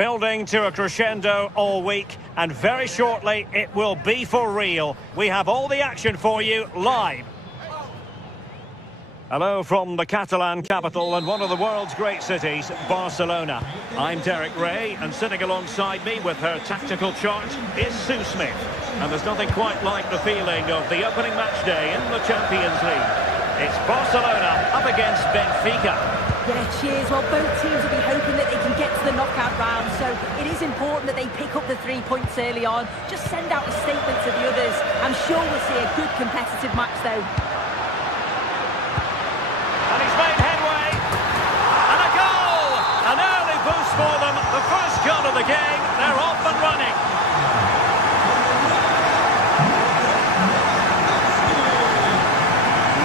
building to a crescendo all week, and very shortly it will be for real. We have all the action for you live. Hello from the Catalan capital and one of the world's great cities, Barcelona. I'm Derek Ray, and sitting alongside me with her tactical chart is Sue Smith. And there's nothing quite like the feeling of the opening match day in the Champions League. It's Barcelona up against Benfica. Yeah, cheers. Well, both teams will be hoping that they can get to the knockout round, so it is important that they pick up the 3 points early on. Just send out a statement to the others. I'm sure we'll see a good competitive match, though. And he's made headway. And a goal! An early boost for them. The first goal of the game. They're off and running.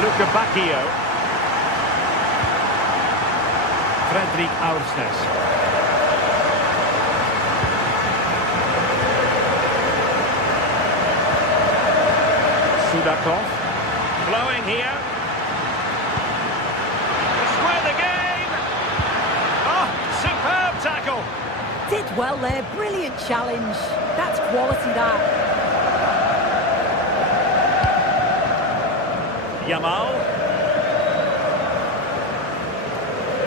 Luca Bacchio. Fredrik Aursnes. Sudakov. Blowing here. To square the game. Oh, superb tackle. Did well there. Brilliant challenge. That's quality, that. Yamal.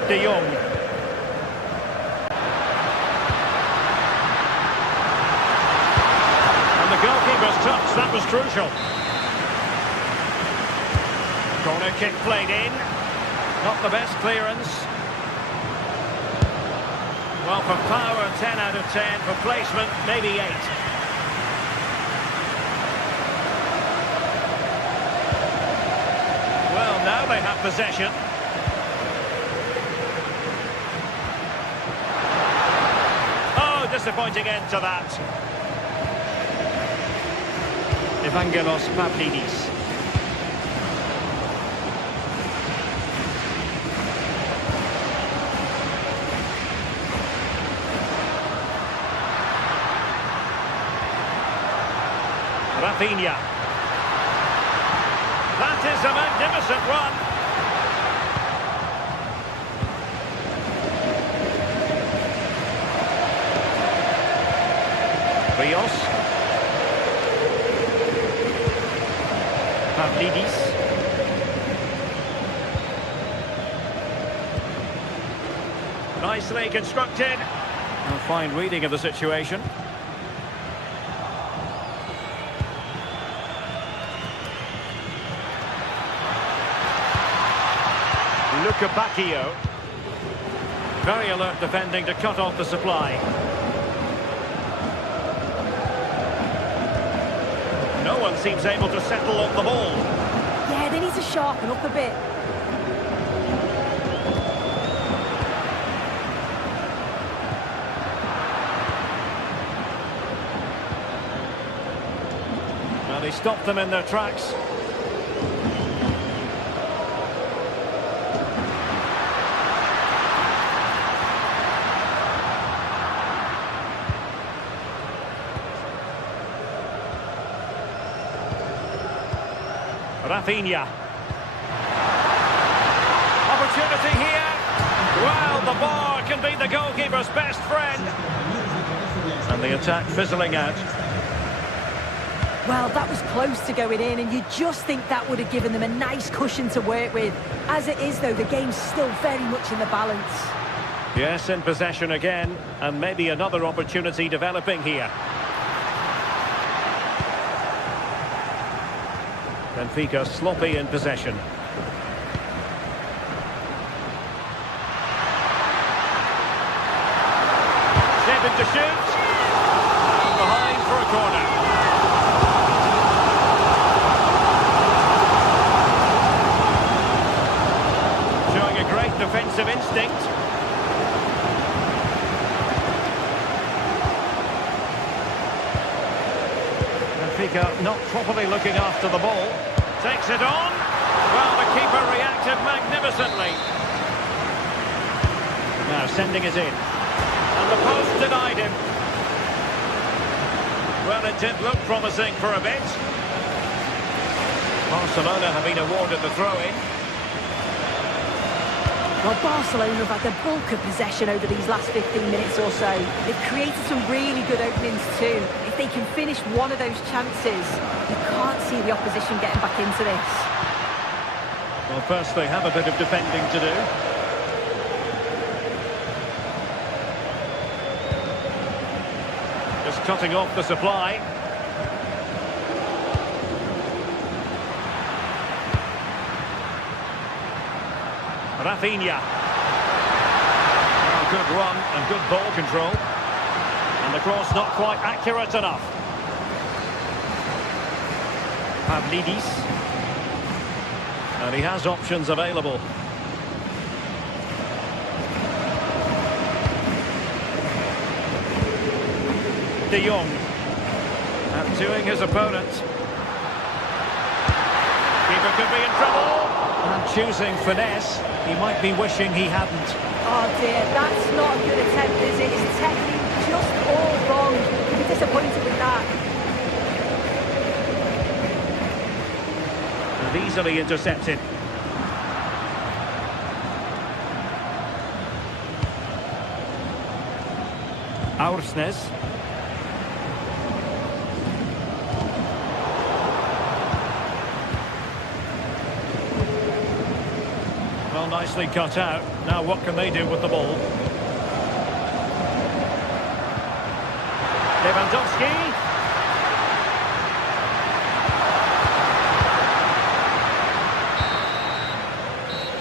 De Jong. And the goalkeeper's touch, that was crucial. Corner kick played in. Not the best clearance. Well, for power, 10 out of 10. For placement, maybe 8. Well, now they have possession. Disappointing end to that. Evangelos Pavlidis. Rafinha. That is a magnificent run. Rios. Pavlidis. Nicely constructed. A fine reading of the situation. Luca Bacchio. Very alert defending to cut off the supply. No one seems able to settle on the ball. Yeah, they need to sharpen up a bit. Well, he stopped them in their tracks. Rafinha. Opportunity here. Well, the bar can be the goalkeeper's best friend. And the attack fizzling out. Well, that was close to going in, and you just think that would have given them a nice cushion to work with. As it is, though, the game's still very much in the balance. Yes, in possession again, and maybe another opportunity developing here. Benfica sloppy in possession. Shaping to shoot. Behind for a corner. Showing a great defensive instinct. Benfica not properly looking after the ball. Takes it on. Well, the keeper reacted magnificently. Now sending it in. And the post denied him. Well, it did look promising for a bit. Barcelona have been awarded the throw-in. Well, Barcelona have had the bulk of possession over these last 15 minutes or so. They've created some really good openings too. If they can finish one of those chances, you can't see the opposition getting back into this. Well, first they have a bit of defending to do. Just cutting off the supply. Rafinha. Oh, good run and good ball control. And the cross not quite accurate enough. Pavlidis. And he has options available. De Jong. Outdoing his opponent. Keeper could be in trouble. And choosing finesse. He might be wishing he hadn't. Oh dear, that's not a good attempt, is it? His technique just all wrong. He'll be disappointed with that. And easily intercepted. Aursnes. Well, nicely cut out. Now what can they do with the ball? Lewandowski.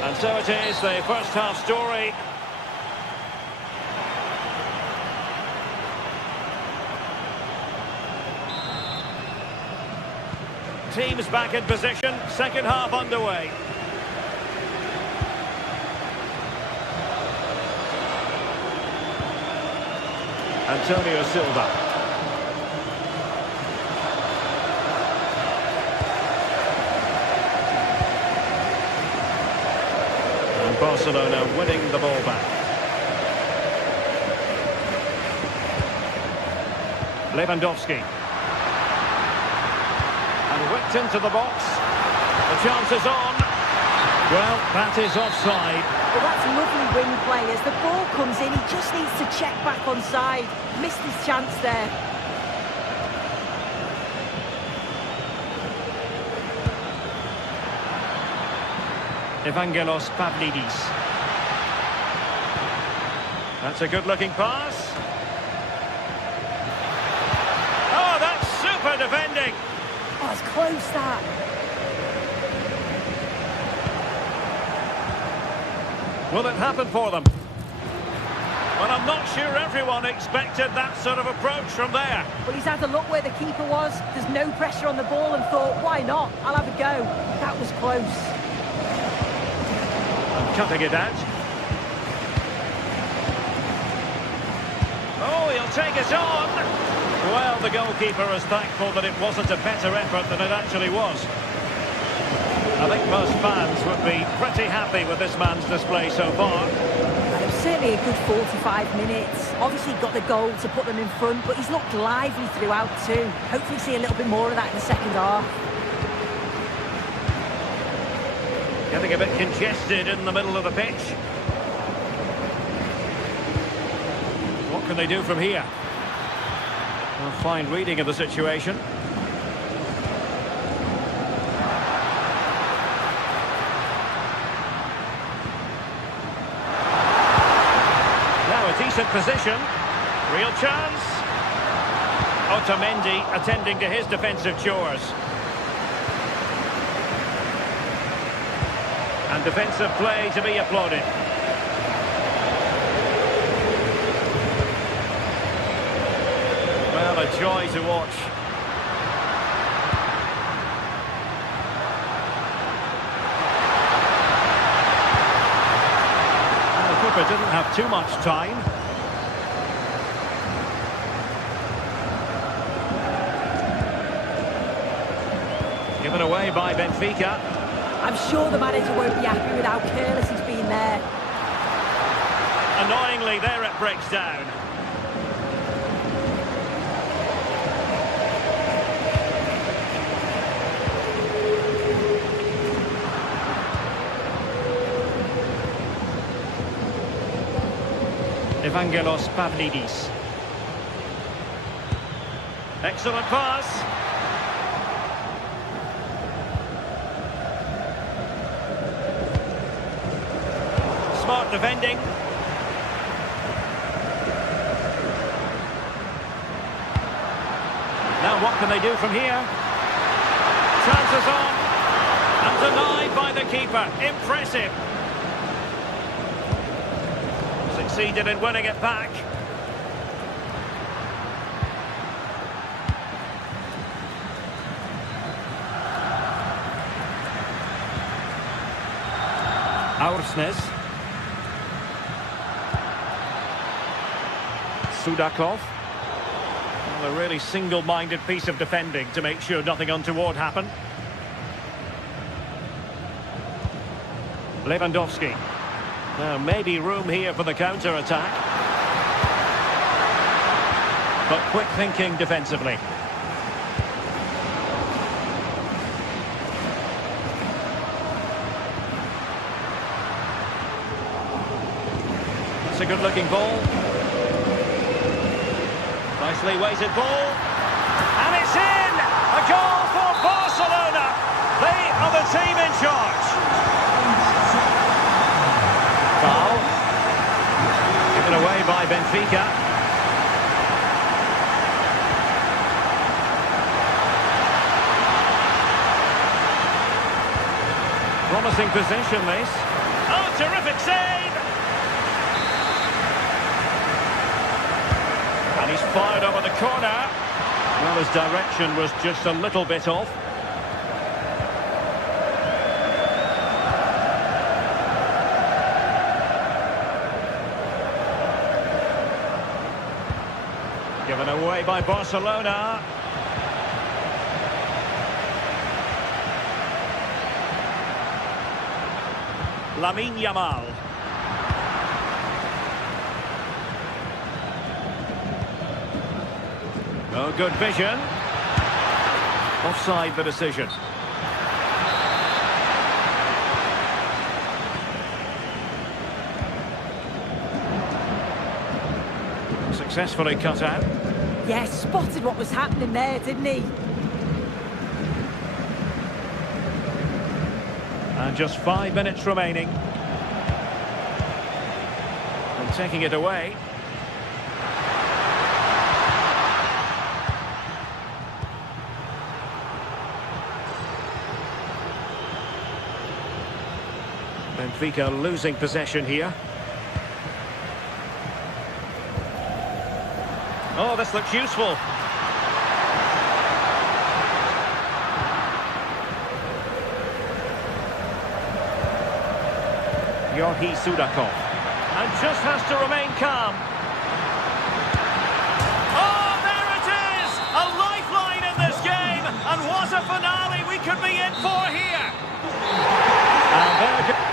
And so it is, the first half story. Teams back in position, second half underway. Antonio Silva. And Barcelona winning the ball back. Lewandowski. And whipped into the box. The chance is on. Well, that is offside. Well, that's lovely wing play. As the ball comes in, he just needs to check back onside. Missed his chance there. Evangelos Pavlidis. That's a good-looking pass. Oh, that's super defending. Oh, it's close, that. Will it happen for them? Well, I'm not sure everyone expected that sort of approach from there. Well, he's had a look where the keeper was. There's no pressure on the ball and thought, why not? I'll have a go. That was close. And cutting it out. Oh, he'll take it on. Well, the goalkeeper is thankful that it wasn't a better effort than it actually was. I think most fans would be pretty happy with this man's display so far. It was certainly a good 45 minutes. Obviously got the goal to put them in front, but he's looked lively throughout too. Hopefully see a little bit more of that in the second half. Getting a bit congested in the middle of the pitch. What can they do from here? A fine reading of the situation. Decent position, real chance. Otamendi attending to his defensive chores. And defensive play to be applauded. Well, a joy to watch. And the keeper didn't have too much time. Given away by Benfica. I'm sure the manager won't be happy with how careless he's been there. Annoyingly, there it breaks down. Evangelos Pavlidis. Excellent pass. Smart defending. Now what can they do from here? Chances on. And denied by the keeper. Impressive. Succeeded in winning it back. Aursnes. Sudakov. Well, a really single-minded piece of defending to make sure nothing untoward happened. Lewandowski. Now, maybe room here for the counter-attack. But quick thinking defensively. It's a good-looking ball. Nicely weighted ball. And it's in! A goal for Barcelona! They are the team in charge. Foul. Given away by Benfica. Promising possession, this. Oh, terrific save! And he's fired over the corner. Well, his direction was just a little bit off. Given away by Barcelona. Lamine Yamal. Oh, good vision. Offside the decision. Successfully cut out. Yeah, spotted what was happening there, didn't he? And just 5 minutes remaining. And taking it away. Benfica losing possession here. Oh, this looks useful. Georgi Sudakov. And just has to remain calm. Oh, there it is! A lifeline in this game. And what a finale we could be in for here. And there goes.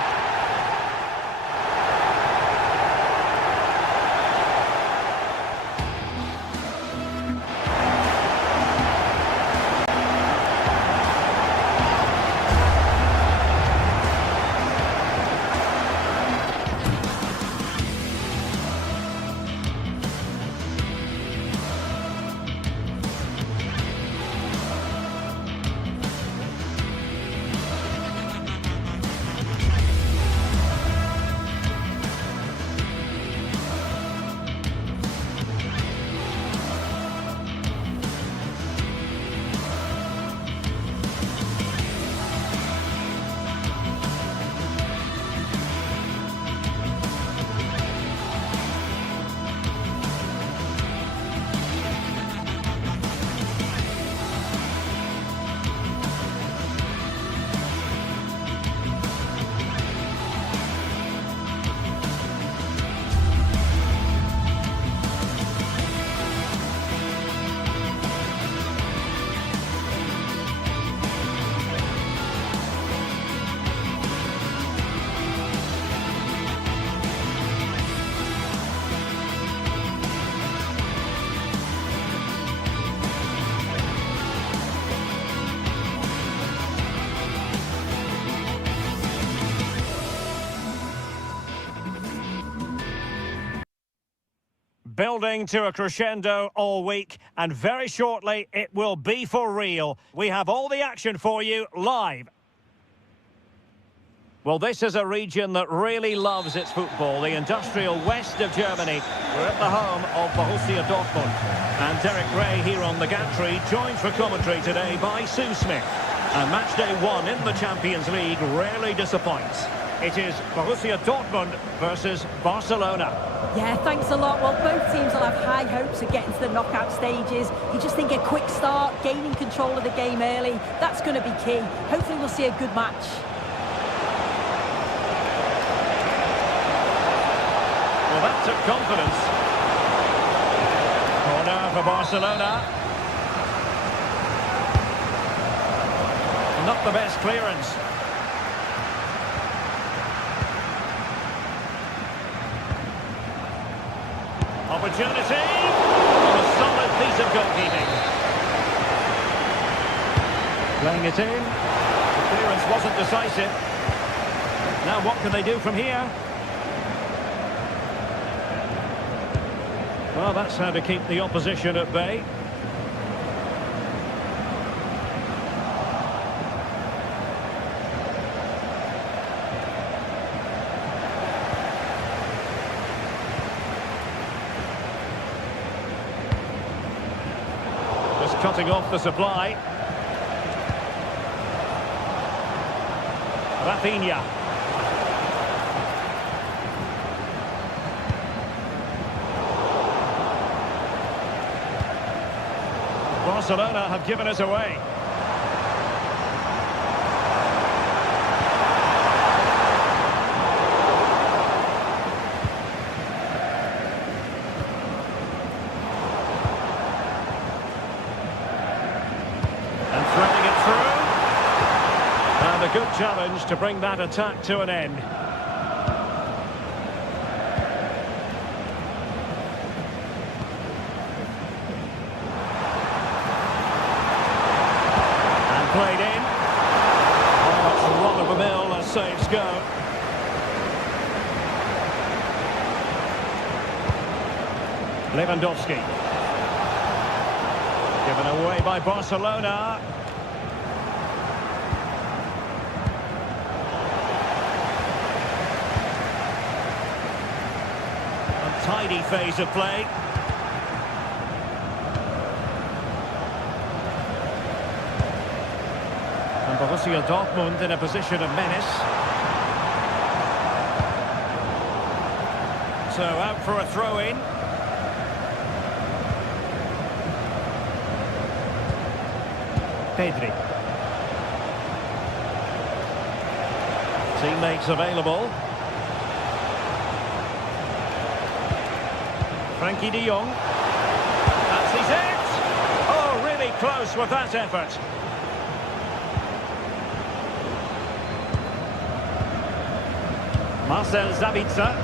building to a crescendo all week, and very shortly it will be for real. We have all the action for you live. Well, this is a region that really loves its football, the industrial west of Germany. We're at the home of Borussia Dortmund. And Derek Ray here on the gantry, joined for commentary today by Sue Smith. And match day 1 in the Champions League rarely disappoints. It is Borussia Dortmund versus Barcelona. Yeah, thanks a lot. Well, both teams will have high hopes of getting to the knockout stages. You just think a quick start, gaining control of the game early, that's going to be key. Hopefully we'll see a good match. Well, that took confidence. Corner for Barcelona. Not the best clearance. Opportunity. A solid piece of goalkeeping. Playing it in. The clearance wasn't decisive. Now what can they do from here? Well, that's how to keep the opposition at bay. Just cutting off the supply. Rafinha. Barcelona have given us away. And threading it through. And a good challenge to bring that attack to an end. Played in. Oh, it's run-of-the-mill as saves go. Lewandowski. Given away by Barcelona. A tidy phase of play. And Borussia Dortmund in a position of menace. So out for a throw-in. Pedri. Teammates available. Frankie de Jong. That's his hit! Oh, really close with that effort. Marcel Sabitzer.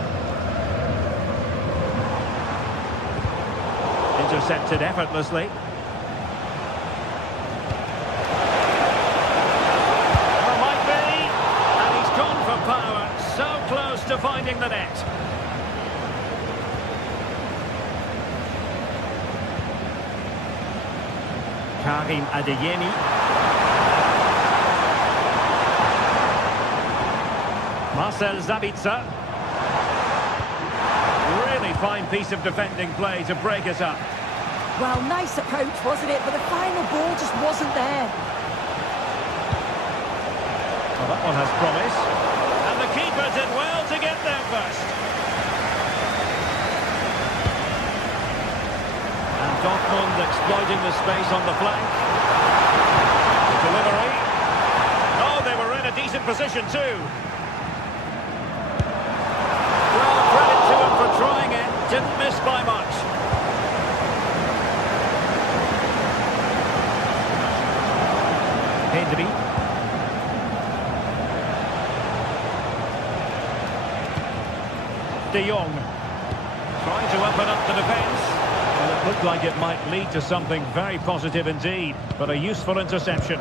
Intercepted effortlessly. Oh, might be. And he's gone for power. So close to finding the net. Karim Adeyemi. Marcel Sabitzer. Really fine piece of defending play to break it up. Well, nice approach, wasn't it? But the final ball just wasn't there. Well, that one has promise. And the keeper did well to get there first. And Dortmund exploiting the space on the flank. The delivery. Oh, they were in a decent position too. Trying it, didn't miss by much. Pedri. De Jong. Trying to open up the defence. Well, it looked like it might lead to something very positive indeed, but a useful interception.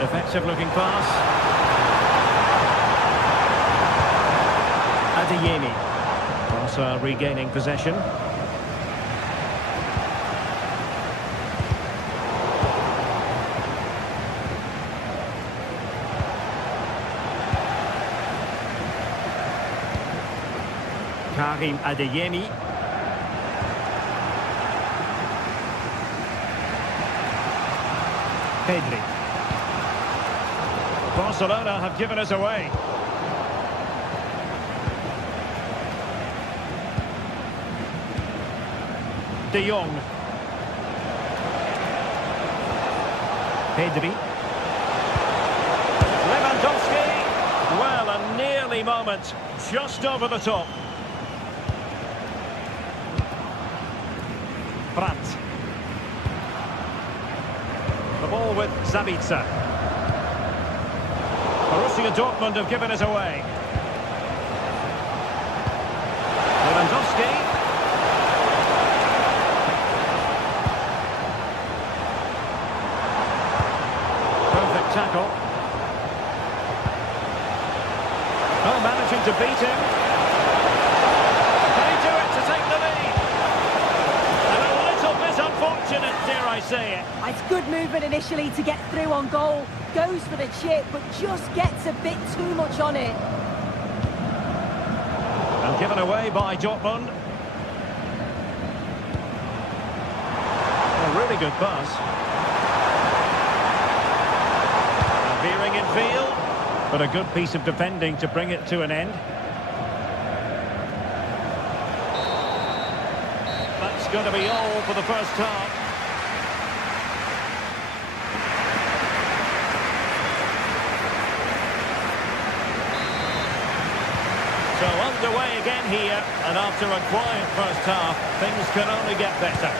Effective looking pass. Adeyemi. Barca regaining possession. Karim Adeyemi. Pedri. Barcelona have given us away. De Jong. Pedri. Lewandowski. Well, a nearly moment. Just over the top. Brandt. The ball with Zabitzer. Borussia Dortmund have given us away. Lewandowski. Perfect tackle. Oh, managing to beat him. Can he do it to take the lead? And a little bit unfortunate, dare I say it. It's good movement initially to get through on goal. Goes for the chip, but just gets a bit too much on it. And given away by Dortmund. A really good pass. Veering in field, but a good piece of defending to bring it to an end. That's going to be all for the first half. So underway again here, and after a quiet first half, things can only get better.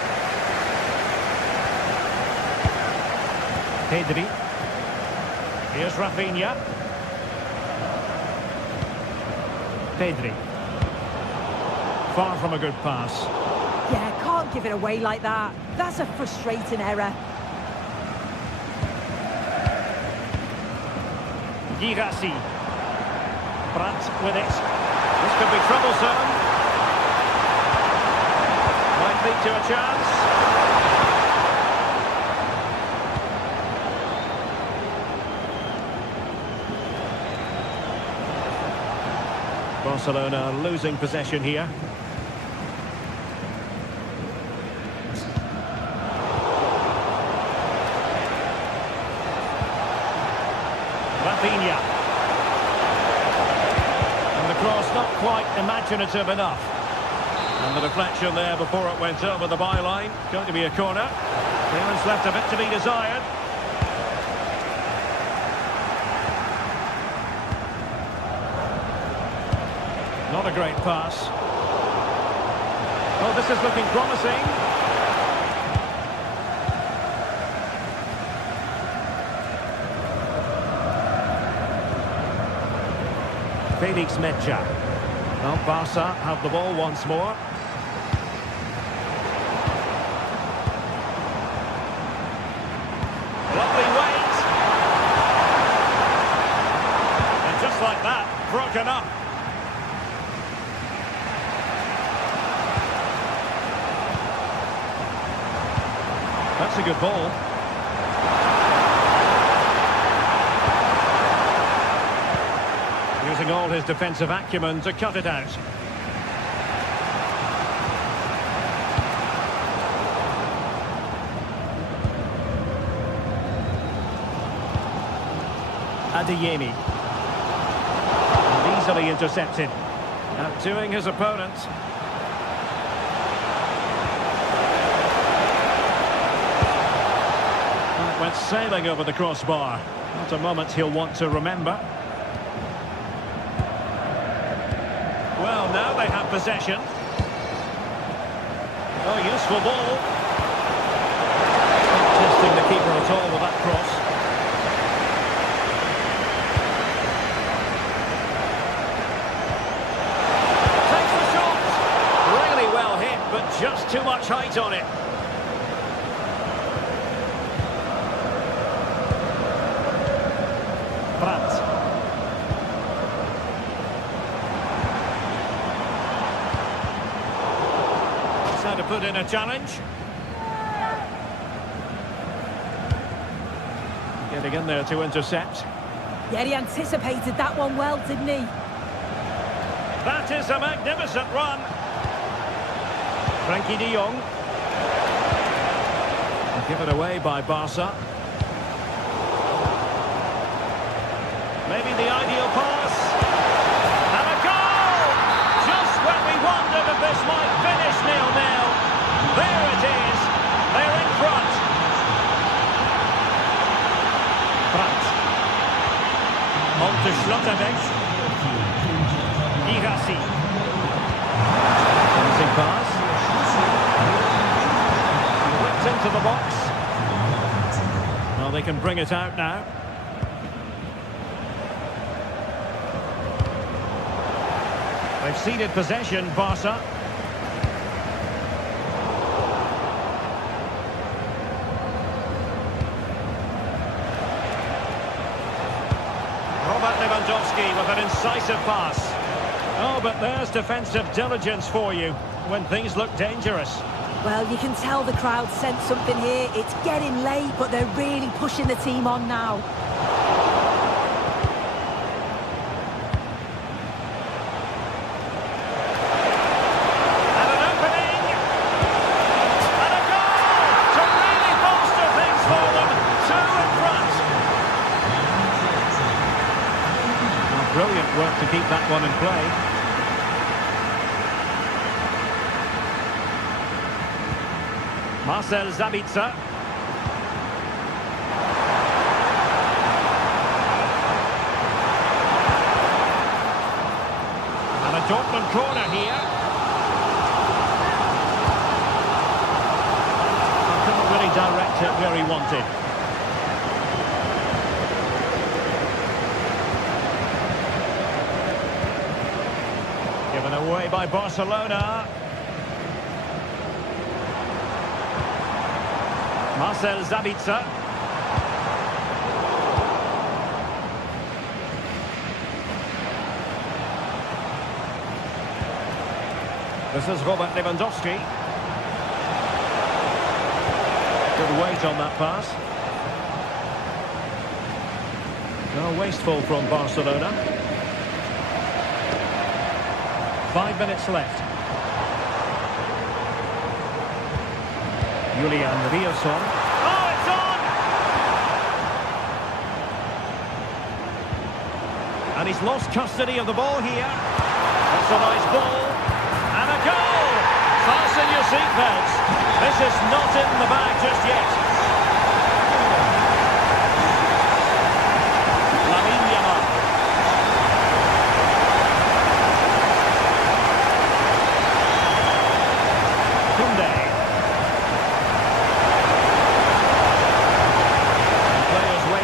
Pedri. Here's Rafinha. Pedri. Far from a good pass. Yeah, can't give it away like that. That's a frustrating error. Girassi. Brandt with it. This could be troublesome. Might lead to a chance. Barcelona losing possession here. Rafinha. And the cross not quite imaginative enough. And the deflection there before it went over the byline. Going to be a corner. Clearance left a bit to be desired. Not a great pass. Oh, this is looking promising. Felix Mecha. Well, Barca have the ball once more. Lovely weight. And just like that, broken up. That's a good ball. Using all his defensive acumen to cut it out. Adeyemi. And easily intercepted. Outdoing his opponent. Went sailing over the crossbar. Not a moment he'll want to remember. Well, now they have possession. Oh, useful ball. Not testing the keeper at all with that cross. Takes the shot. Really well hit, but just too much height on it. put in a challenge. Getting in there to intercept. Yeah, he anticipated that one well, didn't he? That is a magnificent run. Frankie de Jong. Given away by Barca. Maybe the ideal pass. And a goal! Just when we wondered if this might finish 0-0. There it is. They're in front. Brandt. On to Schlotterbeck. Girassi. Easy pass. Whipped into the box. Well, they can bring it out now. They've ceded possession, Barca. Robert Lewandowski with an incisive pass. Oh, but there's defensive diligence for you when things look dangerous. Well, you can tell the crowd sense something here. It's getting late, but they're really pushing the team on now. And an opening! And a goal! To really bolster things for them. Two in front. Well, brilliant work to keep that one in play. Marcel Sabitzer. And a Dortmund corner here. Couldn't really direct it where he wanted. Given away by Barcelona. Marcel Sabitzer. This is Robert Lewandowski. Good weight on that pass. No, wasteful from Barcelona. 5 minutes left. Julian Rierson. Oh, it's on! And he's lost custody of the ball here. That's a nice ball. And a goal! Fasten your seatbelts. This is not in the bag just yet. Lamine Yamal. Koundé.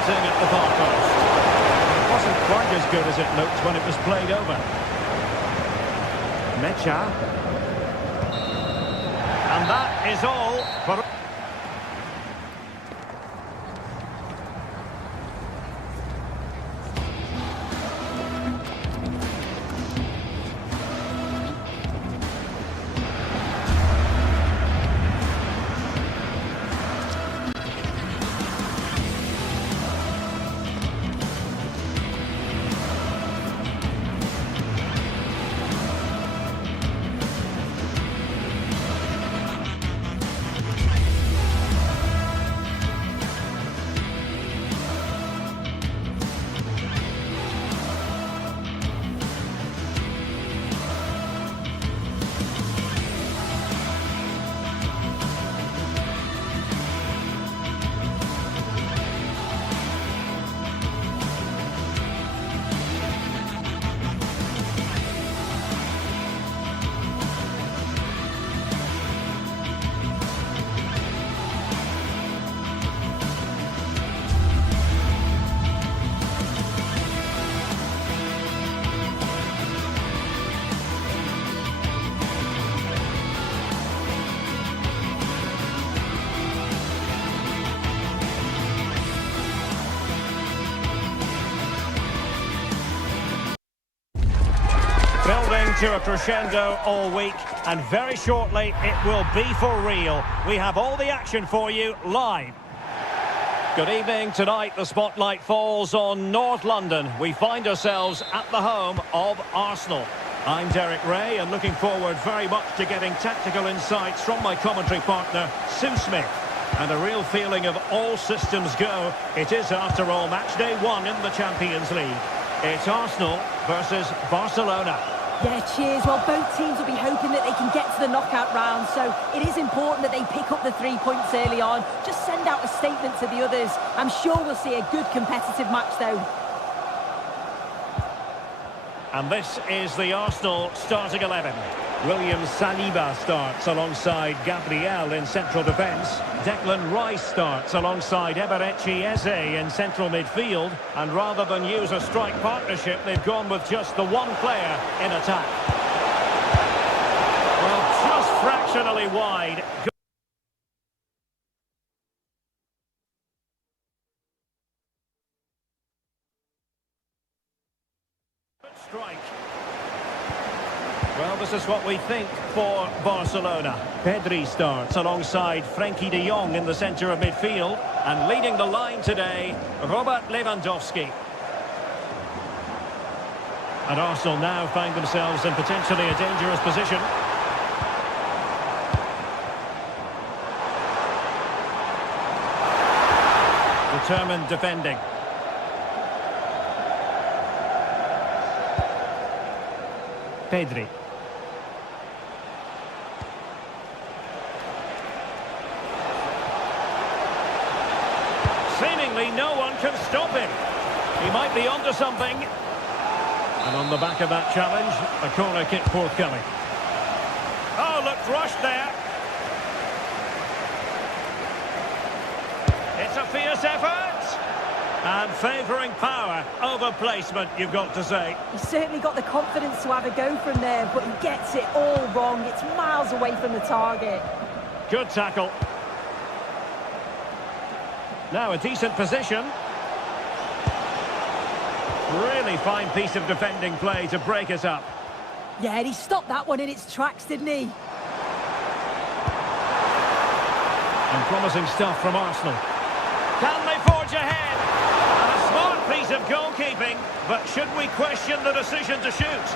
At the far post. It wasn't quite as good as it looked when it was played over. Mecha. And that is all for... to a crescendo all week, and very shortly it will be for real. We have all the action for you live. Good evening. Tonight the spotlight falls on North London. We find ourselves at the home of Arsenal. I'm Derek Ray, and looking forward very much to getting tactical insights from my commentary partner, Sue Smith. And a real feeling of all systems go. It is, after all, match day 1 in the Champions League. It's Arsenal versus Barcelona. Yeah, cheers. Well, both teams will be hoping that they can get to the knockout round, so it is important that they pick up the 3 points early on. Just send out a statement to the others. I'm sure we'll see a good competitive match, though. And this is the Arsenal starting 11. William Saliba starts alongside Gabriel in central defence. Declan Rice starts alongside Eberechi Eze in central midfield. And rather than use a strike partnership, they've gone with just the one player in attack. Well, just fractionally wide. Good strike. Well, this is what we think for Barcelona. Pedri starts alongside Frenkie de Jong in the centre of midfield. And leading the line today, Robert Lewandowski. And Arsenal now find themselves in potentially a dangerous position. Determined defending. Pedri. Seemingly no one can stop him. He might be onto something. And on the back of that challenge, a corner kick forthcoming. Oh, looked rushed there. It's a fierce effort. And favouring power over placement, you've got to say. He's certainly got the confidence to have a go from there, but he gets it all wrong. It's miles away from the target. Good tackle. Now a decent position. Really fine piece of defending play to break it up. Yeah, and he stopped that one in its tracks, didn't he? And promising stuff from Arsenal. Can they forge ahead? And a smart piece of goalkeeping, but should we question the decision to shoot?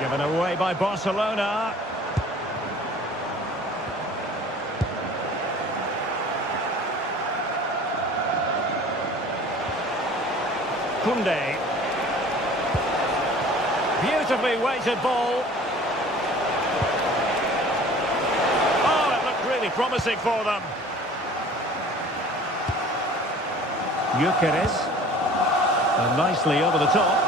Given away by Barcelona. Koundé. Beautifully weighted ball. Oh, it looked really promising for them. Gyökeres. And nicely over the top.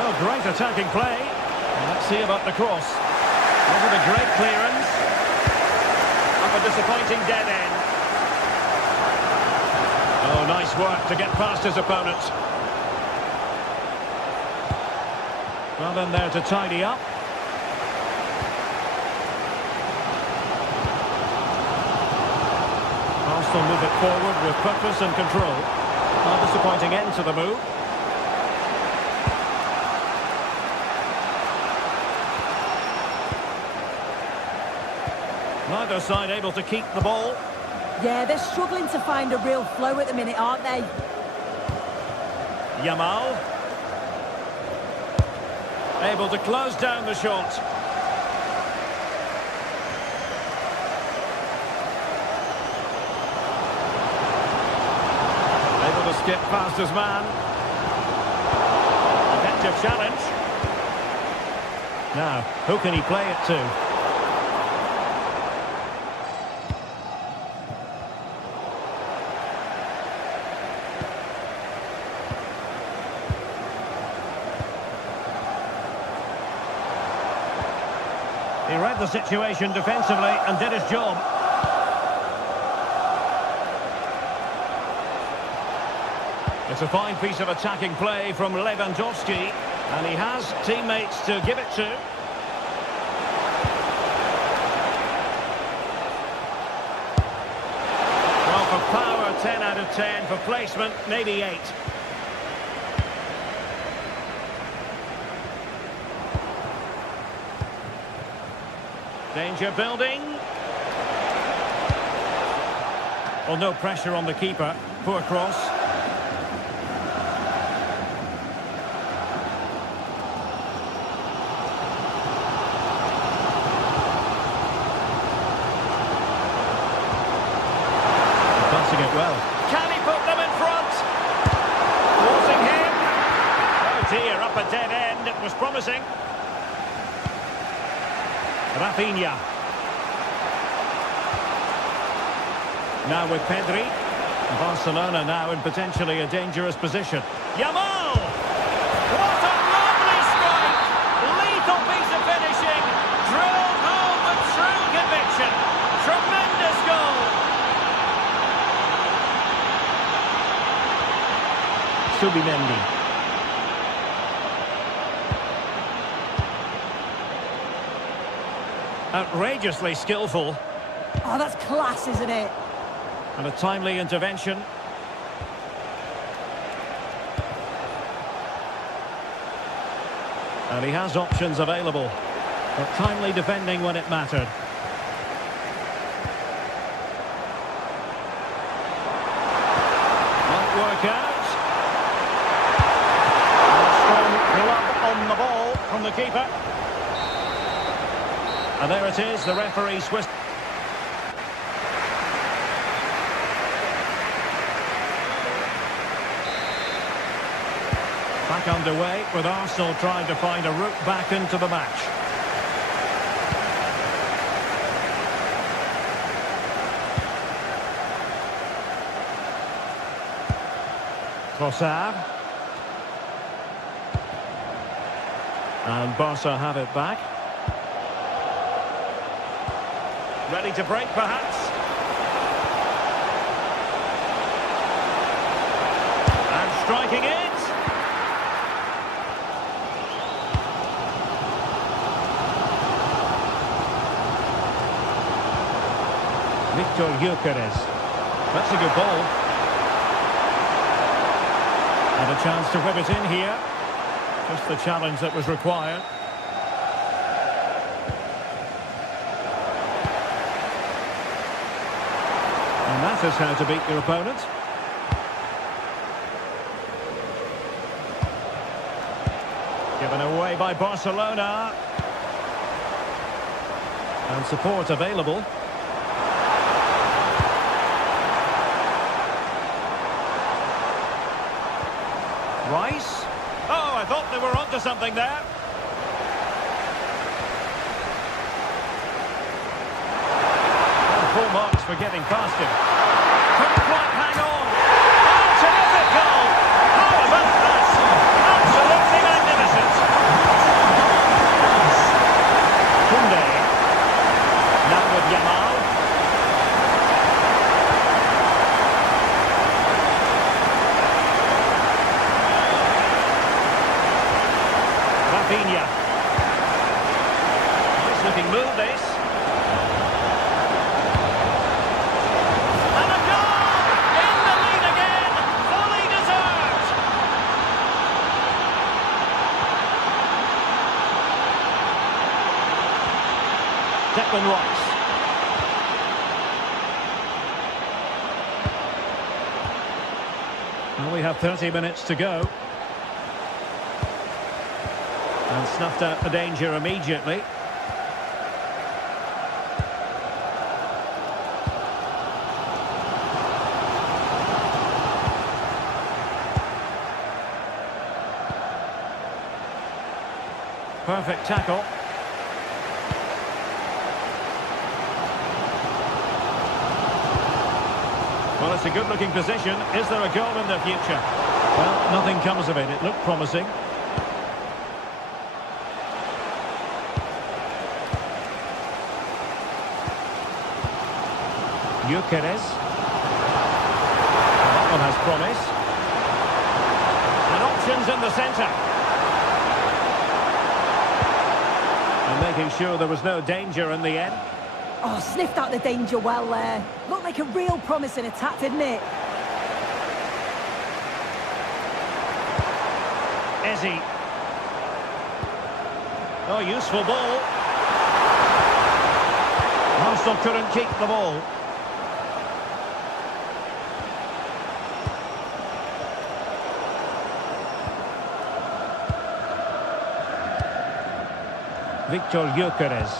Oh, great attacking play. And let's see about the cross. Wasn't a great clearance. Up a disappointing dead end. Oh, nice work to get past his opponent. Well, then there to tidy up. Arsenal move it forward with purpose and control. A disappointing end to the move. Neither side able to keep the ball. Yeah, they're struggling to find a real flow at the minute, aren't they? Yamal. Able to close down the shot. Able to skip past his man. Effective challenge. Now, who can he play it to? He read the situation defensively and did his job. It's a fine piece of attacking play from Lewandowski, and he has teammates to give it to. of 10 for placement, maybe 8. Danger building. Well, no pressure on the keeper. Poor cross. Passing it well. Can he put them in front? Forcing him. Oh dear, up a dead end. It was promising. Rafinha. Now with Pedri. Barcelona now in potentially a dangerous position. Yamal! What a lovely strike! Lethal piece of finishing. Drilled home with true conviction. Tremendous goal. Subimendi. Outrageously skillful. Oh, that's class, isn't it? And a timely intervention. And he has options available. But timely defending when it mattered. Won't work out. And a strong glove on the ball from the keeper. And there it is, the referee Swiss. Back underway with Arsenal trying to find a route back into the match. Trossard. And Barca have it back. Ready to break, perhaps. And striking it. Victor Gyökeres. That's a good ball. And a chance to whip it in here. Just the challenge that was required. And that is how to beat your opponent. Given away by Barcelona. And support available. Rice. Oh, I thought they were onto something there. Full marks for getting past him. Couldn't quite hang on. Oh, terrific goal! How about that? Absolutely magnificent. Koundé. Now with Yamal. Rafinha. Nice looking move, this. Declan Rice. Well, we have 30 minutes to go. And snuffed out the danger immediately. Perfect tackle. Well, it's a good-looking position. Is there a goal in the future? Well, nothing comes of it. It looked promising. Gyökeres. That one has promise. And options in the centre. And making sure there was no danger in the end. Oh, sniffed out the danger well there. Looked like a real promising attack, didn't it? Ezzy. Oh, useful ball. Arsenal couldn't keep the ball. Victor Gyökeres.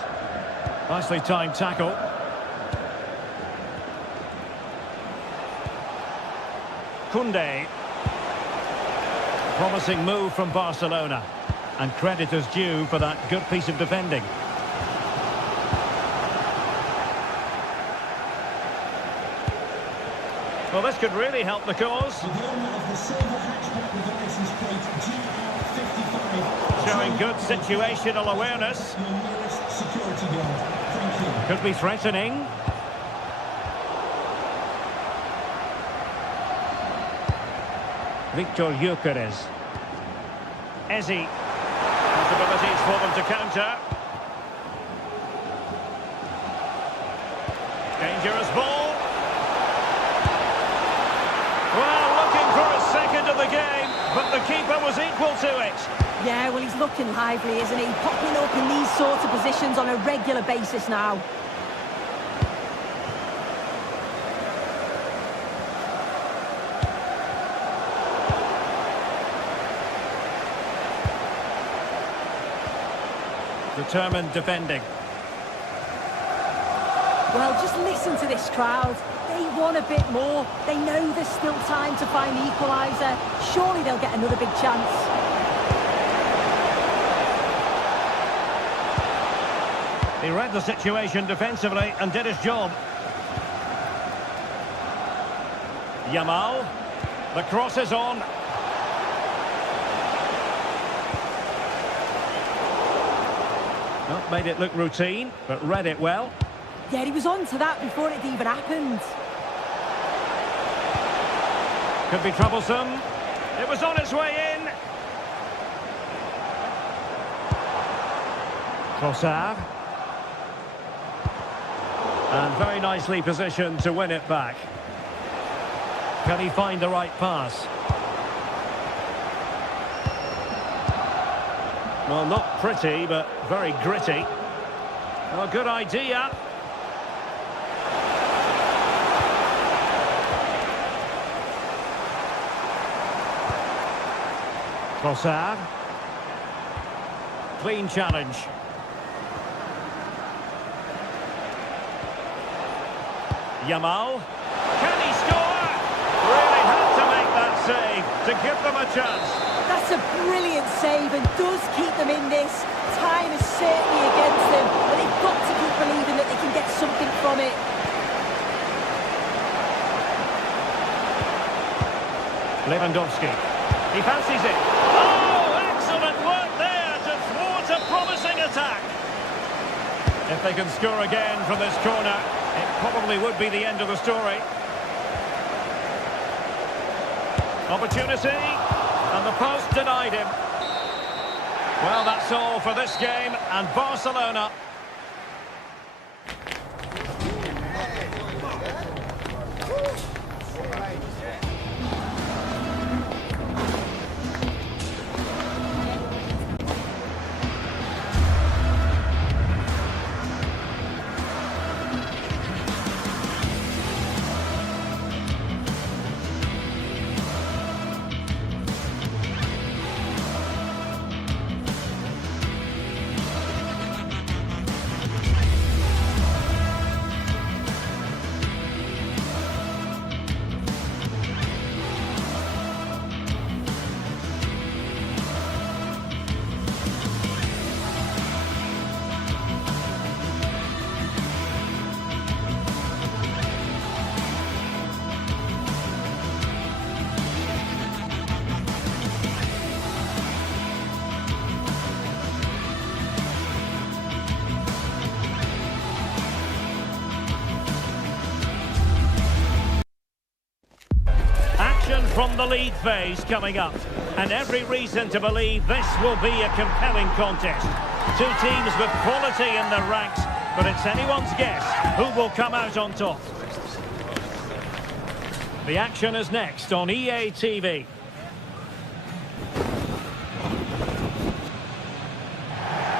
Nicely timed tackle. Koundé. Promising move from Barcelona. And credit is due for that good piece of defending. Well, this could really help the cause. Showing good situational awareness. Could be threatening. Victor Gyökeres. Ezzy. Possibilities for them to counter. Dangerous ball. Well, looking for a second of the game, but the keeper was equal to it. Yeah, well, he's looking lively, isn't he? Popping up in these sorts of positions on a regular basis now. Determined defending. Well, just listen to this crowd. They want a bit more. They know there's still time to find the equaliser. Surely they'll get another big chance. He read the situation defensively and did his job. Yamal. The cross is on. Not made it look routine, but read it well. Yeah, he was on to that before it even happened. Could be troublesome. It was on its way in. Trossard. And very nicely positioned to win it back. Can he find the right pass? Well, not pretty, but very gritty. Well, good idea. Trossard. Clean challenge. Yamal. Can he score? Really had to make that save to give them a chance. That's a brilliant save and does keep them in this. Time is certainly against them, but they've got to keep believing that they can get something from it. Lewandowski. He fancies it. Oh, excellent work there to thwart a promising attack. If they can score again from this corner, it probably would be the end of the story. Opportunity, and the post denied him. Well, that's all for this game, and Barcelona. From the league phase coming up, and every reason to believe this will be a compelling contest. Two teams with quality in their ranks, but it's anyone's guess who will come out on top. The action is next on EA TV.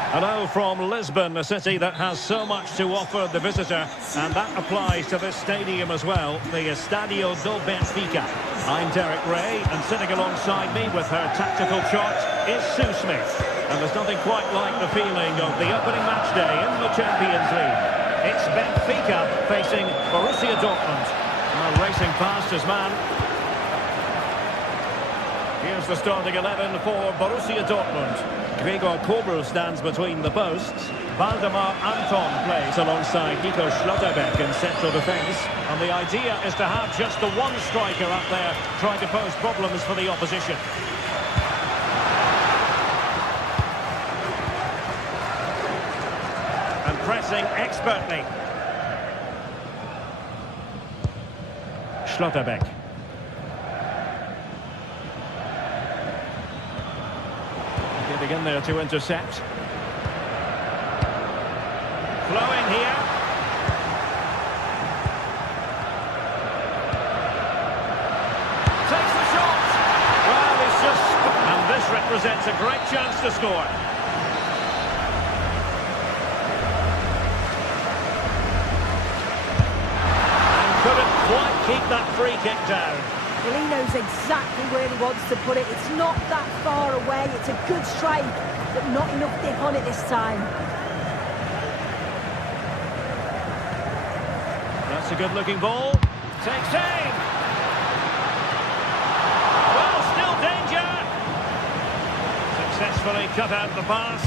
Hello from Lisbon, a city that has so much to offer the visitor, and that applies to this stadium as well, the Estadio do Benfica. I'm Derek Ray, and sitting alongside me with her tactical chart is Sue Smith. And there's nothing quite like the feeling of the opening match day in the Champions League. It's Benfica facing Borussia Dortmund. Racing past his man. Here's the starting 11 for Borussia Dortmund. Gregor Kobel stands between the posts. Valdemar Anton plays alongside Nico Schlotterbeck in central defence. And the idea is to have just the one striker up there trying to pose problems for the opposition. And pressing expertly. Schlotterbeck. Getting in there to intercept. Flowing here. Takes the shot. Well, it's just... And this represents a great chance to score. And couldn't quite keep that free kick down. Well, he knows exactly where he wants to put it. It's not that far away. It's a good strike, but not enough dip on it this time. That's a good-looking ball. Takes aim. Well, still danger. Successfully cut out the pass.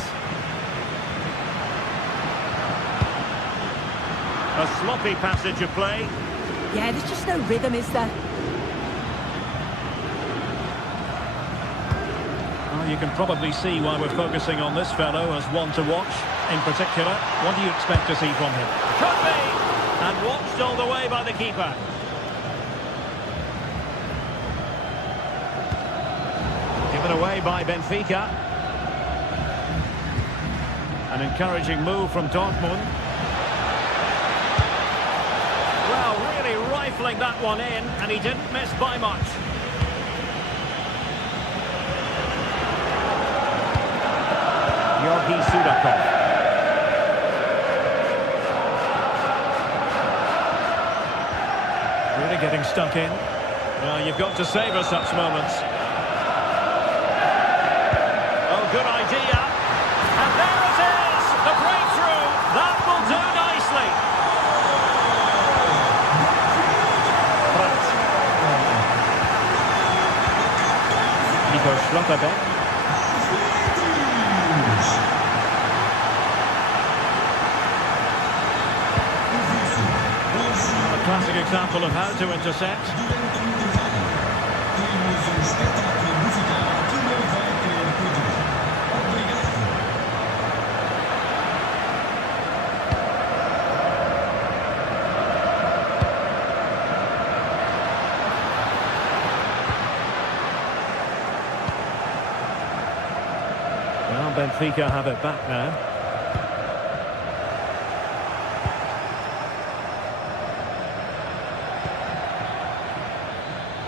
A sloppy passage of play. Yeah, there's just no rhythm, is there? You can probably see why we're focusing on this fellow as one to watch. In particular, what do you expect to see from him? Could be! And watched all the way by the keeper. Given away by Benfica. An encouraging move from Dortmund. Well, really rifling that one in, and he didn't miss by much. Georgi Sudakov. Really getting stuck in. Well, you've got to savour such moments. Oh, good idea. And there it is! The breakthrough! That will do nicely. Nico Schlotterbeck. Classic example of how to intercept. Well, Benfica have it back now.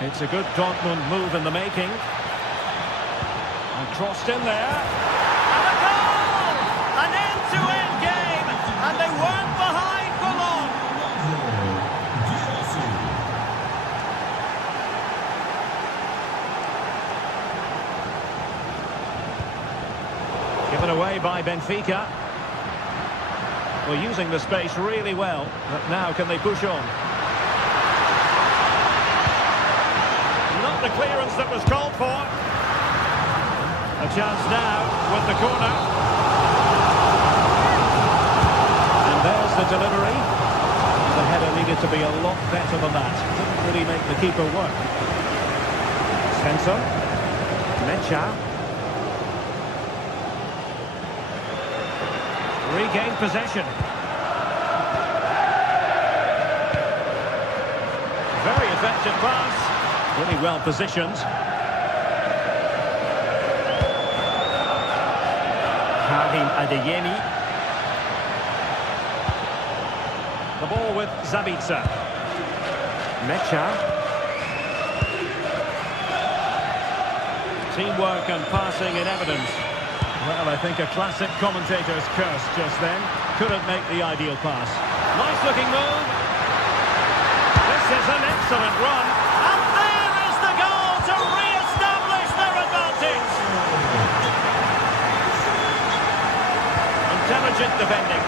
It's a good Dortmund move in the making. And crossed in there. And a goal! An end-to-end game! And they weren't behind for long! Given away by Benfica. Well, using the space really well. But now can they push on? Not the clearance that was called for. A chance now with the corner. And there's the delivery. The header needed to be a lot better than that. Didn't really make the keeper work. Svensson. Mecha. Regained possession. Very effective pass. Really well positioned. Karim Adeyemi. The ball with Zabitzer. Mecha. Teamwork and passing in evidence. Well, I think a classic commentator's curse just then. Couldn't make the ideal pass. Nice looking move. This is an excellent run. And there is the goal to re-establish their advantage. Intelligent defending.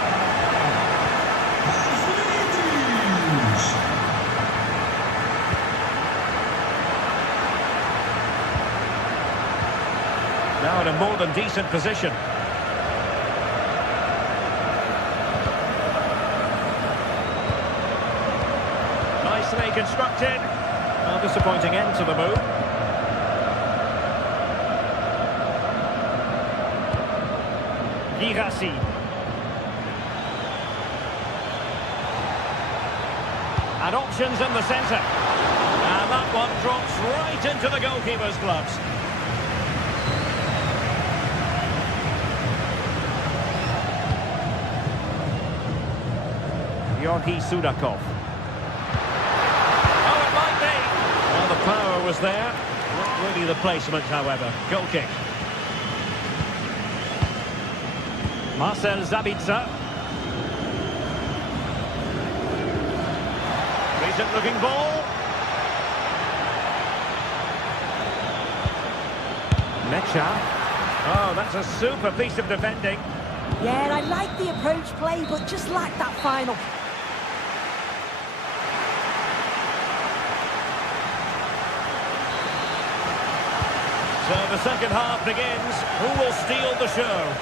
Now in a more than decent position. Nicely constructed. Well, disappointing end to the move. Girassi. And options in the centre. And that one drops right into the goalkeeper's gloves. Georgi Sudakov. Oh, it might be. Well, the power was there. Not really the placement, however. Goal kick. Marcel Zabitzer. Decent looking ball. Mecha. Oh, that's a super piece of defending. Yeah, I like the approach play, but just lack that final. So the second half begins. Who will steal the show?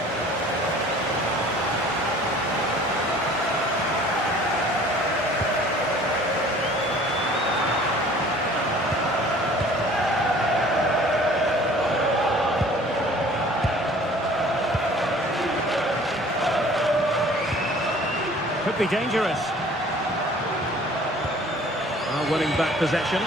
Could be dangerous. Well, winning back possession.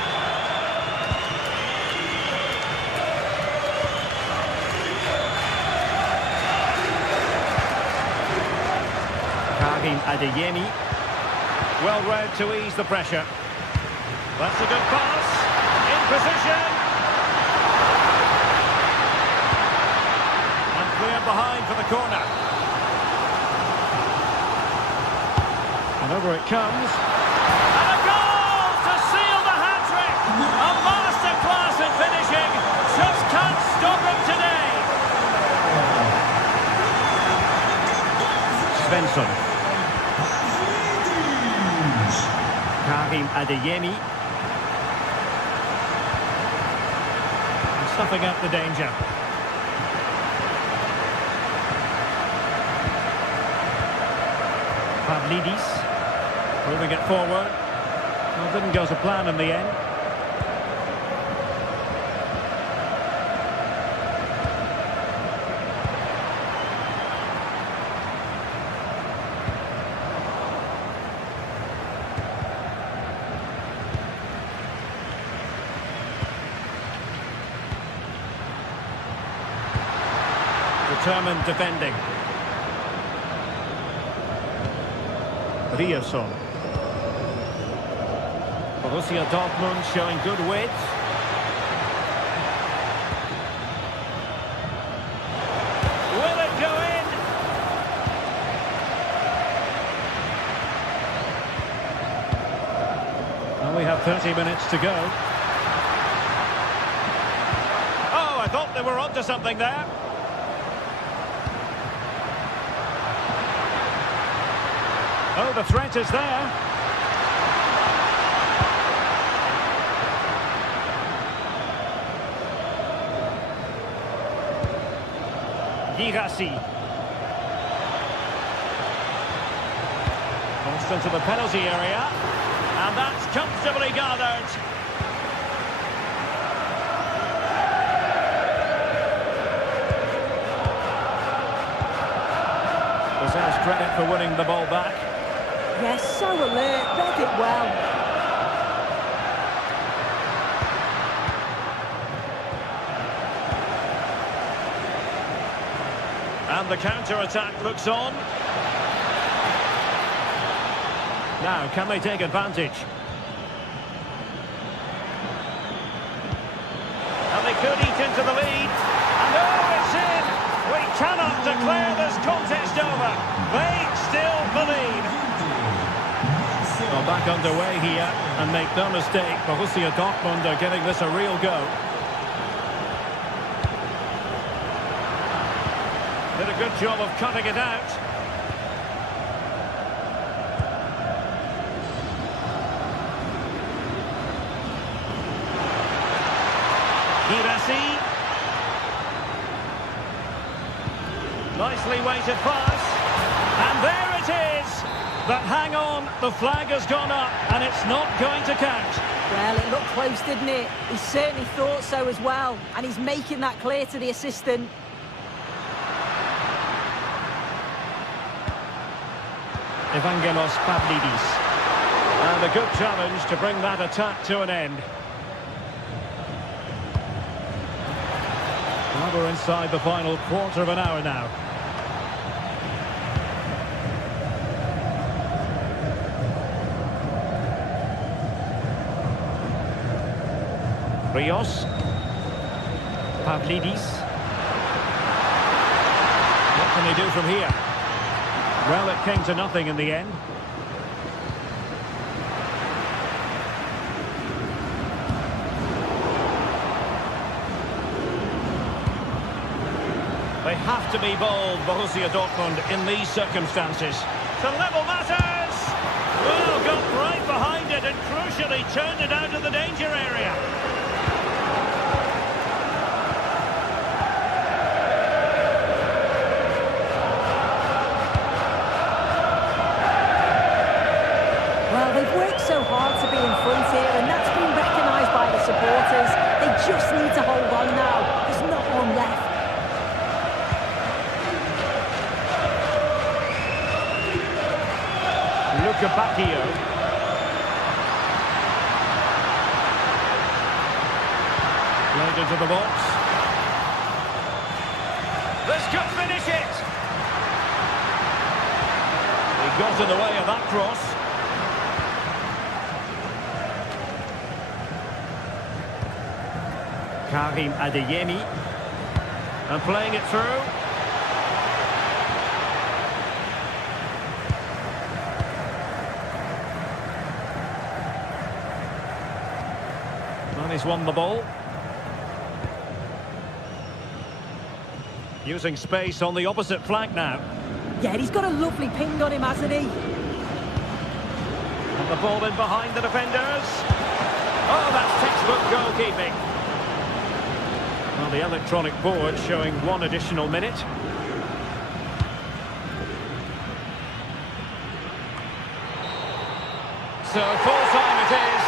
Adeyemi. Well read to ease the pressure. That's a good pass. In position. And clear behind for the corner. And over it comes. And a goal to seal the hat-trick. A masterclass in finishing. Just can't stop him today. Svensson. Adeyemi. Stuffing up the danger. Pavlidis. Moving it forward. Well, didn't go to plan in the end. Determined defending. Ryerson. Borussia Dortmund showing good width. Will it go in? And we have 30 minutes to go. Oh, I thought they were onto something there. Oh, the threat is there. Girassi. Crossed into the penalty area. And that's comfortably gathered. Deserves credit for winning the ball back. Yes, so alert, read it well. And the counter-attack looks on. Now, can they take advantage? And they could eat into the lead. And oh, it's in! We cannot declare this contest over. They still believe. Well, back underway here, and make no mistake, Borussia Dortmund are giving this a real go. Did a good job of cutting it out. Girassi. Nicely weighted pass. And there it is. But hang on, the flag has gone up and it's not going to count. Well, it looked close, didn't it? He certainly thought so as well. And he's making that clear to the assistant. Evangelos Pavlidis. And a good challenge to bring that attack to an end. Well, we're inside the final quarter of an hour now. Rios. Pavlidis. What can they do from here? Well, it came to nothing in the end. They have to be bold, Borussia Dortmund, in these circumstances. To level matters! Well, got right behind it and crucially turned it out of the danger area. Well, they've worked so hard to be in front here, and that's been recognised by the supporters. They just need to hold on now. There's not one left. Luca Bacchio. Played into the box. This could finish it. He got in the way of that cross. Karim Adeyemi. And playing it through. And he's won the ball. Using space on the opposite flank now. Yeah, he's got a lovely ping on him, hasn't he? And the ball in behind the defenders. Oh, that's textbook goalkeeping. Well, the electronic board showing one additional minute. So full time it is.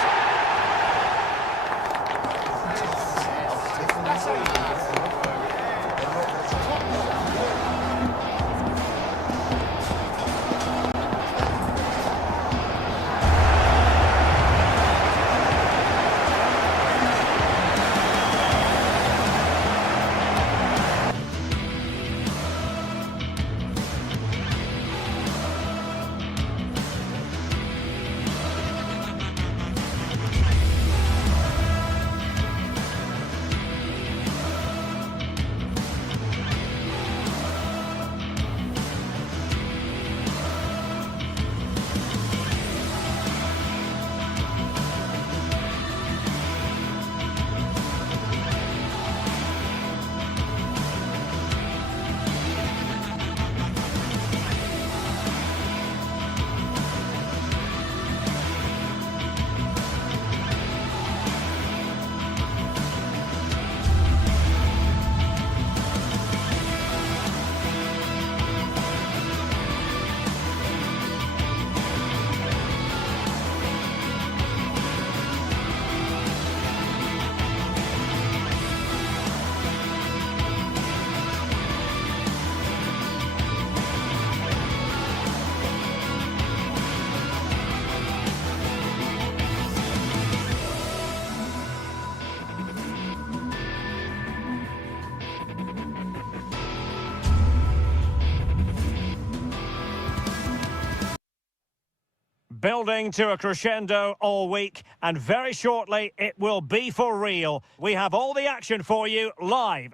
Building to a crescendo all week, and very shortly it will be for real. We have all the action for you live.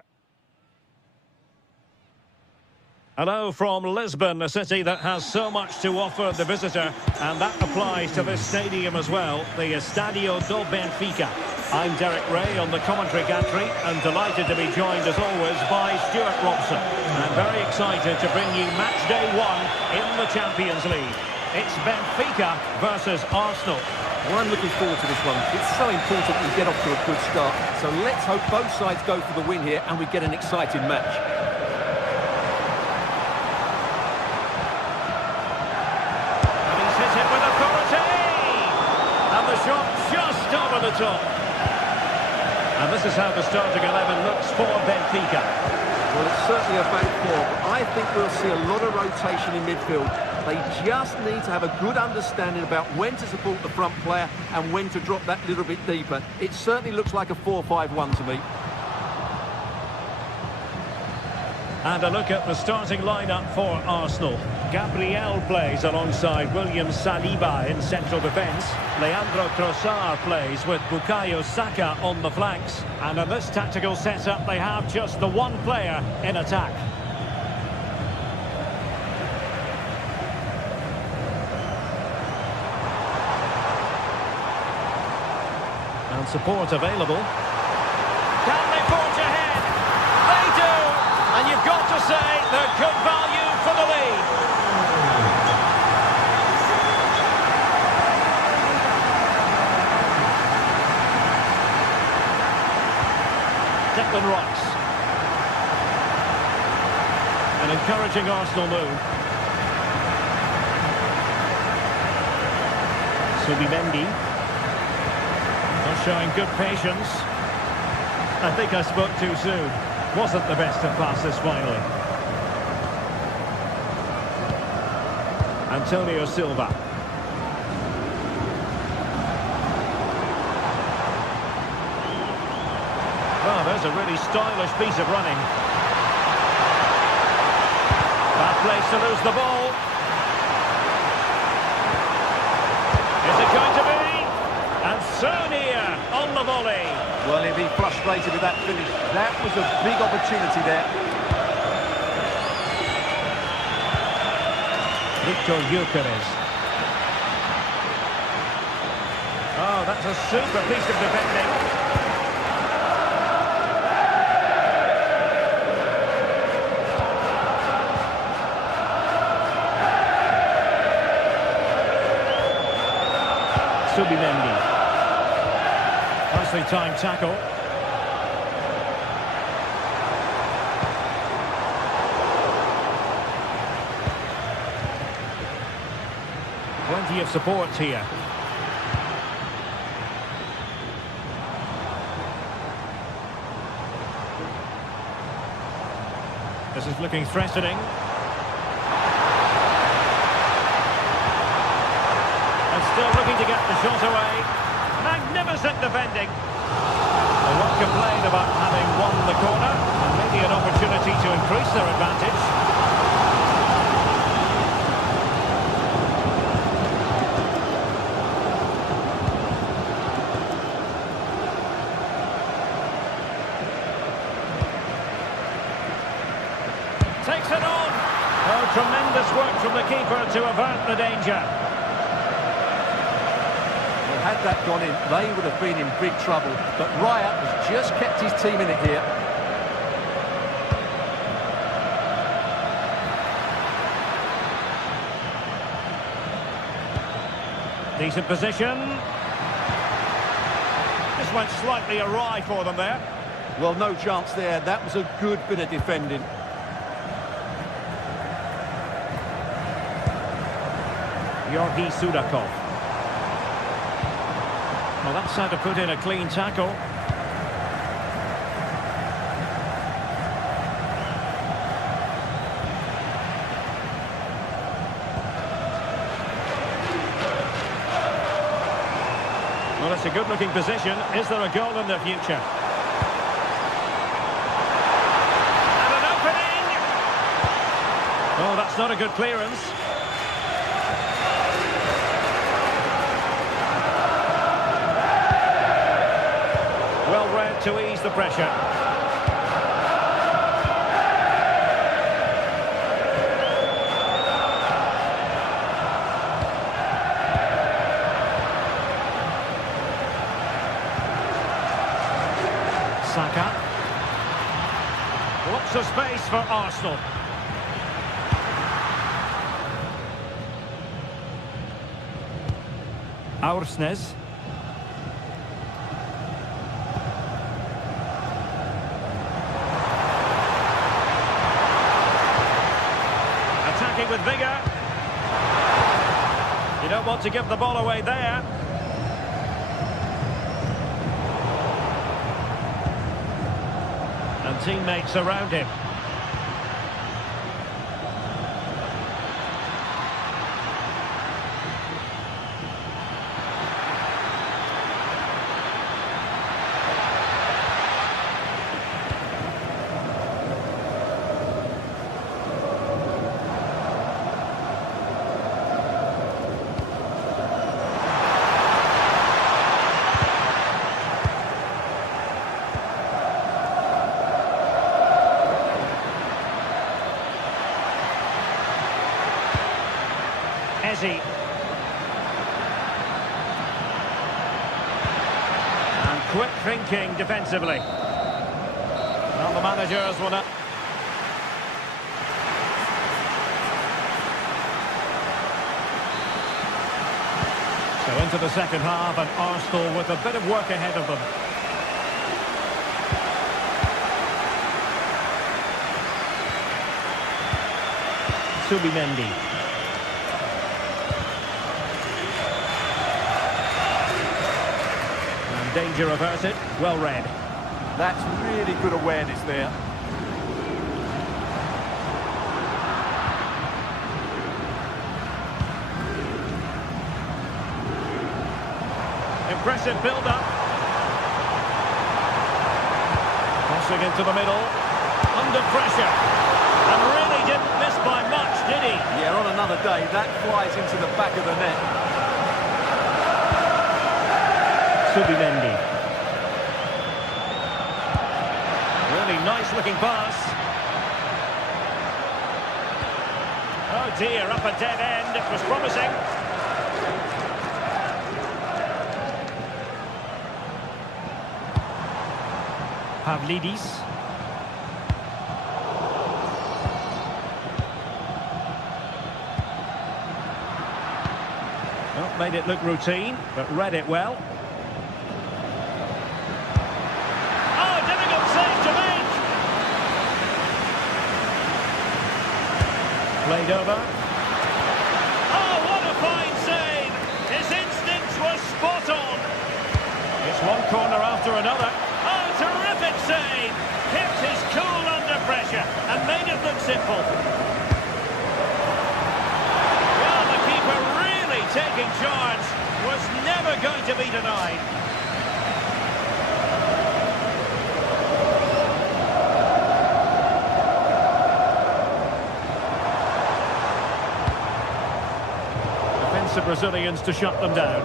Hello from Lisbon, a city that has so much to offer the visitor, and that applies to this stadium as well, the Estadio do Benfica. I'm Derek Ray on the commentary gantry, and delighted to be joined as always by Stuart Robson. And very excited to bring you match day 1 in the Champions League. It's Benfica versus Arsenal. Well, I'm looking forward to this one. It's so important we get off to a good start. So let's hope both sides go for the win here and we get an exciting match. Shot just over the top. And this is how the starting 11 looks for Benfica. Well, it's certainly a back four, but I think we'll see a lot of rotation in midfield. They just need to have a good understanding about when to support the front player and when to drop that little bit deeper. It certainly looks like a 4-5-1 to me. And a look at the starting lineup for Arsenal. Gabriel plays alongside William Saliba in central defence. Leandro Trossard plays with Bukayo Saka on the flanks. And in this tactical setup, they have just the one player in attack. And support available. Can they forge ahead? They do! And you've got to say they're good value for the lead. Declan Rice. An encouraging Arsenal move. Subimendi. Not showing good patience. I think I spoke too soon. Wasn't the best of passes finally. Antonio Silva. Oh, there's a really stylish piece of running. Bad place to lose the ball. Is it going to be? And so near on the volley. Well, he'll be frustrated with that finish. That was a big opportunity there. Victor Gyökeres. Oh, that's a super piece of defending. Subimendi. Nicely timed tackle. Plenty of support here. This is looking threatening. And still looking to get the shot away. Magnificent defending. They won't complain about having won the corner, and maybe an opportunity to increase their advantage. Takes it on. Oh, tremendous work from the keeper to avert the danger. Had that gone in, they would have been in big trouble. But Raya has just kept his team in it here. Decent position. This went slightly awry for them there. Well, no chance there. That was a good bit of defending. Georgi Sudakov. Well, that's how to put in a clean tackle. Well, it's a good-looking position. Is there a goal in the future? And an opening! Oh, that's not a good clearance. Well read to ease the pressure. Saka. Lots of space for Arsenal. Aursnes. Attacking with vigour. You don't want to give the ball away there. And teammates around him. And quick thinking defensively. Well, the managers will not. So into the second half, and Arsenal with a bit of work ahead of them. Subimendi. Danger averted, well read. That's really good awareness there. Impressive build-up. Crossing into the middle, under pressure. And really didn't miss by much, did he? Yeah, on another day, that flies into the back of the net. Subimendi. Really nice looking pass. Oh dear, up a dead end. It was promising. Pavlidis. Well, made it look routine, but read it well. Played over. Oh, what a fine save! His instincts were spot on. It's one corner after another. Oh, terrific save! Kept his cool under pressure and made it look simple. Well, the keeper really taking charge. Was never going to be denied. The Brazilians to shut them down.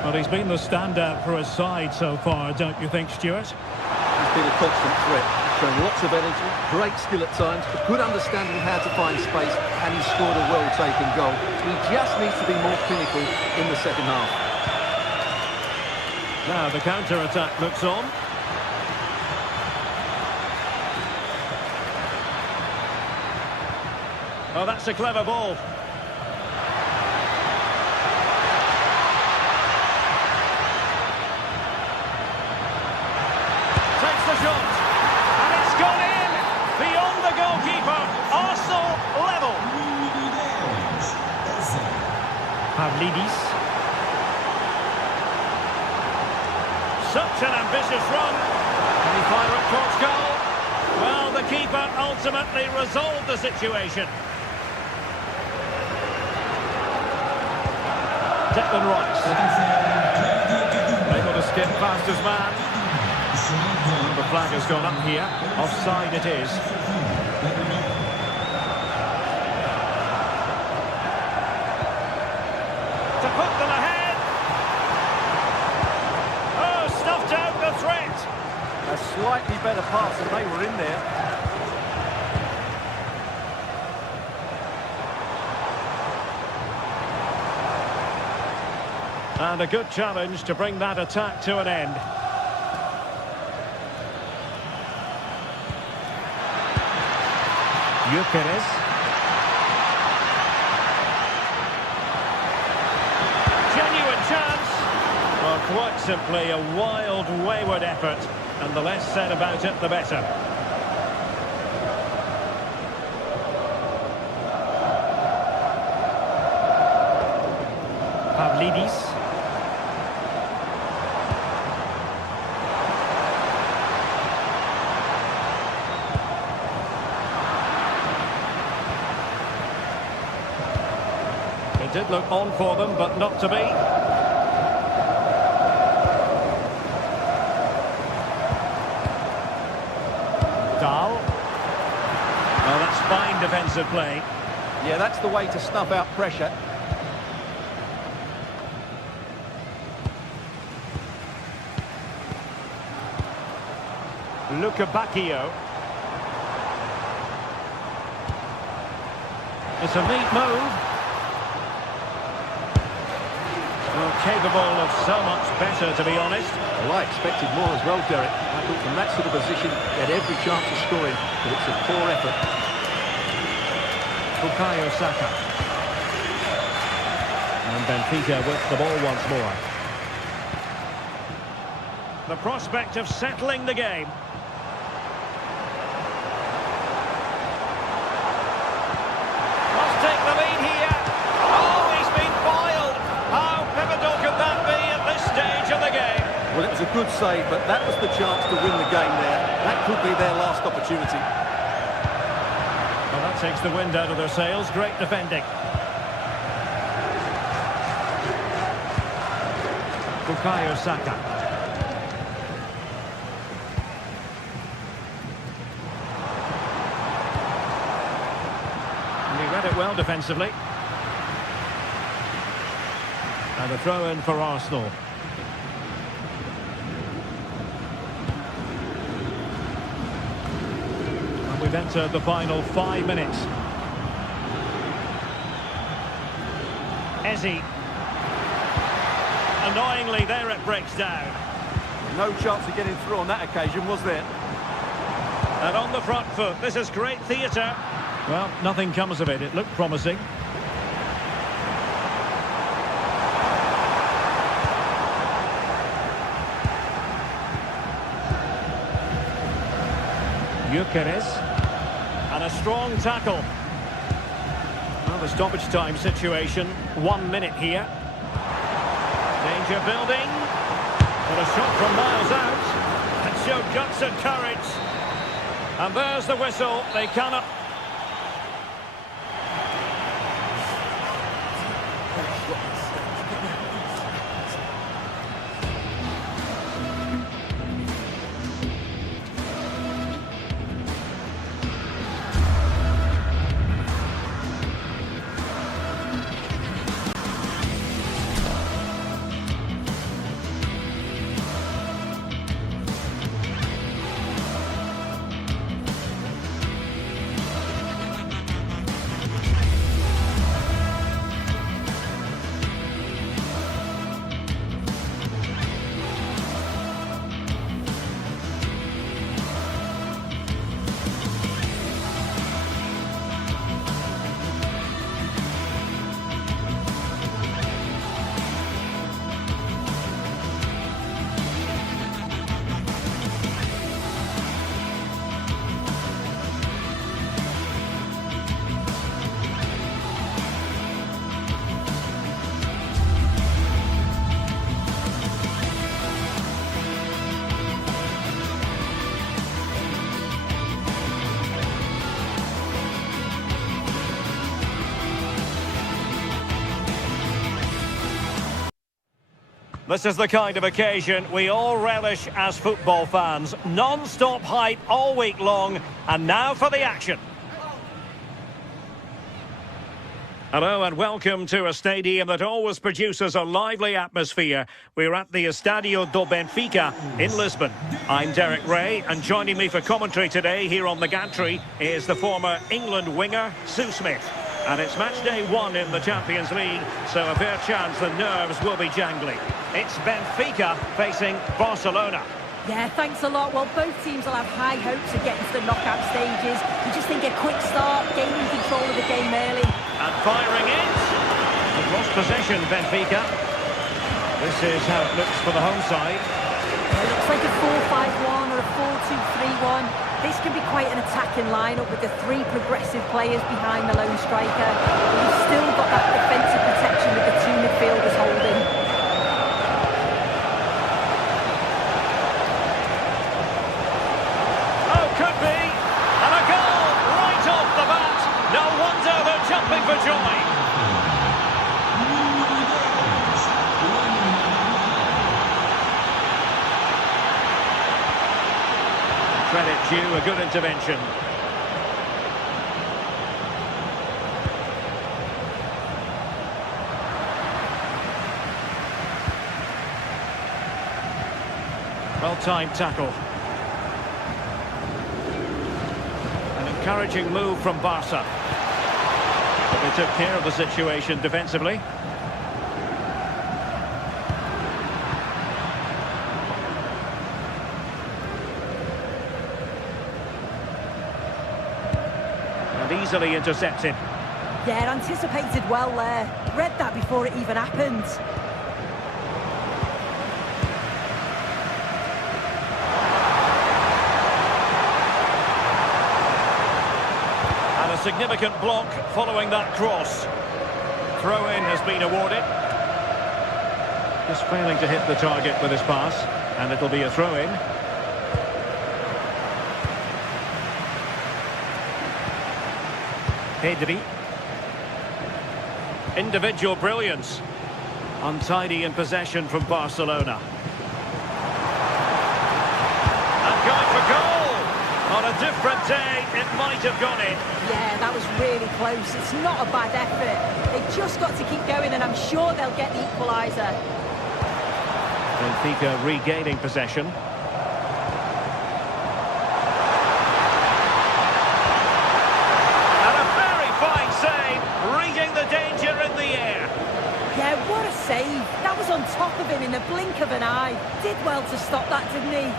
Well, he's been the standout for his side so far, don't you think, Stuart? He's been a constant threat, shown lots of energy, great skill at times, a good understanding of how to find space, and he scored a well-taken goal. He just needs to be more clinical in the second half. Now the counter-attack looks on. Oh, that's a clever ball. Takes the shot. And it's gone in. Beyond the goalkeeper. Arsenal level. Pavlidis. Such an ambitious run. Can he fire it towards goal? Well, the keeper ultimately resolved the situation. Declan Rice. Able to skip past his man. The flag has gone up here. Offside it is. To put them ahead. Oh, stuffed out the threat. A slightly better pass and they were in there. And a good challenge to bring that attack to an end. Gyökeres. Genuine chance. Well, quite simply a wild, wayward effort. And the less said about it, the better. Pavlidis. It did look on for them, but not to be. Dahl. Oh, that's fine defensive play. Yeah, that's the way to snuff out pressure. Luca Bacchio. It's a neat move. Well, capable of so much better, to be honest. Well, I expected more as well, Derek. I thought from that sort of position, he had every chance of scoring, but it's a poor effort. Bukayo Saka. And Benfica with the ball once more. The prospect of settling the game. Must take the lead here. Oh, he's been foiled. How pivotal could that be at this stage of the game? Well, it was a good save, but that was the chance to win the game there. That could be their last opportunity. Well, that takes the wind out of their sails. Great defending. Bukayo Saka. And he read it well defensively. And a throw-in for Arsenal. And we've entered the final 5 minutes. Eze. Annoyingly, there it breaks down. No chance of getting through on that occasion, was there? And on the front foot, this is great theatre. Well, nothing comes of it. It looked promising. Gyökeres. And a strong tackle. Well, the stoppage time situation. 1 minute here. Danger building. But a shot from miles out. And showed guts and courage. And there's the whistle. They cannot... This is the kind of occasion we all relish as football fans. Non-stop hype all week long, and now for the action. Hello and welcome to a stadium that always produces a lively atmosphere. We're at the Estadio do Benfica in Lisbon. I'm Derek Ray, and joining me for commentary today here on the gantry is the former England winger, Sue Smith. And it's match day 1 in the Champions League, so a fair chance the nerves will be jangling. It's Benfica facing Barcelona. Yeah, thanks a lot. Well, both teams will have high hopes of getting to the knockout stages. You just think a quick start, gaining control of the game early. And firing it. They've lost possession, Benfica. This is how it looks for the home side. It looks like a 4-5-1 or a 4-2-3-1. This can be quite an attacking lineup with the 3 progressive players behind the lone striker. But you've still got that defensive protection with the 2 midfielders holding. Oh, could be. And a goal right off the bat. No wonder they're jumping for joy. Credit due, a good intervention. Well-timed tackle. An encouraging move from Barca. But they took care of the situation defensively. Easily intercepted. Yeah, anticipated well there. Read that before it even happened. And a significant block following that cross. Throw-in has been awarded. Just failing to hit the target with his pass. And it'll be a throw-in. Pedri. Individual brilliance. Untidy in possession from Barcelona. And going for goal! On a different day, it might have gone in. Yeah, that was really close. It's not a bad effort. They've just got to keep going, and I'm sure they'll get the equaliser. Benfica regaining possession. Yeah, what a save. That was on top of him in the blink of an eye. Did well to stop that, didn't he?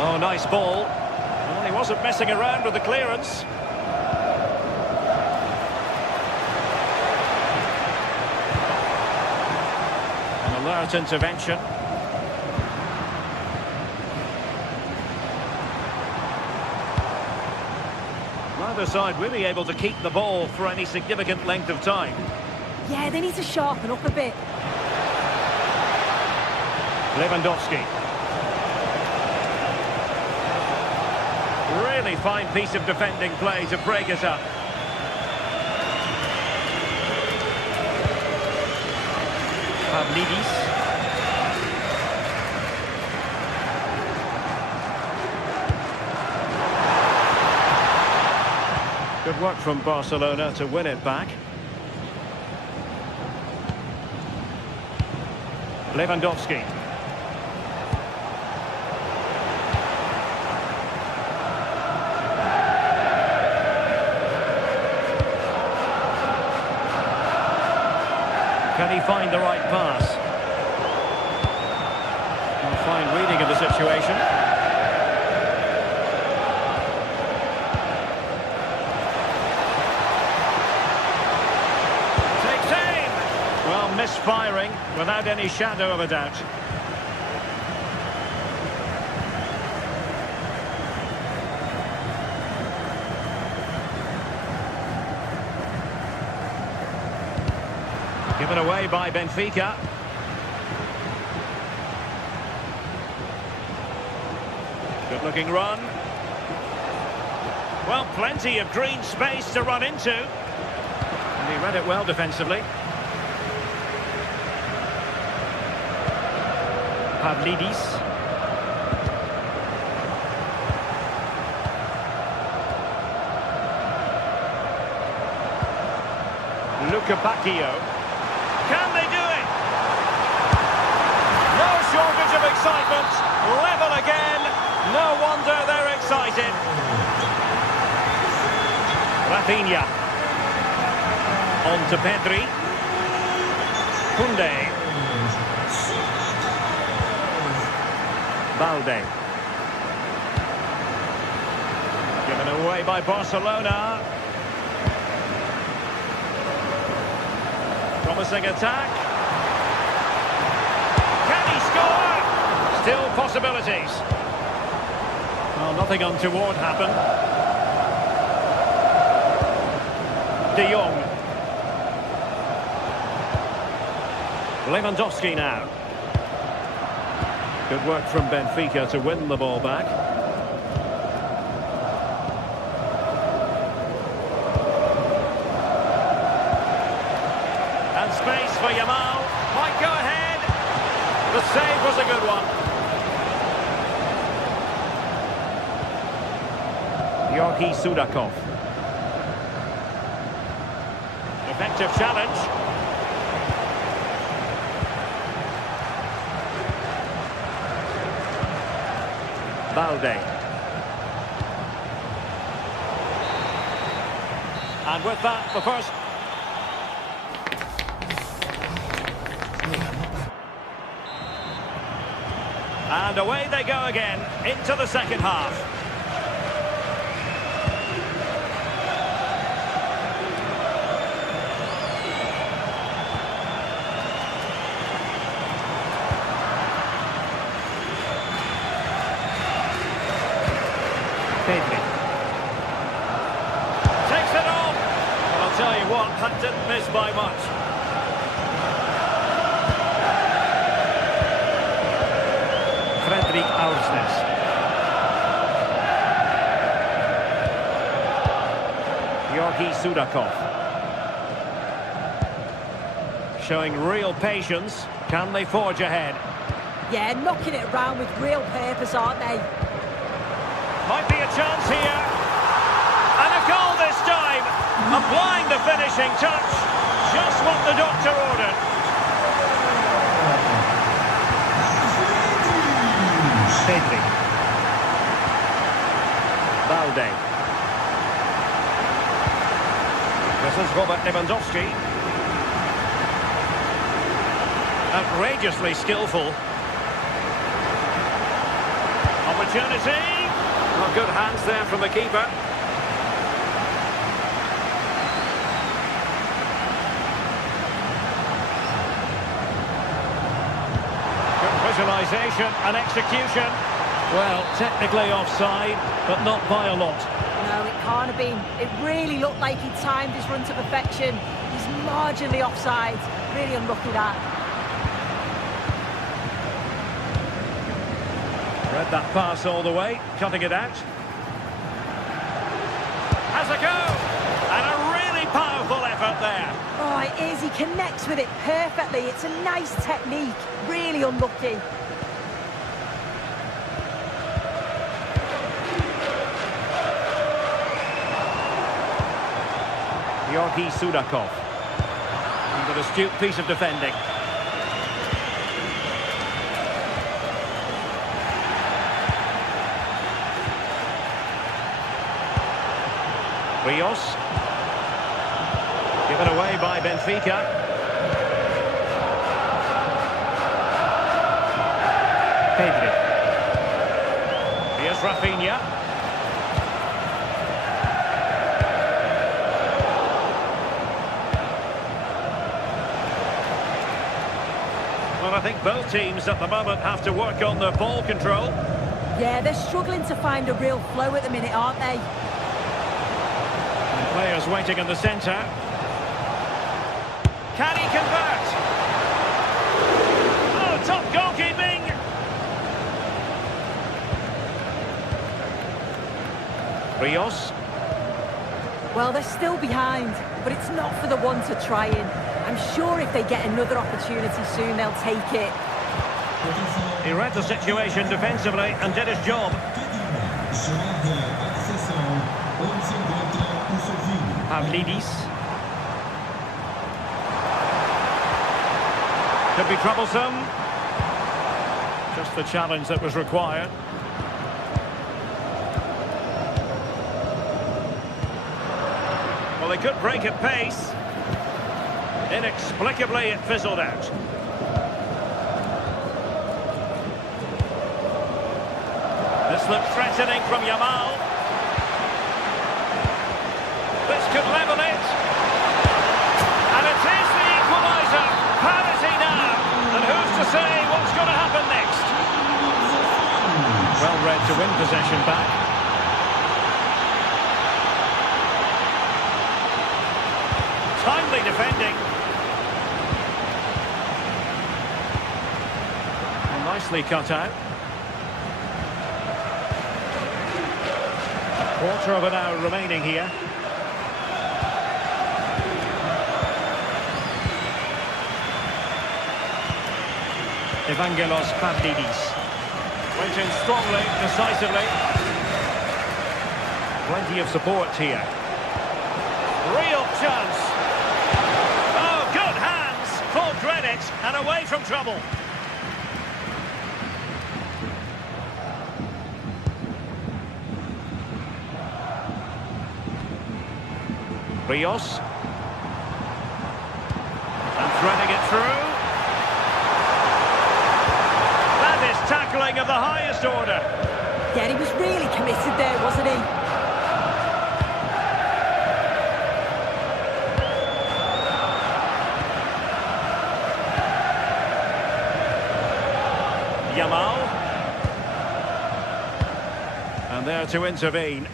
Oh, nice ball. Well, he wasn't messing around with the clearance. An alert intervention. Neither side really able to keep the ball for any significant length of time. Yeah, they need to sharpen up a bit. Lewandowski. Really fine piece of defending play to break it up. Pavlidis. Good work from Barcelona to win it back. Lewandowski. Can he find the right pass? A fine reading of the situation. Misfiring without any shadow of a doubt. Given away by Benfica. Good looking run. Well, plenty of green space to run into. And he read it well defensively. Pavlidis. Luca Bacchio. Can they do it? No shortage of excitement. Level again. No wonder they're excited. Rafinha. On to Pedri. Koundé. Balde. Given away by Barcelona. Promising attack. Can he score? Still possibilities. Well, nothing untoward happened. De Jong. Lewandowski now. Good work from Benfica to win the ball back. And space for Yamal. Might go ahead. The save was a good one. Georgi Sudakov. Effective challenge. Balde. And with that, the first. And away they go again, into the second half. Pedri. Takes it on. I'll tell you what, that didn't miss by much. Fredrik Aursnes. Georgi Sudakov. Showing real patience. Can they forge ahead? Yeah, knocking it around with real purpose, aren't they? Might be a chance here. And a goal this time. Applying the finishing touch. Just what the doctor ordered. Pedri. Balde. This is Robert Lewandowski. Outrageously skillful. Opportunity. Oh, good hands there from the keeper. Good visualisation and execution. Well, technically offside, but not by a lot. No, it can't have been. It really looked like he timed his run to perfection. He's marginally offside. Really unlucky that. Read that pass all the way, cutting it out. Has a go! And a really powerful effort there. Oh, it is. He connects with it perfectly. It's a nice technique. Really unlucky. Georgi Sudakov. An astute piece of defending. Rios. Given away by Benfica. Pedri. Here's Rafinha. Well, I think both teams at the moment have to work on their ball control. Yeah, they're struggling to find a real flow at the minute, aren't they? Players waiting in the centre. Can he convert? Oh, top goalkeeping! Rios. Well, they're still behind, but it's not for the ones who are trying. I'm sure if they get another opportunity soon, they'll take it. He read the situation defensively and did his job. Pavlidis. Could be troublesome. Just the challenge that was required. they could break at pace. Inexplicably, it fizzled out. This looks threatening from Yamal. This could level it. And it is the equaliser. Parity now. And who's to say what's going to happen next? Well read to win possession back. Timely defending. And nicely cut out. Quarter of an hour remaining here. Evangelos Pavlidis. Went in strongly, decisively. Plenty of support here. Real chance. Oh, good hands. Full credit and away from trouble. Rios. And threading it through. That is tackling of the highest order. Yeah, he was really committed there, wasn't he? Yamal. And there to intervene.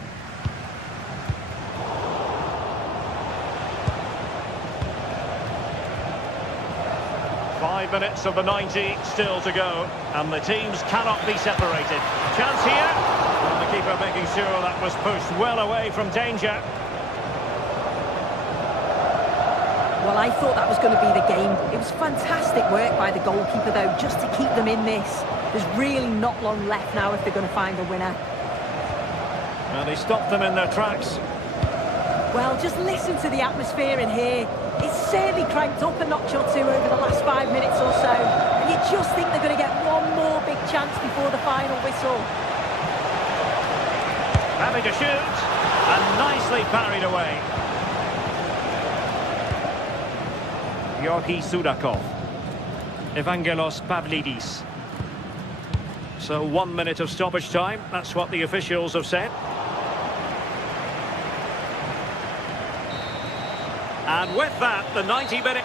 Minutes of the 90 still to go, and the teams cannot be separated. Chance here, and the keeper making sure that was pushed well away from danger. Well, I thought that was going to be the game. It was fantastic work by the goalkeeper, though, just to keep them in this. There's really not long left now if they're going to find a winner. Well, he stopped them in their tracks. Well, just listen to the atmosphere in here. It's certainly cranked up a notch or two over the last 5 minutes or so. And you just think they're going to get one more big chance before the final whistle. Having to shoot, and nicely parried away. Georgi Sudakov. Evangelos Pavlidis. So 1 minute of stoppage time, that's what the officials have said. And with that, the 90-minute...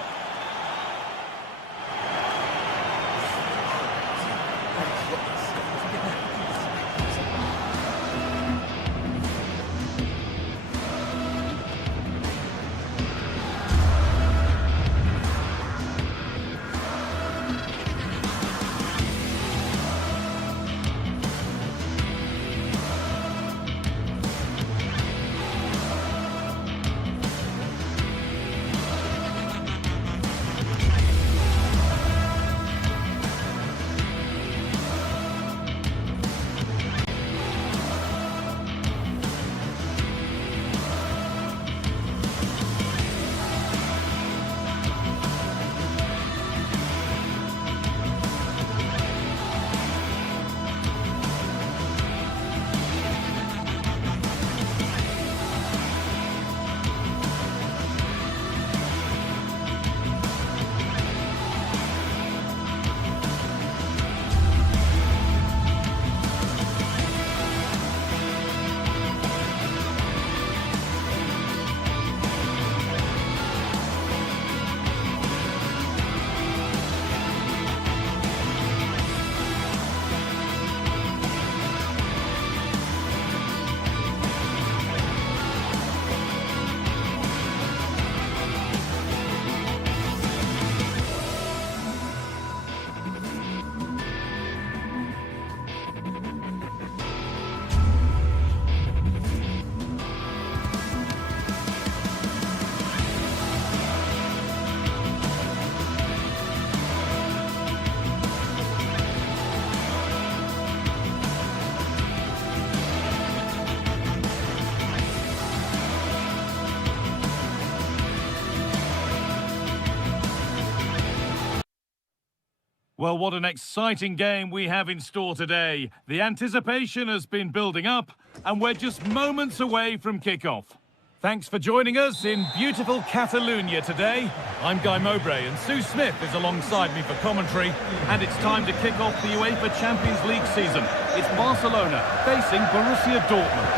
Well, what an exciting game we have in store today. The anticipation has been building up, and we're just moments away from kick-off. Thanks for joining us in beautiful Catalonia today. I'm Guy Mowbray and Sue Smith is alongside me for commentary. And it's time to kick off the UEFA Champions League season. It's Barcelona facing Borussia Dortmund.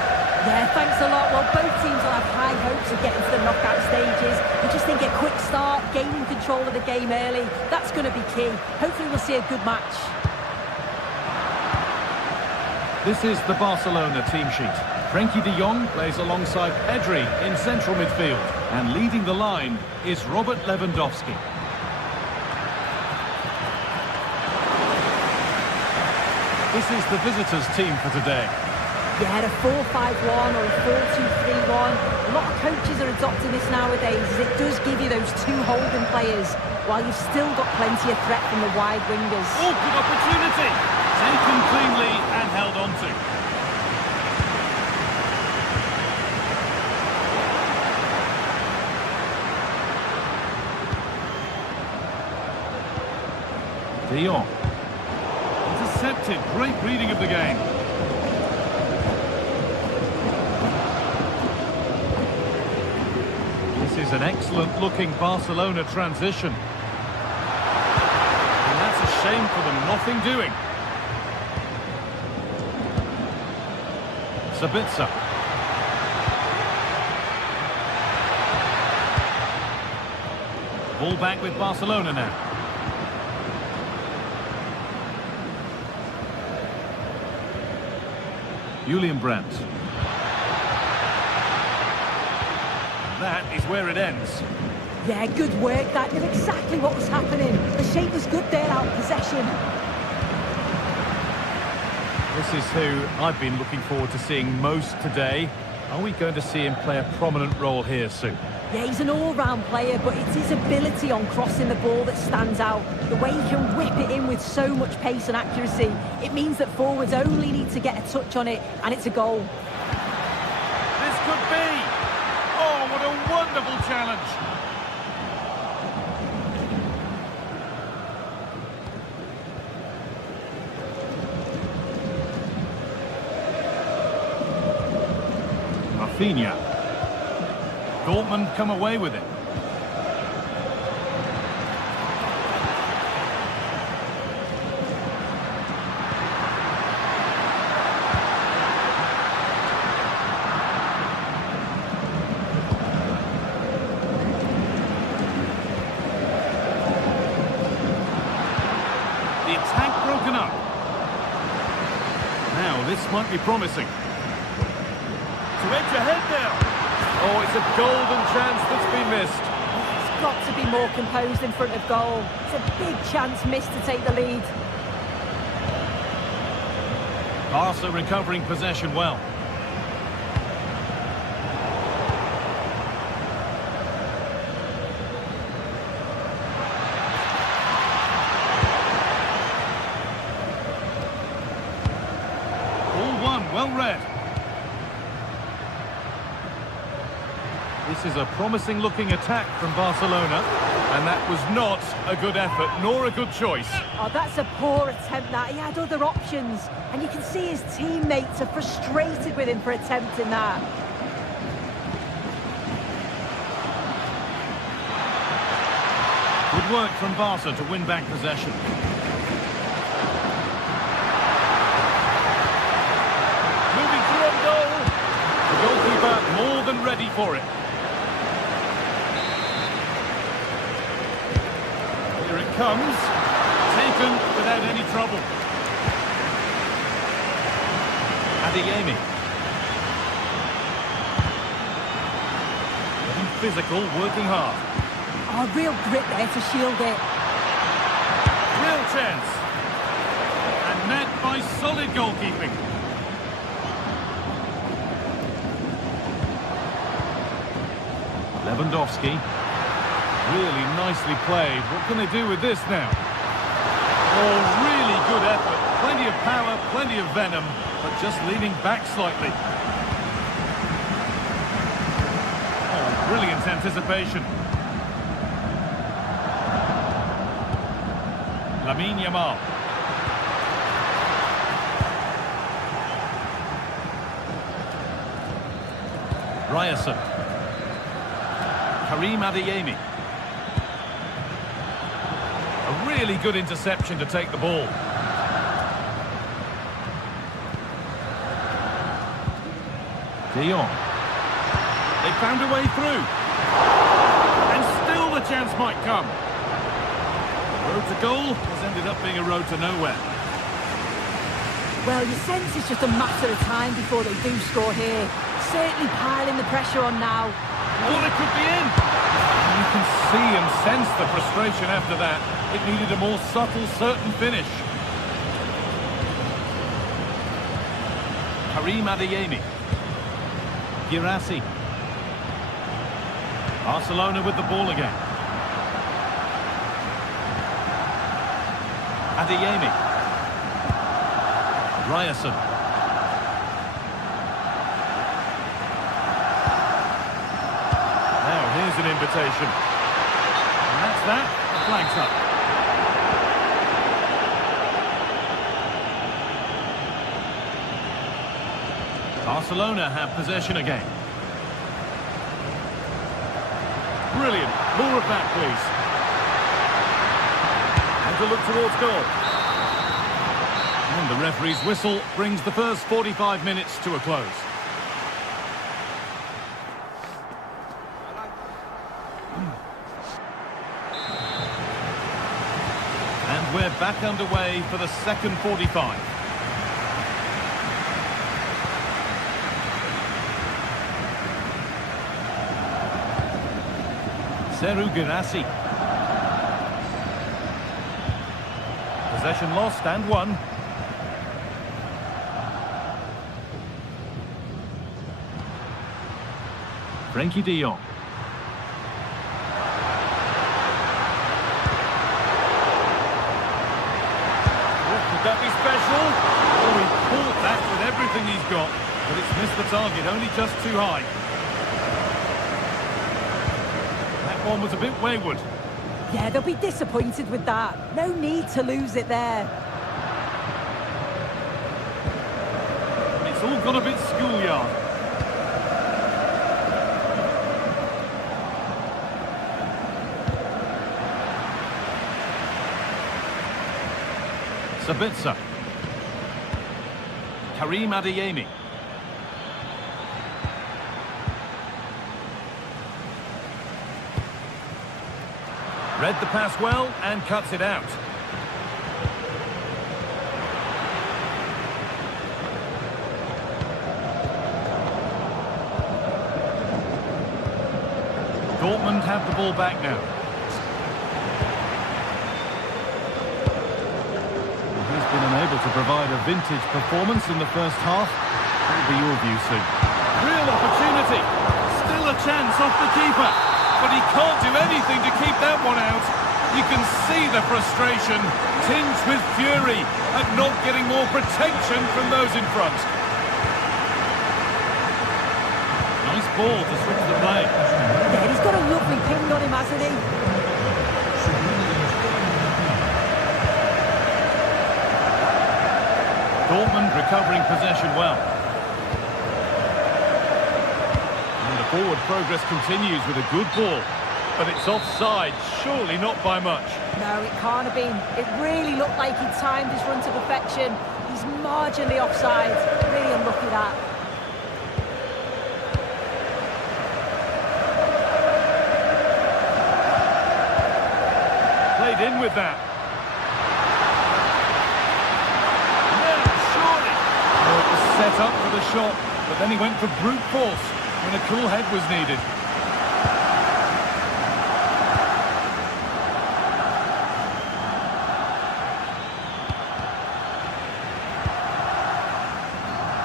Yeah, thanks a lot. Well, both teams will have high hopes of getting to the knockout stages. I just think a quick start, gaining control of the game early, that's going to be key. Hopefully we'll see a good match. This is the Barcelona team sheet. Frenkie de Jong plays alongside Pedri in central midfield. And leading the line is Robert Lewandowski. This is the visitors' team for today. Yeah, a 4-5-1 or a 4-2-3-1. A lot of coaches are adopting this nowadays, as it does give you those two holding players, while you've still got plenty of threat from the wide wingers. Oh, good opportunity! Taken cleanly and held on to. De Jong. Intercepted. Great reading of the game. This is an excellent-looking Barcelona transition. And that's a shame for them. Nothing doing. Sabitzer. Ball back with Barcelona now. Julian Brandt. That is where it ends. Yeah, good work. That knew exactly what was happening. The shape was good there out of possession. This is who I've been looking forward to seeing most today. Are we going to see him play a prominent role here soon? Yeah, he's an all-round player, but it's his ability on crossing the ball that stands out. The way he can whip it in with so much pace and accuracy. It means that forwards only need to get a touch on it, and it's a goal. This could be! Oh, what a wonderful challenge! Rafinha. Dortmund come away with it. The attack broken up. Now this might be promising. To edge ahead now. Oh, it's a golden chance that's been missed. He's got to be more composed in front of goal. It's a big chance missed to take the lead. Barca recovering possession well. Ball won, well read. This is a promising-looking attack from Barcelona, and that was not a good effort, nor a good choice. Oh, that's a poor attempt, that. He had other options, and you can see his teammates are frustrated with him for attempting that. Good work from Barca to win back possession. Moving through on goal. The goalkeeper more than ready for it. Here it comes. Taken without any trouble. Adeyemi. Getting physical, working hard. Oh, real grit there to shield it. Real chance. And met by solid goalkeeping. Lewandowski. Really nicely played. What can they do with this now? Oh, really good effort. Plenty of power, plenty of venom, but just leaning back slightly. Oh, brilliant anticipation. Lamine Yamal. Ryerson. Karim Adeyemi. A really good interception to take the ball. De Jong. They found a way through. And still the chance might come. Road to goal has ended up being a road to nowhere. Well, you sense it's just a matter of time before they do score here. Certainly piling the pressure on now. Corner could be in. You can see and sense the frustration after that. It needed a more subtle, certain finish. Karim Adeyemi. Girassi. Barcelona with the ball again. Adeyemi. Ryerson. Now here's an invitation. And that's that. The flag's up. Barcelona have possession again. Brilliant. More of that, please. And to look towards goal. And the referee's whistle brings the first 45 minutes to a close. And we're back underway for the second 45. Serhou Guirassy. Possession lost and won. Frenkie de Jong. Could that be special? Oh, he caught that with everything he's got, but it's missed the target, only just too high. One was a bit wayward. Yeah, they'll be disappointed with that. No need to lose it there. It's all gone a bit schoolyard. Sabitzer. Karim Adeyemi. Read the pass well and cuts it out. Dortmund have the ball back now. He's been unable to provide a vintage performance in the first half. What will be your view soon? Real opportunity. Still a chance off the keeper. But he can't do anything to keep that one out. You can see the frustration, tinged with fury at not getting more protection from those in front. Nice ball to switch the play. Yeah, he's got a lovely ping on him, hasn't he? Dortmund recovering possession well. Forward progress continues with a good ball, but it's offside, surely not by much. No, it can't have been. It really looked like he timed his run to perfection. He's marginally offside. Really unlucky that. Played in with that. No, surely. Oh, it was set up for the shot, but then he went for brute force when a cool head was needed.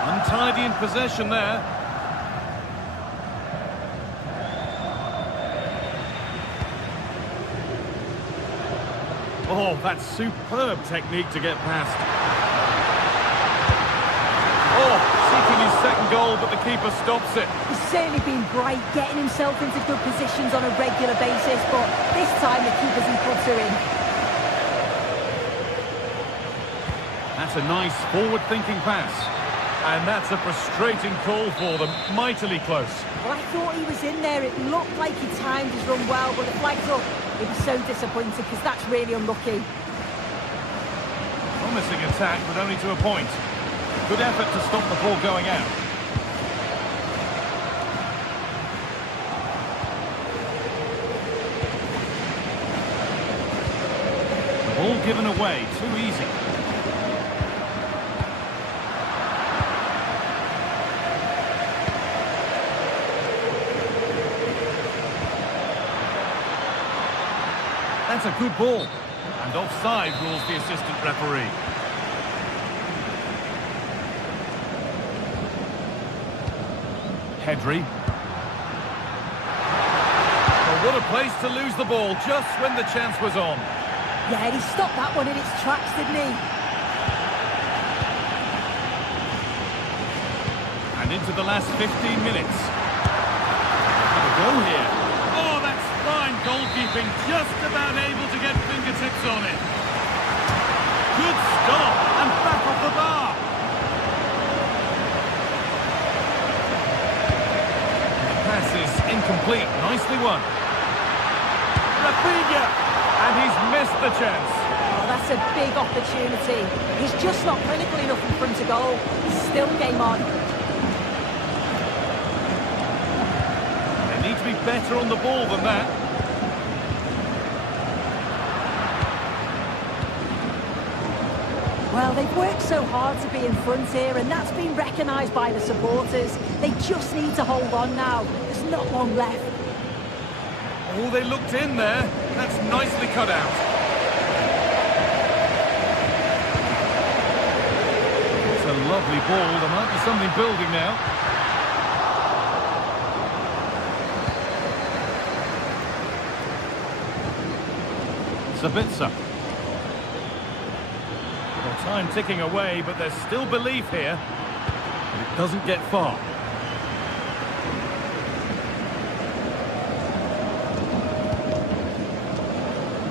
Untidy in possession there. Oh, that's superb technique to get past. Oh, seeking his second goal, but the keeper stops it. He's certainly been bright, getting himself into good positions on a regular basis, but this time the keeper's equal to him. That's a nice forward-thinking pass. And that's a frustrating call for them. Mightily close. Well, I thought he was in there. It looked like he timed his run well, but the flag's up. It was so disappointing because that's really unlucky. Promising attack, but only to a point. Good effort to stop the ball going out. The ball given away, too easy. That's a good ball. And offside rules the assistant referee. Pedri. Oh, what a place to lose the ball just when the chance was on. Yeah, he stopped that one in its tracks, didn't he? And into the last 15 minutes. Have a go here. Oh, that's fine goalkeeping. Just about able to get fingertips on it. Good stop. And back off the bar. The pass is incomplete. Nicely won. Rafinha. And he's missed the chance. Oh, that's a big opportunity. He's just not clinical enough in front of goal. Still game on. They need to be better on the ball than that. Well, they've worked so hard to be in front here, and that's been recognised by the supporters. They just need to hold on now. There's not long left. Oh, they looked in there. That's nicely cut out. It's a lovely ball. There might be something building now. Sabitzer. Well, time ticking away, but there's still belief here. But it doesn't get far.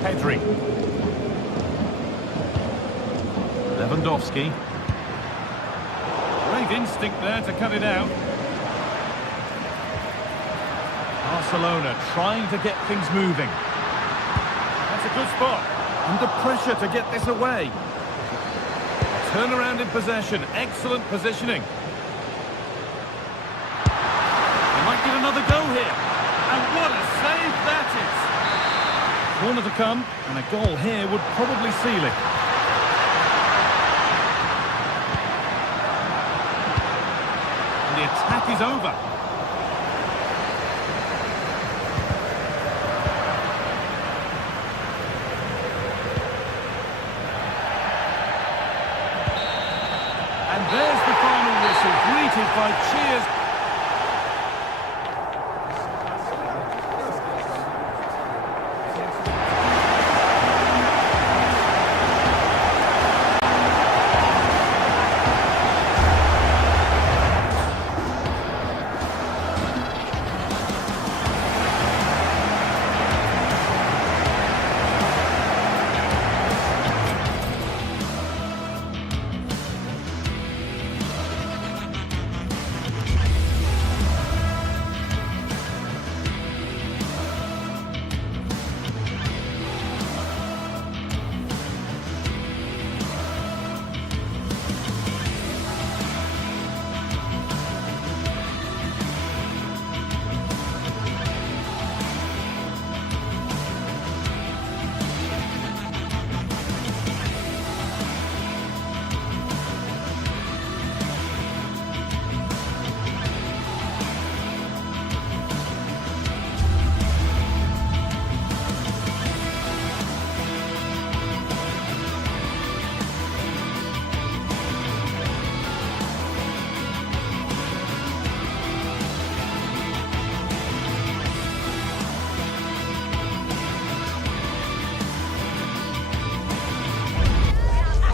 Pedri. Lewandowski. Great instinct there to cut it out. Barcelona trying to get things moving. That's a good spot. Under pressure to get this away. Turnaround in possession. Excellent positioning. They might get another go here. And what a save that is. Corner to come, and a goal here would probably seal it. And the attack is over. And there's the final whistle, greeted by cheers.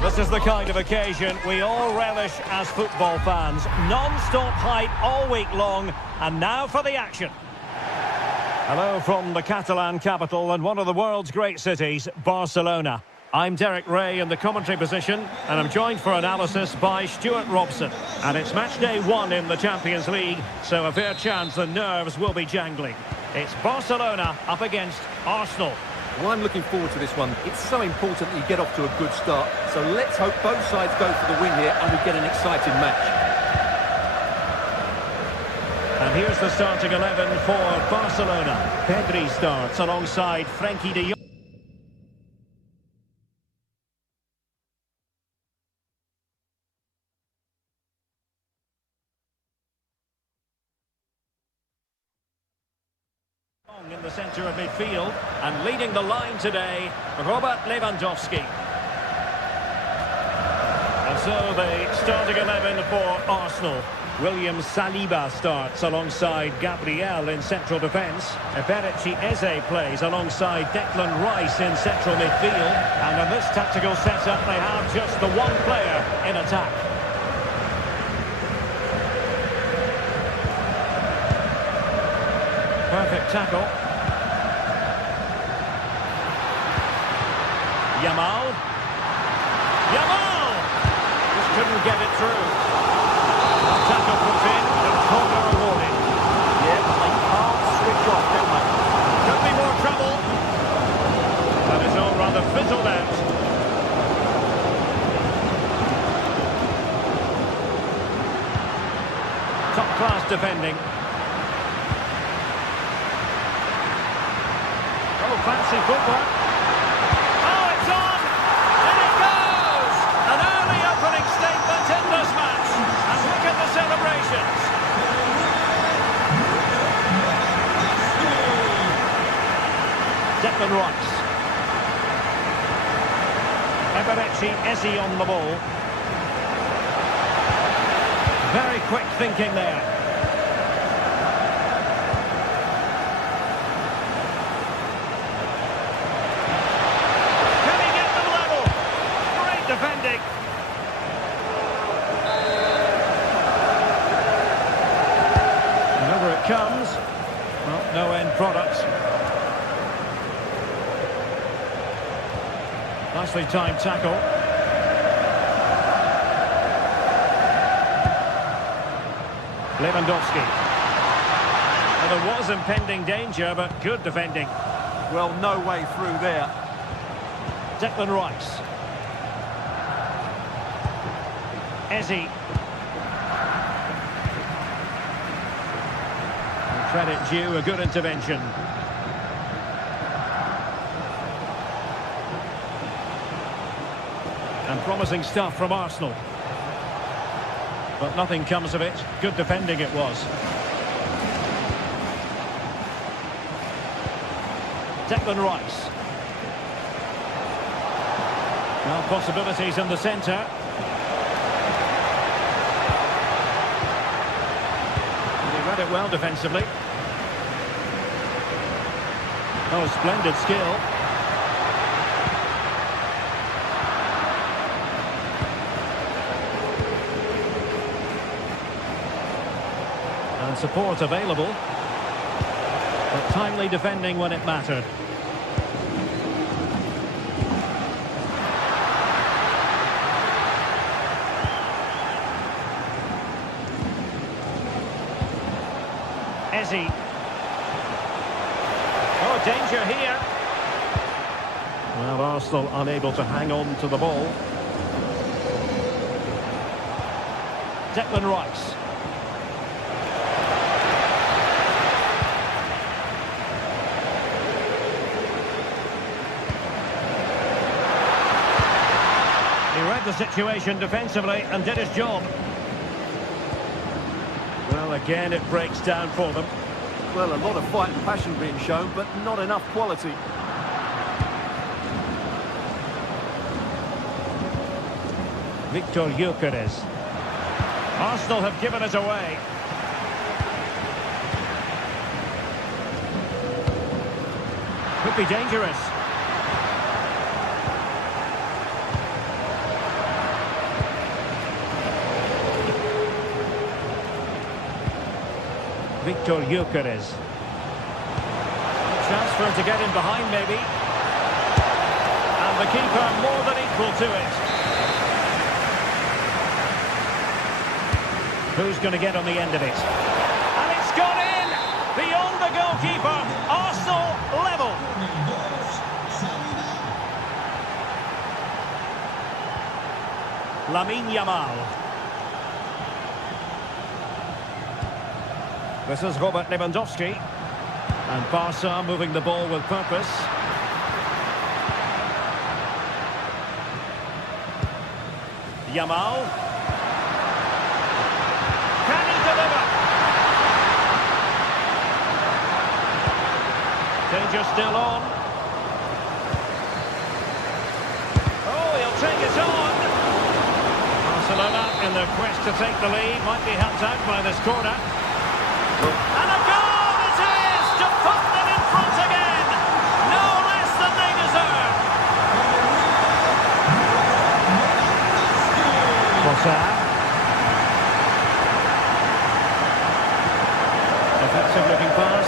This is the kind of occasion we all relish as football fans. Non-stop hype all week long, and now for the action. Hello from the Catalan capital and one of the world's great cities, Barcelona. I'm Derek Ray in the commentary position, and I'm joined for analysis by Stuart Robson. And it's match day 1 in the Champions League, so a fair chance the nerves will be jangling. It's Barcelona up against Arsenal. Well, I'm looking forward to this one. It's so important that you get off to a good start. So let's hope both sides go for the win here and we get an exciting match. And here's the starting 11 for Barcelona. Pedri starts alongside Frenkie de Jong. In the centre of midfield, and leading the line today, Robert Lewandowski. And so the starting 11 for Arsenal. William Saliba starts alongside Gabriel in central defence. Eberechi Eze plays alongside Declan Rice in central midfield. And in this tactical setup, they have just the one player in attack. Perfect tackle. Yamal. Just couldn't get it through. Tackle put in, and corner awarded. Yeah, they can't switch off, can they? Could be more trouble. That is all rather fizzled out. Top class defending. Oh, fancy football. Oh, it's on! And it goes! An early opening statement in this match. And look at the celebrations. Declan Rice. Eberechi Eze on the ball. Very quick thinking there. Defending. And over it comes. Well, no end product. Nicely timed tackle. Lewandowski. Well, there was impending danger, but good defending. Well, no way through there. Declan Rice. Eze. Credit due, a good intervention. And promising stuff from Arsenal. But nothing comes of it. Good defending it was. Declan Rice. Now possibilities in the centre. Read it well defensively. Oh, splendid skill. And support available. But timely defending when it mattered. Eze. Oh, danger here. Well, Arsenal unable to hang on to the ball. Declan Rice. He read the situation defensively and did his job. Well, again, it breaks down for them. Well, a lot of fight and passion being shown, but not enough quality. Victor Gyökeres. Arsenal have given it away. Could be dangerous. Victor Gyökeres. Chance for him to get in behind, maybe. And the keeper more than equal to it. Who's going to get on the end of it? And it's gone in! Beyond the goalkeeper. Arsenal level. Lamine Yamal. This is Robert Lewandowski. And Barca moving the ball with purpose. Yamal. Can he deliver? Danger still on. Oh, he'll take it on. Barcelona in their quest to take the lead. Might be helped out by this corner. And a goal it is to put them in front again. No less than they deserve. Trossard. Effective looking pass.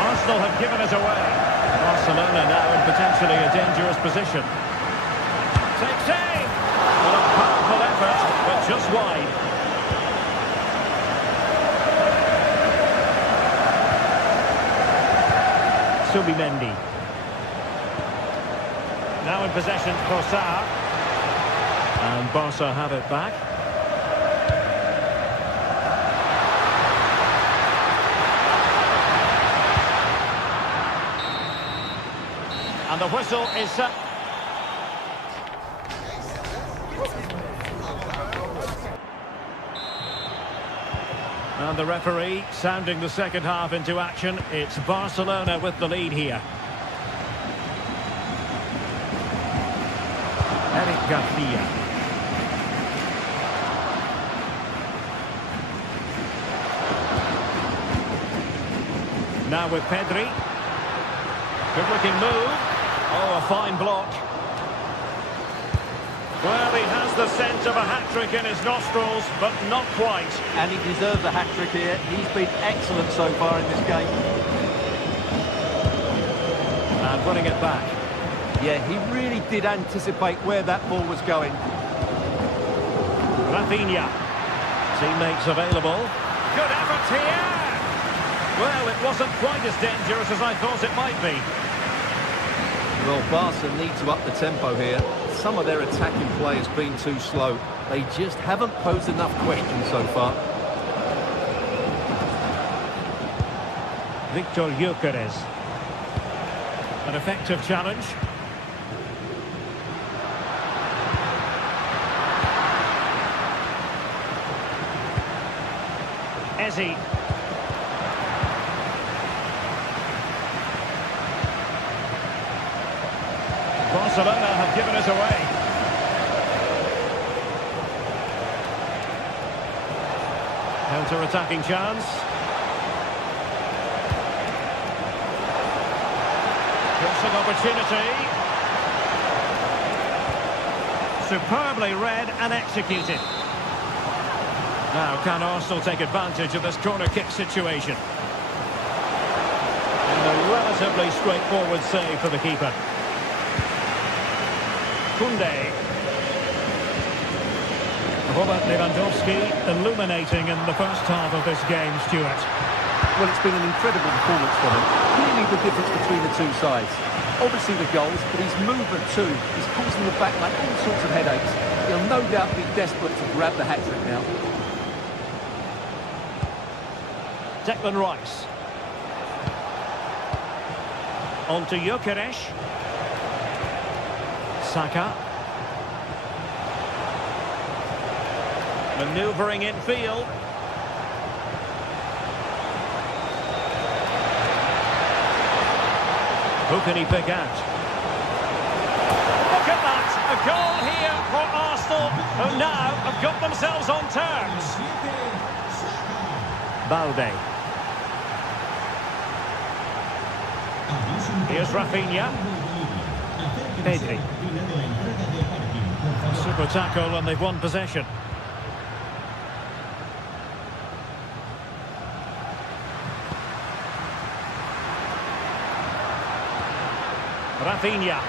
Arsenal have given it away. Barcelona now in potentially a dangerous position. Takes aim. Well, a powerful effort, but just wide. Subimendi. Now in possession, Trossard. And Barca have it back. And the whistle is set. And the referee sounding the second half into action. It's Barcelona with the lead here. Eric Garcia. Now with Pedri. Good looking move. Oh, a fine block. Well, he has the scent of a hat-trick in his nostrils, but not quite. And he deserves a hat-trick here. He's been excellent so far in this game. And winning it back. Yeah, he really did anticipate where that ball was going. Rafinha. Teammates available. Good effort here. Well, it wasn't quite as dangerous as I thought it might be. Well, Barca need to up the tempo here. Some of their attacking play has been too slow. They just haven't posed enough questions so far. Victor Gyökeres. An effective challenge. Ezzy. Barcelona have given it away. Counter-attacking chance. Crossing opportunity. Superbly read and executed. Now, can Arsenal take advantage of this corner kick situation? And a relatively straightforward save for the keeper. Koundé. Robert Lewandowski illuminating in the first half of this game, Stuart. Well, it's been an incredible performance for him. Clearly the difference between the two sides. Obviously the goals, but his movement too is causing the back like all sorts of headaches. He'll no doubt be desperate to grab the hat-trick now. Declan Rice. On to Gyökeres. Saka. Manoeuvring in field. Who can he pick out? Look at that! A goal here for Arsenal, who now have got themselves on terms. Balde. Here's Rafinha. Pedri. Super tackle and they've won possession. Rafinha.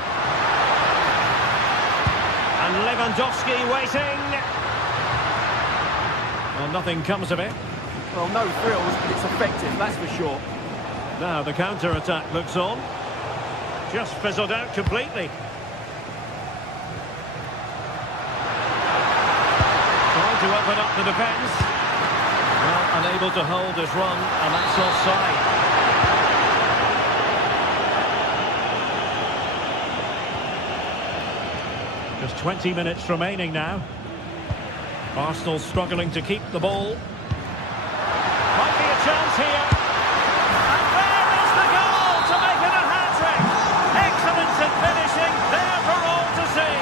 And Lewandowski waiting. Well, nothing comes of it. Well, no thrills, but it's effective, that's for sure. Now the counter-attack looks on. Just fizzled out completely. Trying to open up the defence. Well, unable to hold his run, and that's offside. Just 20 minutes remaining now. Arsenal struggling to keep the ball. Might be a chance here. And there is the goal to make it a hat-trick. Excellence in finishing, there for all to see.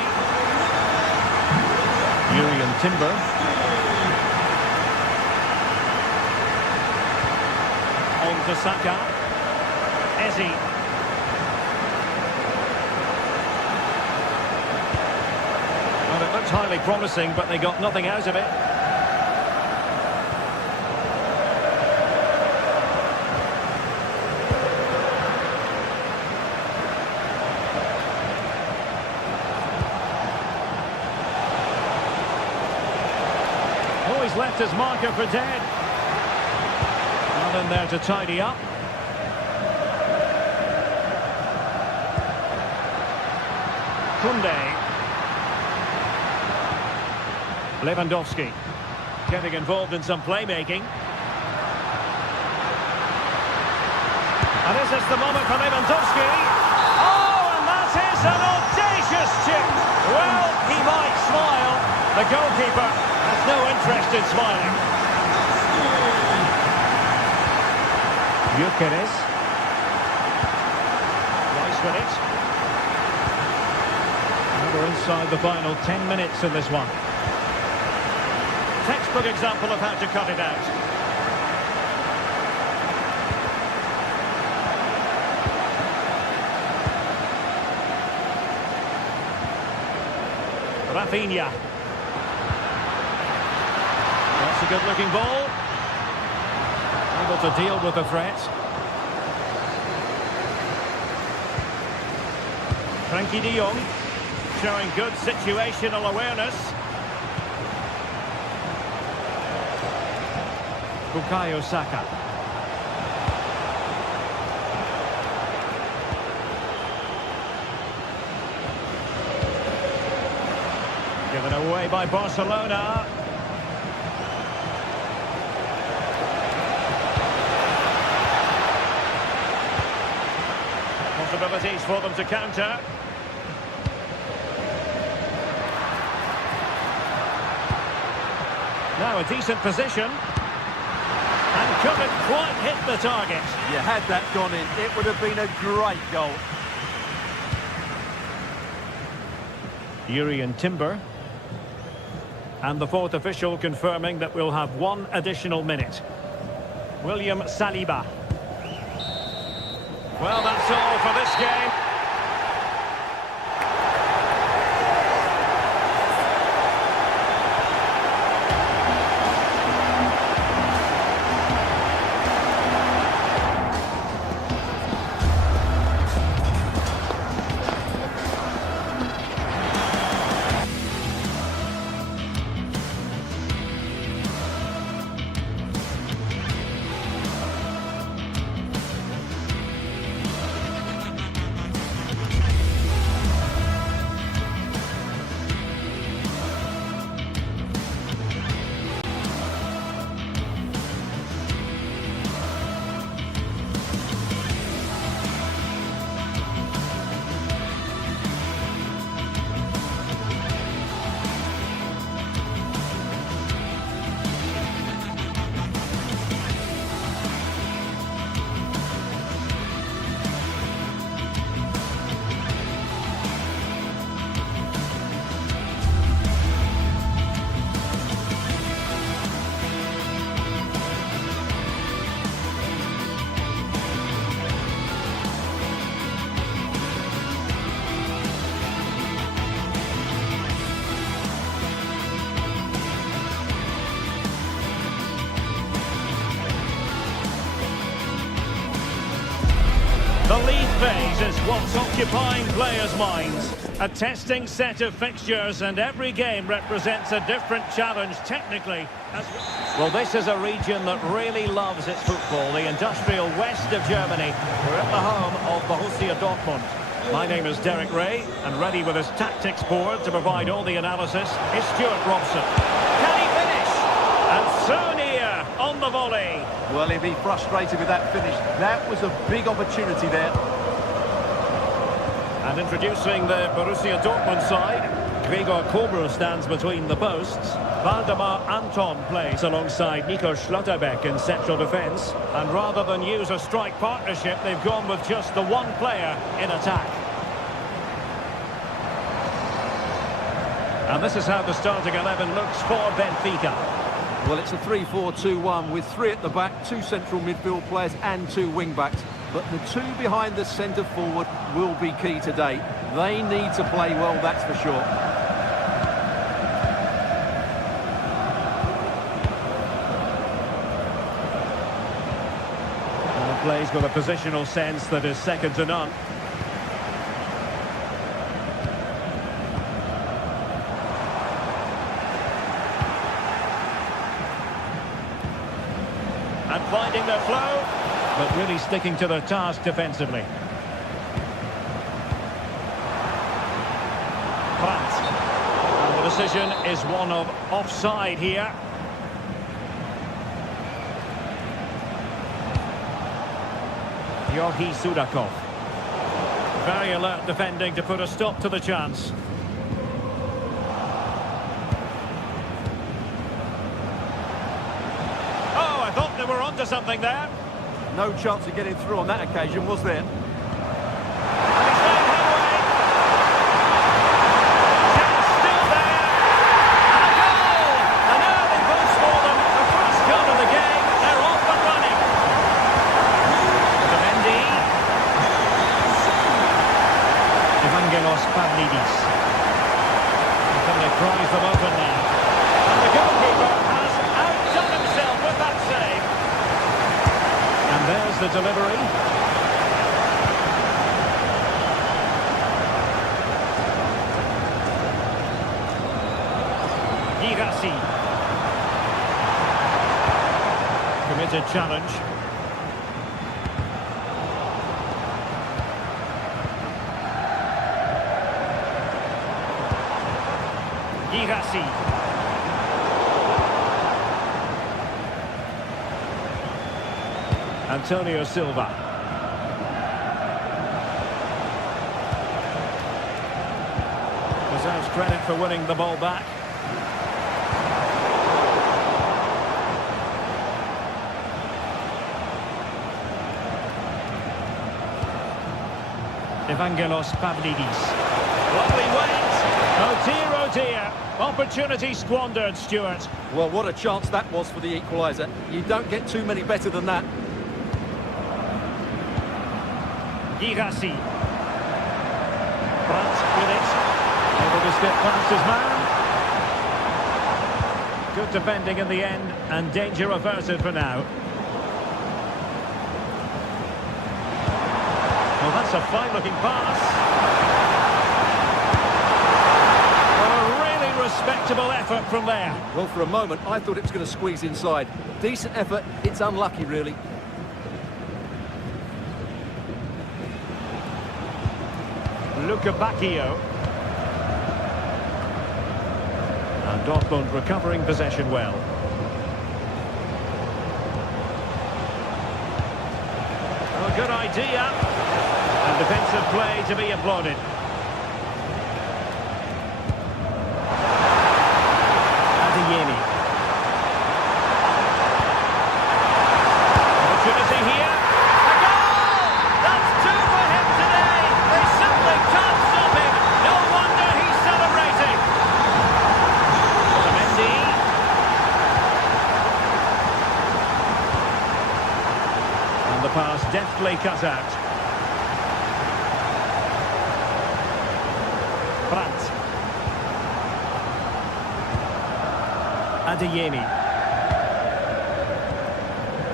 Urian Timber. On to Saka. Eze. Well, it looked highly promising, but they got nothing out of it. Oh, he's left his marker for dead. Not in there to tidy up. Koundé. Lewandowski getting involved in some playmaking. And this is the moment for Lewandowski. Oh, and that is an audacious chip. Well, he might smile. The goalkeeper has no interest in smiling. Gyökeres. Nice with it. And we're inside the final 10 minutes in this one. Textbook example of how to cut it out. Rafinha. That's a good-looking ball. Able to deal with the threat. Frankie de Jong showing good situational awareness. Bukayo Saka. Given away by Barcelona. Possibilities for them to counter. Now a decent position. And couldn't quite hit the target. You had that gone in, it would have been a great goal. Urian Timber. And the fourth official confirming that we'll have one additional minute. William Saliba. Well, that's all for this game. phase is what's occupying players' minds. A testing set of fixtures, and every game represents a different challenge technically. Well, this is a region that really loves its football, the industrial west of Germany. We're at the home of Borussia Dortmund. My name is Derek Ray, and ready with his tactics board to provide all the analysis is Stuart Robson. Can he finish? And so near on the volley. Well, he'll be frustrated with that finish. That was a big opportunity there. And introducing the Borussia Dortmund side, Gregor Kobel stands between the posts. Waldemar Anton plays alongside Nico Schlotterbeck in central defence. And rather than use a strike partnership, they've gone with just the one player in attack. And this is how the starting 11 looks for Benfica. Well, it's a 3-4-2-1 with 3 at the back, 2 central midfield players and 2 wing-backs. But the 2 behind the centre forward will be key today. They need to play well, that's for sure. Plays with a positional sense that is second to none. And finding their flow, but really sticking to their task defensively. And the decision is one of offside here. Georgi Sudakov. Very alert defending to put a stop to the chance. Oh, I thought they were onto something there. No chance of getting through on that occasion, was there? Pries them open now. And the goalkeeper has outdone himself with that save. And there's the delivery. Girassi. Committed challenge. Girassi. Antonio Silva. Deserves credit for winning the ball back. Evangelos Pavlidis. Lovely wait. Oh dear, oh dear. Opportunity squandered, Stuart. Well, what a chance that was for the equaliser. You don't get too many better than that. Girassi. Brandt with it. Able to step past his man. Good defending in the end, and danger averted for now. Well, that's a fine-looking pass. Respectable effort from there. Well, for a moment, I thought it was going to squeeze inside. Decent effort, it's unlucky, really. Luca Bacchio. And Dortmund recovering possession well. Well, good idea. And defensive play to be applauded. Opportunity here. A goal! That's 2 for him today. They simply can't stop him. No wonder he's celebrating. Mendy. And the pass deftly cut out. Brandt. Adeyemi.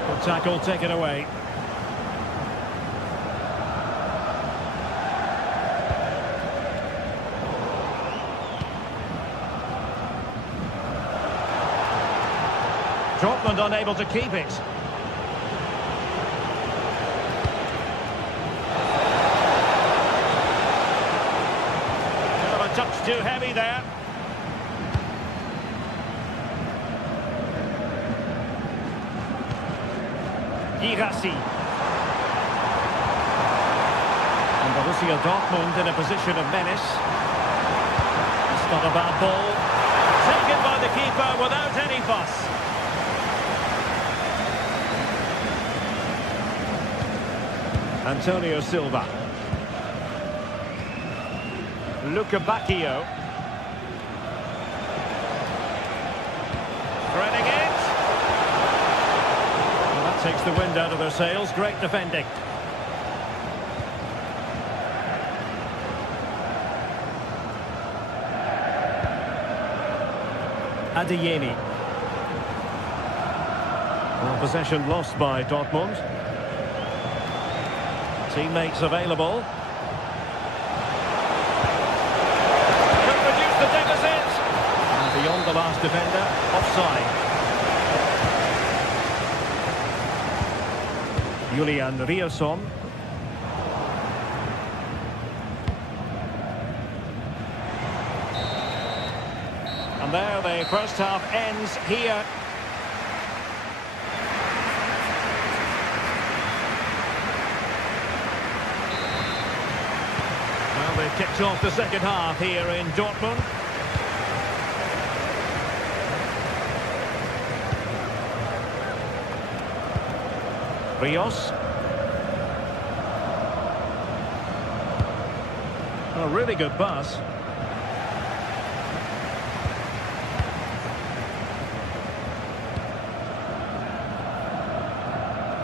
Good tackle taken away. Dortmund unable to keep it. A touch too heavy there. Girassi. And Borussia Dortmund in a position of menace. It's not a bad ball. Taken by the keeper without any fuss. Antonio Silva. Luca Bacchio. Threading it. Well, that takes the wind out of their sails. Great defending. Adeyemi. Well, possession lost by Dortmund. Teammates available. Could reduce the deficit. And beyond the last defender, offside. Julian Riasson. And there the first half ends here. Well, they've kicked off the second half here in Dortmund. Rios. A really good pass.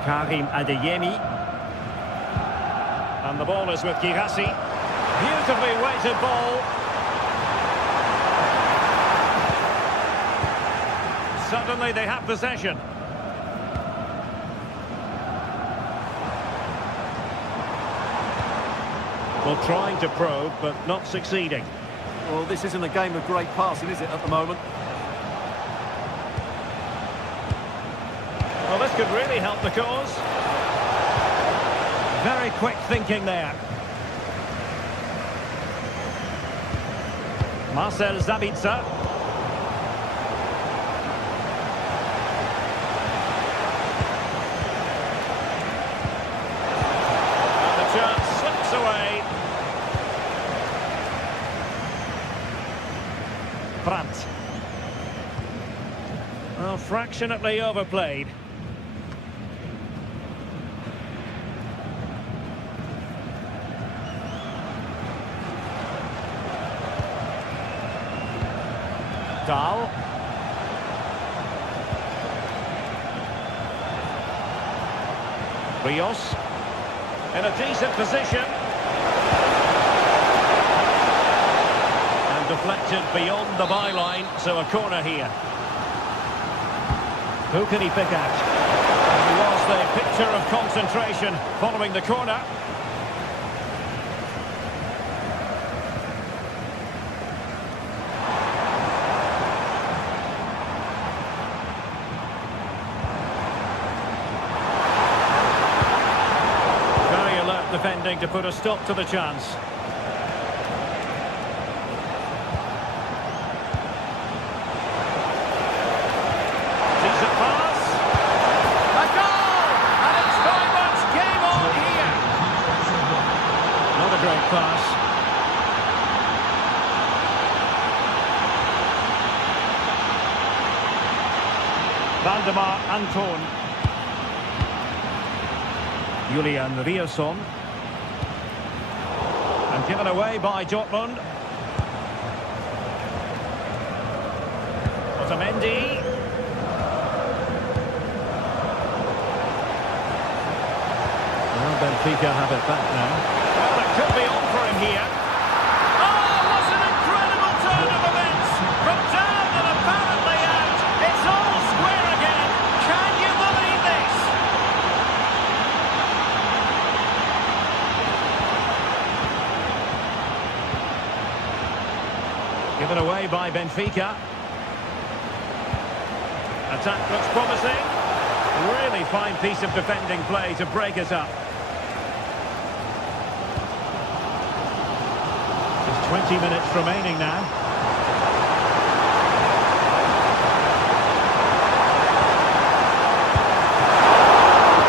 Karim Adeyemi. And the ball is with Girassi. Beautifully weighted ball. Suddenly they have possession. Well, trying to probe, but not succeeding. Well, this isn't a game of great passing, is it, at the moment? Well, this could really help the cause. Very quick thinking there. Marcel Sabitzer. And the chance slips away. Brandt. Well, fractionately overplayed. Dahl. Rios in a decent position. And deflected beyond the byline, so a corner here. Who can he pick out? He was the picture of concentration following the corner. Defending to put a stop to the chance. Decent pass. A goal! And it's very much game on here. Not a great pass. Valdemar Anton. Julian Riasson. And given away by Dortmund. Otamendi. Well, Benfica have it back now. Well, it could be on for him here. Oh, what an incredible turn of events! From down and apparently out, it's all square again. Can you believe this? Given away by Benfica. Attack looks promising. Really fine piece of defending play to break us up. Just 20 minutes remaining now.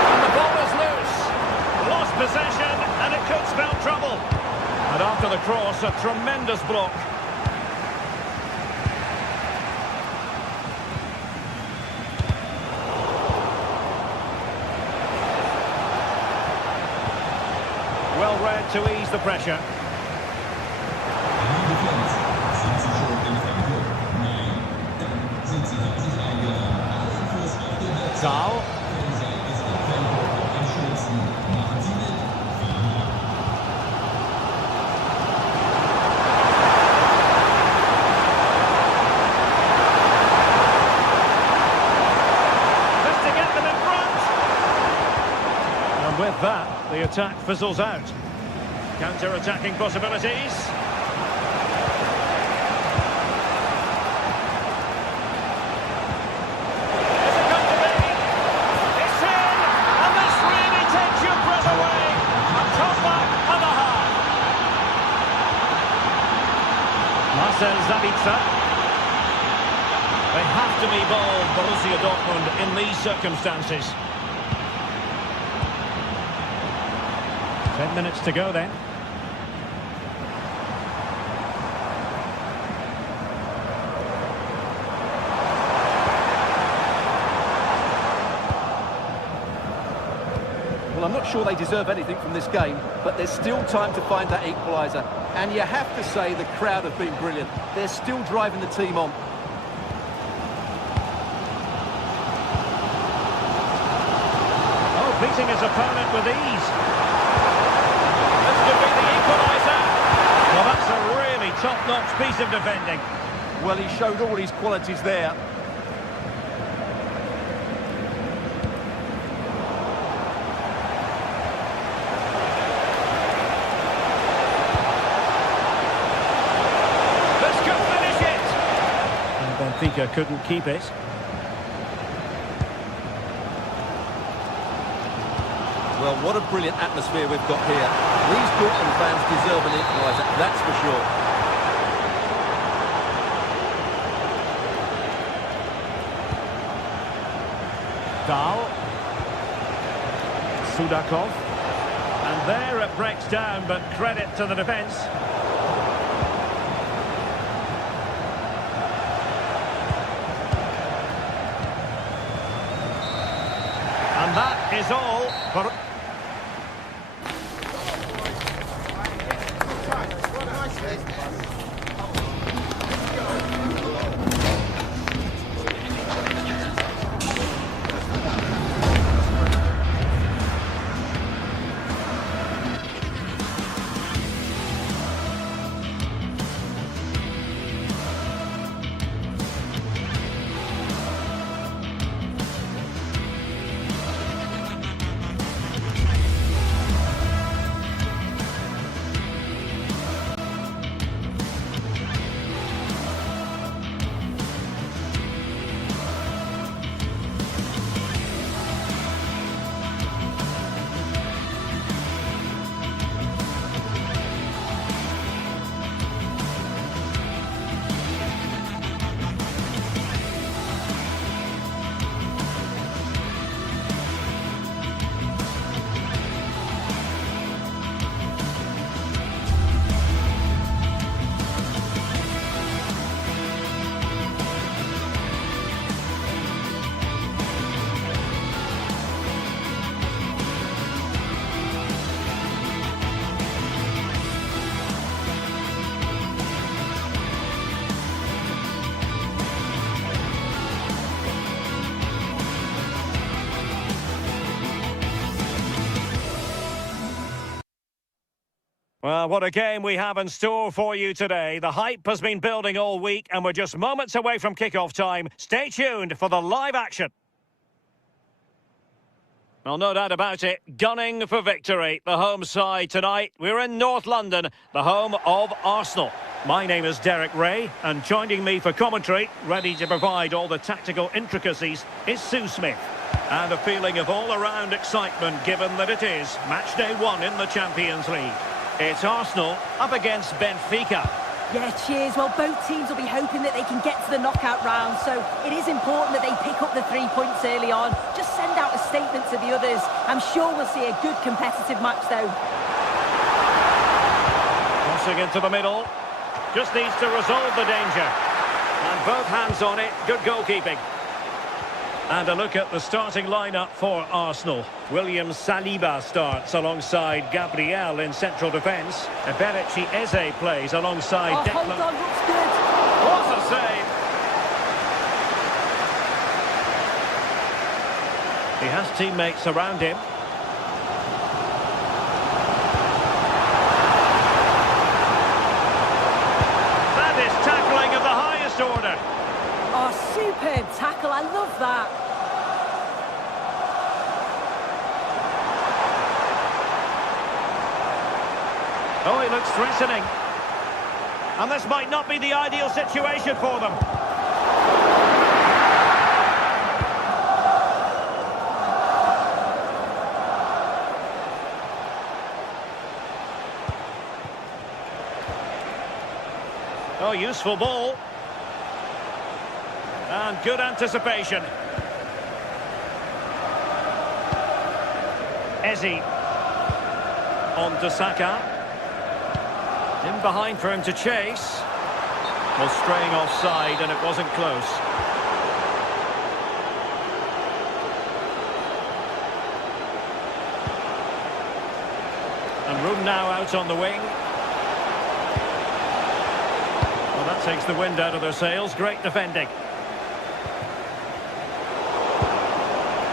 And the ball is loose. Lost possession, and it could spell trouble. And after the cross, a tremendous block. Well read to ease the pressure. Dahl. Just to get them in front. And with that, the attack fizzles out. Counter-attacking possibilities. Zabitzer. They have to be bold, Borussia Dortmund, in these circumstances. 10 minutes to go then. Well, I'm not sure they deserve anything from this game, but there's still time to find that equaliser. And you have to say the crowd have been brilliant. They're still driving the team on. Oh, beating his opponent with ease. This could be the equaliser. Well, that's a really top-notch piece of defending. Well, he showed all his qualities there. Benfica couldn't keep it. Well, what a brilliant atmosphere we've got here. These Dortmund fans deserve an equaliser, that's for sure. Dahl. Sudakov. And there it breaks down, but credit to the defence. And that is all for... Well, what a game we have in store for you today. The hype has been building all week and we're just moments away from kick-off time. Stay tuned for the live action. Well, no doubt about it. Gunning for victory. The home side tonight. We're in North London, the home of Arsenal. My name is Derek Ray, and joining me for commentary, ready to provide all the tactical intricacies, is Sue Smith. And a feeling of all-around excitement, given that it is match day 1 in the Champions League. It's Arsenal up against Benfica. Yeah, cheers. Well, both teams will be hoping that they can get to the knockout round, so it is important that they pick up the 3 points early on. Just send out a statement to the others. I'm sure we'll see a good competitive match, though. Crossing into the middle. Just needs to resolve the danger. And both hands on it. Good goalkeeping. And a look at the starting lineup for Arsenal. William Saliba starts alongside Gabriel in central defence. Eberici Eze plays alongside Declan. Hold on, looks good. What a save! He has teammates around him. That is tackling of the highest order. Oh, superb tackle. I love that. Oh, he looks threatening. And this might not be the ideal situation for them. Oh, useful ball. And good anticipation. Eze. On to Saka. In behind for him to chase. Well, straying offside, and it wasn't close. And room now out on the wing. Well, that takes the wind out of their sails. Great defending.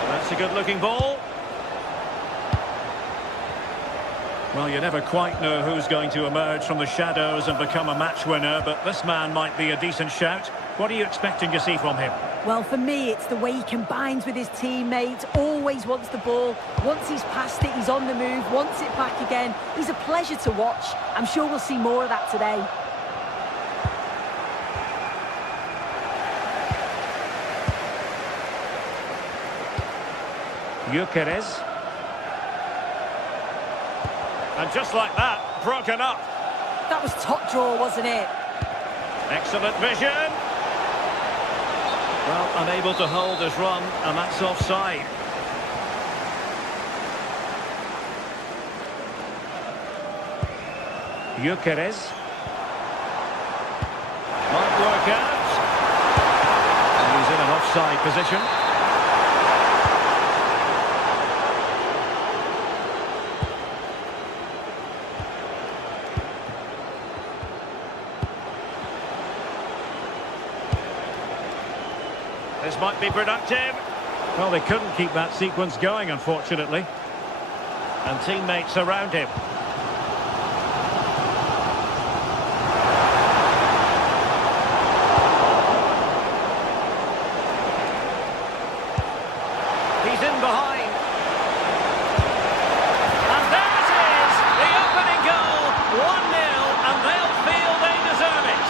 That's a good-looking ball. Well, you never quite know who's going to emerge from the shadows and become a match winner, but this man might be a decent shout. What are you expecting to see from him? Well, for me, it's the way he combines with his teammates, always wants the ball. Once he's passed it, he's on the move, wants it back again. He's a pleasure to watch. I'm sure we'll see more of that today. Gyökeres. And just like that, broken up. That was top draw, wasn't it? Excellent vision. Well, unable to hold his run, and that's offside. Gyökeres. Might work out. And he's in an offside position. This might be productive. Well, they couldn't keep that sequence going, unfortunately. And teammates around him. He's in behind. And there it is! The opening goal! 1-0, and they'll feel they deserve it.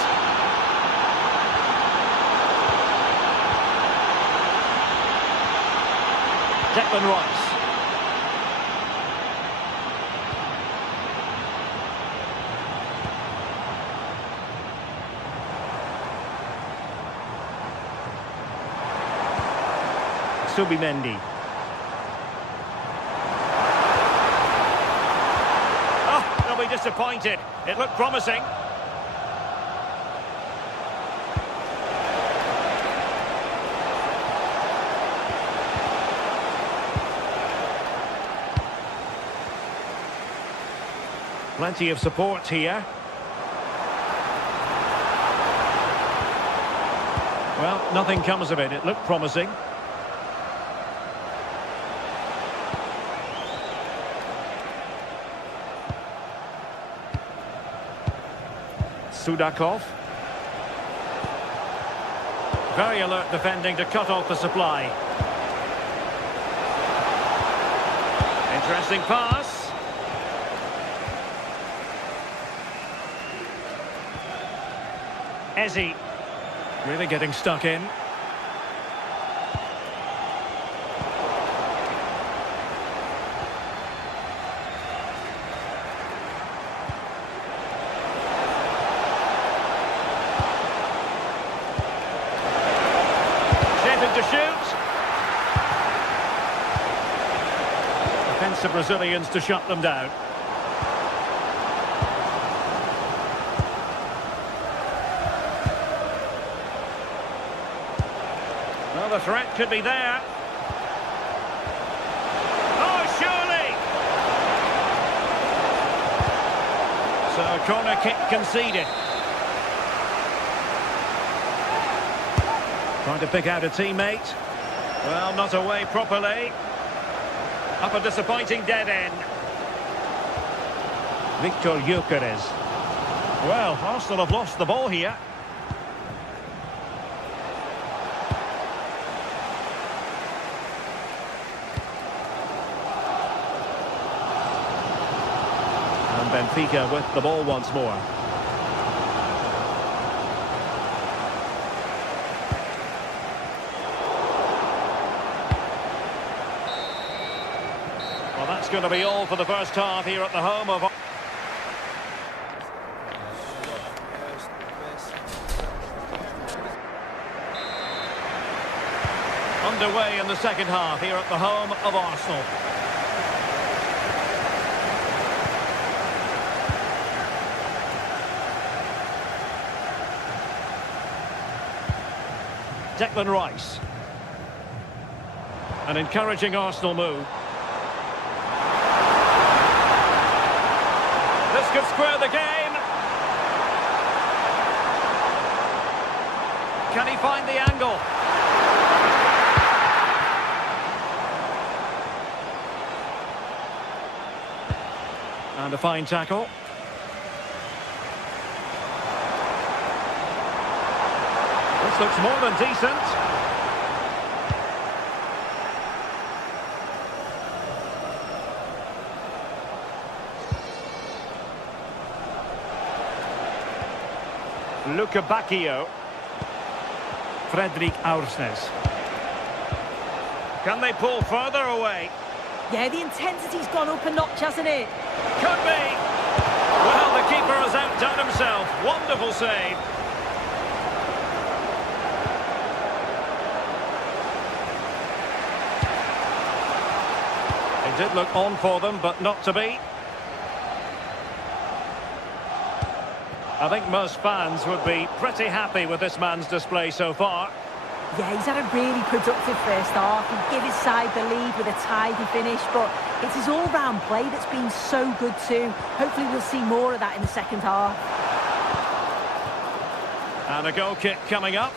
Declan Rice. Subimendi. Oh, they'll be disappointed. It looked promising. Plenty of support here. Well, nothing comes of it. It looked promising. Sudakov. Very alert defending to cut off the supply. Interesting pass. Ezzy. Really getting stuck in. To shoot. Defensive Brazilians to shut them down. Well, the threat could be there. Oh, surely! So, corner kick conceded. Trying to pick out a teammate. Well, not away properly. Up a disappointing dead end. Victor Gyökeres. Well, Arsenal have lost the ball here. And Benfica with the ball once more. That's going to be all for the first half here at the home of... Underway in the second half here at the home of Arsenal. Declan Rice. An encouraging Arsenal move. This could square the game. Can he find the angle? And a fine tackle. This looks more than decent. Luca Bacchio. Fredrik Aursnes. Can they pull further away? Yeah, the intensity's gone up a notch, hasn't it? Could be. Well, the keeper has outdone himself. Wonderful save. It did look on for them, but not to be. I think most fans would be pretty happy with this man's display so far. Yeah, he's had a really productive first half. He gave his side the lead with a tidy finish, but it's his all-round play that's been so good too. Hopefully we'll see more of that in the second half. And a goal kick coming up.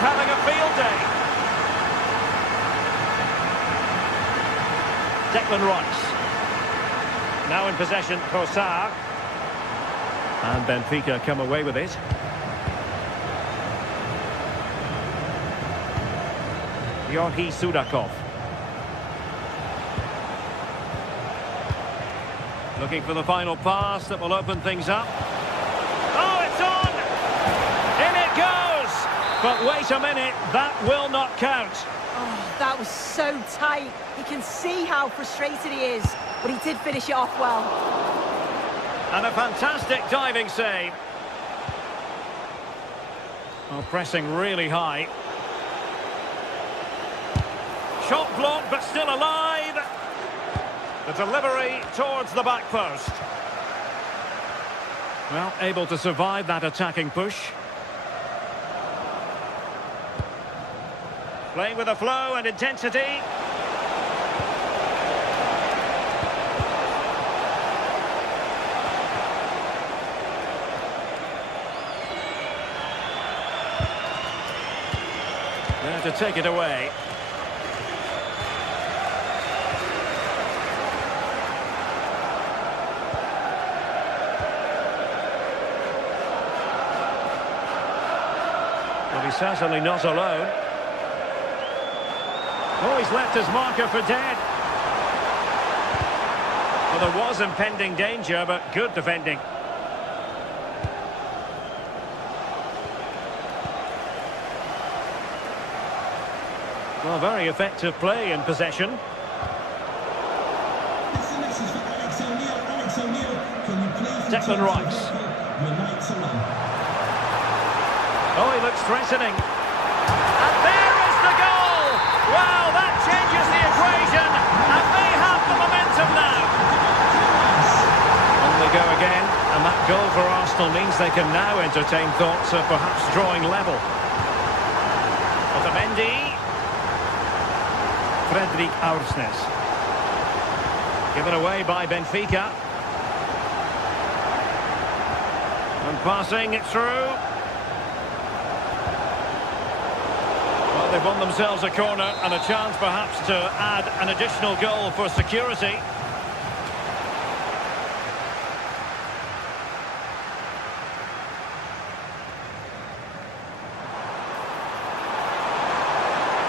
Having a field day. Declan Rice. Now in possession, Trossard. And Benfica come away with it. Georgi Sudakov. Looking for the final pass that will open things up. Oh, it's on! In it goes! But wait a minute, that will not count. Oh, that was so tight. You can see how frustrated he is, but he did finish it off well. And a fantastic diving save. Oh, pressing really high. Shot blocked, but still alive. The delivery towards the back post. Well, able to survive that attacking push. Playing with a flow and intensity. Trying to take it away. Well, he's certainly not alone. Oh, he's left his marker for dead. Well, there was impending danger, but good defending. Well, very effective play in possession. Declan Rice. Oh, he looks threatening. And there is the goal! Wow, that changes the equation, and they have the momentum now. On they go again, and that goal for Arsenal means they can now entertain thoughts of perhaps drawing level. Otamendi. Fredrik Aursnes. Given away by Benfica. And passing it through. Well, they've won themselves a corner and a chance perhaps to add an additional goal for security.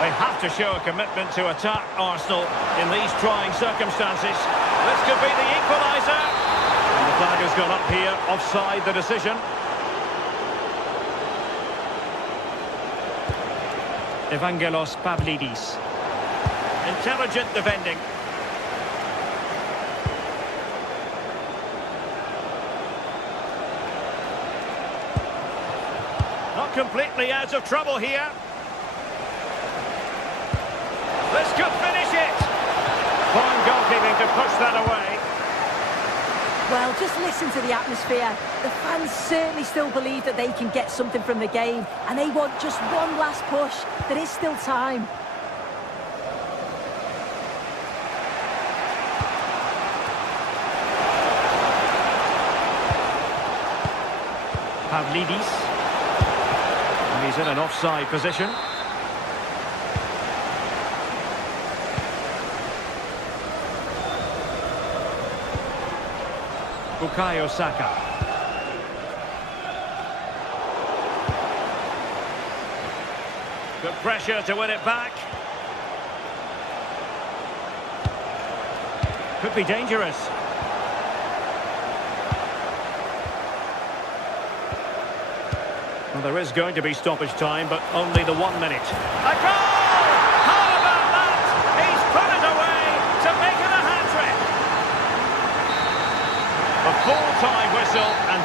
They have to show a commitment to attack Arsenal in these trying circumstances. This could be the equaliser. And the flag has gone up here, offside the decision. Evangelos Pavlidis. Intelligent defending. Not completely out of trouble here. This could finish it. Fine goalkeeping to push that away. Well, just listen to the atmosphere. The fans certainly still believe that they can get something from the game, and they want just one last push. There is still time. Pavlidis. And he's in an offside position. Bukayo Saka. Good pressure to win it back. Could be dangerous. Well, there is going to be stoppage time, but only the 1 minute. A goal! How about that? He's put it away to make it a hat-trick. A full-time whistle and...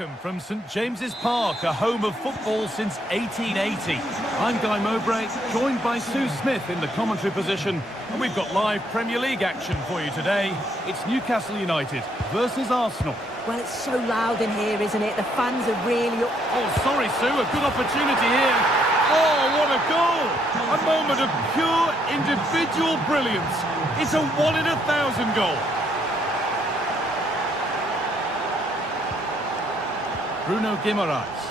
welcome from St James's Park, a home of football since 1880. I'm Guy Mowbray, joined by Sue Smith in the commentary position, and we've got live Premier League action for you today. It's Newcastle United versus Arsenal. Well, it's so loud in here, isn't it? The fans are really up. Oh, sorry, Sue, a good opportunity here. Oh, what a goal! A moment of pure individual brilliance. It's a 1 in 1,000 goal. Bruno Guimaraes.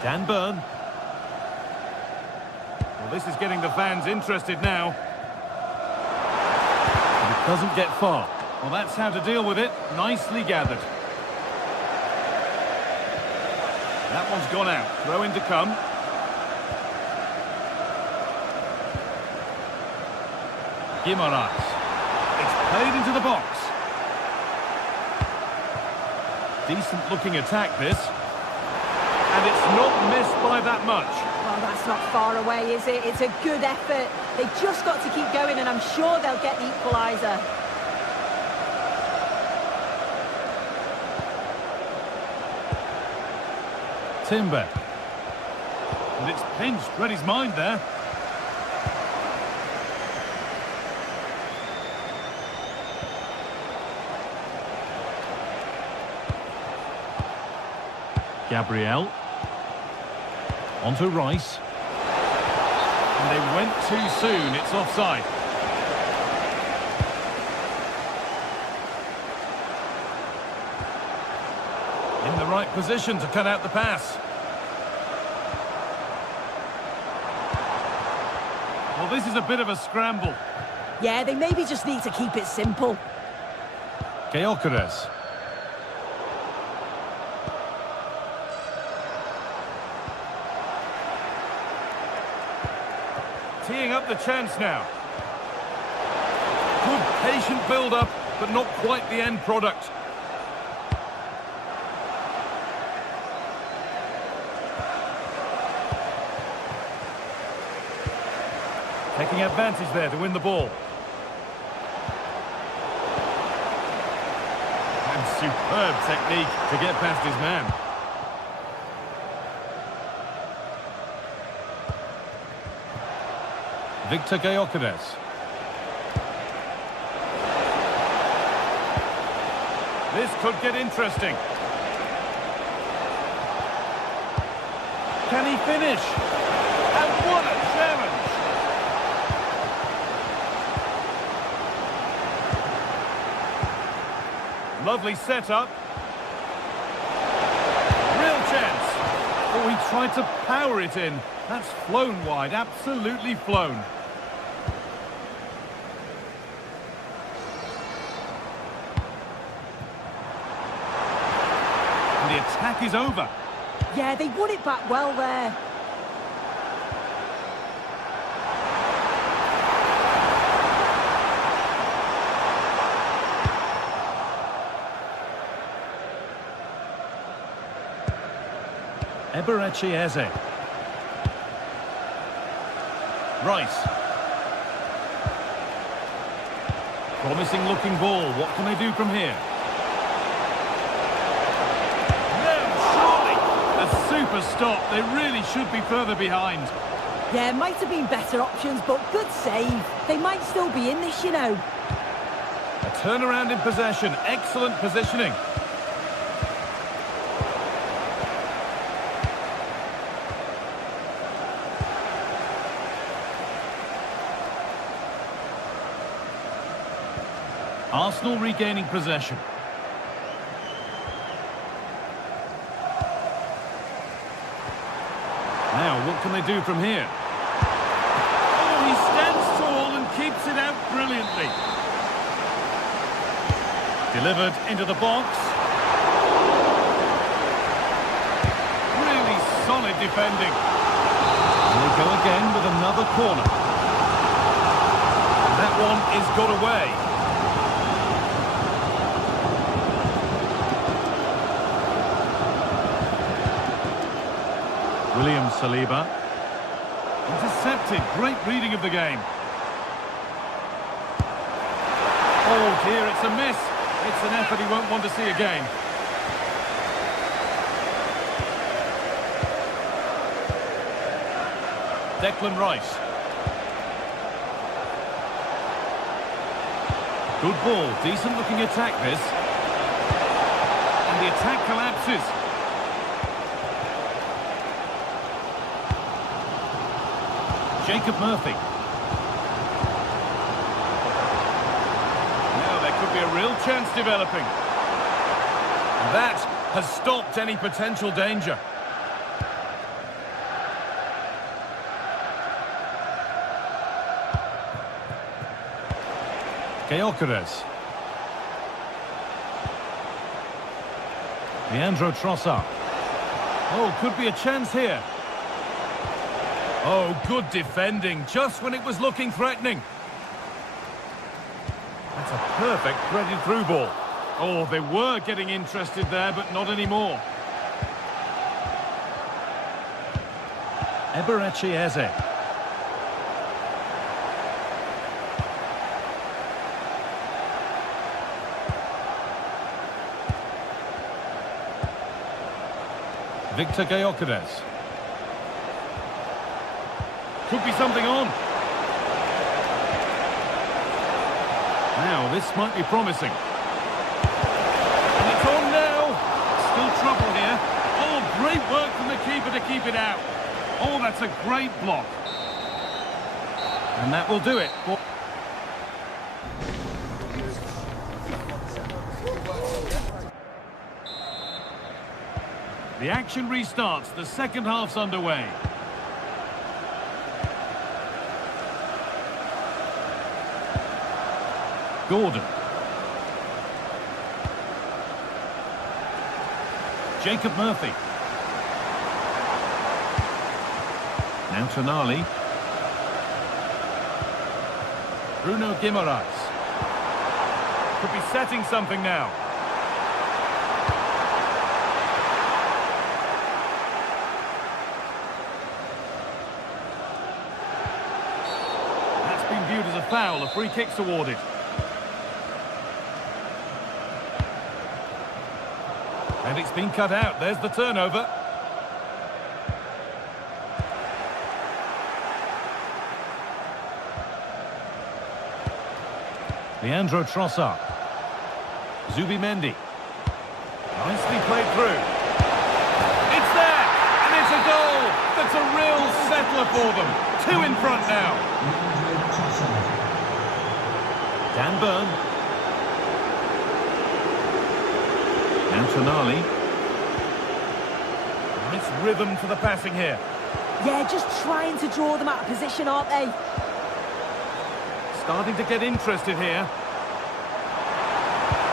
Dan Burn. Well, this is getting the fans interested now. And it doesn't get far. Well, that's how to deal with it. Nicely gathered. That one's gone out. Throw in to come. Guimaraes. It's played into the box. Decent looking attack this. And it's not missed by that much. Well, that's not far away, is it? It's a good effort. They've just got to keep going, and I'm sure they'll get the equaliser. Timber. And it's pinched. Read his mind there. Gabriel. On to Rice. And they went too soon. It's offside. In the right position to cut out the pass. Well, this is a bit of a scramble. Yeah, they maybe just need to keep it simple. Gyökeres. Teeing up the chance now. Good patient build-up, but not quite the end product. Taking advantage there to win the ball. And superb technique to get past his man. Victor Gyökeres. This could get interesting. Can he finish? And what a challenge! Lovely setup. Real chance. Oh, he tried to power it in. That's flown wide, absolutely flown. And the attack is over. Yeah, they won it back well there. Eberechi Eze. Rice. Promising looking ball. What can they do from here? No, surely! A super stop. They really should be further behind. Yeah, might have been better options, but good save. They might still be in this, you know. A turnaround in possession. Excellent positioning. Arsenal regaining possession. Now, what can they do from here? Oh, he stands tall and keeps it out brilliantly. Delivered into the box. Really solid defending. And they go again with another corner. And that one is got away. William Saliba. Intercepted. Great reading of the game. Oh dear, it's a miss. It's an effort he won't want to see again. Declan Rice. Good ball, decent looking attack this. And the attack collapses. Jacob Murphy. Now there could be a real chance developing. That has stopped any potential danger. Gyökeres. Leandro Trossard. Oh, could be a chance here. Oh, good defending, just when it was looking threatening. That's a perfect threaded through ball. Oh, they were getting interested there, but not anymore. Eberechi Eze. Victor Gyökeres. Could be something on. Now, this might be promising. And it's on now. Still trouble here. Oh, great work from the keeper to keep it out. Oh, that's a great block. And that will do it. The action restarts. The second half's underway. Gordon. Jacob Murphy. Now Tonali. Bruno Guimaraes. Could be setting something now. That's been viewed as a foul. A free kick's awarded. And it's been cut out. There's the turnover. Leandro Trossard. Zubimendi. Nicely played through. It's there! And it's a goal! That's a real settler for them. 2 in front now. Dan Burn. Now Tonali. Nice rhythm to the passing here. Yeah, just trying to draw them out of position, aren't they? Starting to get interested here.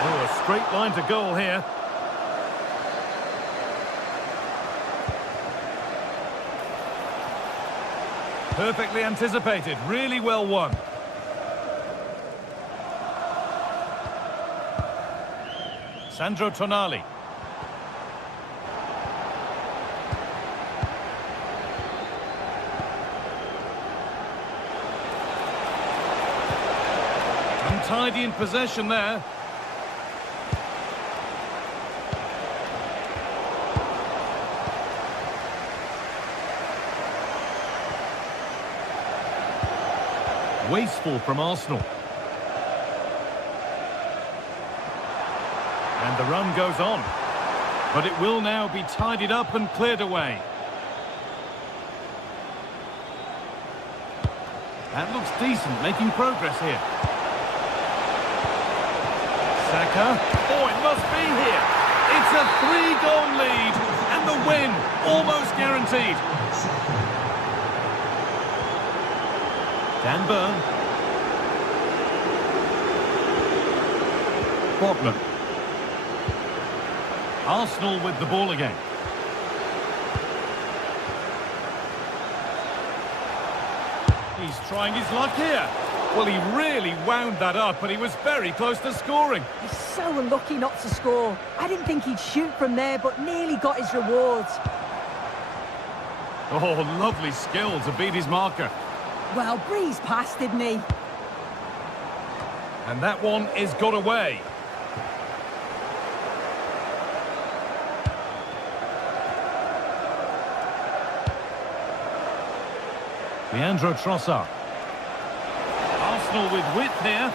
Oh, a straight line to goal here. Perfectly anticipated, really well won. Sandro Tonali. Untidy in possession there. Wasteful from Arsenal. And the run goes on. But it will now be tidied up and cleared away. That looks decent, making progress here. Saka. Oh, it must be here. It's a 3-goal lead. And the win, almost guaranteed. Dan Burn. Botman. Arsenal with the ball again. He's trying his luck here. Well, he really wound that up, and he was very close to scoring. He's so unlucky not to score. I didn't think he'd shoot from there, but nearly got his rewards. Oh, lovely skill to beat his marker. Well, breezed past, didn't he? And that one is got away. Leandro Trossard. Arsenal with width here.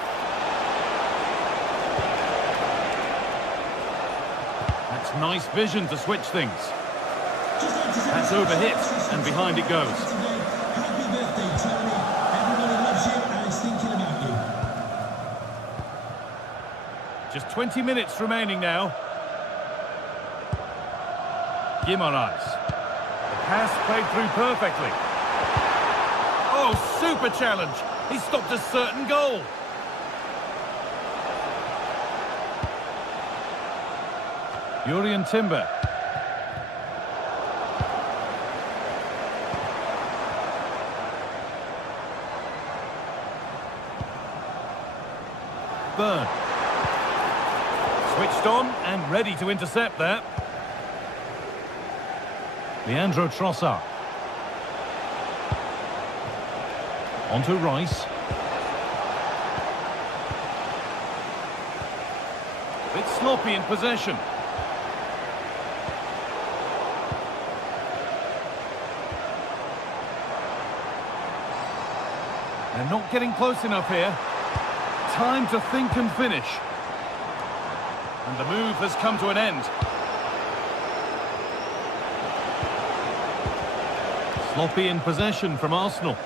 That's nice vision to switch things. That's overhit, and behind it goes. Happy birthday, Tony. Everybody loves you and is thinking about you. Just 20 minutes remaining now. Guimaraes. The pass played through perfectly. Oh, super challenge. He stopped a certain goal. Jurrien Timber. Burn. Switched on and ready to intercept that. Leandro Trossard. On to Rice. A bit sloppy in possession. They're not getting close enough here. Time to think and finish. And the move has come to an end. Sloppy in possession from Arsenal.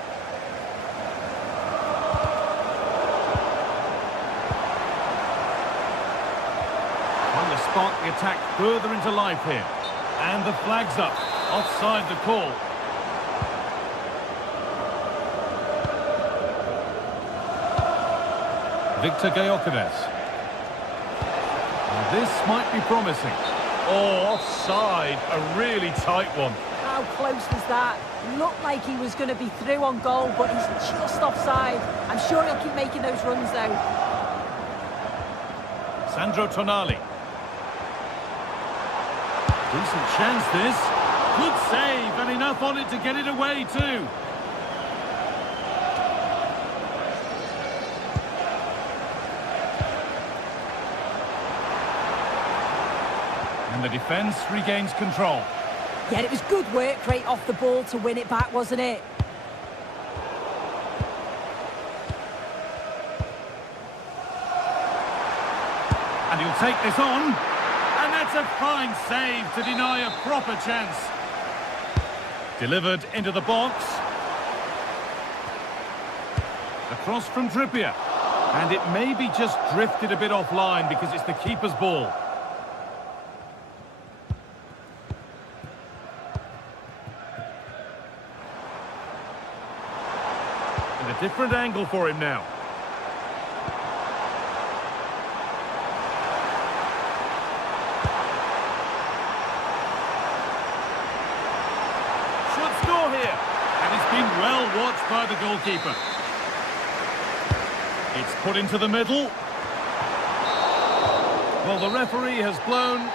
Trying to spark the attack further into life here. And the flag's up. Offside the call. Victor Gyökeres. This might be promising. Oh, offside. A really tight one. How close was that? Looked like he was going to be through on goal, but he's just offside. I'm sure he'll keep making those runs, though. Sandro Tonali. Decent chance, this. Good save, and enough on it to get it away, too. And the defence regains control. Yeah, it was good work right off the ball to win it back, wasn't it? And he'll take this on. And that's a fine save to deny a proper chance. Delivered into the box. Across from Trippier. And it maybe just drifted a bit offline because it's the keeper's ball. And a different angle for him now. Should score here. And it's been well watched by the goalkeeper. It's put into the middle. Well, the referee has blown.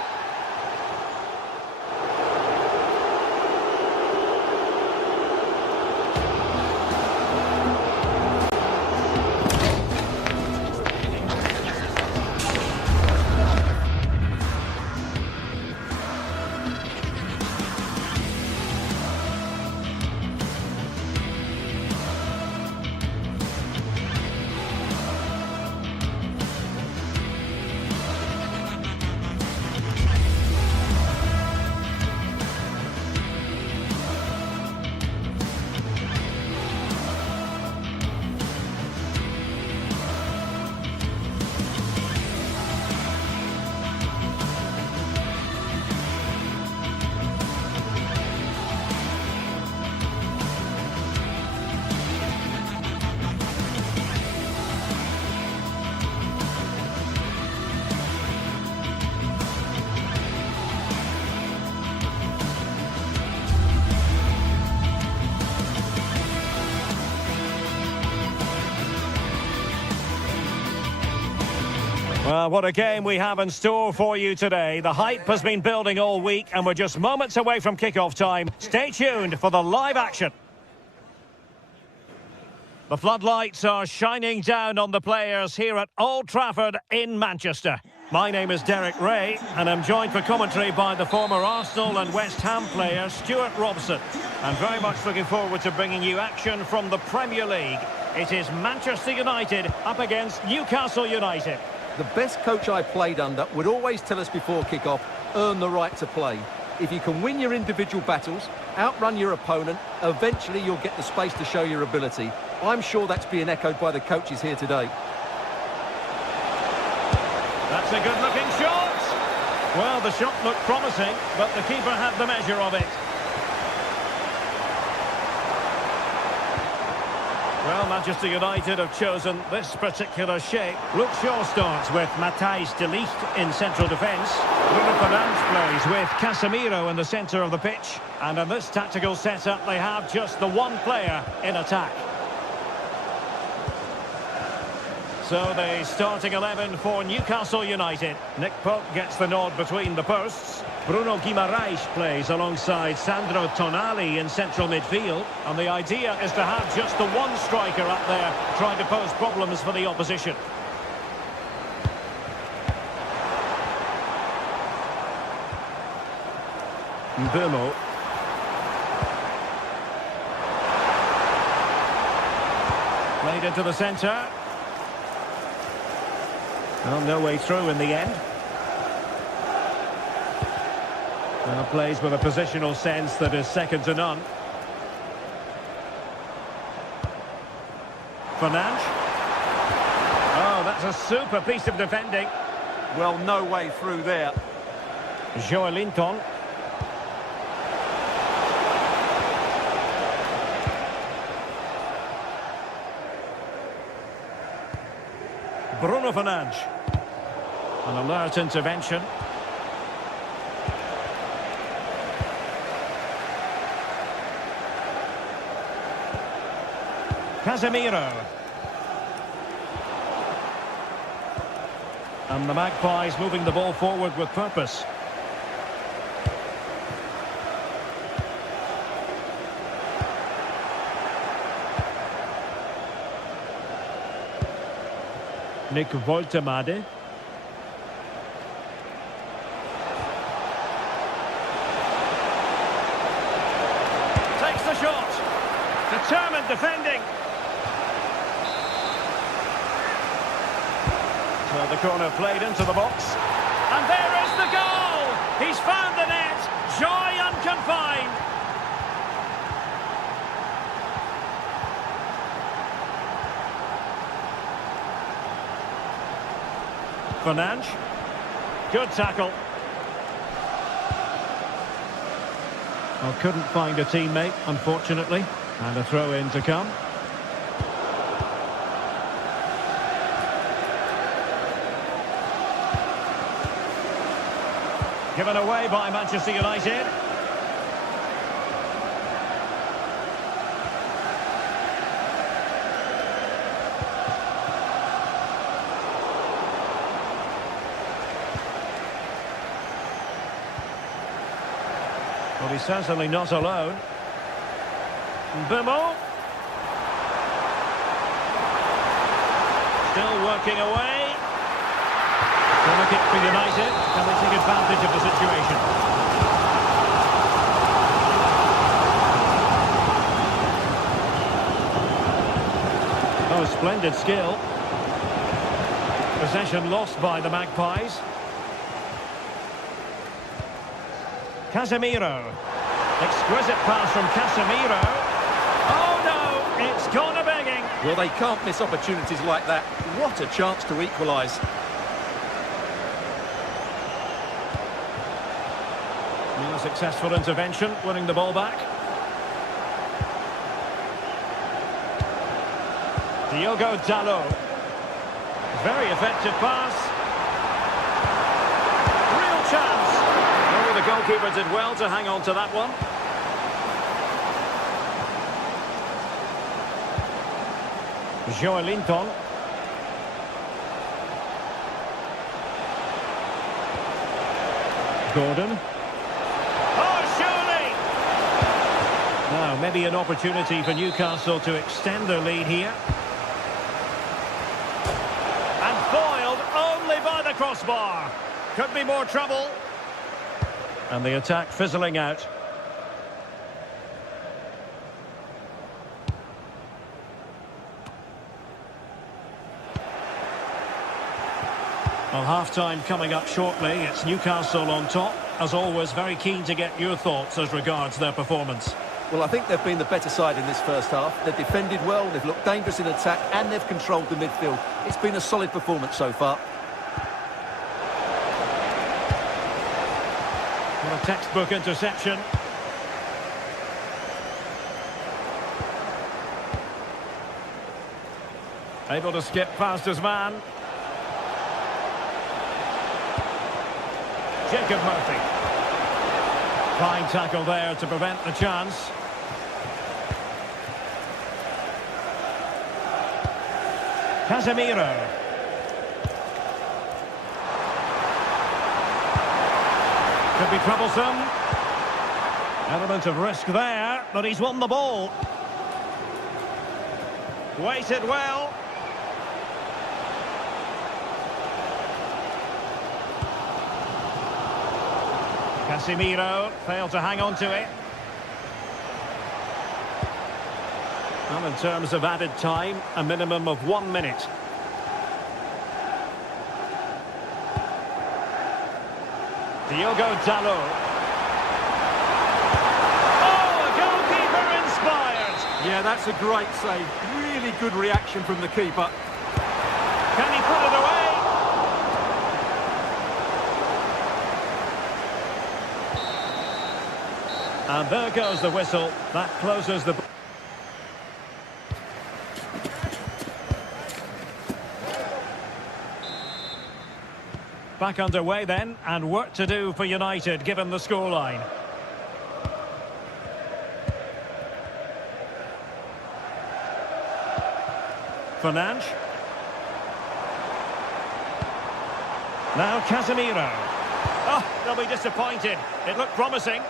Well, what a game we have in store for you today. The hype has been building all week and we're just moments away from kick-off time. Stay tuned for the live action. The floodlights are shining down on the players here at Old Trafford in Manchester. My name is Derek Ray, and I'm joined for commentary by the former Arsenal and West Ham player Stuart Robson. I'm very much looking forward to bringing you action from the Premier League. It is Manchester United up against Newcastle United. The best coach I played under would always tell us before kick-off, earn the right to play. If you can win your individual battles, outrun your opponent, eventually you'll get the space to show your ability. I'm sure that's being echoed by the coaches here today. That's a good-looking shot. Well, the shot looked promising, but the keeper had the measure of it. Well, Manchester United have chosen this particular shape. Luke Shaw starts with Matthijs de Ligt in central defence. Bruno Fernandes plays with Casemiro in the centre of the pitch. And in this tactical setup, they have just the one player in attack. So the starting 11 for Newcastle United. Nick Pope gets the nod between the posts. Bruno Guimaraes plays alongside Sandro Tonali in central midfield. And the idea is to have just the one striker up there trying to pose problems for the opposition. Mbeumo. Played into the centre. Well, no way through in the end. Well, plays with a positional sense that is second to none. Fernandes. Oh, that's a super piece of defending. Well, no way through there. Joelinton. Bruno Fernandes. An alert intervention. Casemiro. And the Magpies moving the ball forward with purpose. Nick Woltemade. Takes the shot. Determined defending. So the corner played into the box. And there is the goal! He's found the net. Joy unconfined. Fernandes. Good tackle. Well, couldn't find a teammate, unfortunately. And a throw-in to come. Given away by Manchester United. Well, he's certainly not alone. Mbeumo. Still working away. Corner kick for United. Can they take advantage of the situation? Oh, splendid skill. Possession lost by the Magpies. Casemiro. Exquisite pass from Casemiro. Oh no, it's corner begging. Well, they can't miss opportunities like that. What a chance to equalise. Well, a successful intervention, winning the ball back. Diogo Dalot. Very effective pass. Real chance. Oh, the goalkeeper did well to hang on to that one. Joelinton. Gordon. Oh, surely! Now, maybe an opportunity for Newcastle to extend their lead here. And foiled only by the crossbar. Could be more trouble. And the attack fizzling out. Well, half-time coming up shortly. It's Newcastle on top. As always, very keen to get your thoughts as regards their performance. Well, I think they've been the better side in this first half. They've defended well, they've looked dangerous in attack, and they've controlled the midfield. It's been a solid performance so far. What a textbook interception. Able to skip past his man. Jacob Murphy. Fine tackle there to prevent the chance. Casemiro. Could be troublesome. Element of risk there, but he's won the ball. Waited well. Casemiro failed to hang on to it. Well, in terms of added time, a minimum of 1 minute. Diogo Dalot. Oh, a goalkeeper inspired. Yeah, that's a great save. Really good reaction from the keeper. Can he put it away? And there goes the whistle. That closes the... Back underway then, and work to do for United, given the scoreline. Fernandes. Now Casemiro. Oh, they'll be disappointed. It looked promising.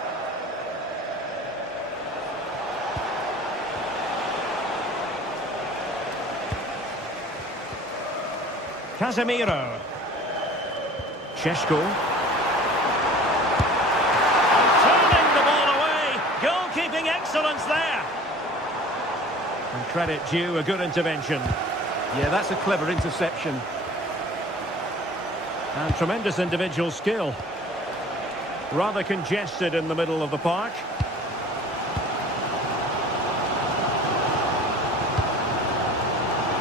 Casemiro. Šeško. Turning the ball away. Goalkeeping excellence there. And credit due, a good intervention. Yeah, that's a clever interception. And tremendous individual skill. Rather congested in the middle of the park.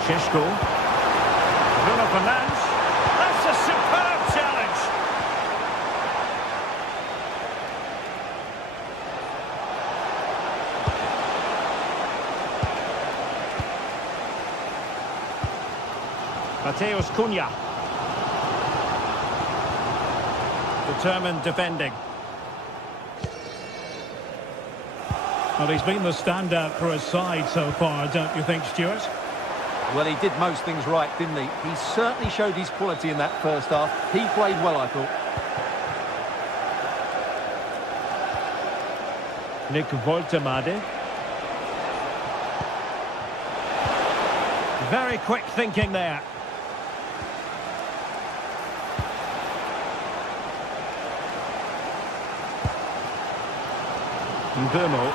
Šeško. Bruno Fernandes. That's a superb challenge. Mateus Cunha. Determined defending. Well, he's been the standout for his side so far, don't you think, Stuart? Well, he did most things right, didn't he? He certainly showed his quality in that first half. He played well, I thought. Nick Woltemade. Very quick thinking there. Mbumo.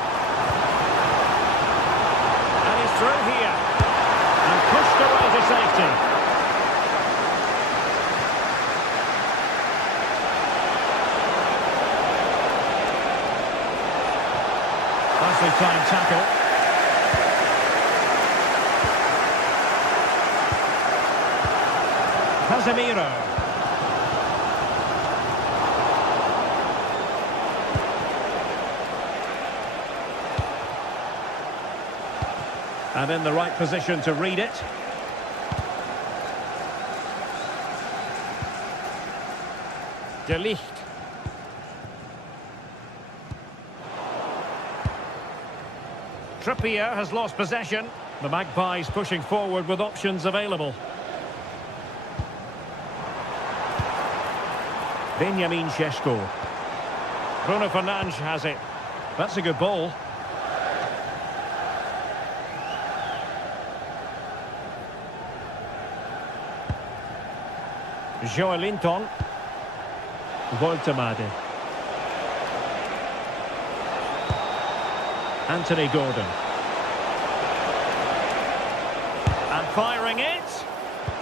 And he's through here. And pushed away to safety. Nicely timed tackle. Casemiro. And in the right position to read it. De Ligt. Trippier has lost possession. The Magpies pushing forward with options available. Benjamin Šeško. Bruno Fernandes has it. That's a good ball. Joelinton. Voltemade. Anthony Gordon. And firing it.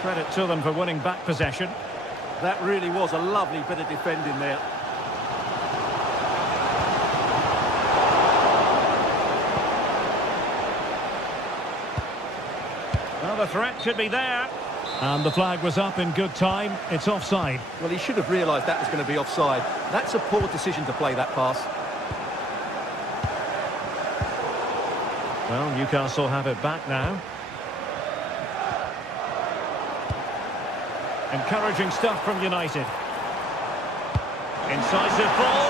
Credit to them for winning back possession. That really was a lovely bit of defending there. Well, the threat should be there. And the flag was up in good time. It's offside. Well, he should have realised that was going to be offside. That's a poor decision to play that pass. Well, Newcastle have it back now. Encouraging stuff from United. Incisive ball.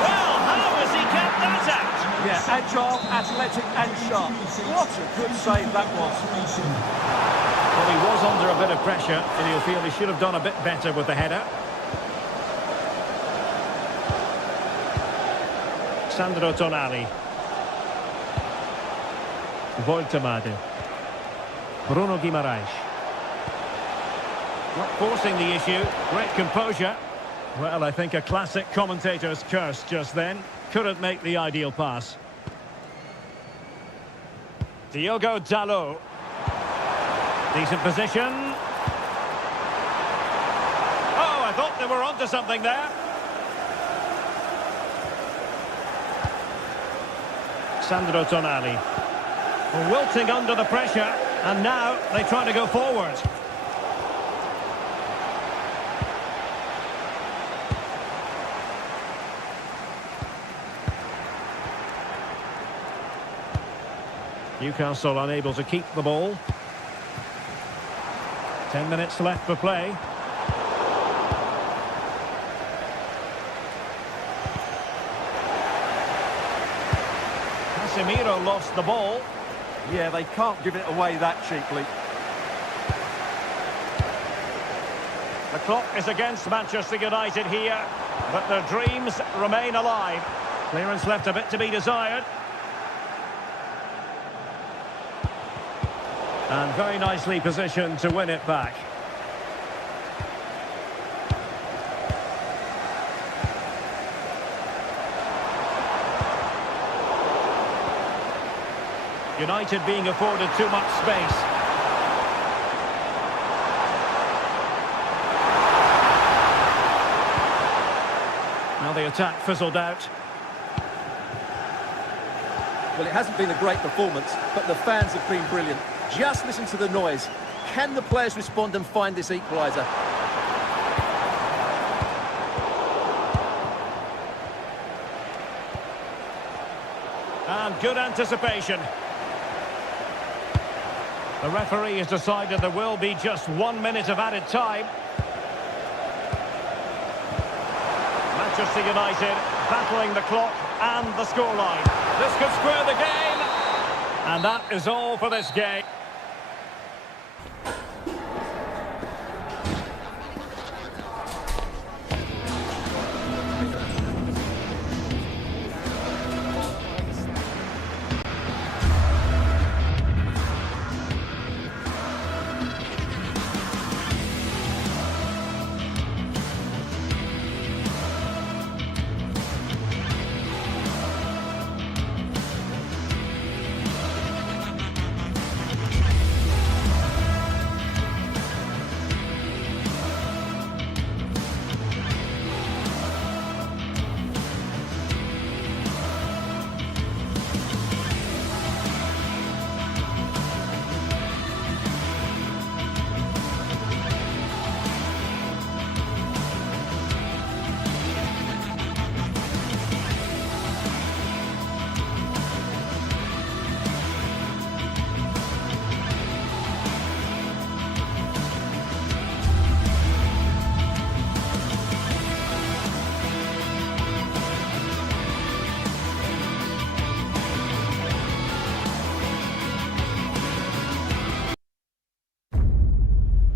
Well, how has he kept that out? Yeah, agile, athletic and sharp. What a good save that was. Well, he was under a bit of pressure, and he'll feel he should have done a bit better with the header. Sandro Tonali. Voltemade. Bruno Guimaraes. Not forcing the issue. Great composure. Well, I think a classic commentator's curse just then. Couldn't make the ideal pass. Diogo Dalot. Decent position. Oh, I thought they were onto something there. Sandro Tonali. Wilting under the pressure, and now they try to go forward. Newcastle unable to keep the ball. 10 minutes left for play. Casemiro lost the ball. Yeah, they can't give it away that cheaply. The clock is against Manchester United here, but their dreams remain alive. Clearance left a bit to be desired. And very nicely positioned to win it back. United being afforded too much space. Now the attack fizzled out. Well, it hasn't been a great performance, but the fans have been brilliant. Just listen to the noise. Can the players respond and find this equaliser? And good anticipation. The referee has decided there will be just 1 minute of added time. Manchester United battling the clock and the scoreline. This could square the game. And that is all for this game.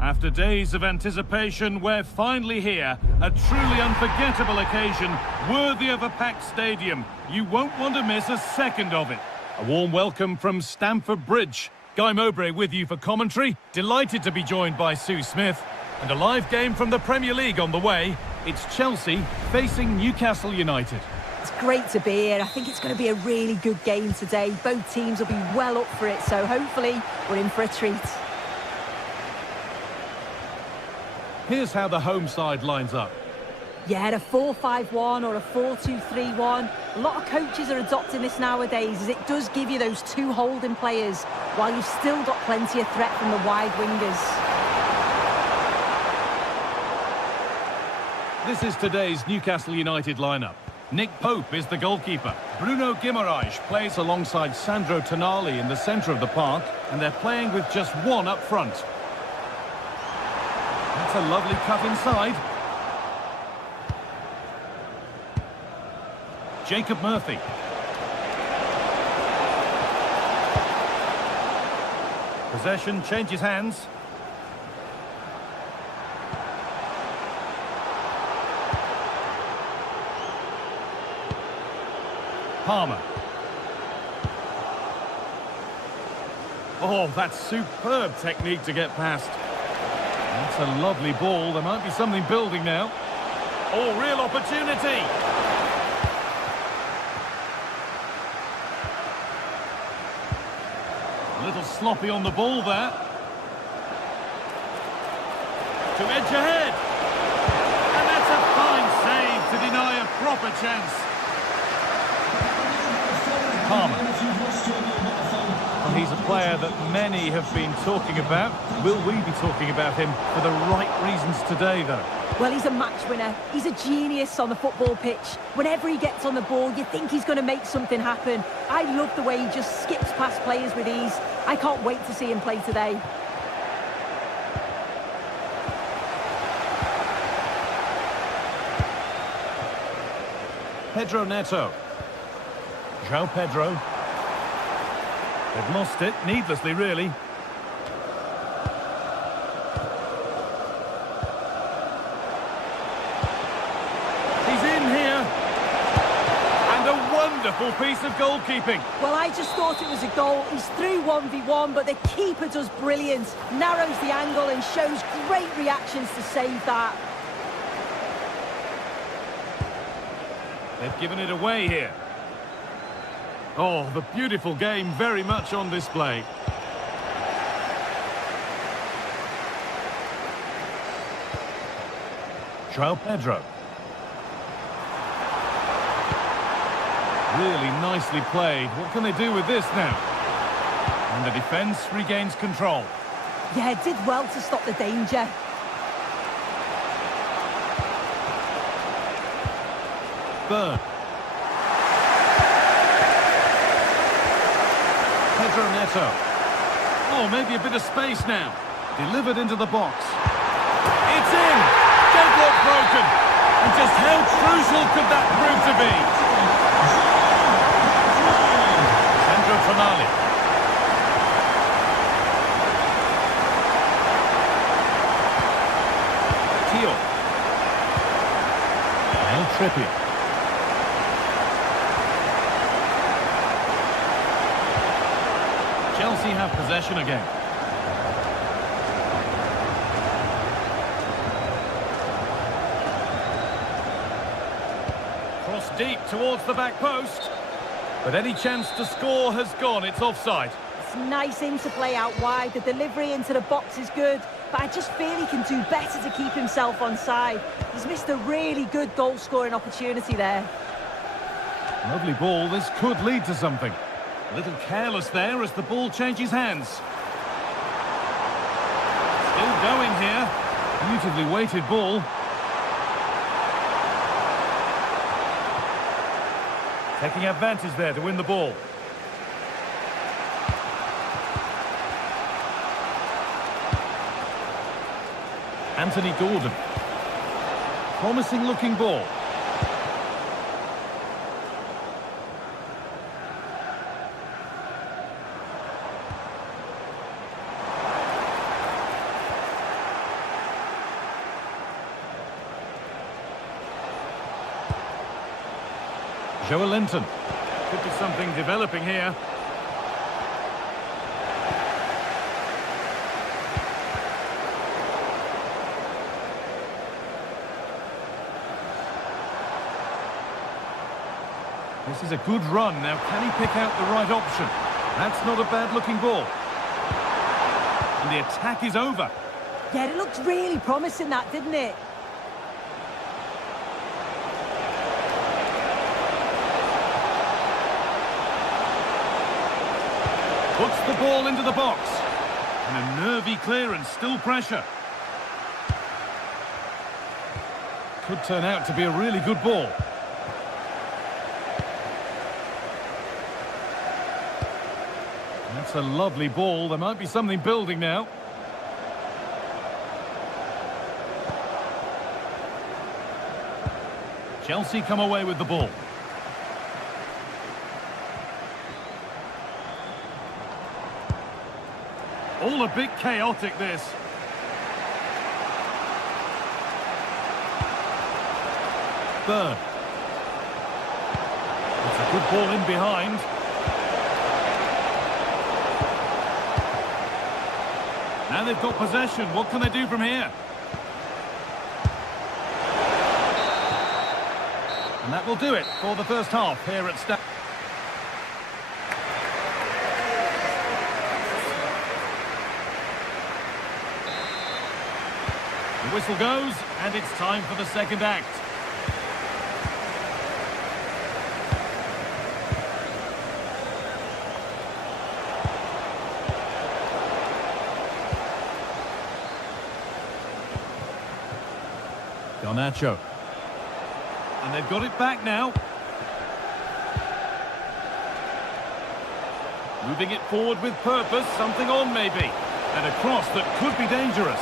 After days of anticipation, we're finally here. A truly unforgettable occasion, worthy of a packed stadium. You won't want to miss a second of it. A warm welcome from Stamford Bridge. Guy Mowbray with you for commentary. Delighted to be joined by Sue Smith. And a live game from the Premier League on the way. It's Chelsea facing Newcastle United. It's great to be here. I think it's going to be a really good game today. Both teams will be well up for it, so hopefully we're in for a treat. Here's how the home side lines up. Yeah, a 4-5-1 or a 4-2-3-1. A lot of coaches are adopting this nowadays, as it does give you those two holding players, while you've still got plenty of threat from the wide wingers. This is today's Newcastle United lineup. Nick Pope is the goalkeeper. Bruno Guimaraes plays alongside Sandro Tonali in the centre of the park, and they're playing with just one up front. That's a lovely cut inside. Jacob Murphy. Possession changes hands. Palmer. Oh, that's superb technique to get past. That's a lovely ball. There might be something building now. Oh, real opportunity. A little sloppy on the ball there. To edge ahead. And that's a fine save to deny a proper chance. Palmer. Well, he's a player that many have been talking about. Will we be talking about him for the right reasons today, though? Well, he's a match winner. He's a genius on the football pitch. Whenever he gets on the ball, you think he's going to make something happen. I love the way he just skips past players with ease. I can't wait to see him play today. Pedro Neto. João Pedro. They've lost it, needlessly really. He's in here. And a wonderful piece of goalkeeping. Well, I just thought it was a goal. He's through 1v1, but the keeper does brilliant. Narrows the angle and shows great reactions to save that. They've given it away here. Oh, the beautiful game very much on display. João Pedro. Really nicely played. What can they do with this now? And the defence regains control. Yeah, did well to stop the danger. Burn. Pedro Neto. Oh, maybe a bit of space now. Delivered into the box. It's in! Deadlock broken! And just how crucial could that prove to be? Sandro Tonali. Tio. El Trippier. Chelsea have possession again. Cross deep towards the back post. But any chance to score has gone. It's offside. It's nice interplay out wide. The delivery into the box is good, but I just feel he can do better to keep himself onside. He's missed a really good goal-scoring opportunity there. Lovely ball. This could lead to something. A little careless there as the ball changes hands. Still going here. Beautifully weighted ball. Taking advantage there to win the ball. Anthony Gordon. Promising looking ball. Joelinton. Could be something developing here. This is a good run. Now, can he pick out the right option? That's not a bad-looking ball. And the attack is over. Yeah, it looked really promising, that, didn't it? Puts the ball into the box. And a nervy clearance, still pressure. Could turn out to be a really good ball. That's a lovely ball. There might be something building now. Chelsea come away with the ball. All a bit chaotic, this. Bird. It's a good ball in behind. Now they've got possession. What can they do from here? And that will do it for the first half here at Stamford. The whistle goes, and it's time for the second act. Garnacho. And they've got it back now. Moving it forward with purpose, something on maybe. And a cross that could be dangerous.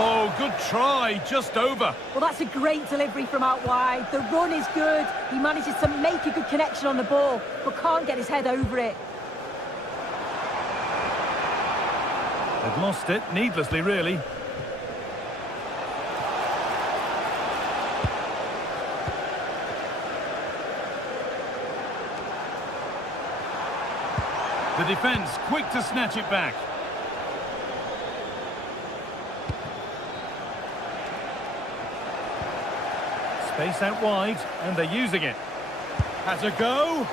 Oh, good try, just over. Well, that's a great delivery from out wide. The run is good. He manages to make a good connection on the ball, but can't get his head over it. They've lost it, needlessly really. The defence quick to snatch it back. Space out wide, and they're using it. Has a go.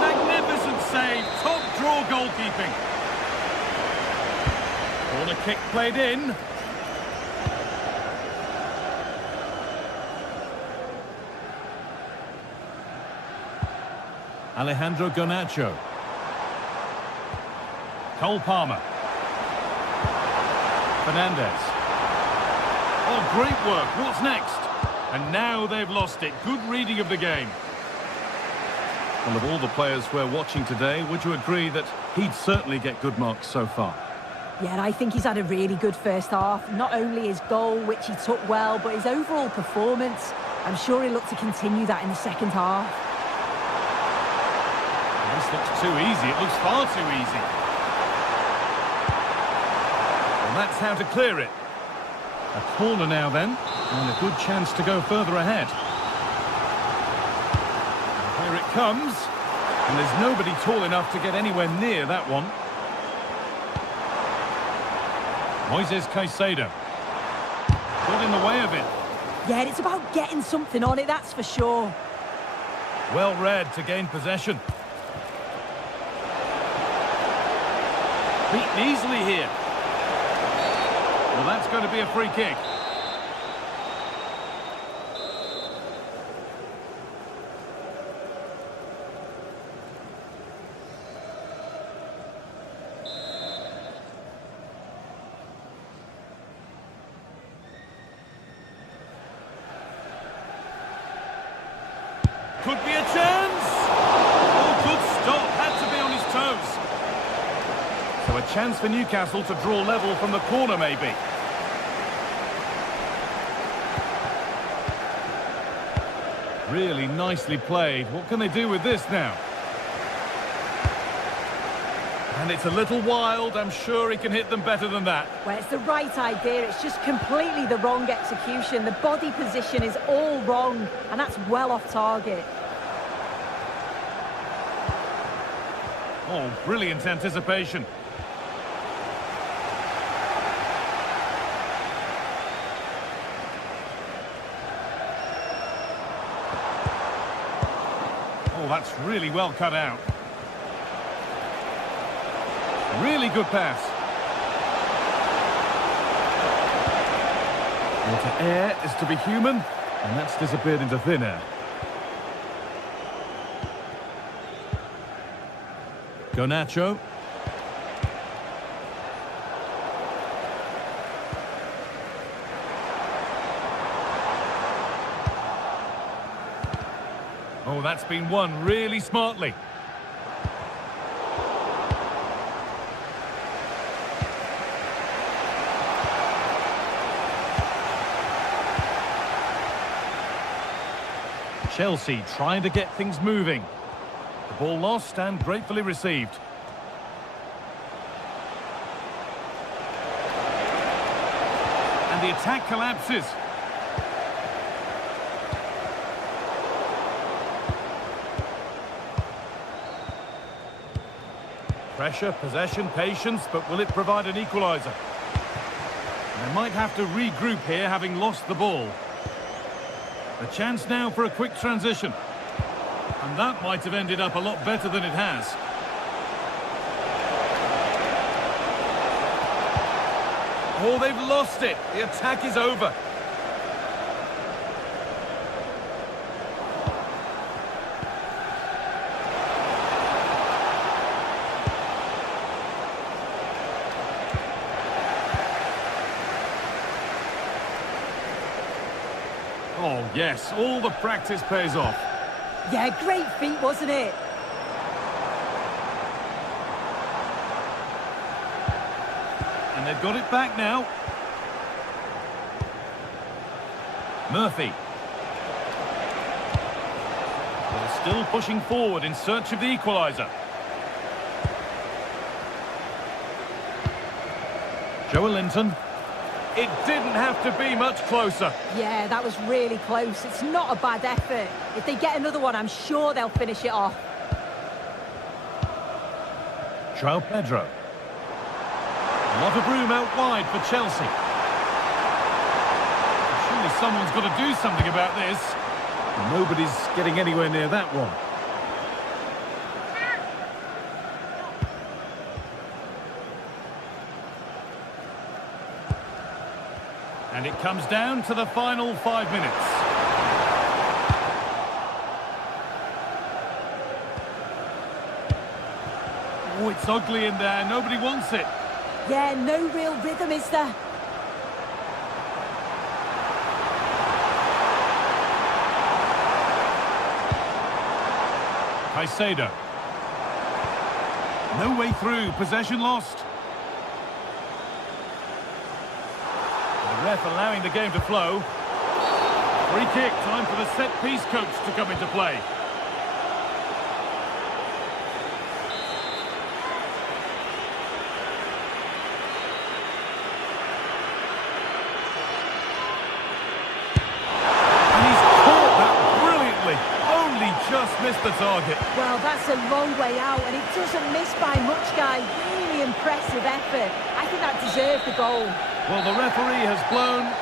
Magnificent save. Top draw goalkeeping. Corner kick played in. Alejandro Garnacho. Cole Palmer. Fernandez. Oh, great work. What's next? And now they've lost it. Good reading of the game. Well, of all the players we're watching today, would you agree that he'd certainly get good marks so far? Yeah, and I think he's had a really good first half. Not only his goal, which he took well, but his overall performance. I'm sure he'll look to continue that in the second half. This looks too easy. It looks far too easy. And that's how to clear it. A corner now then, and a good chance to go further ahead. Here it comes, and there's nobody tall enough to get anywhere near that one. Moises Caicedo. Got in the way of it. Yeah, it's about getting something on it, that's for sure. Well read to gain possession. Beaten easily here. Well, that's going to be a free kick. Could be a chance. Oh, good stop. Had to be on his toes. So a chance for Newcastle to draw level from the corner, maybe. Really nicely played. What can they do with this now? And it's a little wild. I'm sure he can hit them better than that. Well, it's the right idea. It's just completely the wrong execution. The body position is all wrong, and that's well off target. Oh, brilliant anticipation. Oh, that's really well cut out. Really good pass. Well, to err is to be human, and that's disappeared into thin air. Garnacho. Oh, that's been won really smartly. Chelsea trying to get things moving. The ball lost and gratefully received. And the attack collapses. Pressure, possession, patience, but will it provide an equaliser? They might have to regroup here, having lost the ball. A chance now for a quick transition. And that might have ended up a lot better than it has. Oh, they've lost it. The attack is over. Oh, yes, all the practice pays off. Yeah, great feat, wasn't it? And they've got it back now. Murphy. They're still pushing forward in search of the equaliser. Joelinton. It didn't have to be much closer. Yeah, that was really close. It's not a bad effort. If they get another one, I'm sure they'll finish it off. João Pedro. A lot of room out wide for Chelsea. Surely someone's got to do something about this. Nobody's getting anywhere near that one. And it comes down to the final 5 minutes. Oh, it's ugly in there. Nobody wants it. Yeah, no real rhythm, is there? Caicedo. No way through. Possession lost. The ref allowing the game to flow. Free kick. Time for the set-piece coach to come into play. Just missed the target. Well, that's a long way out, and it doesn't miss by much, guy. Really impressive effort. I think that deserved the goal. Well, the referee has blown.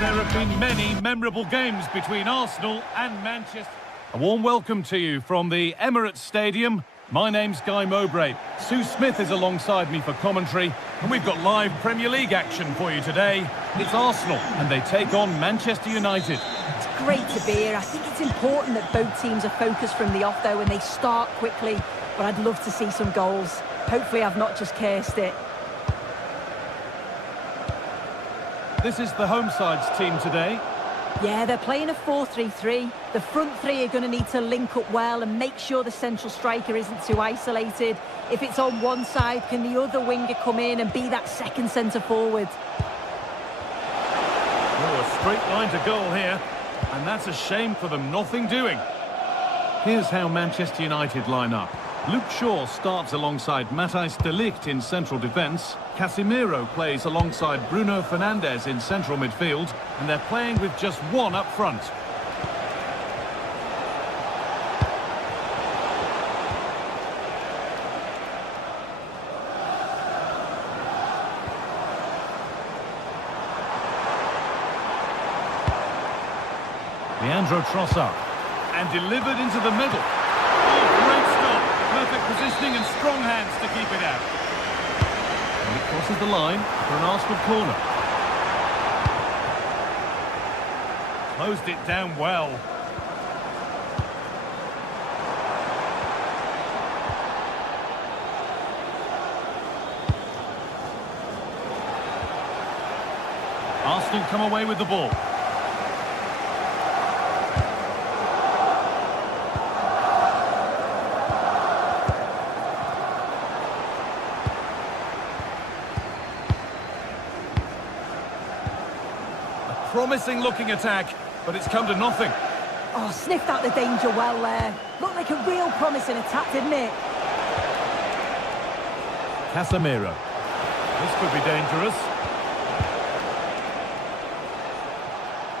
There have been many memorable games between Arsenal and Manchester. A warm welcome to you from the Emirates Stadium. My name's Guy Mowbray. Sue Smith is alongside me for commentary, and we've got live Premier League action for you today. It's Arsenal, and they take on Manchester United. great to be here. I think it's important that both teams are focused from the off, though, and they start quickly. But I'd love to see some goals. Hopefully I've not just cursed it. This is the home side's team today. Yeah, they're playing a 4-3-3. The front three are going to need to link up well and make sure the central striker isn't too isolated. If it's on one side, can the other winger come in and be that second centre-forward? Oh, a straight line to goal here. And that's a shame for them, nothing doing. Here's how Manchester United line up. Luke Shaw starts alongside Matthijs de Ligt in central defence. Casemiro plays alongside Bruno Fernandes in central midfield. And they're playing with just one up front. Leandro Trossard. And delivered into the middle. Oh, great stop. Perfect positioning and strong hands to keep it out. And it crosses the line for an Arsenal corner. Closed it down well. Arsenal come away with the ball. Promising looking attack, but it's come to nothing. Oh, sniffed out the danger well there. Looked like a real promising attack, didn't it? Casemiro. This could be dangerous.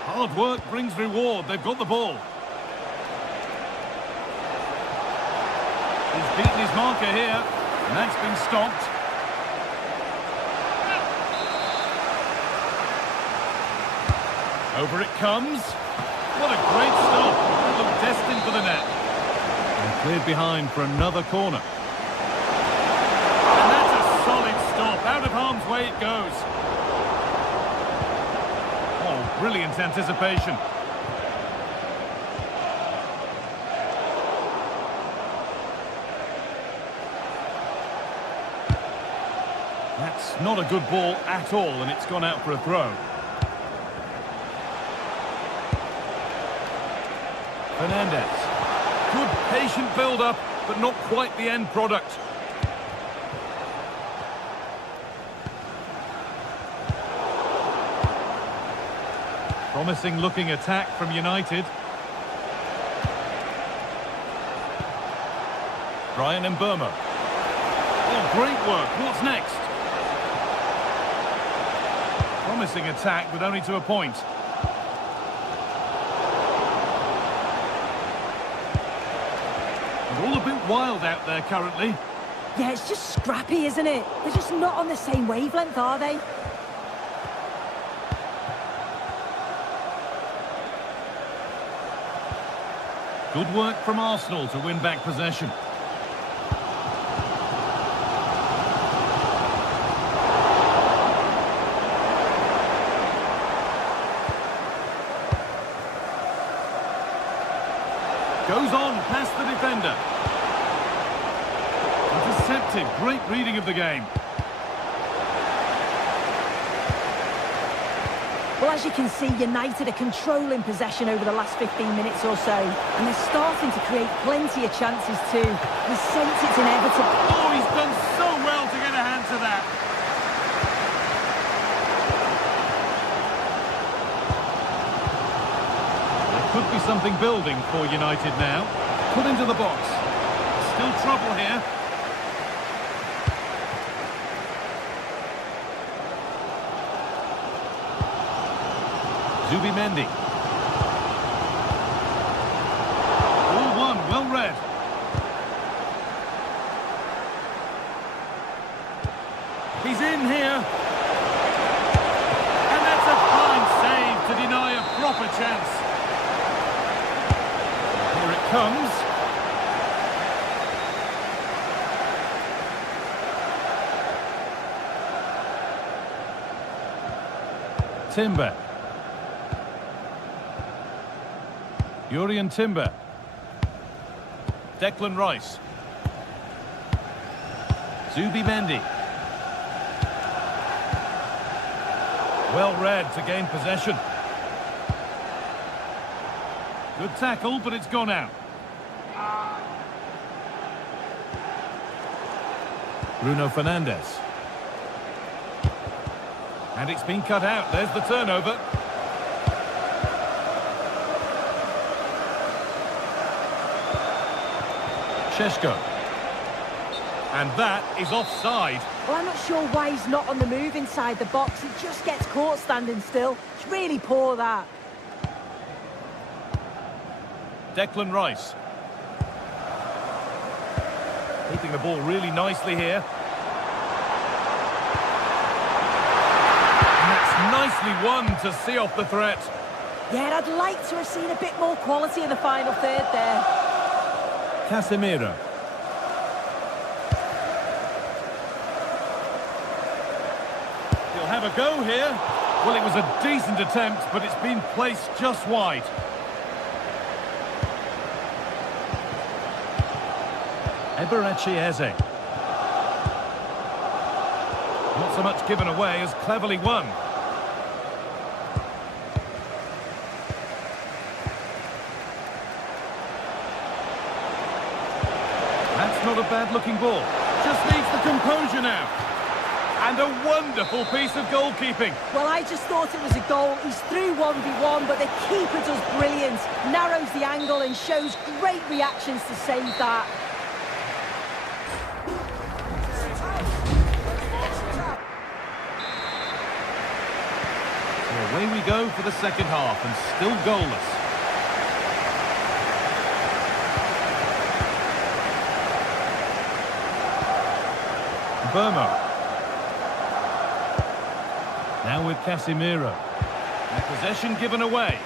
Hard work brings reward. They've got the ball. He's beaten his marker here, and that's been stopped. Over it comes. What a great stop. It looked destined for the net. And cleared behind for another corner. And that's a solid stop. Out of harm's way it goes. Oh, brilliant anticipation. That's not a good ball at all, and it's gone out for a throw. Fernandes. Good patient build-up, but not quite the end product. Promising looking attack from United. Brian Mbeumo. Oh, great work. What's next? Promising attack, but only to a point. All a bit wild out there currently. Yeah, it's just scrappy, isn't it? They're just not on the same wavelength, are they? Good work from Arsenal to win back possession. Goes on past the defender. Intercepted. Great reading of the game. Well, as you can see, United are controlling possession over the last 15 minutes or so. And they're starting to create plenty of chances too. The sense it's inevitable. Oh, he's done so well to get a hand to that. Could be something building for United now. Put into the box. Still trouble here. Zubimendi. All one, well read. He's in here. And that's a fine save to deny a proper chance. Here it comes. Timber. Jurriën Timber. Declan Rice. Zubimendi. Well read to gain possession. Good tackle, but it's gone out. Bruno Fernandes. And it's been cut out. There's the turnover. Šeško. And that is offside. Well, I'm not sure why he's not on the move inside the box. He just gets caught standing still. It's really poor, that. Declan Rice. Keeping the ball really nicely here. And that's nicely won to see off the threat. Yeah, I'd like to have seen a bit more quality in the final third there. Casemiro. He'll have a go here. Well, it was a decent attempt, but it's been placed just wide. Eberechi Eze. Not so much given away as cleverly won. That's not a bad-looking ball. Just needs the composure now. And a wonderful piece of goalkeeping. Well, I just thought it was a goal. He's through 1v1, but the keeper does brilliant. Narrows the angle and shows great reactions to save that. So away we go for the second half, and still goalless. Burmo. Now with Casemiro. And possession given away.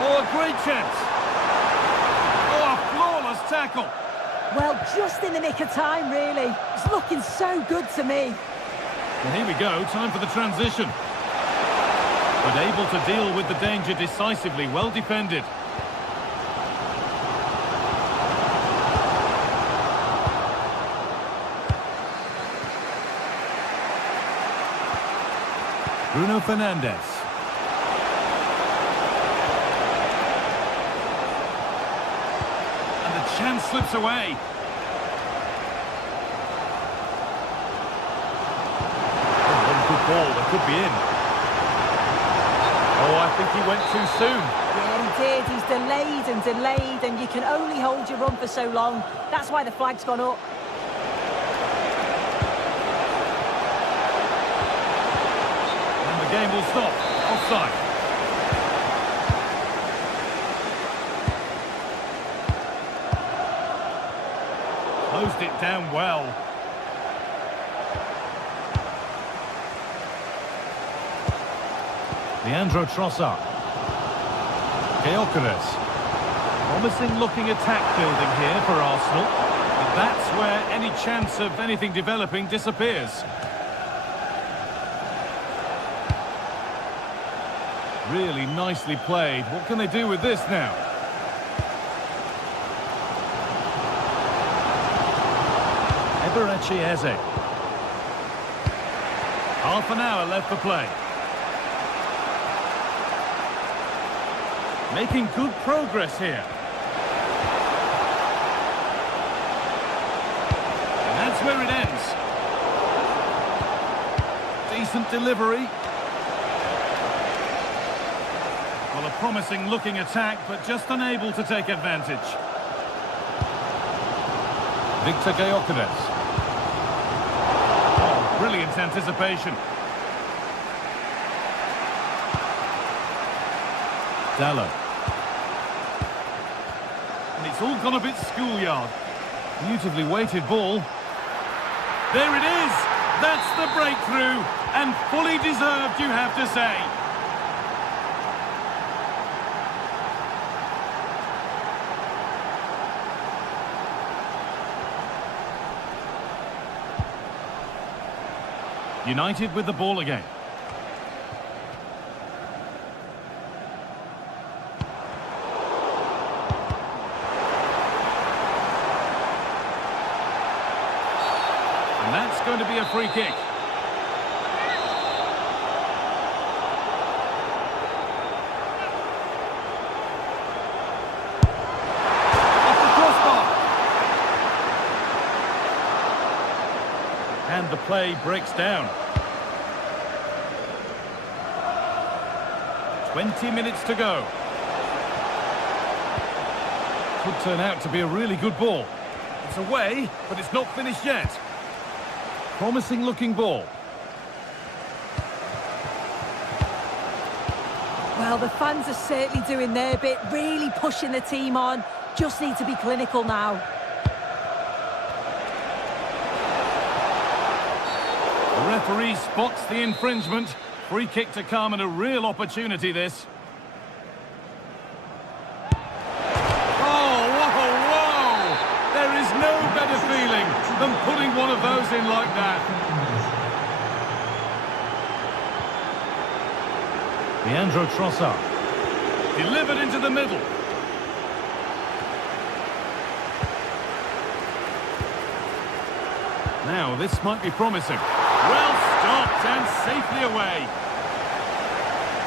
Oh, a great chance. Oh, a flawless tackle. Well, just in the nick of time, really. It's looking so good to me. And here we go, time for the transition. But able to deal with the danger decisively, well defended. Bruno Fernandes. And the chance slips away. Ball that could be in. Oh, I think he went too soon. Yeah, he did. He's delayed, and you can only hold your run for so long. That's why the flag's gone up. And the game will stop. Offside. Closed it down well. Leandro Trossard. Gyökeres. Promising looking attack building here for Arsenal. But that's where any chance of anything developing disappears. Really nicely played. What can they do with this now? Eberechi Eze. Half an hour left for play. Making good progress here. And that's where it ends. Decent delivery. Well, a promising looking attack, but just unable to take advantage. Victor Gyökeres. Oh, brilliant anticipation. Dallo. And it's all gone a bit schoolyard. Beautifully weighted ball. There it is! That's the breakthrough! And fully deserved, you have to say. United with the ball again. And that's going to be a free kick. Off the crossbar. And the play breaks down. 20 minutes to go. Could turn out to be a really good ball. It's away, but it's not finished yet. Promising looking ball. Well, the fans are certainly doing their bit, really pushing the team on. Just need to be clinical now. The referee spots the infringement. Free kick to come and a real opportunity this. Oh, whoa, whoa! There is no better feeling than putting one of those in like that. Leandro Trossard. Delivered into the middle. Now, this might be promising. Well stopped and safely away.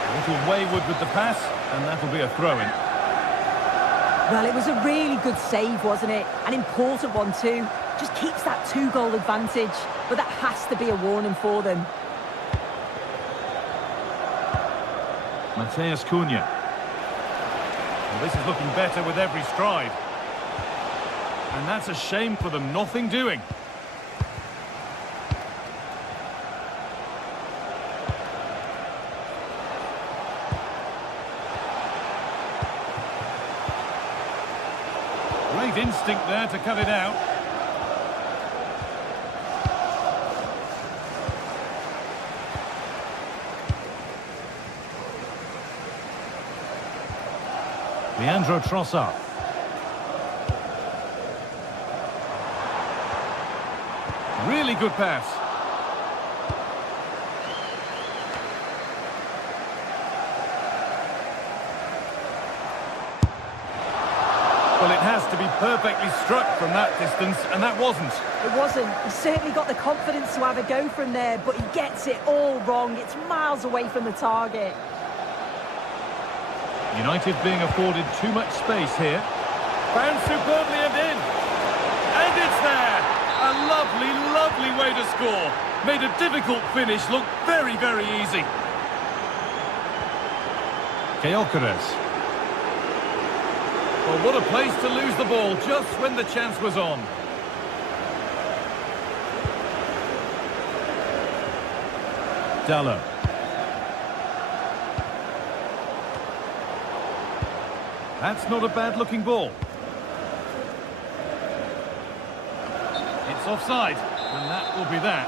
A little wayward with the pass, and that'll be a throw-in. Well, it was a really good save, wasn't it? An important one too. Just keeps that 2-goal advantage, but that has to be a warning for them. Mateus Cunha. Well, this is looking better with every stride. And that's a shame for them, nothing doing. Great instinct there to cut it out. Leandro Trossard. Really good pass. Well, it has to be perfectly struck from that distance, and that wasn't. It wasn't. He certainly got the confidence to have a go from there, but he gets it all wrong. It's miles away from the target. United being afforded too much space here. Found superbly and in. And it's there. A lovely, lovely way to score. Made a difficult finish look very, very easy. Gyökeres. Well, what a place to lose the ball just when the chance was on. Dallo. That's not a bad-looking ball. It's offside, and that will be that.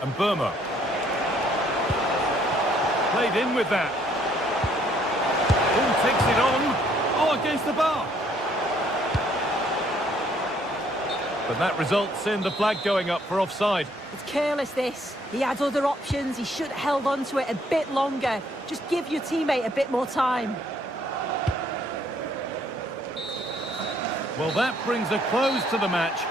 And Burma. Played in with that. Oh, takes it on. Oh, against the bar. But that results in the flag going up for offside. It's careless, this. He had other options. He should have held on to it a bit longer. Just give your teammate a bit more time. Well, that brings a close to the match.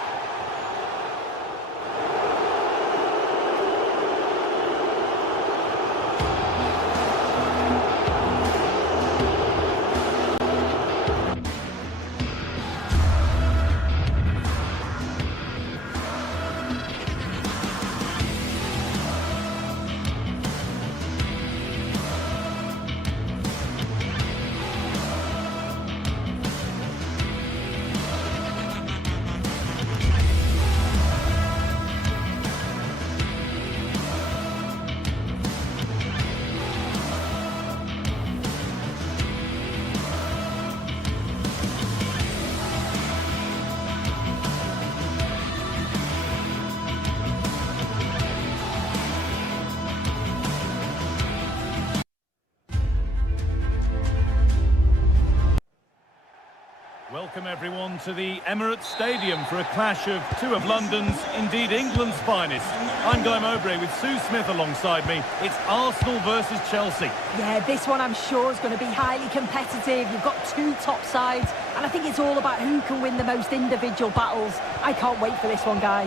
Welcome everyone to the Emirates Stadium for a clash of two of London's, indeed England's finest. I'm Guy Mowbray with Sue Smith alongside me. It's Arsenal versus Chelsea. Yeah, this one I'm sure is going to be highly competitive. You've got two top sides, and I think it's all about who can win the most individual battles. I can't wait for this one, Guy.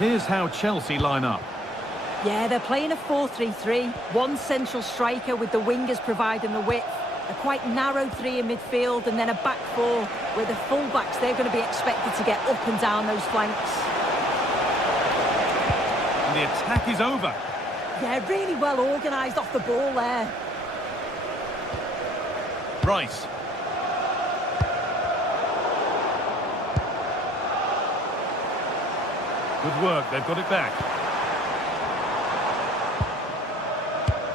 Here's how Chelsea line up. Yeah, they're playing a 4-3-3. One central striker with the wingers providing the width. A quite narrow three in midfield, and then a back four where the full-backs, they're going to be expected to get up and down those flanks. And the attack is over. Yeah, really well organised off the ball there. Rice. Good work, they've got it back.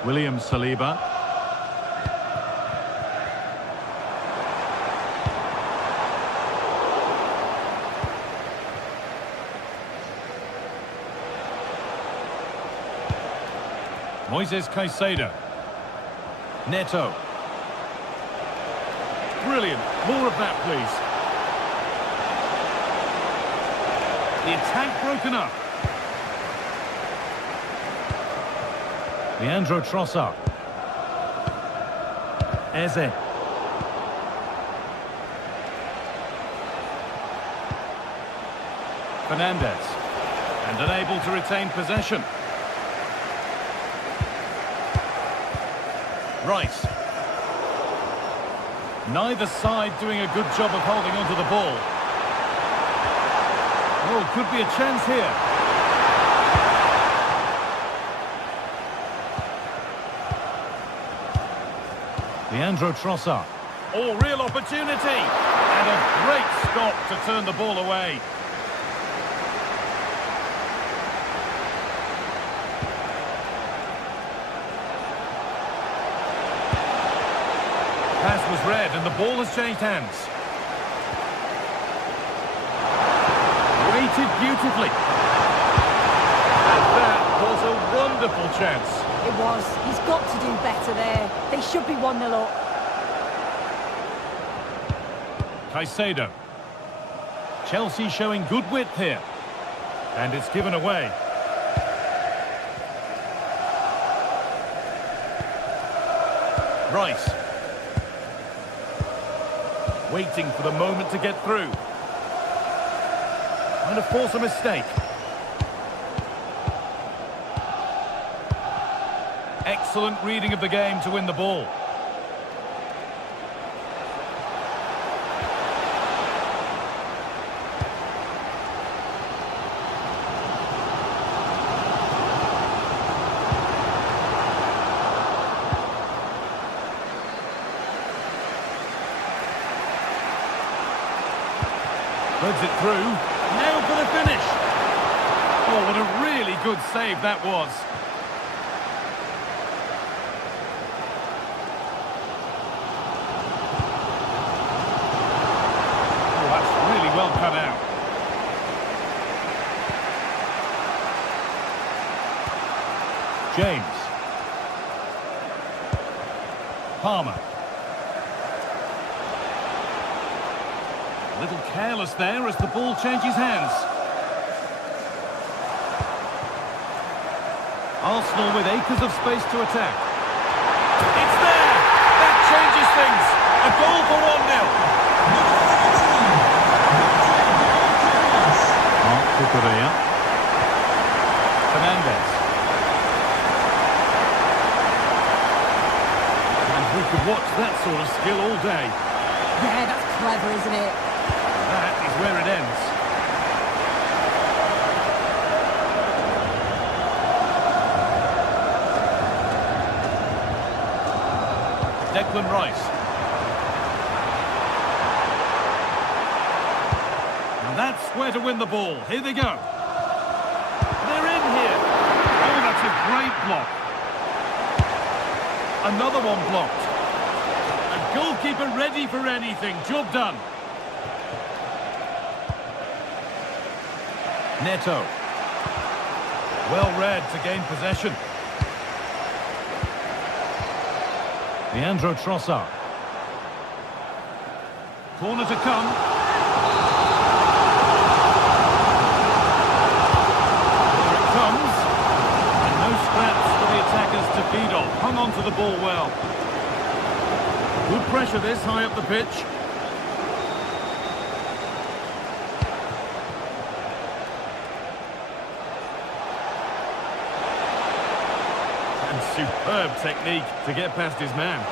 William Saliba. Moises Caicedo. Neto. Brilliant. More of that, please. The attack broken up. Leandro Trossard. Eze. Fernandez. And unable to retain possession. Rice. Neither side doing a good job of holding onto the ball. Oh, could be a chance here. Leandro Trossard. Oh, real opportunity. And a great stop to turn the ball away. Pass was read and the ball has changed hands. Waited beautifully. And that was a wonderful chance. It was. He's got to do better there. They should be 1-0 up. Caicedo. Chelsea showing good width here. And it's given away. Rice. Waiting for the moment to get through. Trying to force a mistake. Excellent reading of the game to win the ball. Threads it through. Now for the finish. Oh, what a really good save that was. Oh, that's really well cut out. James. Palmer. A little careless there as the ball changes hands. Arsenal with acres of space to attack. It's there! That changes things! A goal for 1-0. Mark Cucurella. Fernandez. And we could watch that sort of skill all day. Yeah, that's clever, isn't it? That is where it ends. Declan Rice. And that's where to win the ball. Here they go. They're in here. Oh, that's a great block. Another one blocked. A goalkeeper ready for anything. Job done. Neto. Well read to gain possession. Leandro Trossard. Corner to come. Here it comes. And no scraps for the attackers to feed off. Hung on to the ball well. Good pressure this, high up the pitch. And superb technique to get past his man.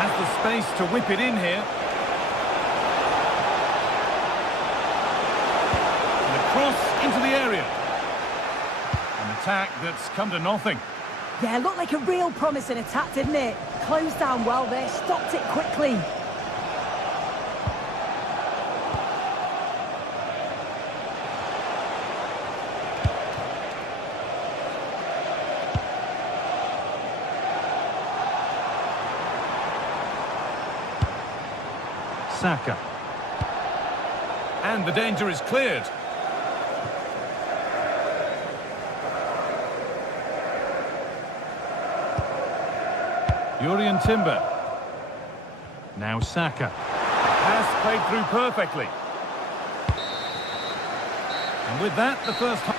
Has the space to whip it in here. And a cross into the area. An attack that's come to nothing. Yeah, looked like a real promising attack, didn't it? Closed down well there, stopped it quickly. Saka. And the danger is cleared. Jurrien Timber. Now Saka. Pass played through perfectly. And with that, the first half.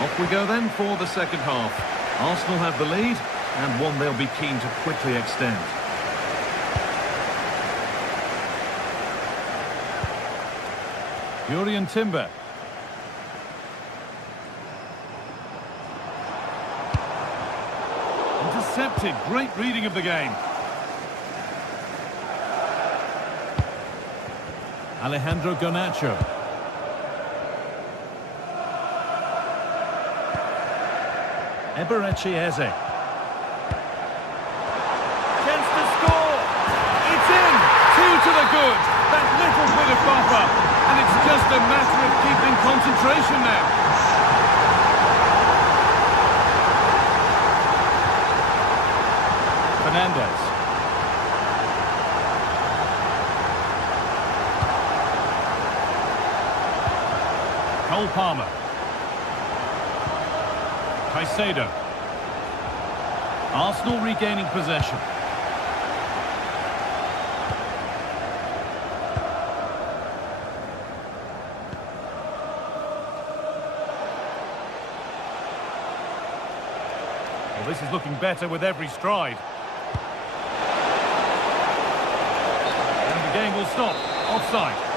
Off we go then for the second half. Arsenal have the lead, and one they'll be keen to quickly extend. Jurrien Timber. Intercepted. Great reading of the game. Alejandro Garnacho. Eberechi Eze. Chance to score. It's in. 2 to the good. That little bit of buffer. And it's just a matter of keeping concentration now. Fernandez. Cole Palmer. Caicedo. Arsenal regaining possession. Well, this is looking better with every stride. And the game will stop. Offside.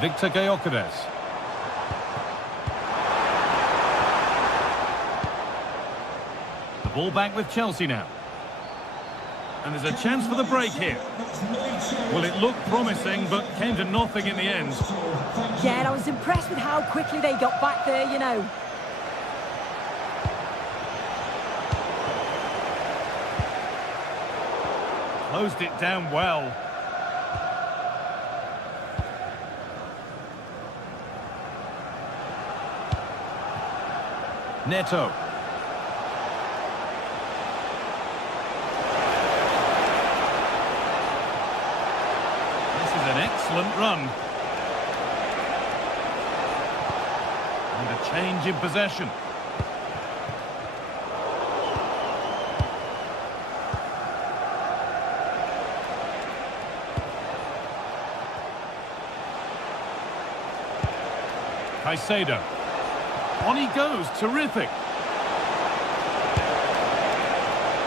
Victor Gyökeres. The ball back with Chelsea now. And there's a chance for the break here. Well, it looked promising, but came to nothing in the end. Yeah, and I was impressed with how quickly they got back there, you know. Closed it down well. Neto. This is an excellent run. And a change in possession. Caicedo. On he goes, terrific.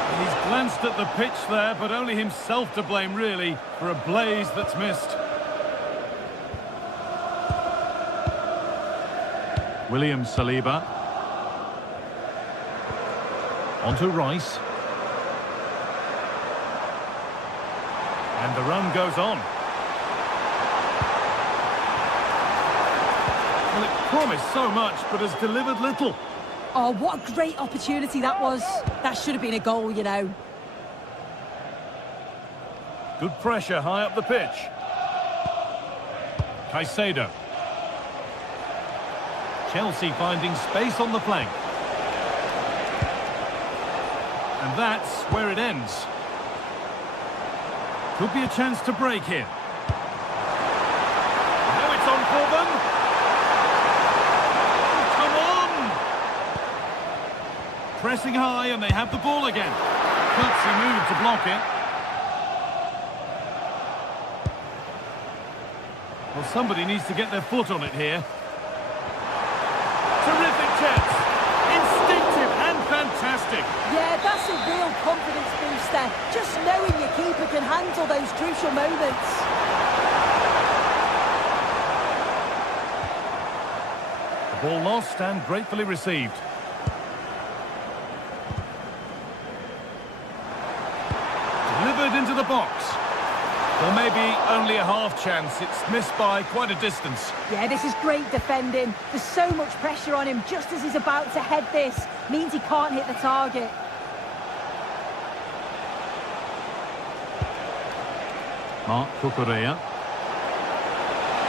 And he's glanced at the pitch there, but only himself to blame, really, for a blaze that's missed. William Saliba. On to Rice. And the run goes on. Well, it promised so much, but has delivered little. Oh, what a great opportunity that was. That should have been a goal, you know. Good pressure high up the pitch. Caicedo. Chelsea finding space on the flank. And that's where it ends. Could be a chance to break here. pressing high and they have the ball again. Gutsy move to block it. Well, somebody needs to get their foot on it here. Terrific chance. Instinctive and fantastic. Yeah, that's a real confidence booster. Just knowing your keeper can handle those crucial moments. The ball lost and gratefully received. Delivered into the box. Well, maybe only a half chance. It's missed by quite a distance. Yeah, this is great defending. There's so much pressure on him just as he's about to head this. Means he can't hit the target. Mark Cucurella.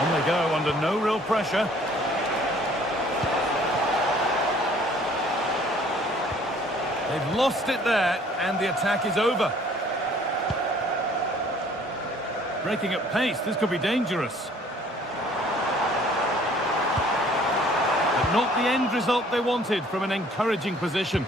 On they go under no real pressure. They've lost it there, and the attack is over. Breaking at pace, this could be dangerous. But not the end result they wanted from an encouraging position.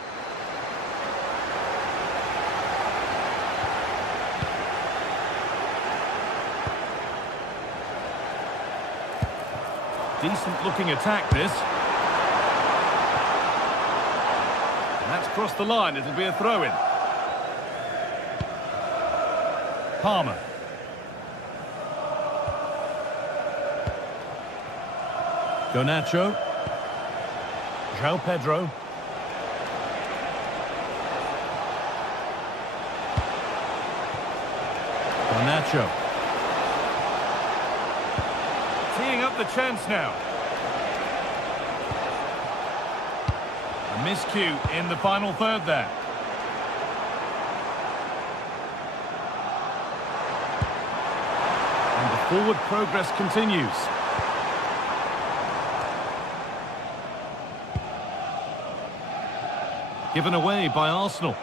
Decent looking attack, this. And that's crossed the line, it'll be a throw-in. Palmer. Garnacho. João Pedro. Garnacho. Teeing up the chance now. A miscue in the final third there. And the forward progress continues. Given away by Arsenal.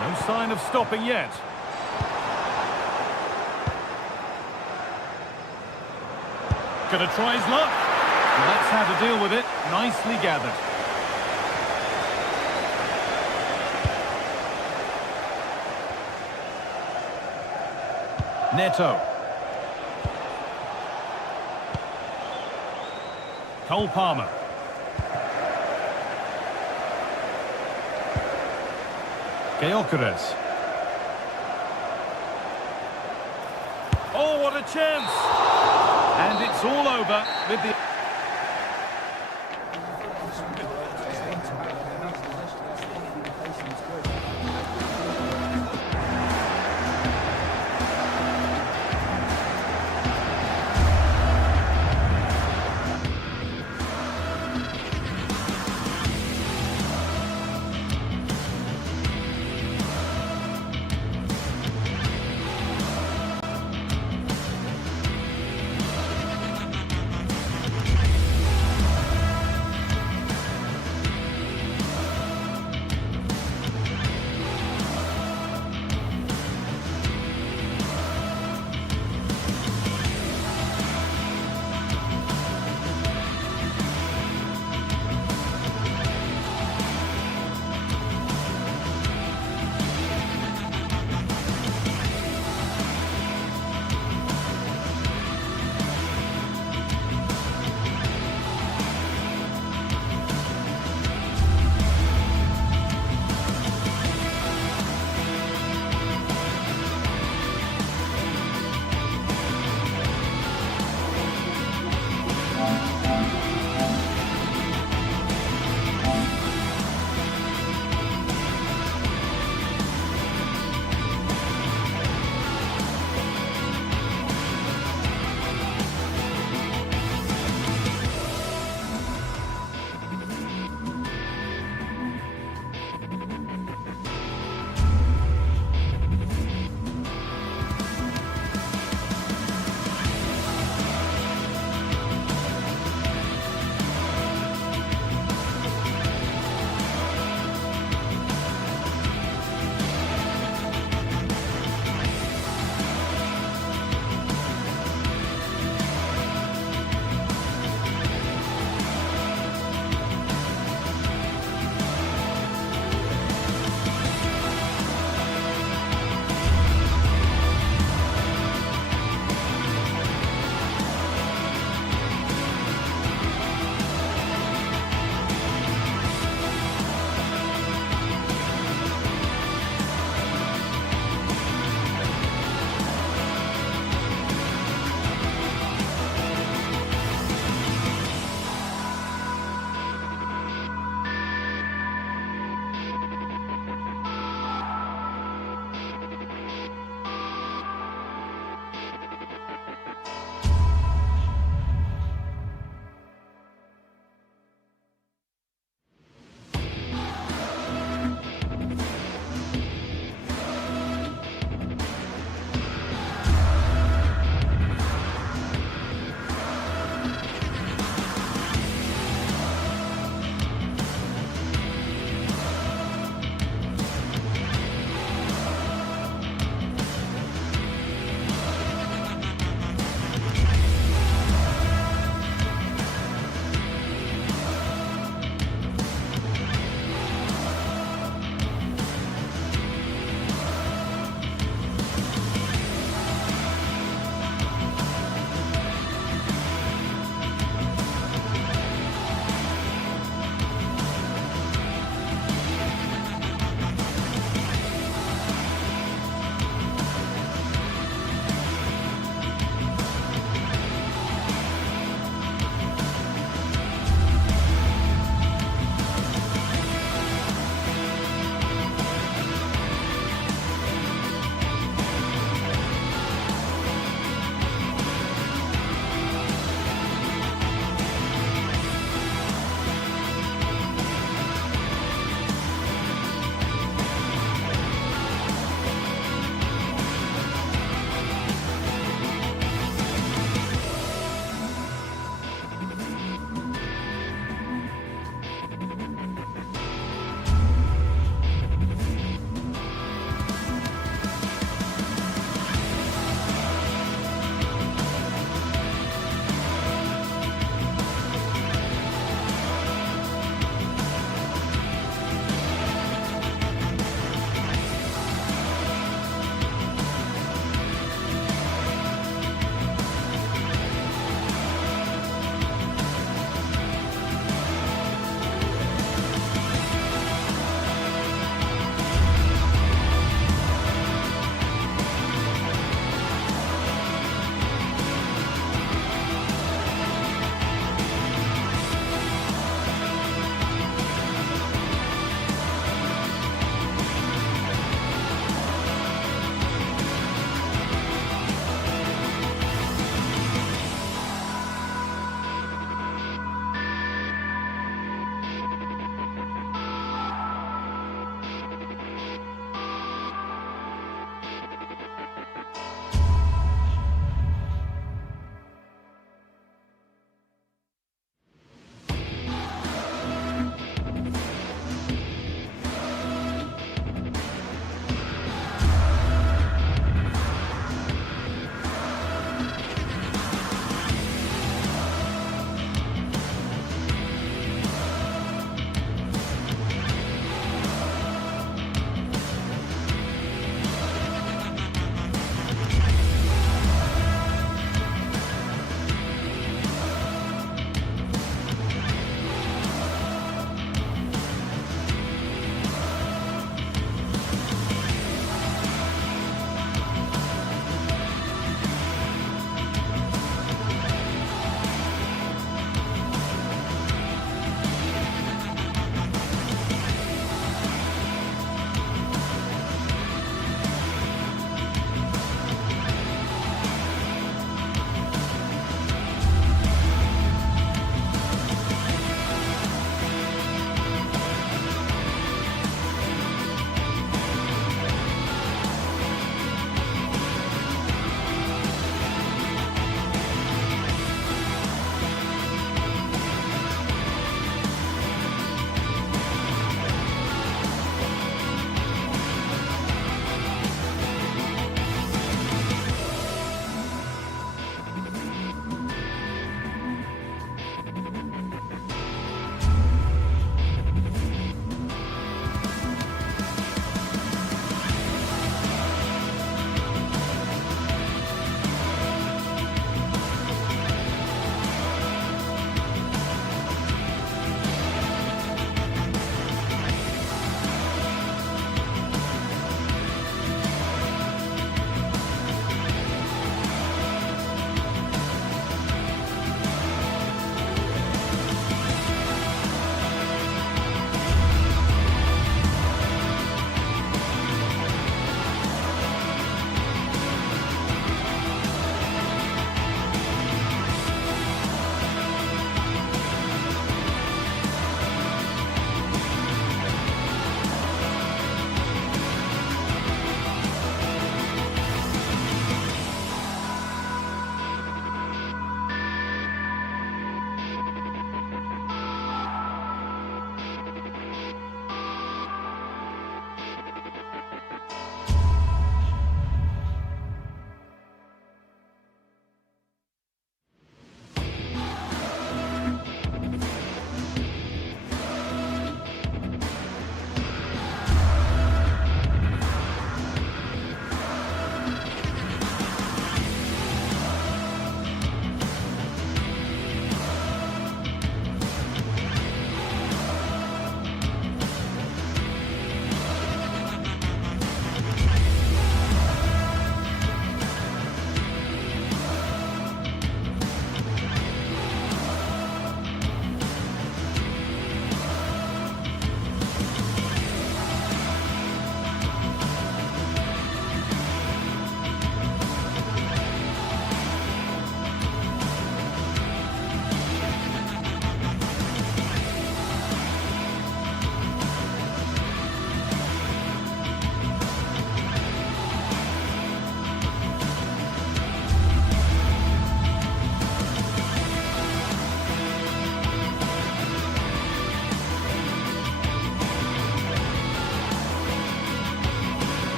No sign of stopping yet. Gonna try his luck. Well, that's how to deal with it. Nicely gathered. Neto. Cole Palmer. Gyökeres. Oh, what a chance! And it's all over with the...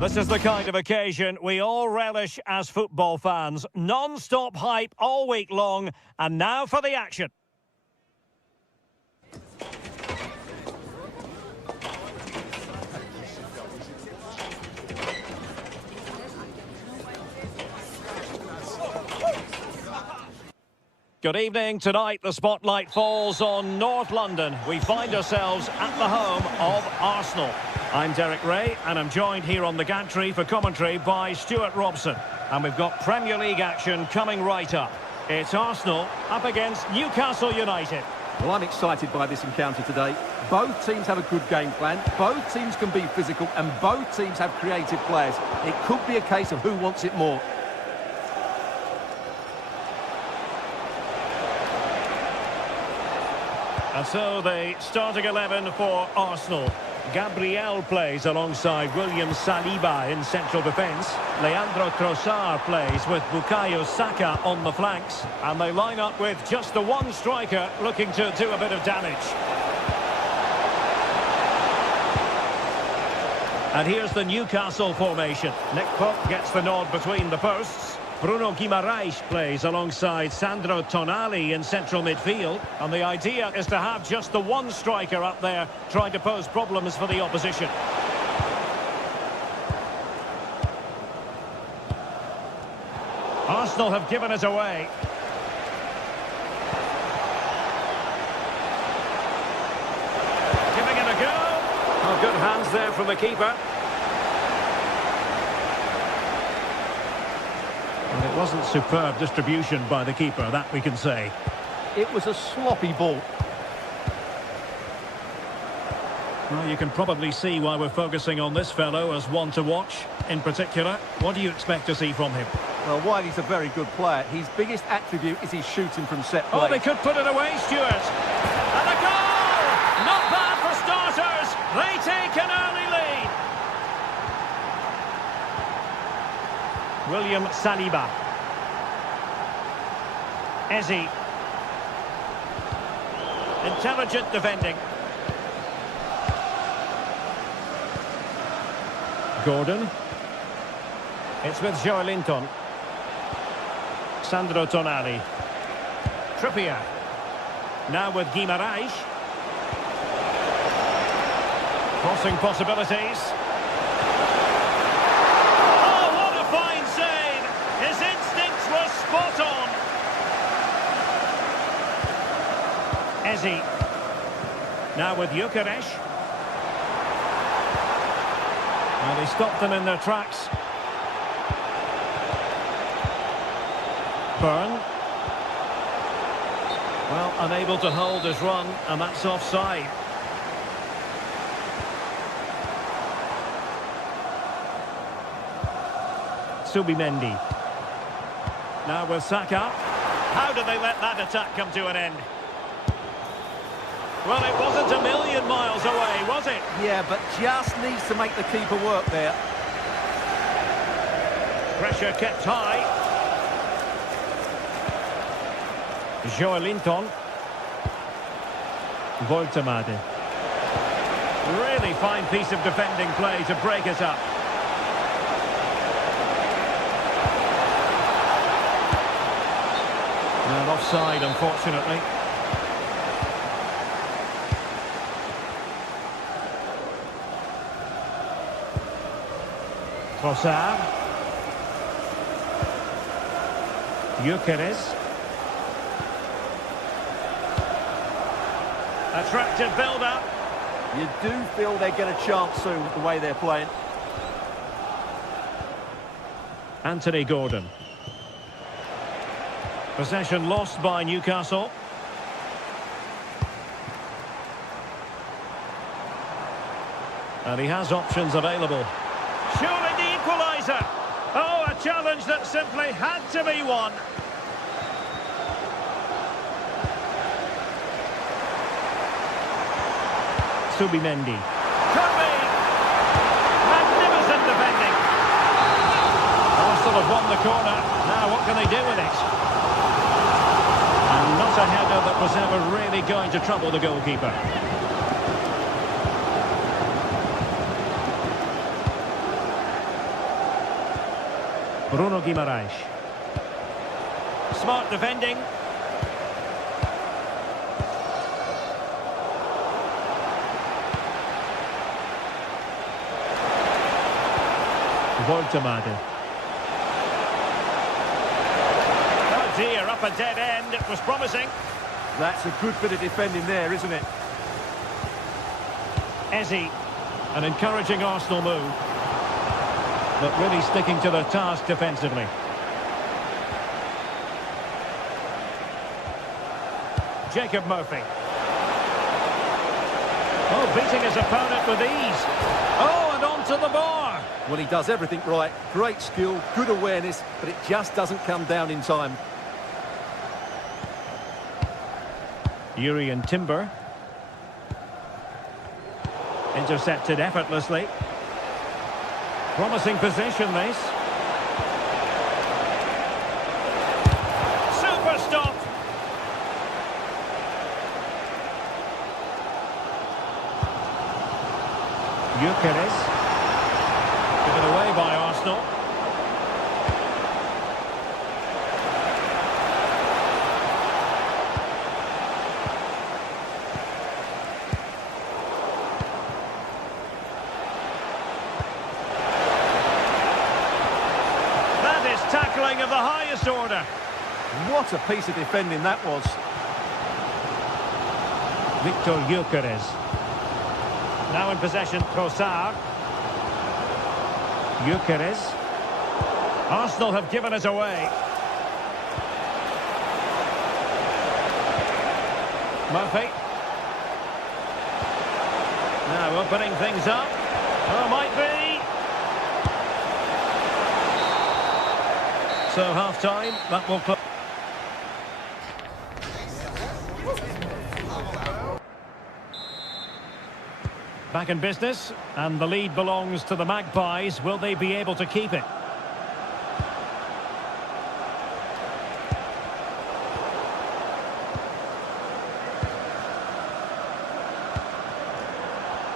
This is the kind of occasion we all relish as football fans. Non-stop hype all week long, and now for the action. Good evening. Tonight the spotlight falls on North London. We find ourselves at the home of Arsenal. I'm Derek Ray, and I'm joined here on the gantry for commentary by Stuart Robson. And we've got Premier League action coming right up. It's Arsenal up against Newcastle United. Well, I'm excited by this encounter today. Both teams have a good game plan, both teams can be physical, and both teams have creative players. It could be a case of who wants it more. And so the starting 11 for Arsenal. Gabriel plays alongside William Saliba in central defence. Leandro Trossard plays with Bukayo Saka on the flanks. And they line up with just the one striker looking to do a bit of damage. And here's the Newcastle formation. Nick Pope gets the nod between the posts. Bruno Guimaraes plays alongside Sandro Tonali in central midfield. And the idea is to have just the one striker up there trying to pose problems for the opposition. Arsenal have given it away. Giving it a go. Oh, good hands there from the keeper. It wasn't superb distribution by the keeper, that we can say. It was a sloppy ball. Well, you can probably see why we're focusing on this fellow as one to watch. In particular, what do you expect to see from him? Well, while he's a very good player, his biggest attribute is his shooting from set play. Oh, they could put it away, Stuart. And a goal! Not bad for starters. They take an early lead. William Saliba. Eze. Intelligent defending. Gordon. It's with Joelinton. Sandro Tonali. Trippier. Now with Guimaraes. Crossing possibilities. Oh, what a fine save! His instincts were spot on. Eze. Now with Gyökeres. Well, he stopped them in their tracks. Byrne. Well, unable to hold his run, and that's offside. Subimendi. Now with Saka. How did they let that attack come to an end? Well, it wasn't a million miles away, was it? Yeah, but just needs to make the keeper work there. Pressure kept high. Joelinton. Voltemade. Really fine piece of defending play to break it up. And offside, unfortunately. Trossard. Gyökeres. Attractive build-up. You do feel they get a chance soon with the way they're playing. Anthony Gordon. Possession lost by Newcastle. And he has options available. Surely the equaliser. Oh, a challenge that simply had to be won. Subimendi. Could be. Magnificent defending. Arsenal have won the corner. Now what can they do with it? And not a header that was ever really going to trouble the goalkeeper. Bruno Guimaraes. Smart defending. Voltemade. Oh dear, up a dead end. It was promising. That's a good bit of defending there, isn't it? Eze. An encouraging Arsenal move. But really sticking to their task defensively. Jacob Murphy. Oh, beating his opponent with ease. Oh, and onto the bar. Well, he does everything right. Great skill, good awareness, but it just doesn't come down in time. Urian Timber. Intercepted effortlessly. Promising position, this. Super stop. Gyökeres. Given away by Arsenal. Tackling of the highest order. What a piece of defending that was. Victor Gyökeres. Now in possession, Trossard. Gyökeres. Arsenal have given us away. Murphy. Now opening things up. Oh, might be. So half-time, that will close. Back in business, and the lead belongs to the Magpies. Will they be able to keep it?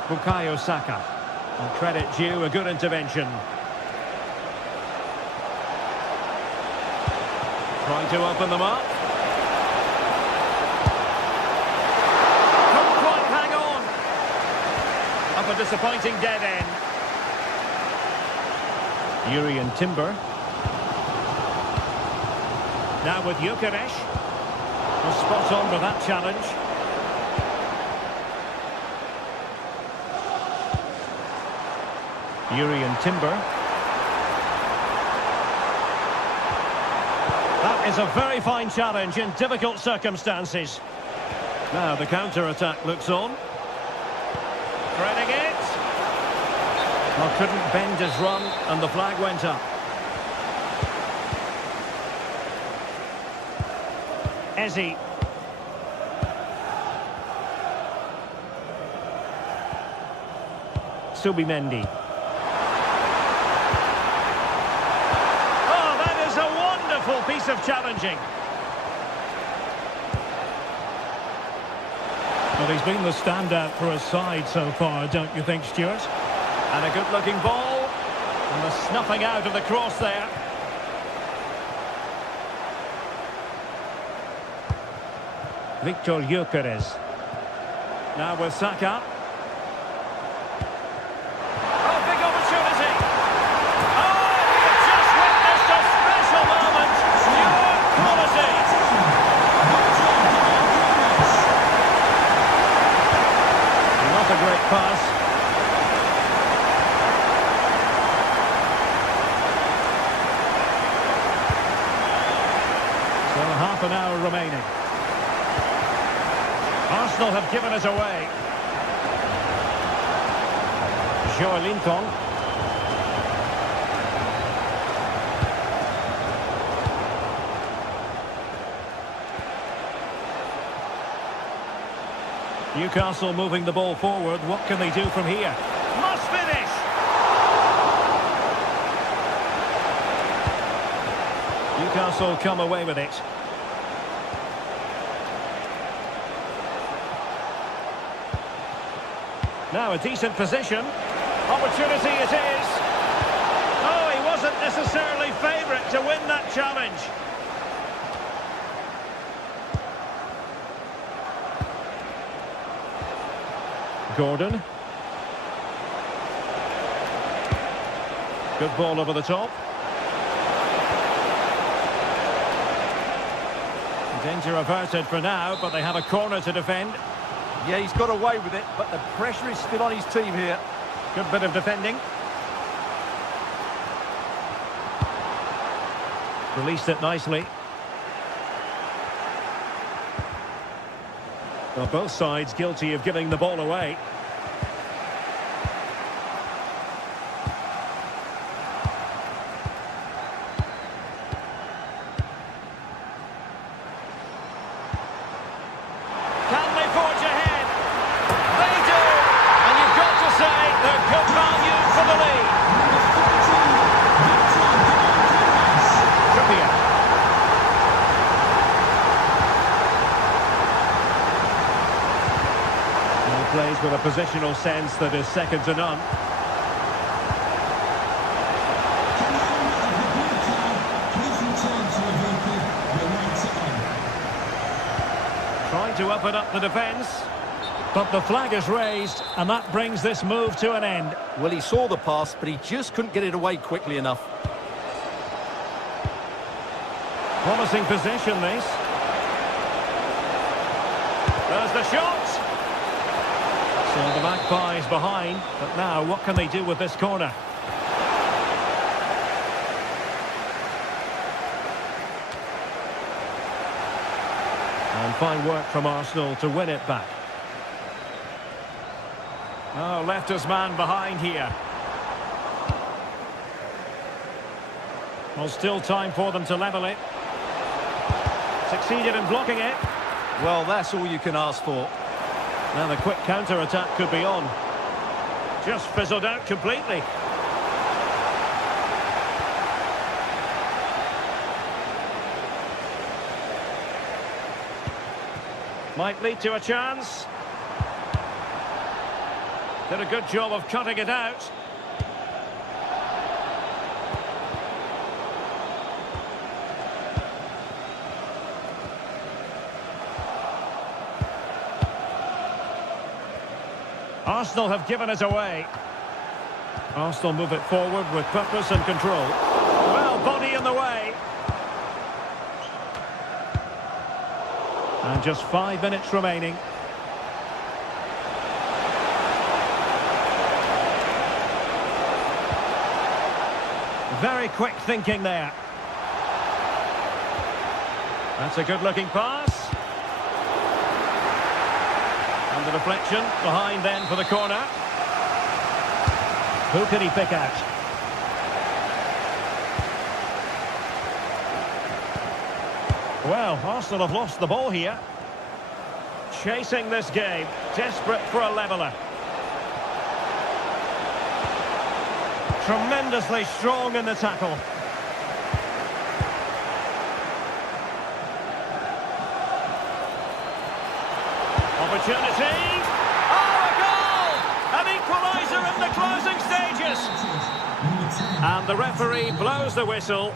Bukayo Saka. And credit due, a good intervention. Trying to open them up. Couldn't quite hang on. Up a disappointing dead end. Urian Timber. Now with Gyökeres. Was spot on with that challenge. Urian Timber. That is a very fine challenge in difficult circumstances. Now the counter-attack looks on. Threading it. Well, couldn't bend his run, and the flag went up. Eze. Subimendi. Piece of challenging. Well, he's been the standout for his side so far, don't you think, Stuart? And a good-looking ball. And the snuffing out of the cross there. Victor Gyökeres. Now with Saka. Pass. So half an hour remaining. Arsenal have given us away. Joelinton. Newcastle moving the ball forward. What can they do from here? Must finish! Newcastle come away with it. Now a decent position. Opportunity it is. Oh, he wasn't necessarily favourite to win that challenge. Gordon. Good ball over the top. Danger averted for now, but they have a corner to defend. Yeah, he's got away with it, but the pressure is still on his team here. Good bit of defending. Released it nicely. Well, both sides guilty of giving the ball away. Can they forge ahead? They do! And you've got to say they're good value for the lead. Trippier. He plays with a positional sense that is second to none. Trying to open up the defence, but the flag is raised, and that brings this move to an end. Well, he saw the pass, but he just couldn't get it away quickly enough. Promising position, this. There's the shot. So the Magpies behind, but now what can they do with this corner? And fine work from Arsenal to win it back. Oh, left his man behind here. Well, still time for them to level it. Succeeded in blocking it. Well, that's all you can ask for. Now the quick counter-attack could be on. Just fizzled out completely. Might lead to a chance. Did a good job of cutting it out. Arsenal have given it away. Arsenal move it forward with purpose and control. Well, body in the way. And just 5 minutes remaining. Very quick thinking there. That's a good-looking pass. And the deflection behind then for the corner. Who can he pick out? Well, Arsenal have lost the ball here. Chasing this game, desperate for a leveller. Tremendously strong in the tackle. Opportunity. Oh, a goal! An equaliser in the closing stages. And the referee blows the whistle.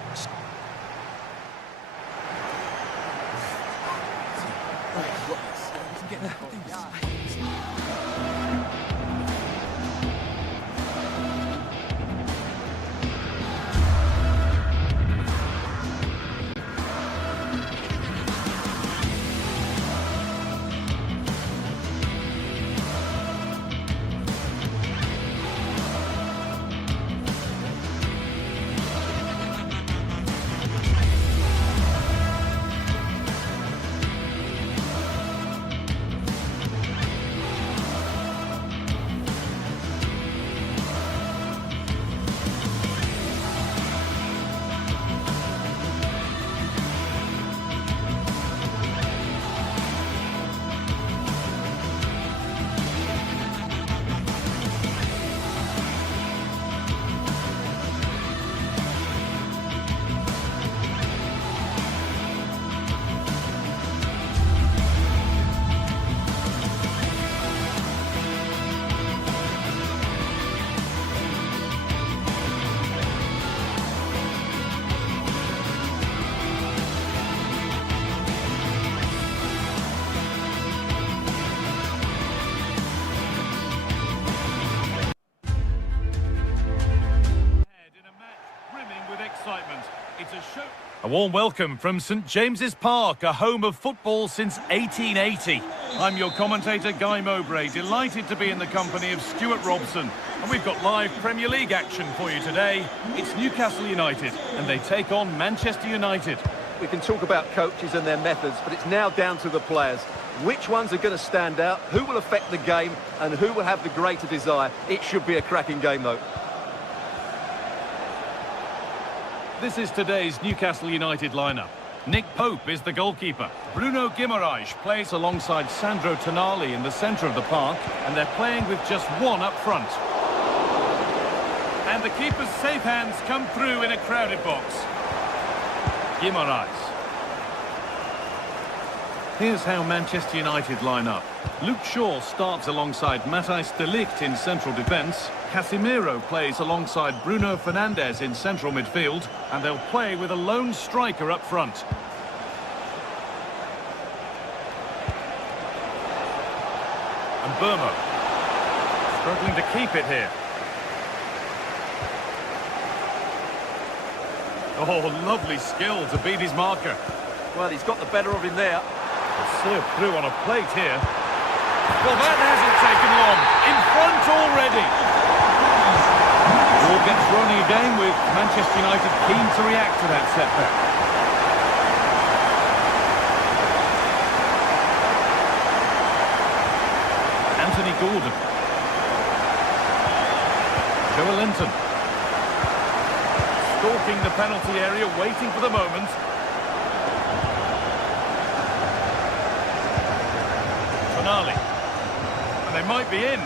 A warm welcome from St James's Park, a home of football since 1880. I'm your commentator, Guy Mowbray, delighted to be in the company of Stuart Robson. And we've got live Premier League action for you today. It's Newcastle United, and they take on Manchester United. We can talk about coaches and their methods, but it's now down to the players. Which ones are going to stand out, who will affect the game, and who will have the greater desire? It should be a cracking game, though. This is today's Newcastle United lineup. Nick Pope is the goalkeeper. Bruno Guimaraes plays alongside Sandro Tonali in the centre of the park, and they're playing with just one up front. And the keeper's safe hands come through in a crowded box. Guimaraes. Here's how Manchester United line up. Luke Shaw starts alongside Matthijs de Ligt in central defence. Casemiro plays alongside Bruno Fernandes in central midfield, and they'll play with a lone striker up front. And Burmo struggling to keep it here. Oh, lovely skill to beat his marker. Well, he's got the better of him there. Served through on a plate here. Well, that hasn't taken long. In front already. Ball gets running again with Manchester United keen to react to that setback. Anthony Gordon. Joelinton. Stalking the penalty area, waiting for the moment. Tonali. And they might be in.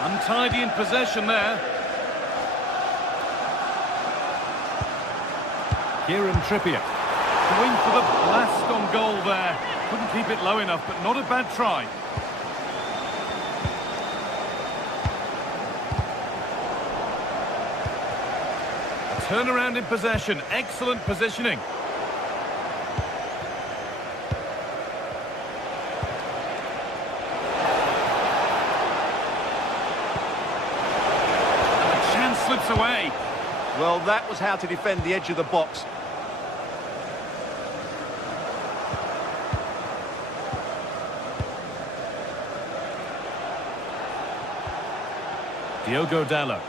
Untidy in possession there. Kieran Trippier. Going for the blast on goal there. Couldn't keep it low enough, but not a bad try. A turnaround in possession. Excellent positioning. Slips away. Well, that was how to defend the edge of the box. Diogo Dalot.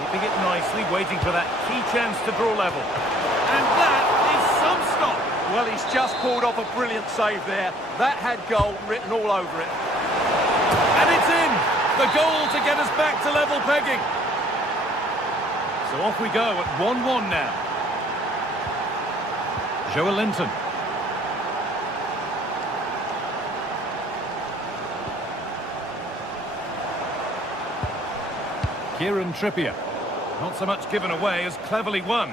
Keeping it nicely, waiting for that key chance to draw level. And that is some stop. Well, he's just pulled off a brilliant save there. That had goal written all over it. And it's in. The goal to get us back to level pegging. So off we go at 1-1 now. Joelinton. Kieran Trippier. Not so much given away as cleverly won.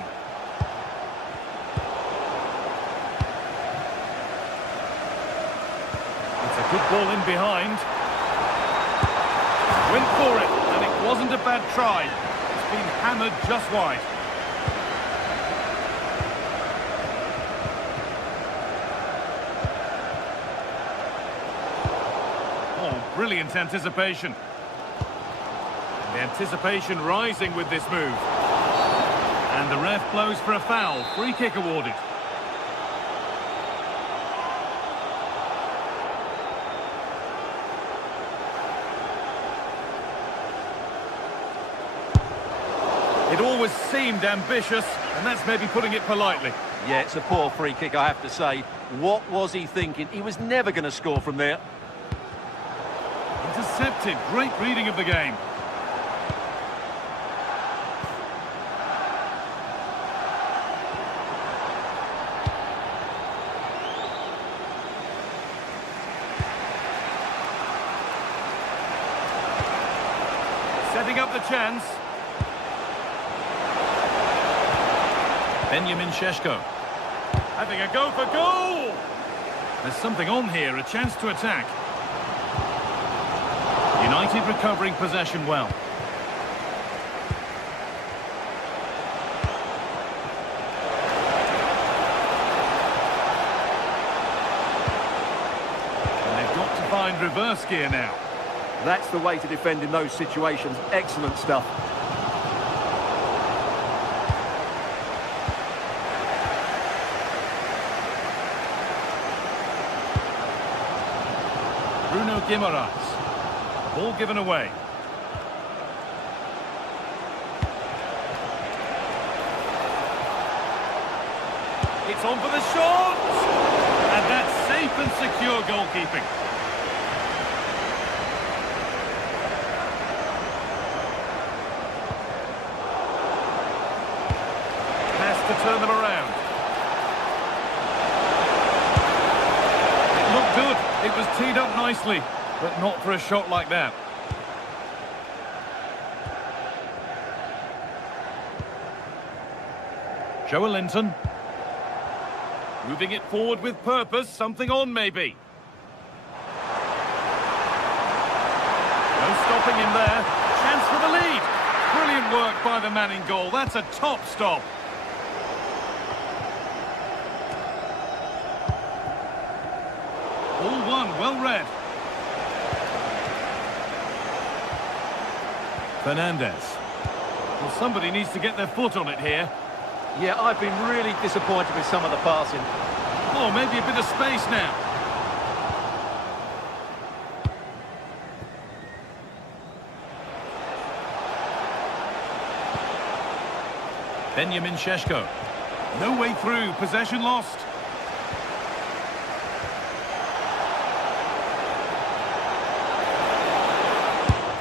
It's a good ball in behind. Went for it, and it wasn't a bad try. It's been hammered just wide. Oh, brilliant anticipation. The anticipation rising with this move. And the ref blows for a foul. Free kick awarded. It always seemed ambitious, and that's maybe putting it politely. Yeah, it's a poor free kick, I have to say. What was he thinking? He was never going to score from there. Intercepted. Great reading of the game. Setting up the chance. Benjamin Šeško. Having a go for goal! There's something on here, a chance to attack. United recovering possession well. And they've got to find reverse gear now. That's the way to defend in those situations. Excellent stuff. Bruno Guimaraes. Ball given away. It's on for the shot! And that's safe and secure goalkeeping. Has to turn them around. It looked good. It was teed up nicely, but not for a shot like that. Joelinton. Moving it forward with purpose, something on maybe. No stopping him there. Chance for the lead. Brilliant work by the man in goal. That's a top stop. All one, well read. Fernandez. Well, somebody needs to get their foot on it here. Yeah, I've been really disappointed with some of the passing. Oh, maybe a bit of space now. Benjamin Šeško. No way through, possession lost.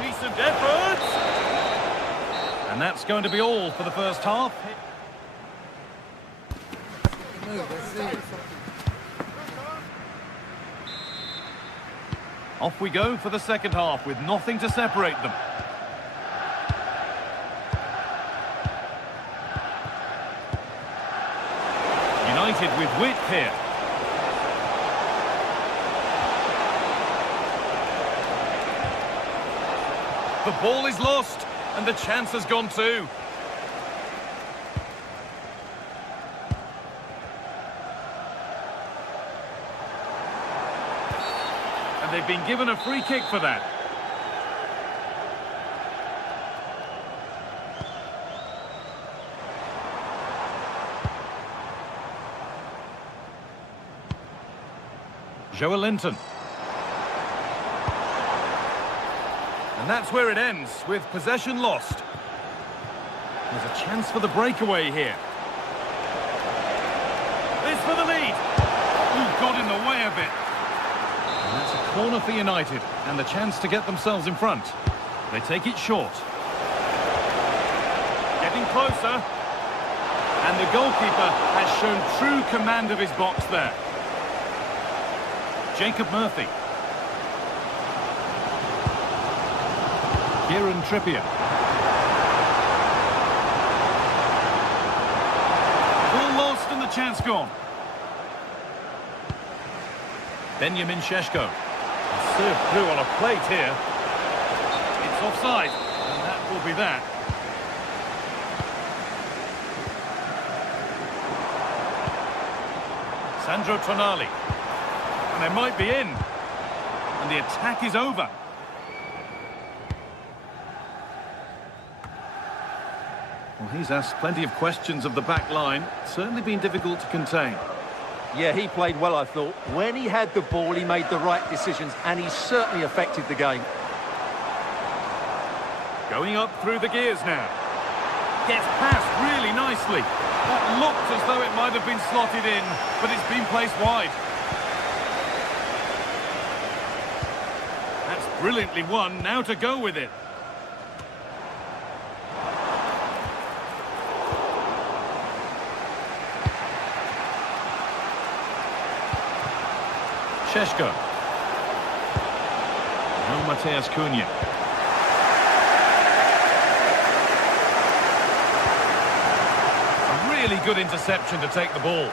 Decent effort! And that's going to be all for the first half. Off we go for the second half with nothing to separate them. United with width here. The ball is lost and the chance has gone too. And they've been given a free kick for that. Joelinton. And that's where it ends, with possession lost. There's a chance for the breakaway here. This for the lead. Ooh, got in the way of it. And that's a corner for United, and the chance to get themselves in front. They take it short. Getting closer. And the goalkeeper has shown true command of his box there. Jacob Murphy. Kieran Trippier. Ball lost and the chance gone. Benjamin Šeško. Served through on a plate here. It's offside, and that will be that. Sandro Tonali. And they might be in. And the attack is over. Well, he's asked plenty of questions of the back line. Certainly been difficult to contain. Yeah, he played well, I thought. When he had the ball, he made the right decisions, and he certainly affected the game. Going up through the gears now. Gets past really nicely. That looked as though it might have been slotted in, but it's been placed wide. That's brilliantly won. Now to go with it. Šeško. No Mateus Cunha. A really good interception to take the ball.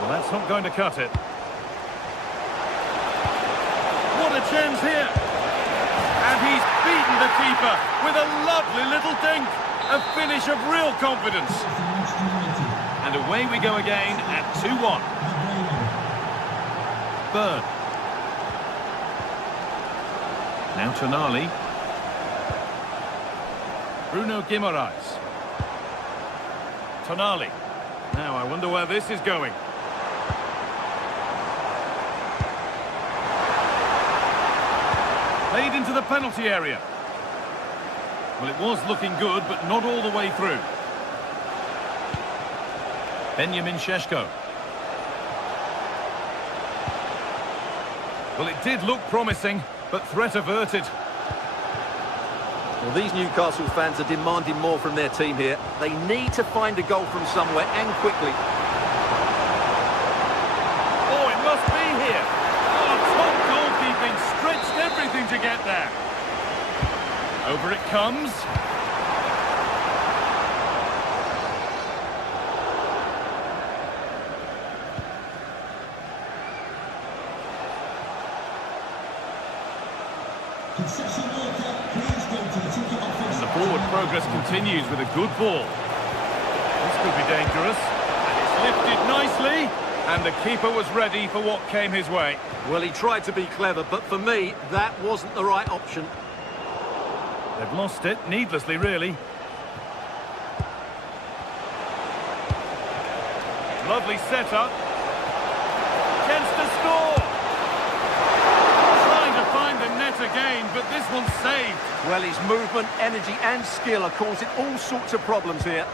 Well, that's not going to cut it. What a chance here! And he's beaten the keeper with a lovely little dink. A finish of real confidence. And away we go again at 2-1. Bird. Now Tonali. Bruno Guimaraes. Tonali. Now I wonder where this is going. Played into the penalty area. Well, it was looking good, but not all the way through. Benjamin Šeško. Well, it did look promising, but threat averted. Well, these Newcastle fans are demanding more from their team here. They need to find a goal from somewhere, and quickly. Oh, it must be here. Oh, top goalkeeping, stretched everything to get there. Over it comes. Concession worker, please go to the ticket office. The forward progress continues with a good ball. This could be dangerous. And it's lifted nicely. And the keeper was ready for what came his way. Well, he tried to be clever, but for me, that wasn't the right option. They've lost it, needlessly, really. Lovely setup. Chance to score. Trying to find the net again, but this one's saved. Well, his movement, energy and skill are causing all sorts of problems here.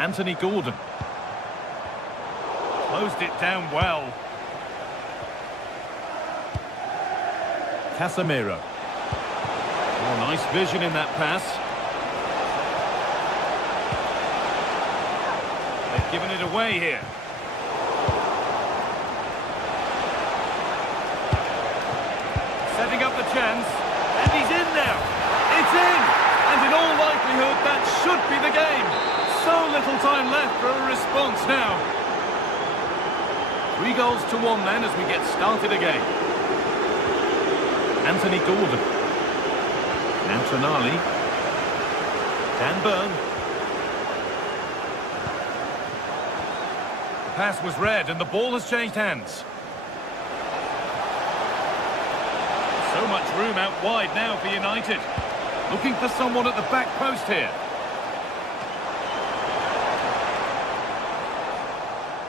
Anthony Gordon. Closed it down well. Casemiro. Oh, nice vision in that pass. They've given it away here. Setting up the chance. And he's in now. It's in! And in all likelihood, that should be the game. So little time left for a response now. 3 goals to 1 then as we get started again. Anthony Gordon. Now Tonali. Dan Burn. The pass was read and the ball has changed hands. So much room out wide now for United. Looking for someone at the back post here.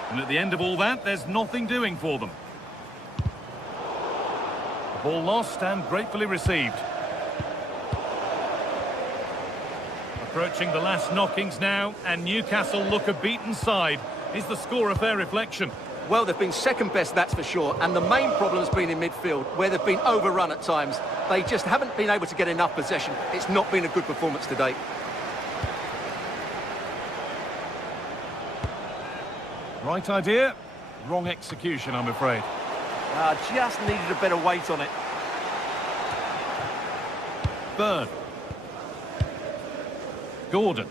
And at the end of all that, there's nothing doing for them. Ball lost and gratefully received. Approaching the last knockings now, and Newcastle look a beaten side. Is the score a fair reflection? Well, they've been second best, that's for sure. And the main problem has been in midfield, where they've been overrun at times. They just haven't been able to get enough possession. It's not been a good performance today. Right idea, wrong execution, I'm afraid. Just needed a better weight on it. Bird. Gordon.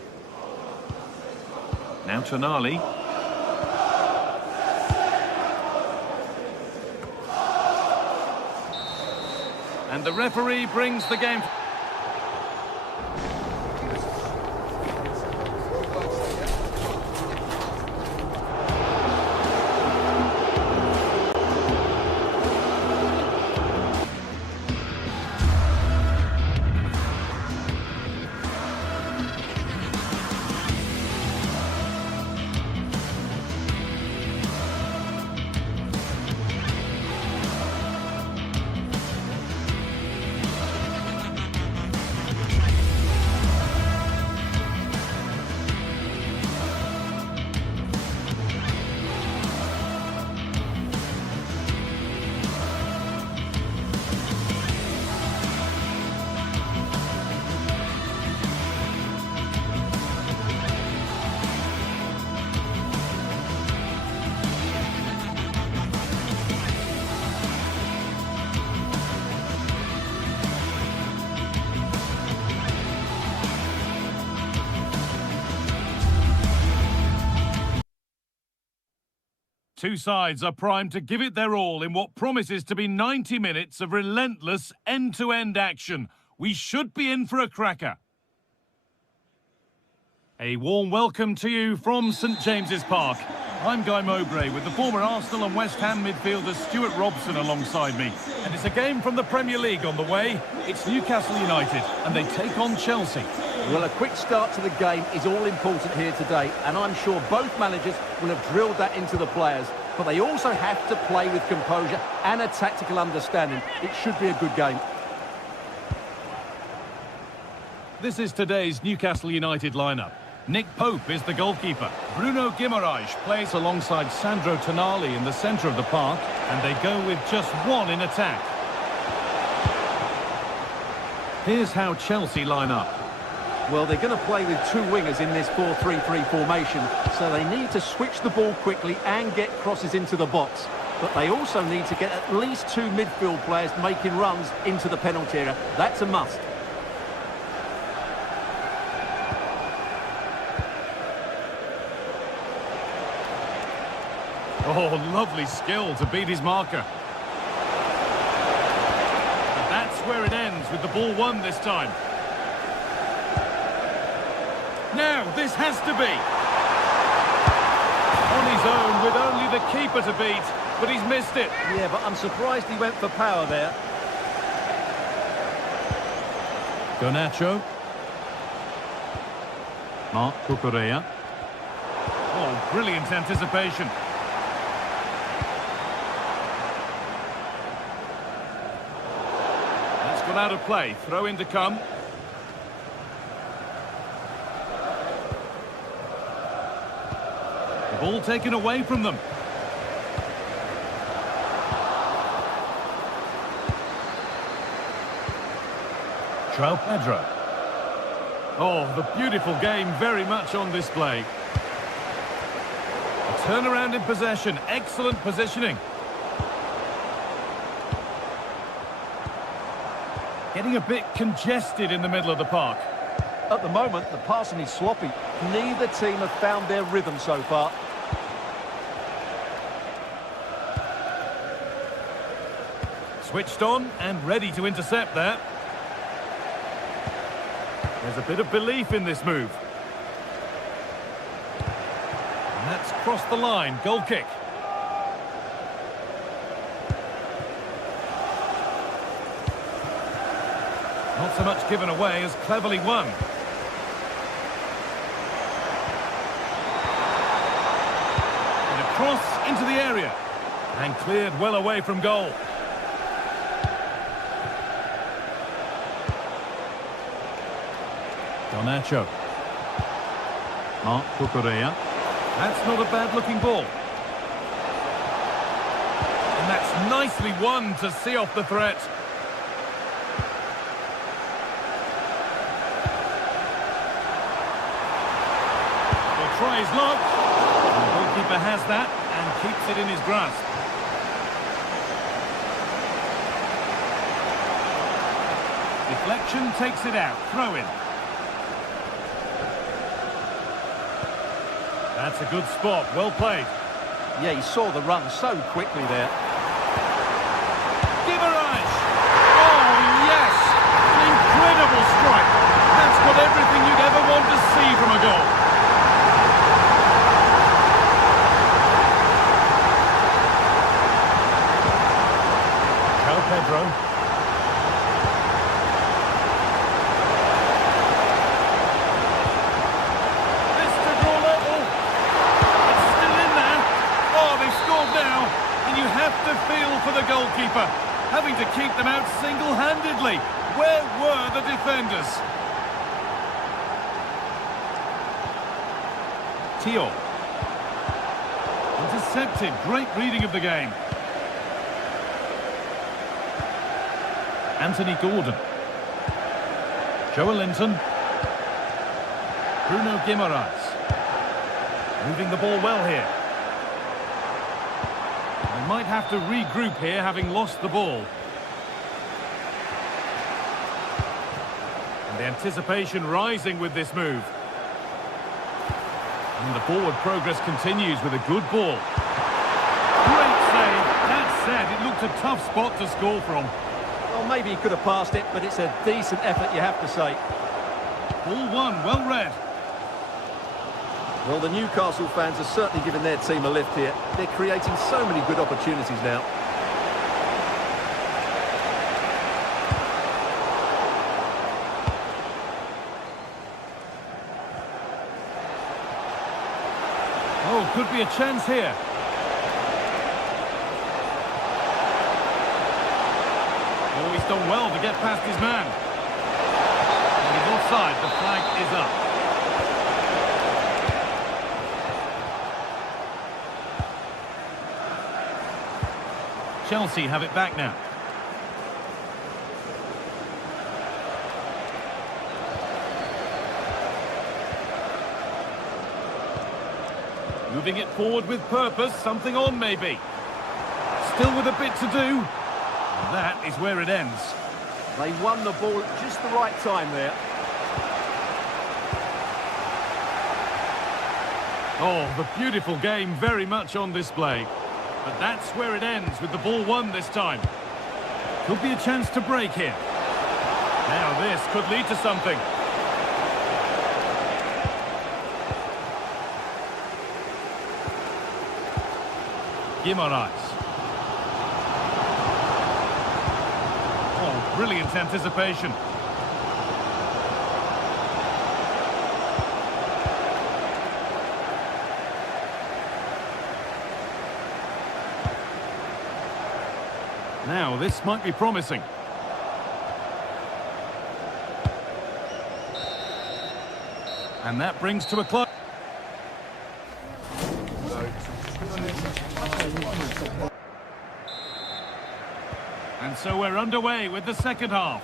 Now Tonali. And the referee brings the game. Two sides are primed to give it their all in what promises to be 90 minutes of relentless end-to-end action. We should be in for a cracker. A warm welcome to you from St James's Park. I'm Guy Mowbray with the former Arsenal and West Ham midfielder Stuart Robson alongside me. And it's a game from the Premier League on the way. It's Newcastle United and they take on Chelsea. Well, a quick start to the game is all important here today, and I'm sure both managers will have drilled that into the players. But they also have to play with composure and a tactical understanding. It should be a good game. This is today's Newcastle United lineup. Nick Pope is the goalkeeper. Bruno Guimaraes plays alongside Sandro Tonali in the centre of the park, and they go with just one in attack. Here's how Chelsea line up. Well, they're going to play with two wingers in this 4-3-3 formation, so they need to switch the ball quickly and get crosses into the box. But they also need to get at least two midfield players making runs into the penalty area. That's a must. Oh, lovely skill to beat his marker. And that's where it ends, with the ball won this time. Now, this has to be. On his own, with only the keeper to beat, but he's missed it. Yeah, but I'm surprised he went for power there. Garnacho. Marc Cucurella. Oh, brilliant anticipation. That's gone out of play. Throw in to come. The ball taken away from them. João Pedro. Oh, the beautiful game very much on display. A turnaround in possession. Excellent positioning. Getting a bit congested in the middle of the park. At the moment, the passing is sloppy. Neither team have found their rhythm so far. Switched on and ready to intercept there. There's a bit of belief in this move. And that's crossed the line. Goal kick. Not so much given away as cleverly won. And a cross into the area. And cleared well away from goal. Garnacho. Marc Cucurella. That's not a bad-looking ball. And that's nicely won to see off the threat. He'll try his luck. And the goalkeeper has that and keeps it in his grasp. Deflection takes it out. Throw in. That's a good spot, well played. Yeah, he saw the run so quickly there. Guimaraes! Oh, yes! An incredible strike. That's got everything you'd ever want to see from a goal. João Pedro. To feel for the goalkeeper, having to keep them out single-handedly. Where were the defenders? Tio. Intercepted. Great reading of the game. Anthony Gordon. Joelinton. Bruno Guimaraes. Moving the ball well here. They might have to regroup here, having lost the ball. And the anticipation rising with this move. And the forward progress continues with a good ball. said, it looked a tough spot to score from. Well, maybe he could have passed it, but it's a decent effort, you have to say. Ball one, well read. Well, the Newcastle fans are certainly giving their team a lift here. They're creating so many good opportunities now. Oh, could be a chance here. Oh, he's done well to get past his man. And he's offside, the flag is up. Chelsea have it back now. Moving it forward with purpose, something on maybe. Still with a bit to do. And that is where it ends. They won the ball at just the right time there. Oh, the beautiful game very much on display. But that's where it ends with the ball won this time. Could be a chance to break here. Now this could lead to something. Guimaraes. Oh, brilliant anticipation. Now, this might be promising. And that brings to a close. And so we're underway with the second half.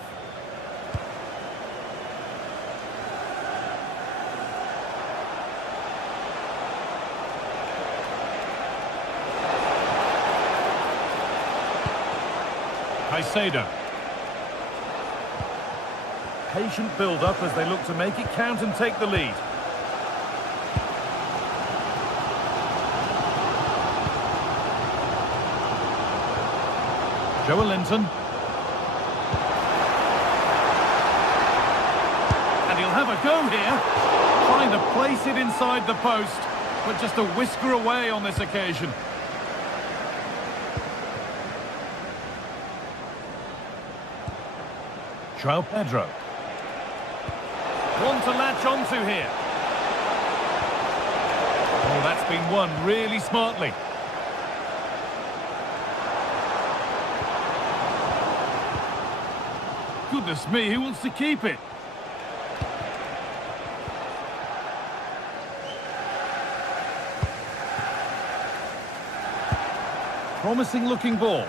Caicedo. Patient build-up as they look to make it count and take the lead. Joelinton. And he'll have a go here. Trying to place it inside the post, but just a whisker away on this occasion. João Pedro. One to latch onto here. Oh, that's been won really smartly. Goodness me, who wants to keep it? Promising looking ball.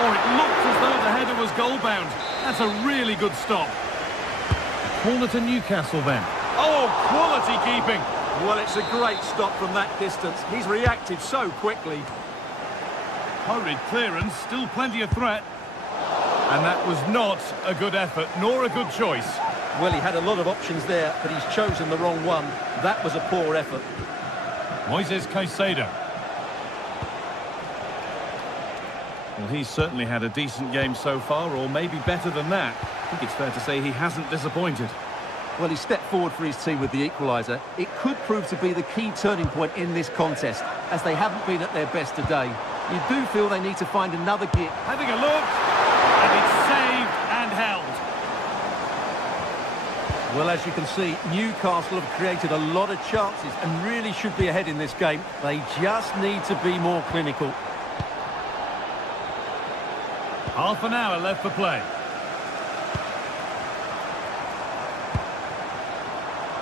Oh, it looked as though the header was goal-bound. That's a really good stop. Corner to Newcastle then. Oh, quality keeping. Well, it's a great stop from that distance. He's reacted so quickly. Hurried clearance, still plenty of threat. And that was not a good effort, nor a good choice. Well, he had a lot of options there, but he's chosen the wrong one. That was a poor effort. Moises Caicedo. Well, he's certainly had a decent game so far, or maybe better than that. I think it's fair to say he hasn't disappointed. Well, he stepped forward for his team with the equaliser. It could prove to be the key turning point in this contest, as they haven't been at their best today. You do feel they need to find another gear. Having a look, and it's saved and held. Well, as you can see, Newcastle have created a lot of chances and really should be ahead in this game. They just need to be more clinical. Half an hour left for play.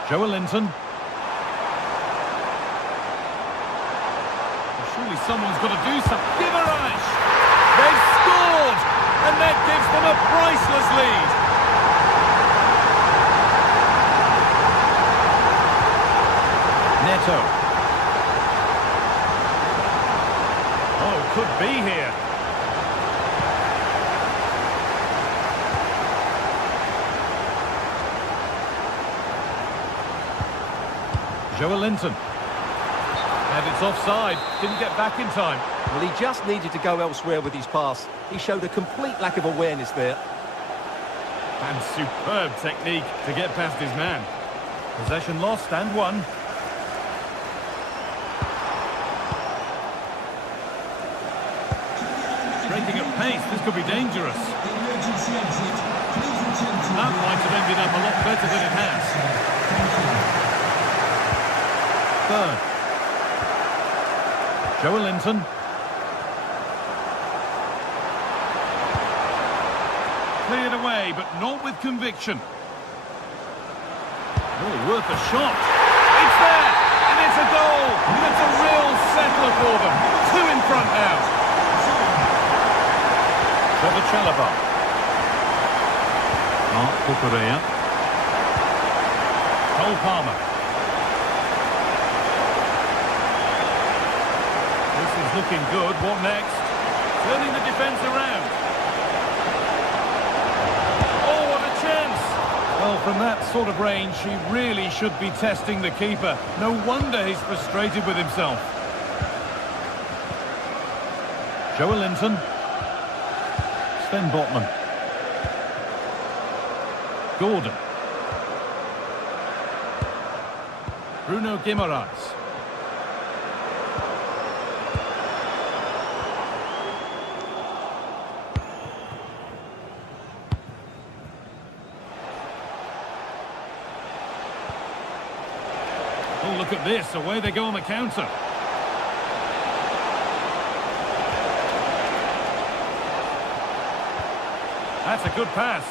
Joelinton. Surely someone's got to do something. Guimaraes! They've scored! And that gives them a priceless lead. Neto. Oh, could be here. Joelinton. And it's offside. Didn't get back in time. Well, he just needed to go elsewhere with his pass. He showed a complete lack of awareness there. And superb technique to get past his man. Possession lost and won. Breaking at pace, this could be dangerous. Emergency exit. Please return to That might have ended up a lot better than it has. Third. Joe Linton. Cleared away, but not with conviction. Oh, worth a shot. It's there, and it's a goal. It's a real settler for them. Two in front now. Trevor Chalobah. Mark Cucurella. Cole Palmer. This is looking good. What next? Turning the defence around. Well, from that sort of range, he really should be testing the keeper. No wonder he's frustrated with himself. Joe Linton. Sven Botman. Gordon. Bruno Guimaraes. Oh, look at this. Away they go on the counter. That's a good pass.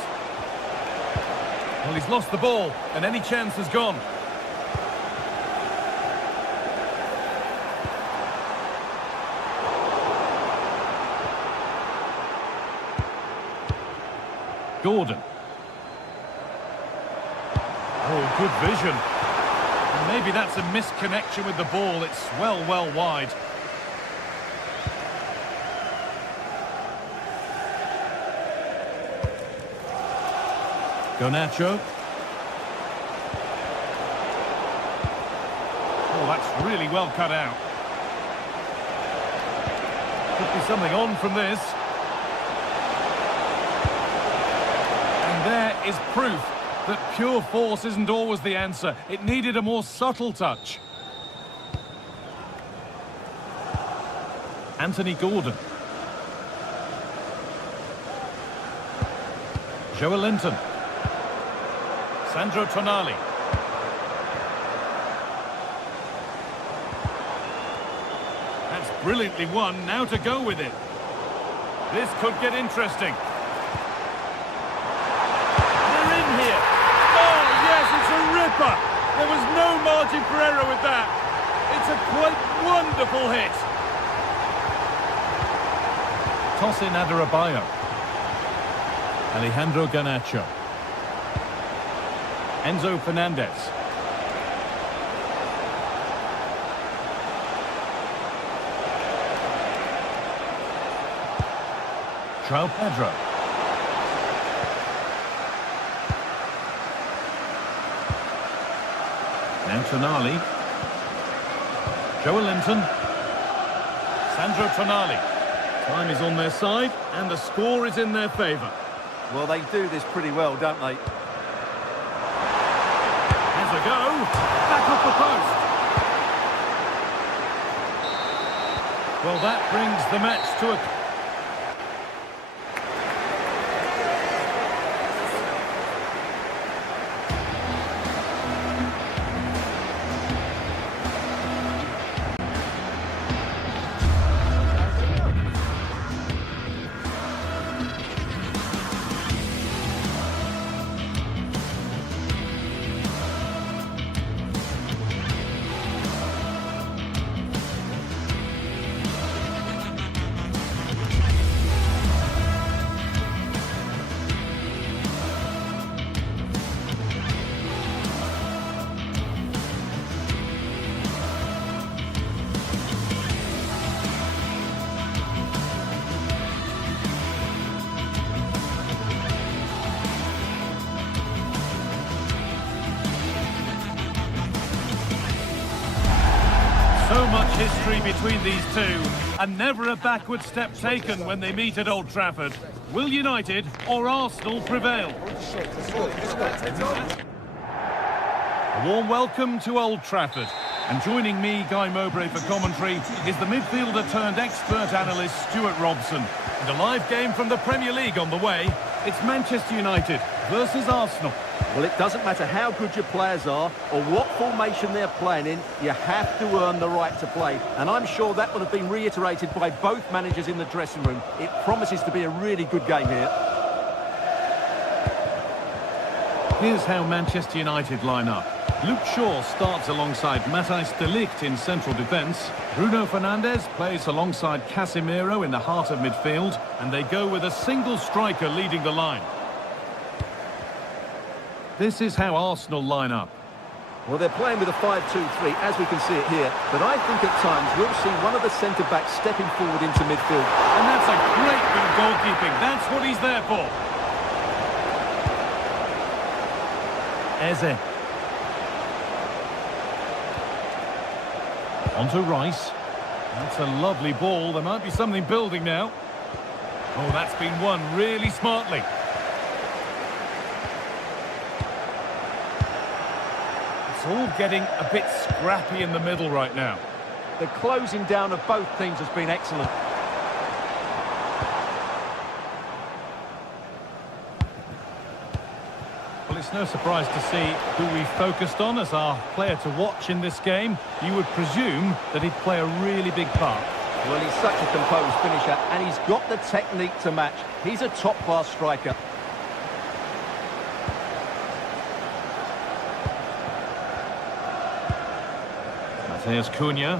Well, he's lost the ball, and any chance has gone. Gordon. Oh, good vision. Maybe that's a misconnection with the ball. It's well wide. Garnacho. Oh, that's really well cut out. Could be something on from this. And there is proof that pure force isn't always the answer. It needed a more subtle touch. Anthony Gordon. Joe Linton. Sandro Tonali. That's brilliantly won. Now to go with it. This could get interesting. There was no margin for error with that. It's a quite wonderful hit. Tosin Adarabioyo. Alejandro Garnacho. Enzo Fernandez. João Pedro. Now Tonali. Joe Linton. Sandro Tonali. Time is on their side, and the score is in their favour. Well, they do this pretty well, don't they? Here's a go. Back off the post. Well, that brings the match to a... So much history between these two, and never a backward step taken when they meet at Old Trafford. Will United or Arsenal prevail? A warm welcome to Old Trafford. And joining me, Guy Mowbray, for commentary is the midfielder-turned-expert analyst Stuart Robson. And a live game from the Premier League on the way. It's Manchester United versus Arsenal. Well, it doesn't matter how good your players are or what formation they're playing in, you have to earn the right to play. And I'm sure that would have been reiterated by both managers in the dressing room. It promises to be a really good game here. Here's how Manchester United line up. Luke Shaw starts alongside Matthijs de Ligt in central defence. Bruno Fernandes plays alongside Casemiro in the heart of midfield. And they go with a single striker leading the line. This is how Arsenal line up. Well, they're playing with a 5-2-3, as we can see it here. But I think at times we'll see one of the centre-backs stepping forward into midfield. And that's a great bit of goalkeeping. That's what he's there for. Eze. On to Rice. That's a lovely ball. There might be something building now. Oh, that's been won really smartly. It's all getting a bit scrappy in the middle right now. The closing down of both teams has been excellent. Well, it's no surprise to see who we focused on as our player to watch in this game. You would presume that he'd play a really big part. Well, he's such a composed finisher, and he's got the technique to match. He's a top-class striker. Matheus Cunha.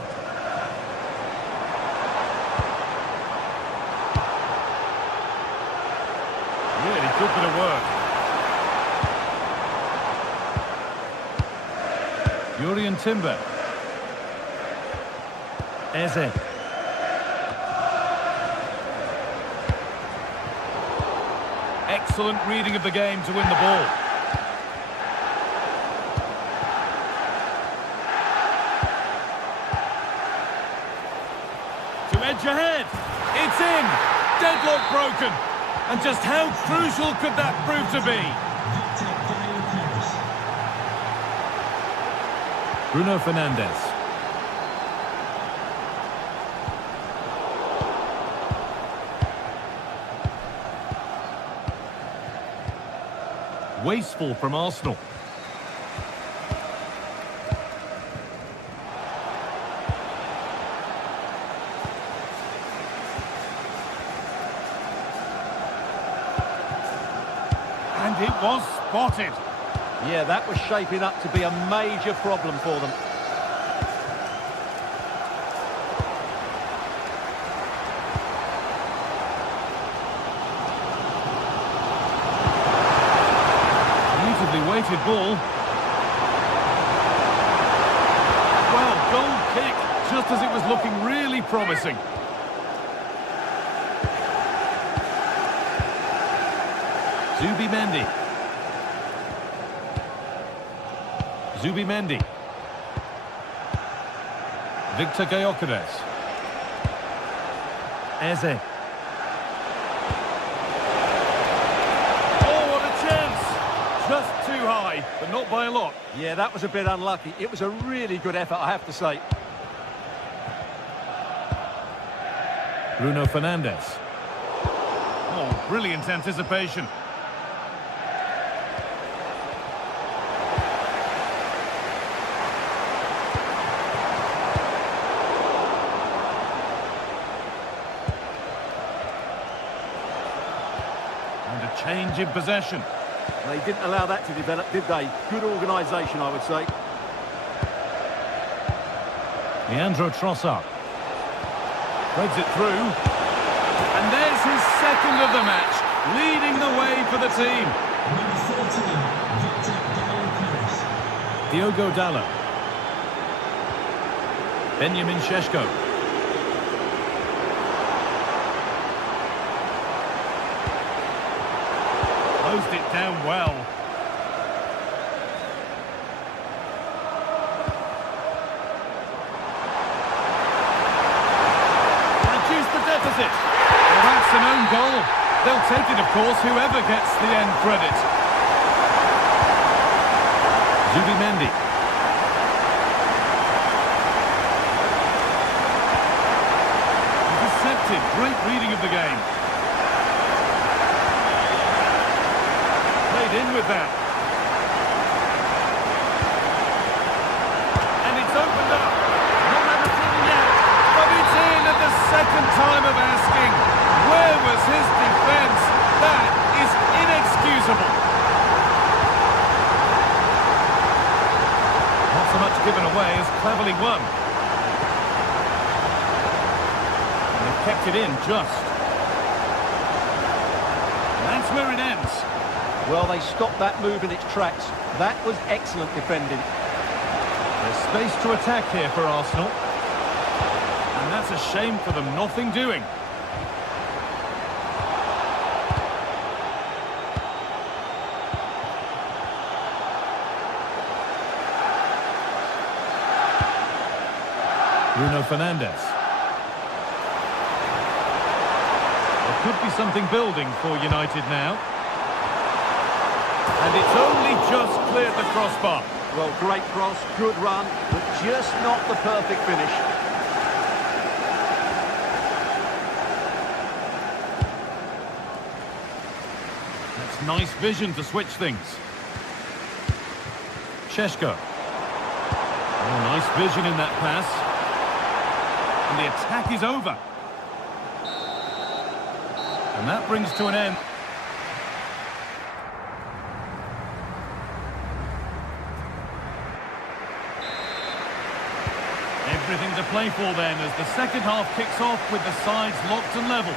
Really good bit of work. Jurrien Timber. Eze. Excellent reading of the game to win the ball. To edge ahead. It's in. Deadlock broken. And just how crucial could that prove to be? Bruno Fernandes. Wasteful from Arsenal. And it was spotted. Yeah, that was shaping up to be a major problem for them. Beautifully weighted ball. Well, goal kick, just as it was looking really promising. Zubimendi. Zubimendi. Victor Gyökeres. Eze. Oh, what a chance! Just too high, but not by a lot. Yeah, that was a bit unlucky. It was a really good effort, I have to say. Bruno Fernandes. Oh, brilliant anticipation. Change in possession. They didn't allow that to develop, did they? Good organisation, I would say. Leandro Trossard. Threads it through. And there's his second of the match, leading the way for the team. Diogo Dalot. Benjamin Šeško. Closed it down well. goal. They'll take it, of course, whoever gets the end credit. Zubimendi. Intercepted. Great reading of the game. Played in with that. And it's opened up. Not everything yet, but it's in at the second time of asking. Where was his defence? That is inexcusable. Not so much given away as cleverly won. And they've kept it in just. And that's where it ends. Well, they stopped that move in its tracks. That was excellent defending. There's space to attack here for Arsenal. And that's a shame for them, nothing doing. Bruno Fernandes. There could be something building for United now. And it's only just cleared the crossbar. Well, great cross, good run, but just not the perfect finish. That's nice vision to switch things. Šeško. Oh, nice vision in that pass. And the attack is over. And that brings to an end. Everything to play for then as the second half kicks off with the sides locked and level.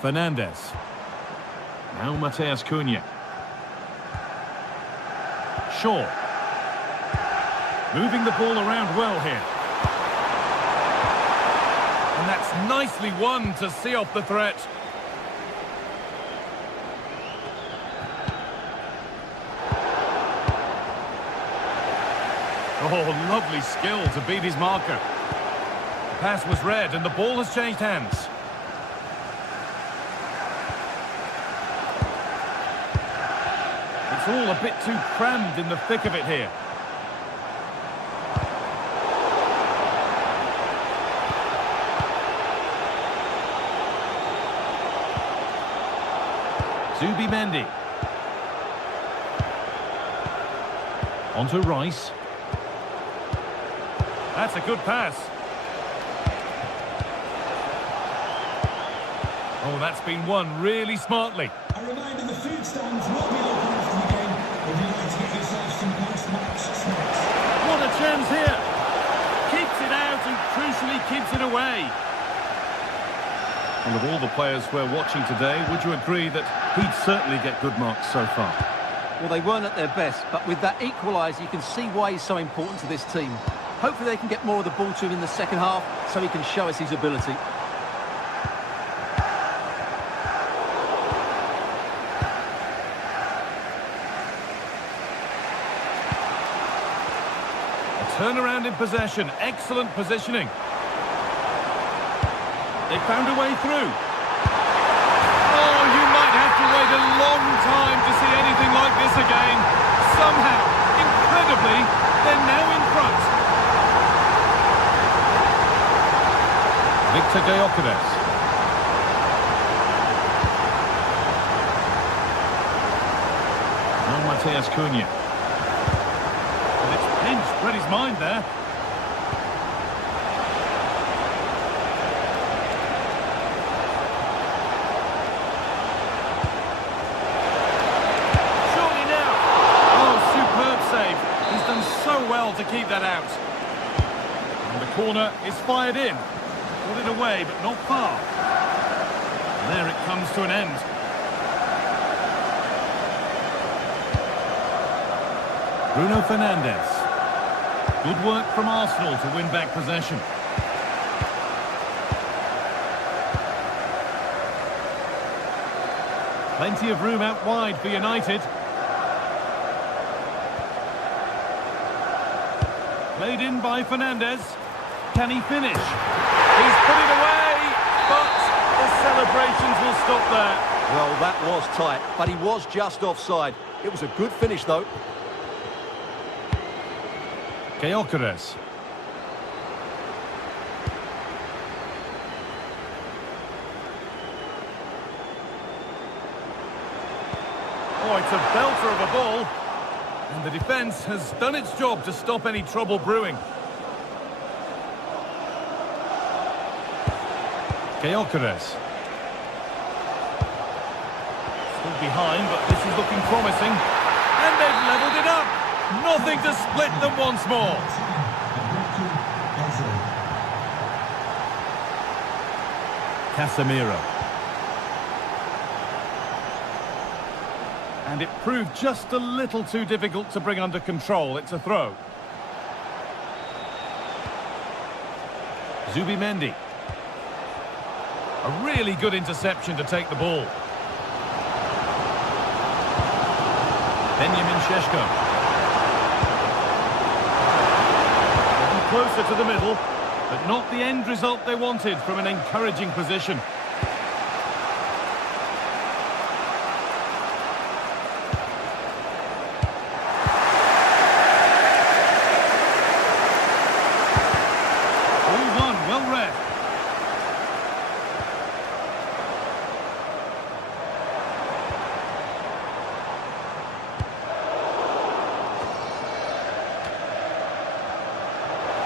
Fernandes. Now Mateus Cunha. Shaw. Moving the ball around well here. And that's nicely won to see off the threat. Oh, lovely skill to beat his marker. The pass was read and the ball has changed hands. It's all a bit too crammed in the thick of it here. Zubimendi. On to Rice. That's a good pass. Oh, that's been won really smartly. A reminder, the food stands will be open after the game if you'd like to get yourself some post-match snacks. What a chance here. Keeps it out and crucially keeps it away. And of all the players we're watching today, would you agree that he'd certainly get good marks so far? Well, they weren't at their best, but with that equaliser, you can see why he's so important to this team. Hopefully they can get more of the ball to him in the second half so he can show us his ability. Turnaround in possession, excellent positioning. They found a way through. Oh, you might have to wait a long time to see anything like this again. Somehow, incredibly, they're now in front. Victor Gyökeres. Now Mateus Cunha. Read his mind there. Surely now. Oh, superb save. He's done so well to keep that out. And the corner is fired in. Got it away, but not far. And there it comes to an end. Bruno Fernandes. Good work from Arsenal to win back possession. Plenty of room out wide for United. Played in by Fernandez. Can he finish? He's put it away, but the celebrations will stop there. Well, that was tight, but he was just offside. It was a good finish, though. Gyökeres. Oh, it's a belter of a ball. And the defence has done its job to stop any trouble brewing. Gyökeres. Still behind, but this is looking promising. And they've levelled it up. Nothing to split them once more. Casemiro. And it proved just a little too difficult to bring under control. It's a throw. Zubimendi. A really good interception to take the ball. Benjamin Šeško. Getting closer to the middle, but not the end result they wanted from an encouraging position.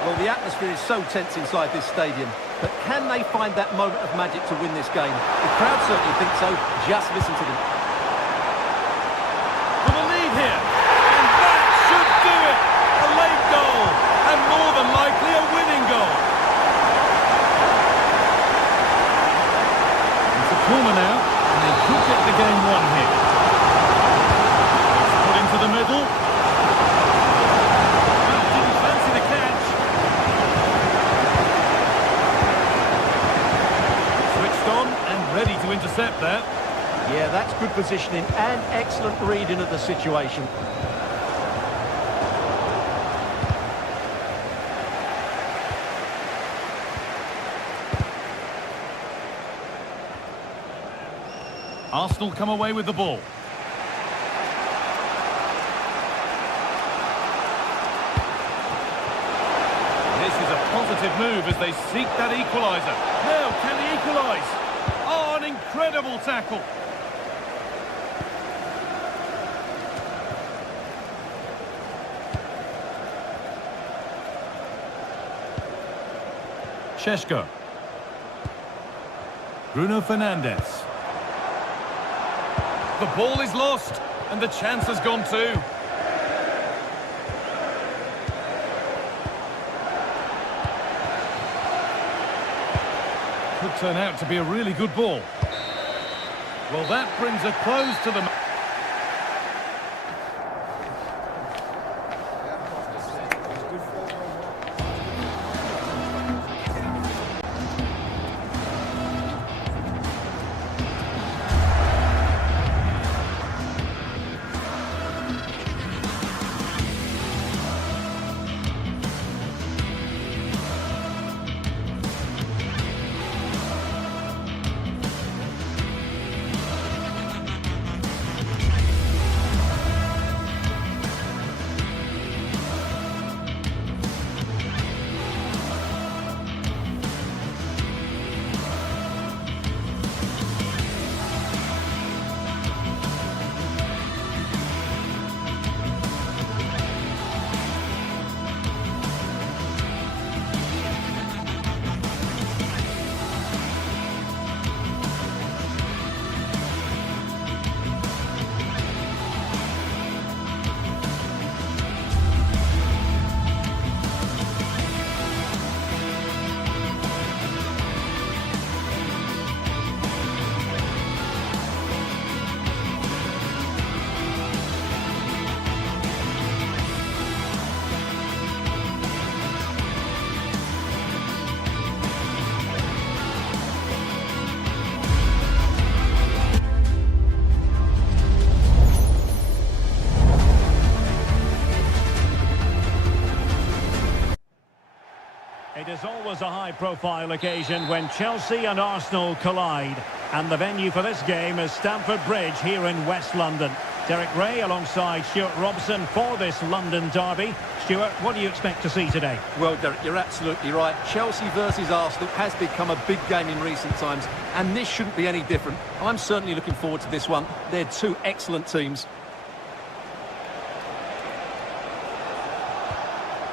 Well, the atmosphere is so tense inside this stadium, but can they find that moment of magic to win this game? The crowd certainly think so. Just listen to them. For the lead here, and that should do it! A late goal, and more than likely a winning goal. It's a corner now, and they could get the game won here. It's put into the middle. Didn't fancy the catch. Switched on and ready to intercept there. Yeah, that's good positioning and excellent reading of the situation. Arsenal come away with the ball. This is a positive move as they seek that equaliser. Now, can he equalise? Oh, an incredible tackle. Šeško. Bruno Fernandes. The ball is lost, and the chance has gone too. Could turn out to be a really good ball. Well, that brings a close to the... was a high-profile occasion when Chelsea and Arsenal collide. And the venue for this game is Stamford Bridge here in West London. Derek Ray alongside Stuart Robson for this London derby. Stuart, what do you expect to see today? Well, Derek, you're absolutely right. Chelsea versus Arsenal has become a big game in recent times, and this shouldn't be any different. I'm certainly looking forward to this one. They're two excellent teams.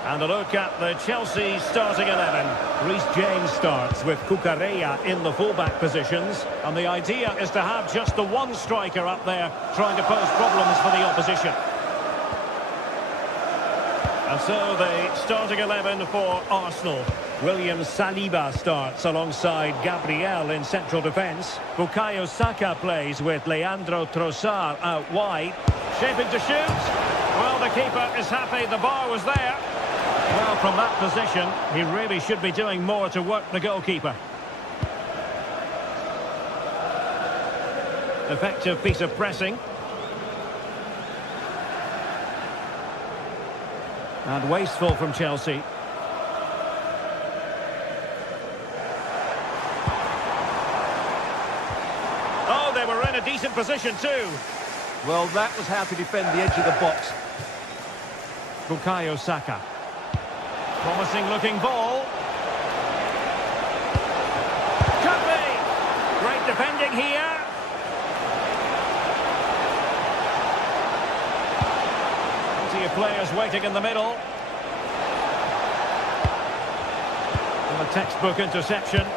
And a look at the Chelsea starting 11. Reece James starts with Cucurella in the fullback positions. And the idea is to have just the one striker up there trying to pose problems for the opposition. And so the starting 11 for Arsenal. William Saliba starts alongside Gabriel in central defence. Bukayo Saka plays with Leandro Trossard out wide. Shaping to shoot. Well, the keeper is happy the bar was there. Well, from that position, he really should be doing more to work the goalkeeper. Effective piece of pressing. And wasteful from Chelsea. Oh, they were in a decent position too. Well, that was how to defend the edge of the box. Bukayo Saka. Promising looking ball. Could be. Great defending here. Plenty of players waiting in the middle. And a textbook interception.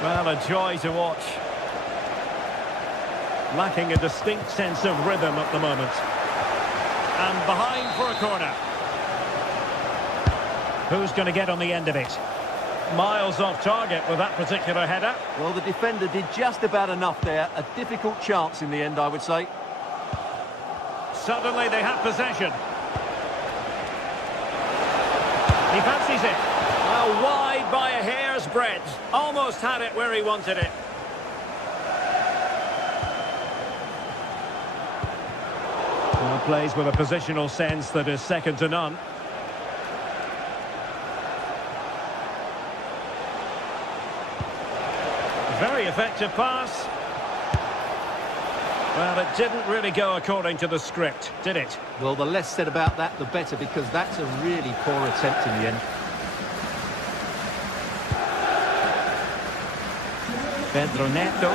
Well, a joy to watch. Lacking a distinct sense of rhythm at the moment. And behind for a corner. Who's going to get on the end of it? Miles off target with that particular header. Well, the defender did just about enough there. A difficult chance in the end, I would say. Suddenly they have possession. He fancies it. Well, wide by a hair's breadth. Almost had it where he wanted it. Well, plays with a positional sense that is second to none. Very effective pass. Well, it didn't really go according to the script, did it? Well, the less said about that, the better, because that's a really poor attempt in the end. Pedro Neto.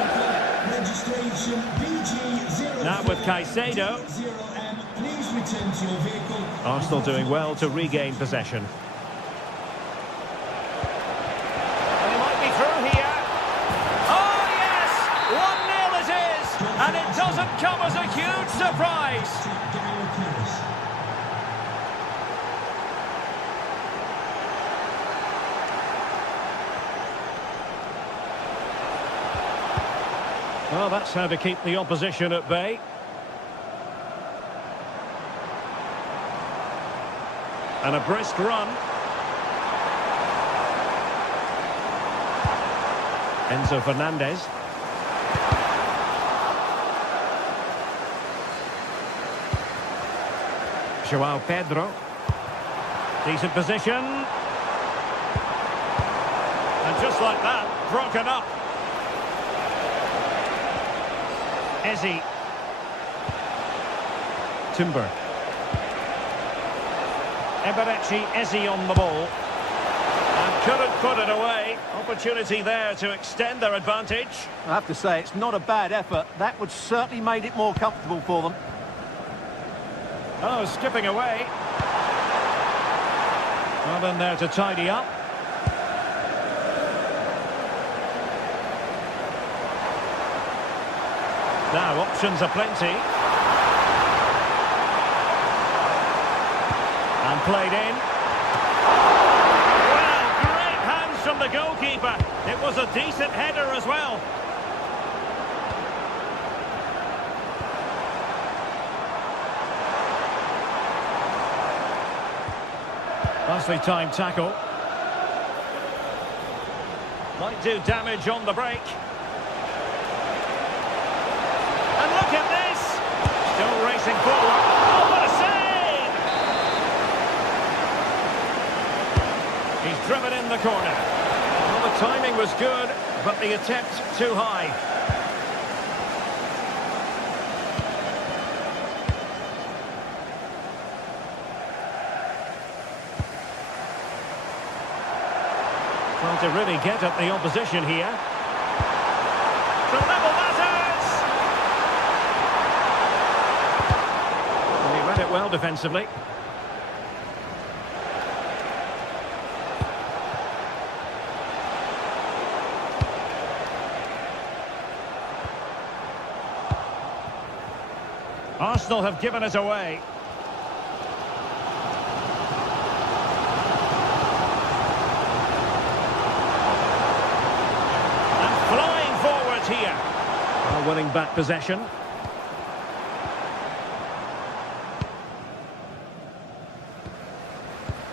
Registration BG0. Now with Caicedo. 0M. Please return to your vehicle. Arsenal doing well to regain possession. And he might be through here. Oh, yes! 1-0 it is! And it doesn't come as a huge surprise. Well, that's how to keep the opposition at bay. And a brisk run. Enzo Fernandez. Joao Pedro. Decent position. And just like that, broken up. Eze. Timber. Eberechi Eze on the ball. And couldn't put it away. Opportunity there to extend their advantage. I have to say, it's not a bad effort. That would certainly made it more comfortable for them. Oh, skipping away. Well, then there to tidy up. Now, options are plenty. And played in. Well, great hands from the goalkeeper. It was a decent header as well. Nicely timed tackle. Might do damage on the break. And look at this! Still racing forward. Oh, what a save! He's driven in the corner. Well, the timing was good, but the attempt too high. Trying to really get at the opposition here. To level matters! And he read it well defensively. Arsenal have given it away. And flying forwards here. Well, winning back possession.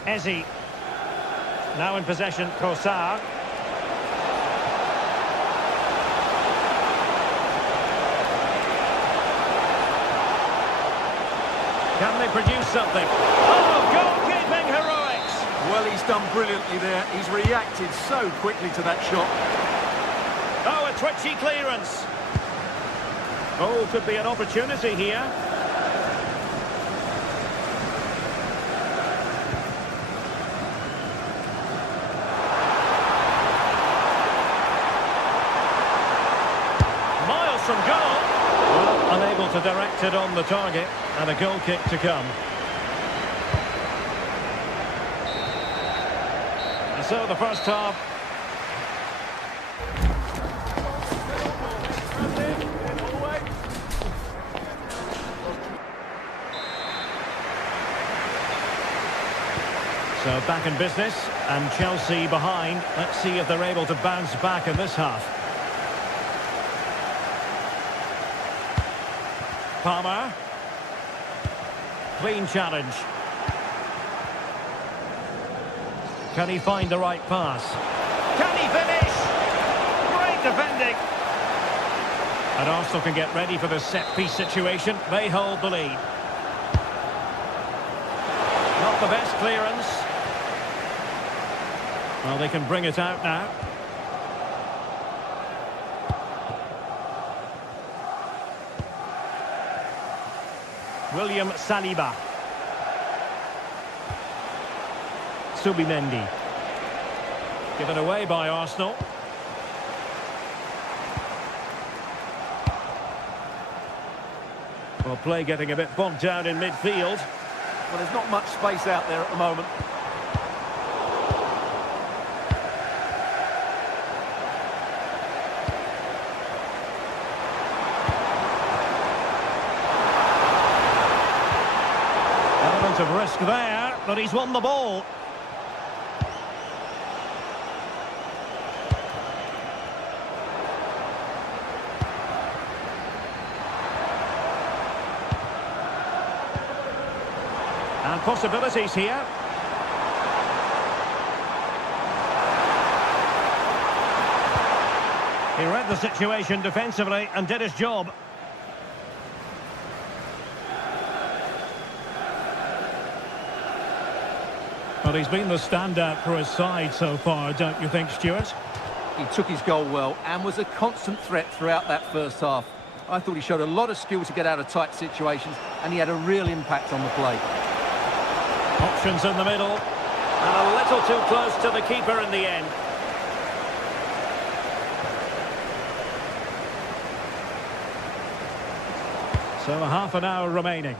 Eze. Now in possession, Kossar. Can they produce something? Oh, goalkeeping heroics! Well, he's done brilliantly there. He's reacted so quickly to that shot. Oh, a twitchy clearance. Oh, could be an opportunity here. Miles from goal. Well, unable to direct it on the target, and a goal kick to come. And so the first half. So back in business, and Chelsea behind. Let's see if they're able to bounce back in this half. Palmer. Clean challenge. Can he find the right pass? Can he finish? Great defending. And Arsenal can get ready for the set-piece situation. They hold the lead. Not the best clearance. Well, they can bring it out now. William Saliba. Subimendi. Given away by Arsenal. Well, play getting a bit bogged down in midfield. Well, there's not much space out there at the moment. Element of risk there, but he's won the ball. And possibilities here. He read the situation defensively and did his job. Well, he's been the standout for his side so far, don't you think, Stuart? He took his goal well and was a constant threat throughout that first half. I thought he showed a lot of skill to get out of tight situations, and he had a real impact on the play. Options in the middle, and a little too close to the keeper in the end. So half an hour remaining.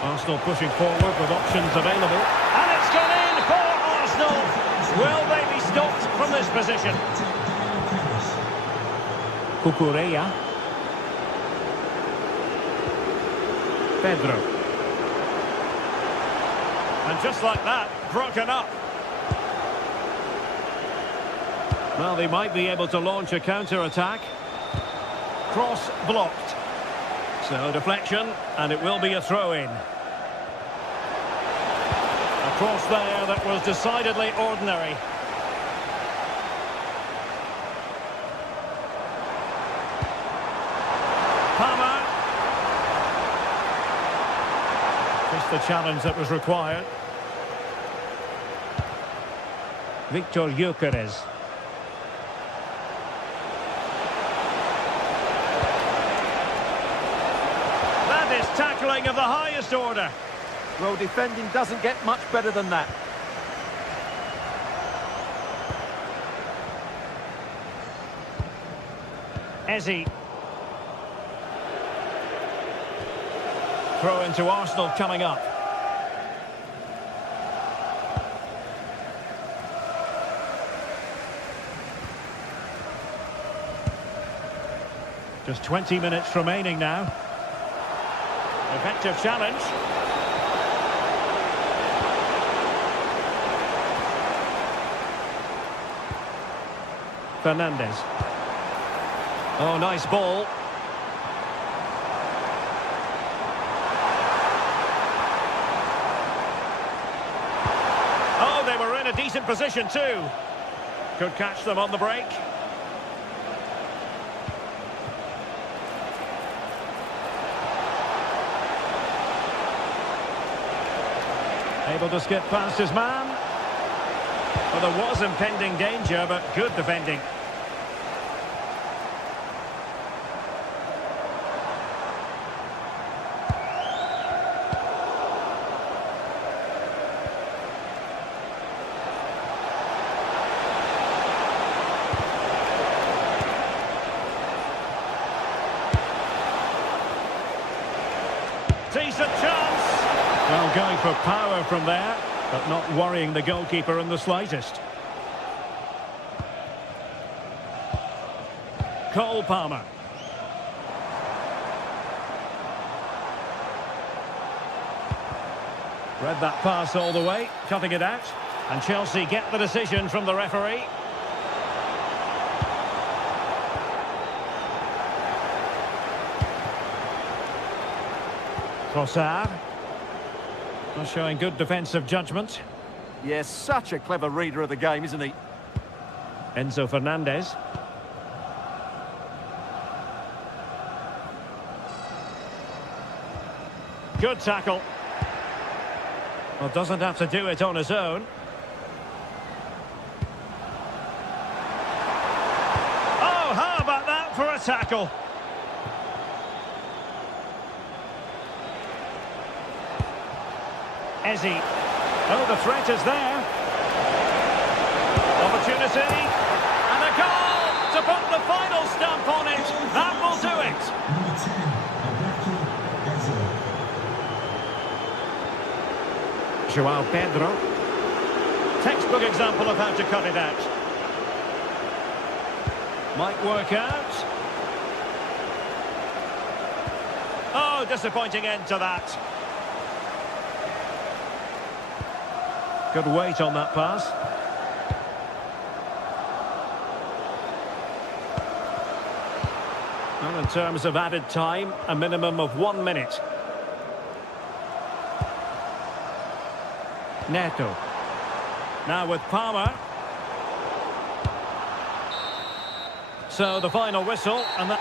Arsenal pushing forward with options available. And it's gone in for Arsenal. Will they be stopped from this position? Cucurella. Pedro. And just like that, broken up. Well, they might be able to launch a counter-attack. Cross blocked. So deflection, and it will be a throw-in. A cross there that was decidedly ordinary. Palmer. Just the challenge that was required. Victor Gyökeres. That is tackling of the highest order. Well, defending doesn't get much better than that. Eze. Throw into Arsenal coming up. Just 20 minutes remaining now. Effective challenge. Fernandez. Oh, nice ball. Oh, they were in a decent position too. Could catch them on the break. Able to skip past his man. Well, there was impending danger, but good defending. Decent chance. Well, going for power from there, but not worrying the goalkeeper in the slightest. Cole Palmer. Read that pass all the way, cutting it out. And Chelsea get the decision from the referee. Trossard. Not showing good defensive judgment. Yes, such a clever reader of the game, isn't he? Enzo Fernandez. Good tackle. Well, doesn't have to do it on his own. Oh, how about that for a tackle? Eze. Oh, the threat is there. Opportunity. And a goal to put the final stamp on it. That will do it. Number 10, Alberto Eze. Joao Pedro. Textbook example of how to cut it out. Might work out. Oh, disappointing end to that. Good weight on that pass. Well, in terms of added time, a minimum of 1 minute. Neto. Now with Palmer. So the final whistle, and that...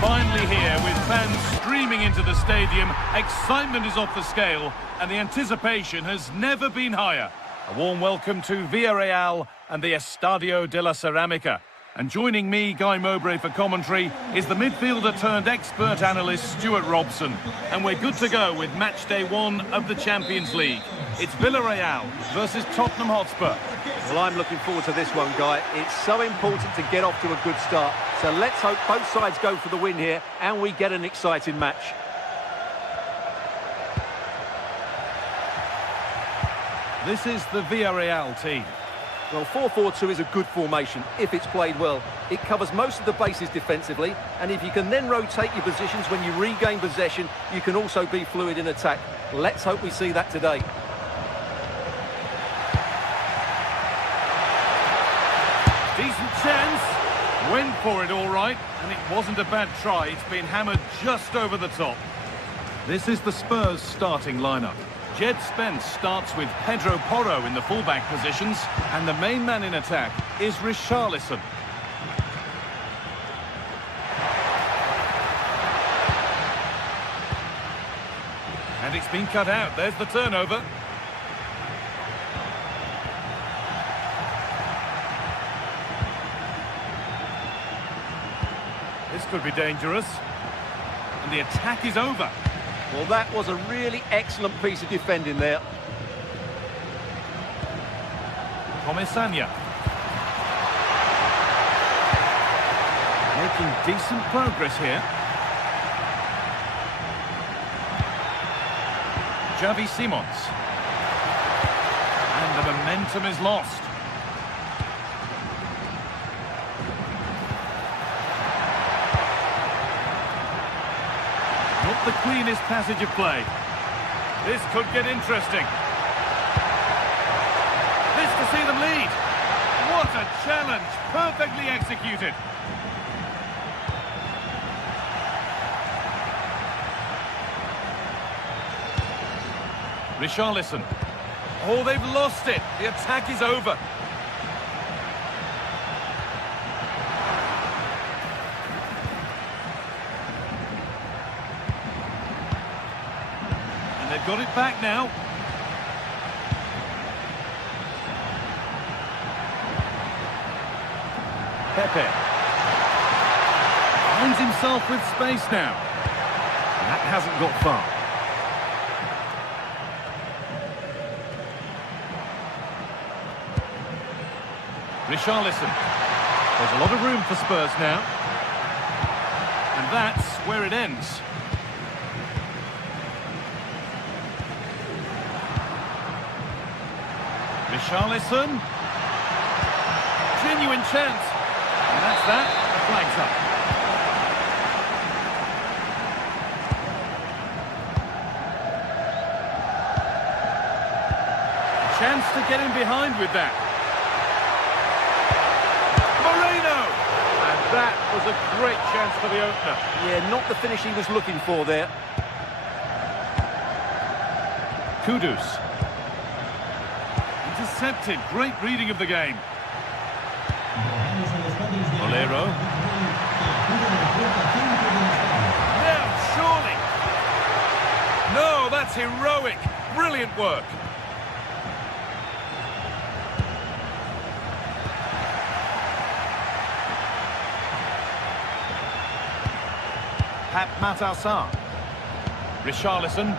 Finally here, with fans streaming into the stadium, excitement is off the scale and the anticipation has never been higher. A warm welcome to Villarreal and the Estadio de la Ceramica. And joining me, Guy Mowbray, for commentary is the midfielder turned expert analyst Stuart Robson. And we're good to go with match day 1 of the Champions League. It's Villarreal versus Tottenham Hotspur. Well, I'm looking forward to this one, Guy. It's so important to get off to a good start. So let's hope both sides go for the win here and we get an exciting match. This is the Villarreal team. Well, 4-4-2 is a good formation if it's played well. It covers most of the bases defensively, and if you can then rotate your positions when you regain possession, you can also be fluid in attack. Let's hope we see that today. Decent chance. Went for it all right, and it wasn't a bad try. It's been hammered just over the top. This is the Spurs starting lineup. Jed Spence starts with Pedro Porro in the fullback positions, and the main man in attack is Richarlison. And it's been cut out. There's the turnover. This could be dangerous. And the attack is over. Well, that was a really excellent piece of defending there. Comesaña. Making decent progress here. Xavi Simons. And the momentum is lost. Not the cleanest passage of play. This could get interesting. This to see them lead. What a challenge. Perfectly executed. Richarlison. Oh, they've lost it. The attack is over. And they've got it back now. Pepe. Finds himself with space now. And that hasn't got far. Richarlison. There's a lot of room for Spurs now. And that's where it ends. Richarlison. Genuine chance. And that's that. The flag's up. Chance to get in behind with that. That was a great chance for the opener. Yeah, not the finish he was looking for there. Kudus. Intercepted. Great reading of the game. Bolero. Now, surely. No, that's heroic. Brilliant work. Pat Matassar. Richarlison.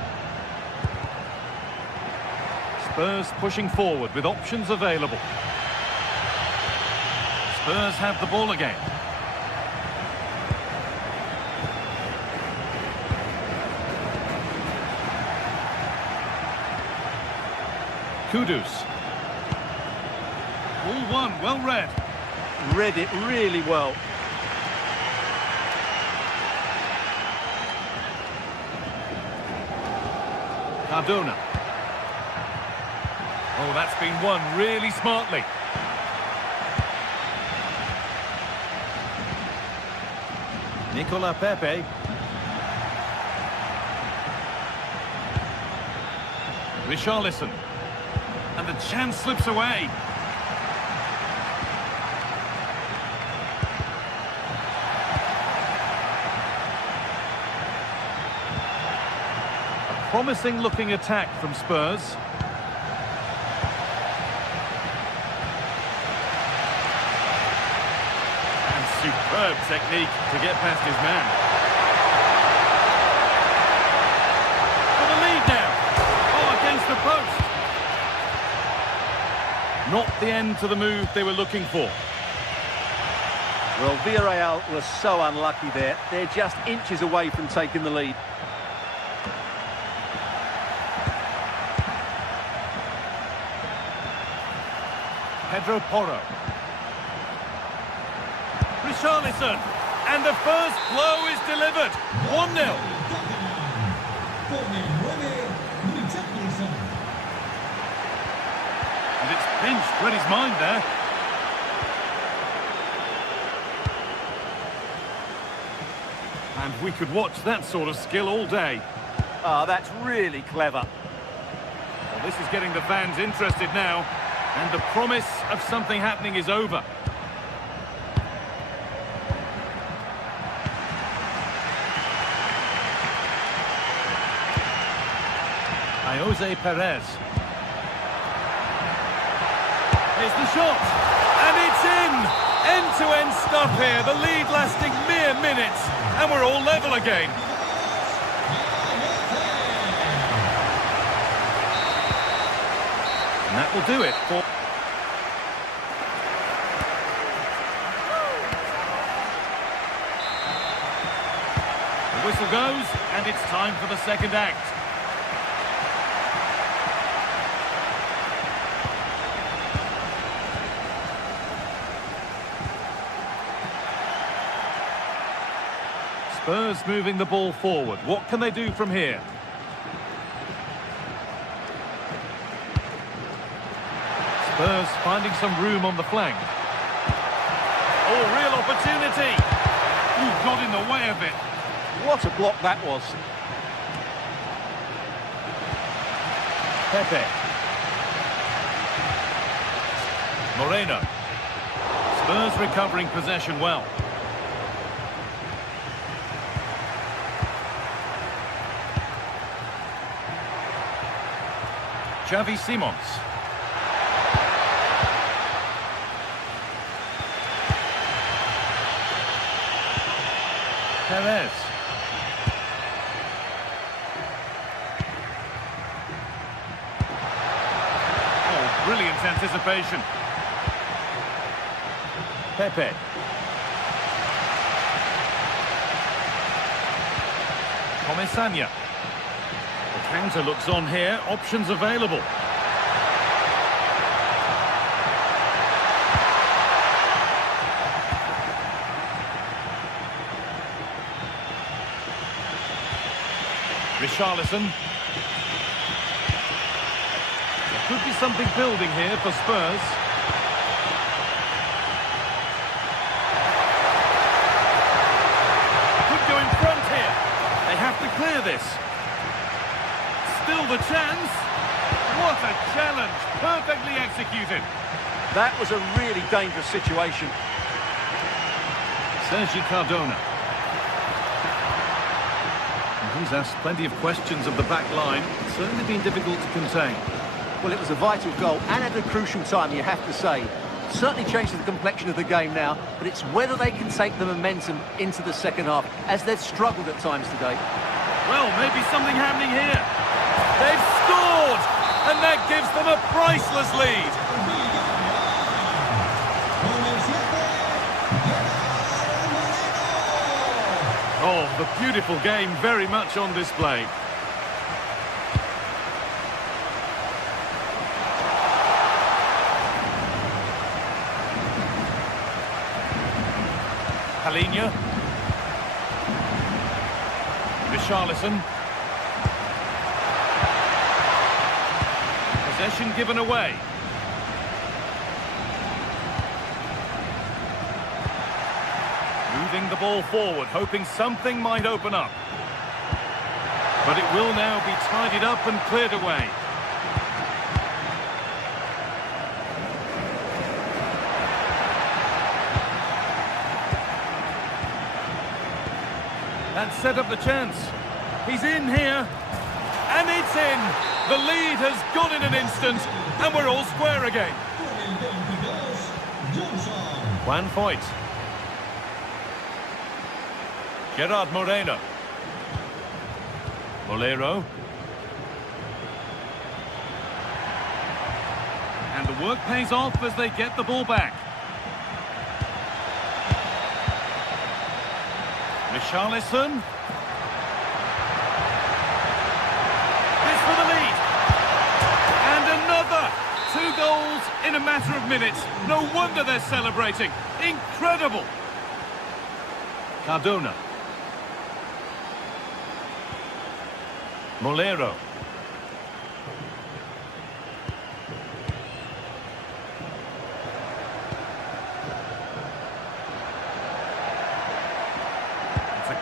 Spurs pushing forward with options available. Spurs have the ball again. Kudus. Ball one, well read. Read it really well. Cardona. Oh, that's been won really smartly. Nicola Pepe. Richarlison. And the chance slips away. Promising looking attack from Spurs. Superb technique to get past his man. For the lead now. Oh, against the post. Not the end to the move they were looking for. Well, Villarreal was so unlucky there. They're just inches away from taking the lead. Pedro Porro. Richarlison. And the first blow is delivered. 1-0. And it's pinched, read his mind there. And we could watch that sort of skill all day. Ah, that's really clever. Well, this is getting the fans interested now. And the promise of something happening is over. Jose Perez. Here's the shot. And it's in! End-to-end stuff here. The lead lasting mere minutes. And we're all level again. And that will do it for... The whistle goes, and it's time for the second act. Spurs moving the ball forward. What can they do from here? Spurs finding some room on the flank. Oh, real opportunity. Ooh, got in the way of it. What a block that was. Pepe. Moreno. Spurs recovering possession well. Xavi Simons. Perez. Oh, brilliant anticipation. Pepe. Comesaña. The counter looks on here. Options available. Richarlison. There could be something building here for Spurs. Could go in front here. They have to clear this. Still the chance. What a challenge. Perfectly executed. That was a really dangerous situation. Sergi Cardona. He's asked plenty of questions of the back line. It's certainly been difficult to contain. Well, it was a vital goal and at a crucial time, you have to say. Certainly changes the complexion of the game now, but it's whether they can take the momentum into the second half, as they've struggled at times today. Well, maybe something happening here. They've scored! And that gives them a priceless lead. Oh, the beautiful game very much on display. Palhinha. Richarlison. Possession given away. Moving the ball forward, hoping something might open up. But it will now be tidied up and cleared away. That set up the chance. He's in here. And it's in. The lead has gone in an instant. And we're all square again. Juan Foyt. Gerard Moreno. Bolero. And the work pays off as they get the ball back. Richarlison. This for the lead. And another. 2 goals in a matter of minutes. No wonder they're celebrating. Incredible. Cardona. Bolero.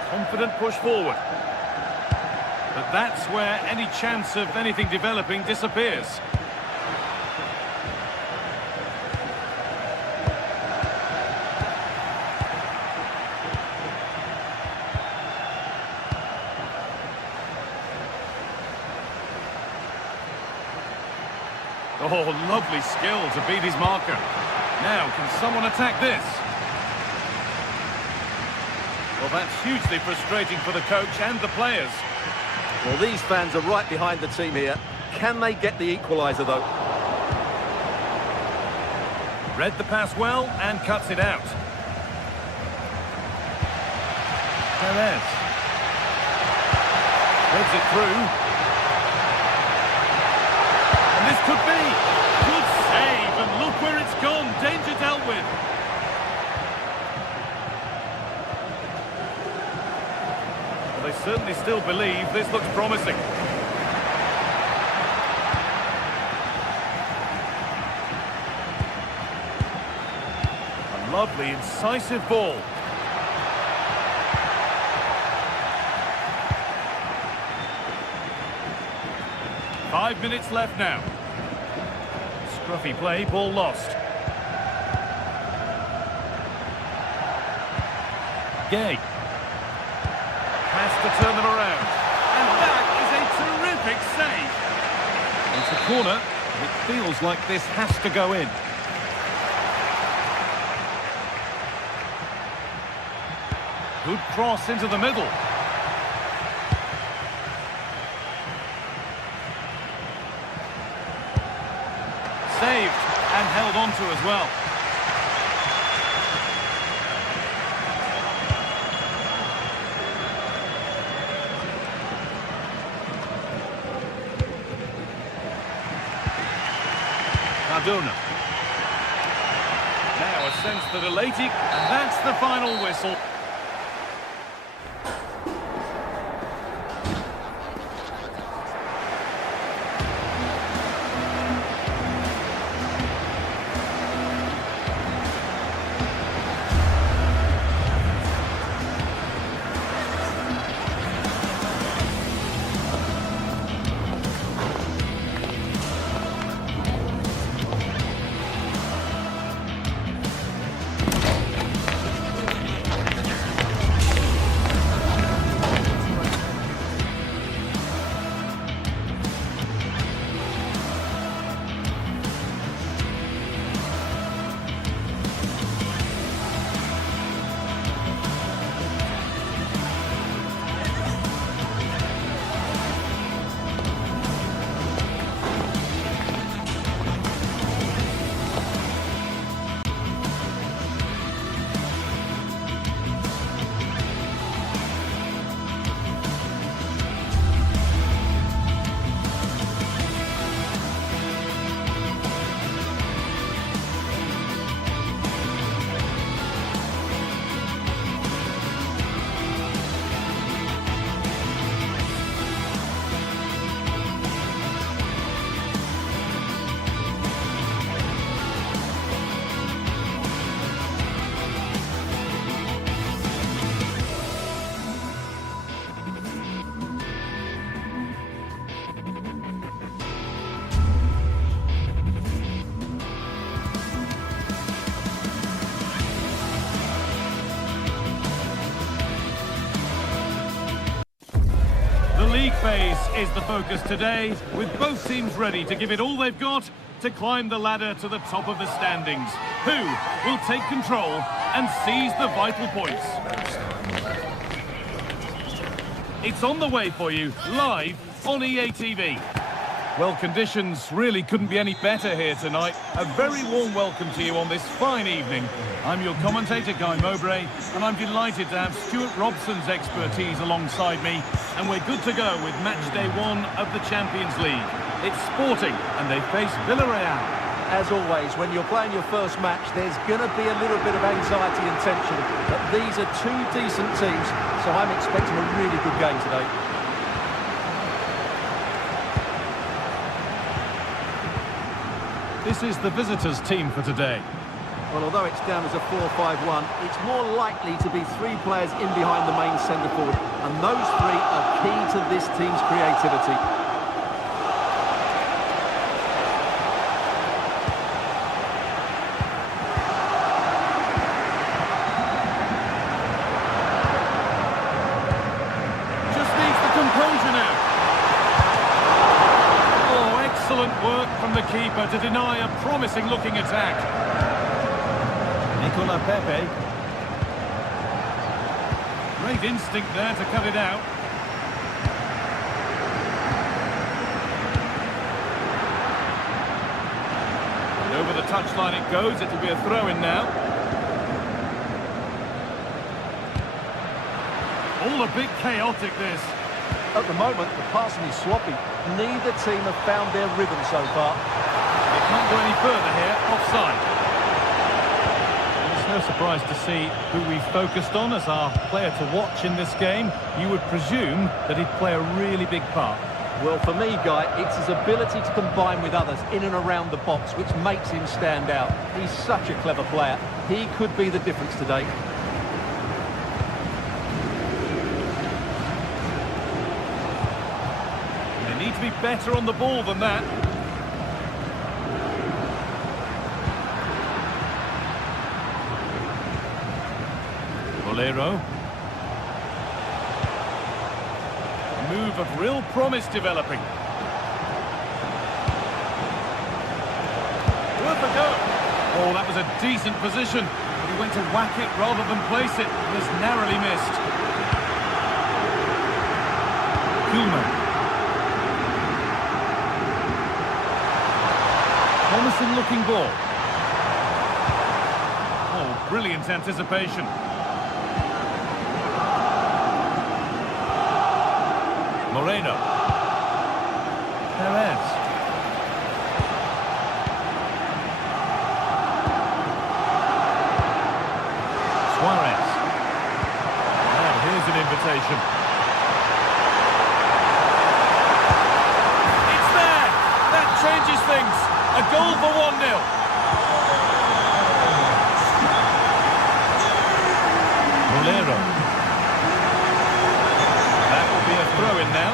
Confident push forward. But that's where any chance of anything developing disappears. Oh, lovely skill to beat his marker. Now, can someone attack this? Well, that's hugely frustrating for the coach and the players. Well, these fans are right behind the team here. Can they get the equaliser, though? Read the pass well and cuts it out. Perez. Heads it through. And this could be. Good save, and look where it's gone. Danger dealt with. They certainly still believe this looks promising. A lovely, incisive ball. Five minutes left now. Scruffy play, ball lost. Gay. Has to turn them around. And that is a terrific save. It's a corner. It feels like this has to go in. Good cross into the middle. Saved and held on to as well. Cardona. Now a sense that elating, and that's the final whistle. League phase is the focus today, with both teams ready to give it all they've got to climb the ladder to the top of the standings. Who will take control and seize the vital points? It's on the way for you, live on EA TV. Well, conditions really couldn't be any better here tonight. A very warm welcome to you on this fine evening. I'm your commentator, Guy Mowbray, and I'm delighted to have Stuart Robson's expertise alongside me, and we're good to go with match day 1 of the Champions League. It's Sporting, and they face Villarreal. As always, when you're playing your first match, there's going to be a little bit of anxiety and tension, but these are two decent teams, so I'm expecting a really good game today. This is the visitors' team for today. Well, although it's down as a 4-5-1, it's more likely to be 3 players in behind the main centre-forward, and those 3 are key to this team's creativity. Just needs the composure now. Oh, excellent work from the keeper to deny a promising-looking attack. Nicola Pepe. Great instinct there to cut it out. And over the touchline it goes. It'll be a throw-in now. All a bit chaotic, this. At the moment, the passing is sloppy. Neither team have found their rhythm so far. They can't go any further here. Offside. No surprise to see who we focused on as our player to watch in this game. You would presume that he'd play a really big part. Well, for me, Guy, it's his ability to combine with others in and around the box which makes him stand out. He's such a clever player. He could be the difference today. They need to be better on the ball than that. Bolero. A move of real promise developing. Worth a go. Oh, that was a decent position. He went to whack it rather than place it. It was narrowly missed. Kuhlmann. Promising looking ball. Oh, brilliant anticipation. Moreno. Perez. Suarez. And here's an invitation. It's there! That changes things. A goal for 1-0. Bolero. That will be a throw-in now.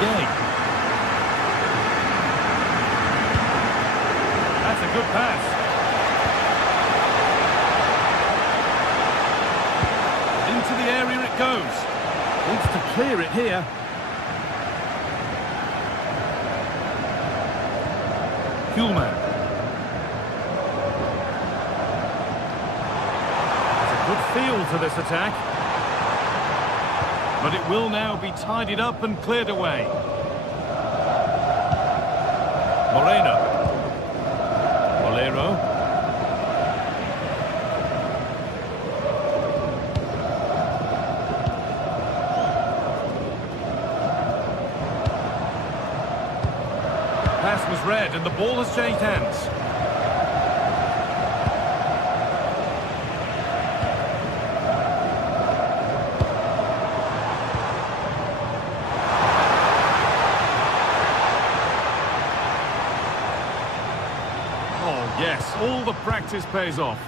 Gay. That's a good pass. Into the area it goes. Needs to clear it here. Kuhlmann. Good feel to this attack. But it will now be tidied up and cleared away. Moreno. Bolero. Pass was read and the ball has changed hands. Yes, all the practice pays off.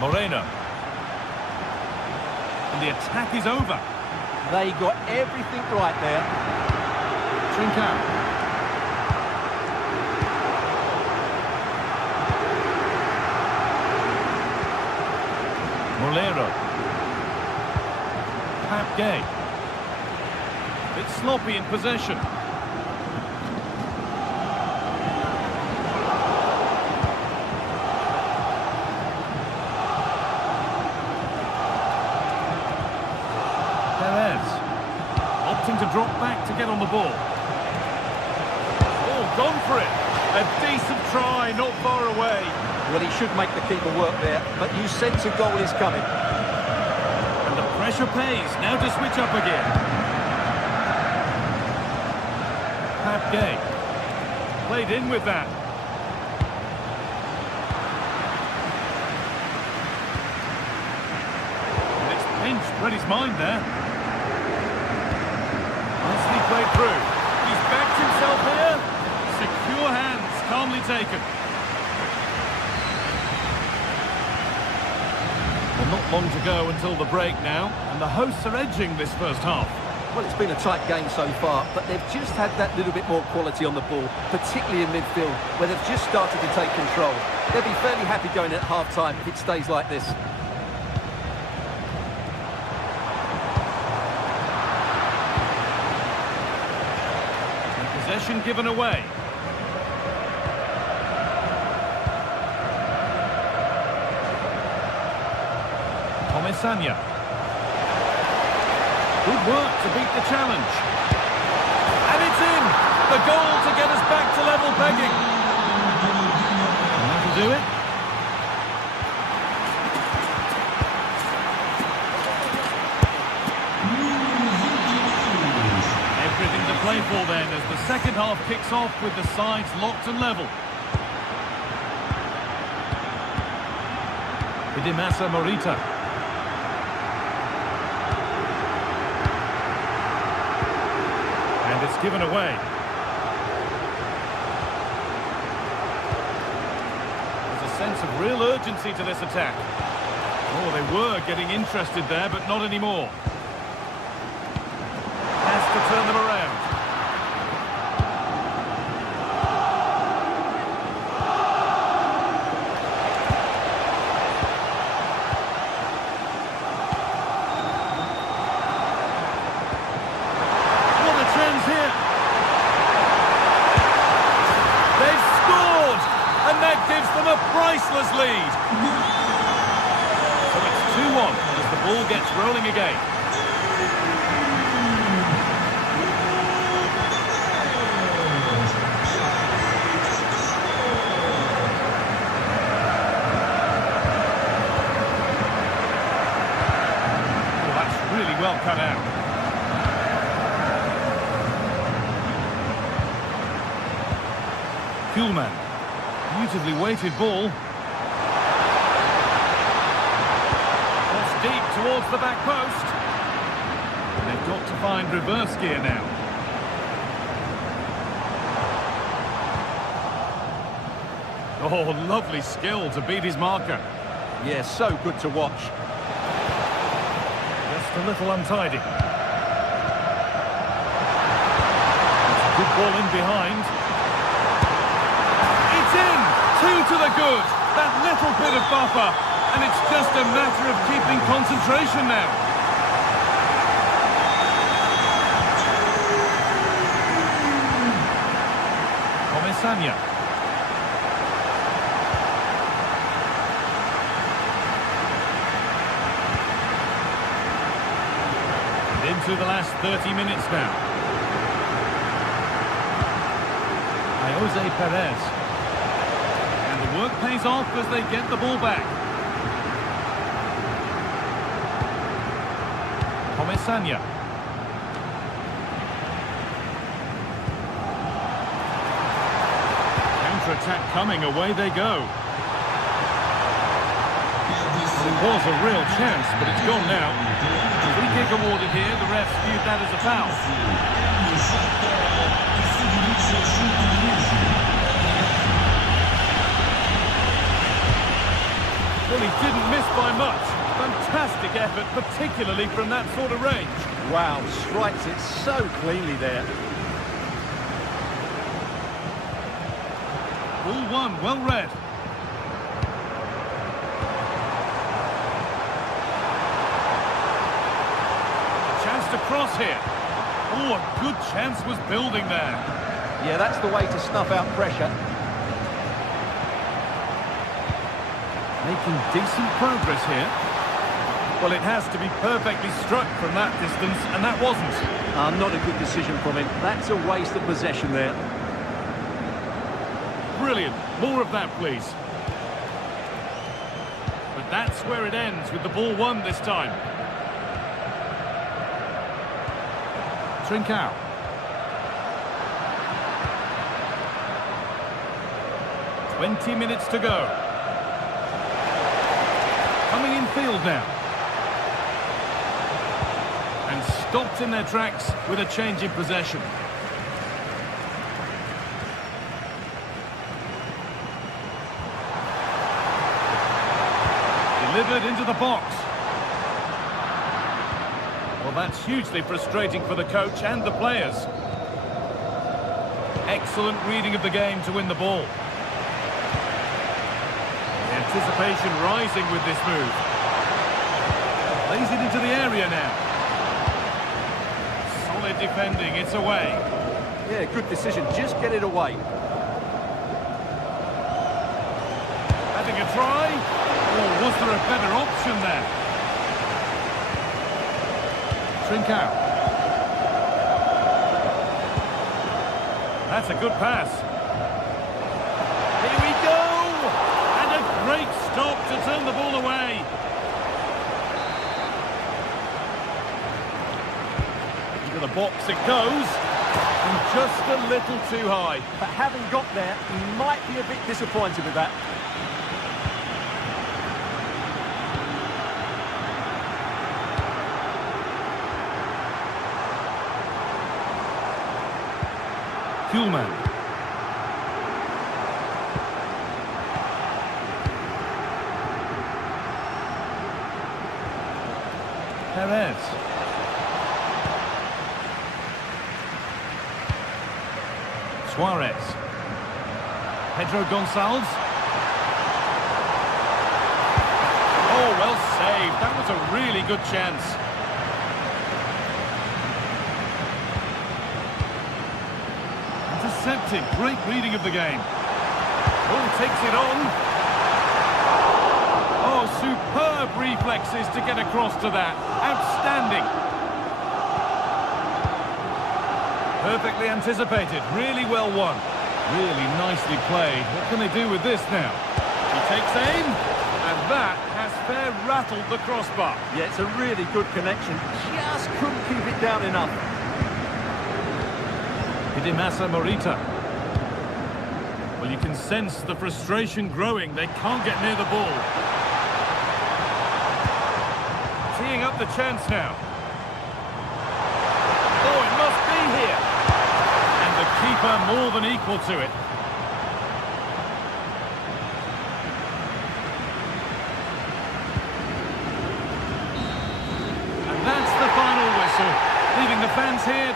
Moreno. And the attack is over. They got everything right there. Trincao. Bolero. Pap Gay. Bit sloppy in possession. Perez. Opting to drop back to get on the ball. Oh, gone for it. A decent try, not far away. Well, he should make the keeper work there, but you sense a goal is coming. And the pressure pays. Now to switch up again. Pat Gay. Played in with that. And it's pinched, read his mind there. Nicely played through. He's backed himself here. Secure hands, calmly taken. Well, not long to go until the break now, and the hosts are edging this first half. Well, it's been a tight game so far, but they've just had that little bit more quality on the ball, particularly in midfield, where they've just started to take control. They'll be fairly happy going at half-time if it stays like this. And possession given away. Sanya. Good work to beat the challenge. And it's in! The goal to get us back to level pegging. And that'll do it. Everything to play for then as the second half kicks off with the sides locked and level. Idimasa Morita. It's given away. There's a sense of real urgency to this attack. Oh, they were getting interested there, but not anymore. Has to turn them around. Priceless lead. So it's 2-1 as the ball gets rolling again. Well, that's really well cut out. Kuhlman. Beautifully weighted ball. That's deep towards the back post. And they've got to find reverse gear now. Oh, lovely skill to beat his marker. Yeah, so good to watch. Just a little untidy. That's a good ball in behind. Two to the good, that little bit of buffer, and it's just a matter of keeping concentration now. Sanya. And into the last 30 minutes now. Jose Perez. Work pays off as they get the ball back. Sanya. Counter-attack coming, away they go. It was a real chance, but it's gone now. Free kick awarded here, the refs viewed that as a foul. Well, he didn't miss by much. Fantastic effort, particularly from that sort of range. Wow, strikes it so cleanly there. Ball one, well read. A chance to cross here. Oh, a good chance was building there. Yeah, that's the way to snuff out pressure. Making decent progress here. Well, it has to be perfectly struck from that distance, and that wasn't. Not a good decision from him. That's a waste of possession there. Brilliant. More of that, please. But that's where it ends, with the ball won this time. Trincao. "20 minutes to go. Coming in field now. And stopped in their tracks with a change in possession. Delivered into the box. Well, that's hugely frustrating for the coach and the players. Excellent reading of the game to win the ball. The anticipation rising with this move. Plays it into the area now. Solid defending, it's away. Yeah, good decision. Just get it away. Having a try? Or was there a better option there? Trincao. That's a good pass. Here we go! And a great stop to turn the ball away. Into the box it goes. And just a little too high. But having got there, he might be a bit disappointed with that. Kuhlman. Perez. Suarez. Pedro Gonçalves. Oh, well saved. That was a really good chance. Intercepted. Great reading of the game. Oh, takes it on. Oh, superb reflexes to get across to that. Outstanding. Perfectly anticipated. Really well won. Really nicely played. What can they do with this now? He takes aim. And that has fair rattled the crossbar. Yeah, it's a really good connection. Just couldn't keep it down enough. Hidemasa Morita. Well, you can sense the frustration growing. They can't get near the ball. Teeing up the chance now. Oh, it must be here. And the keeper more than equal to it. And that's the final whistle, leaving the fans here.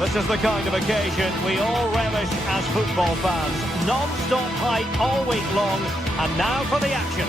This is the kind of occasion we all relish as football fans. Non-stop hype all week long, and now for the action.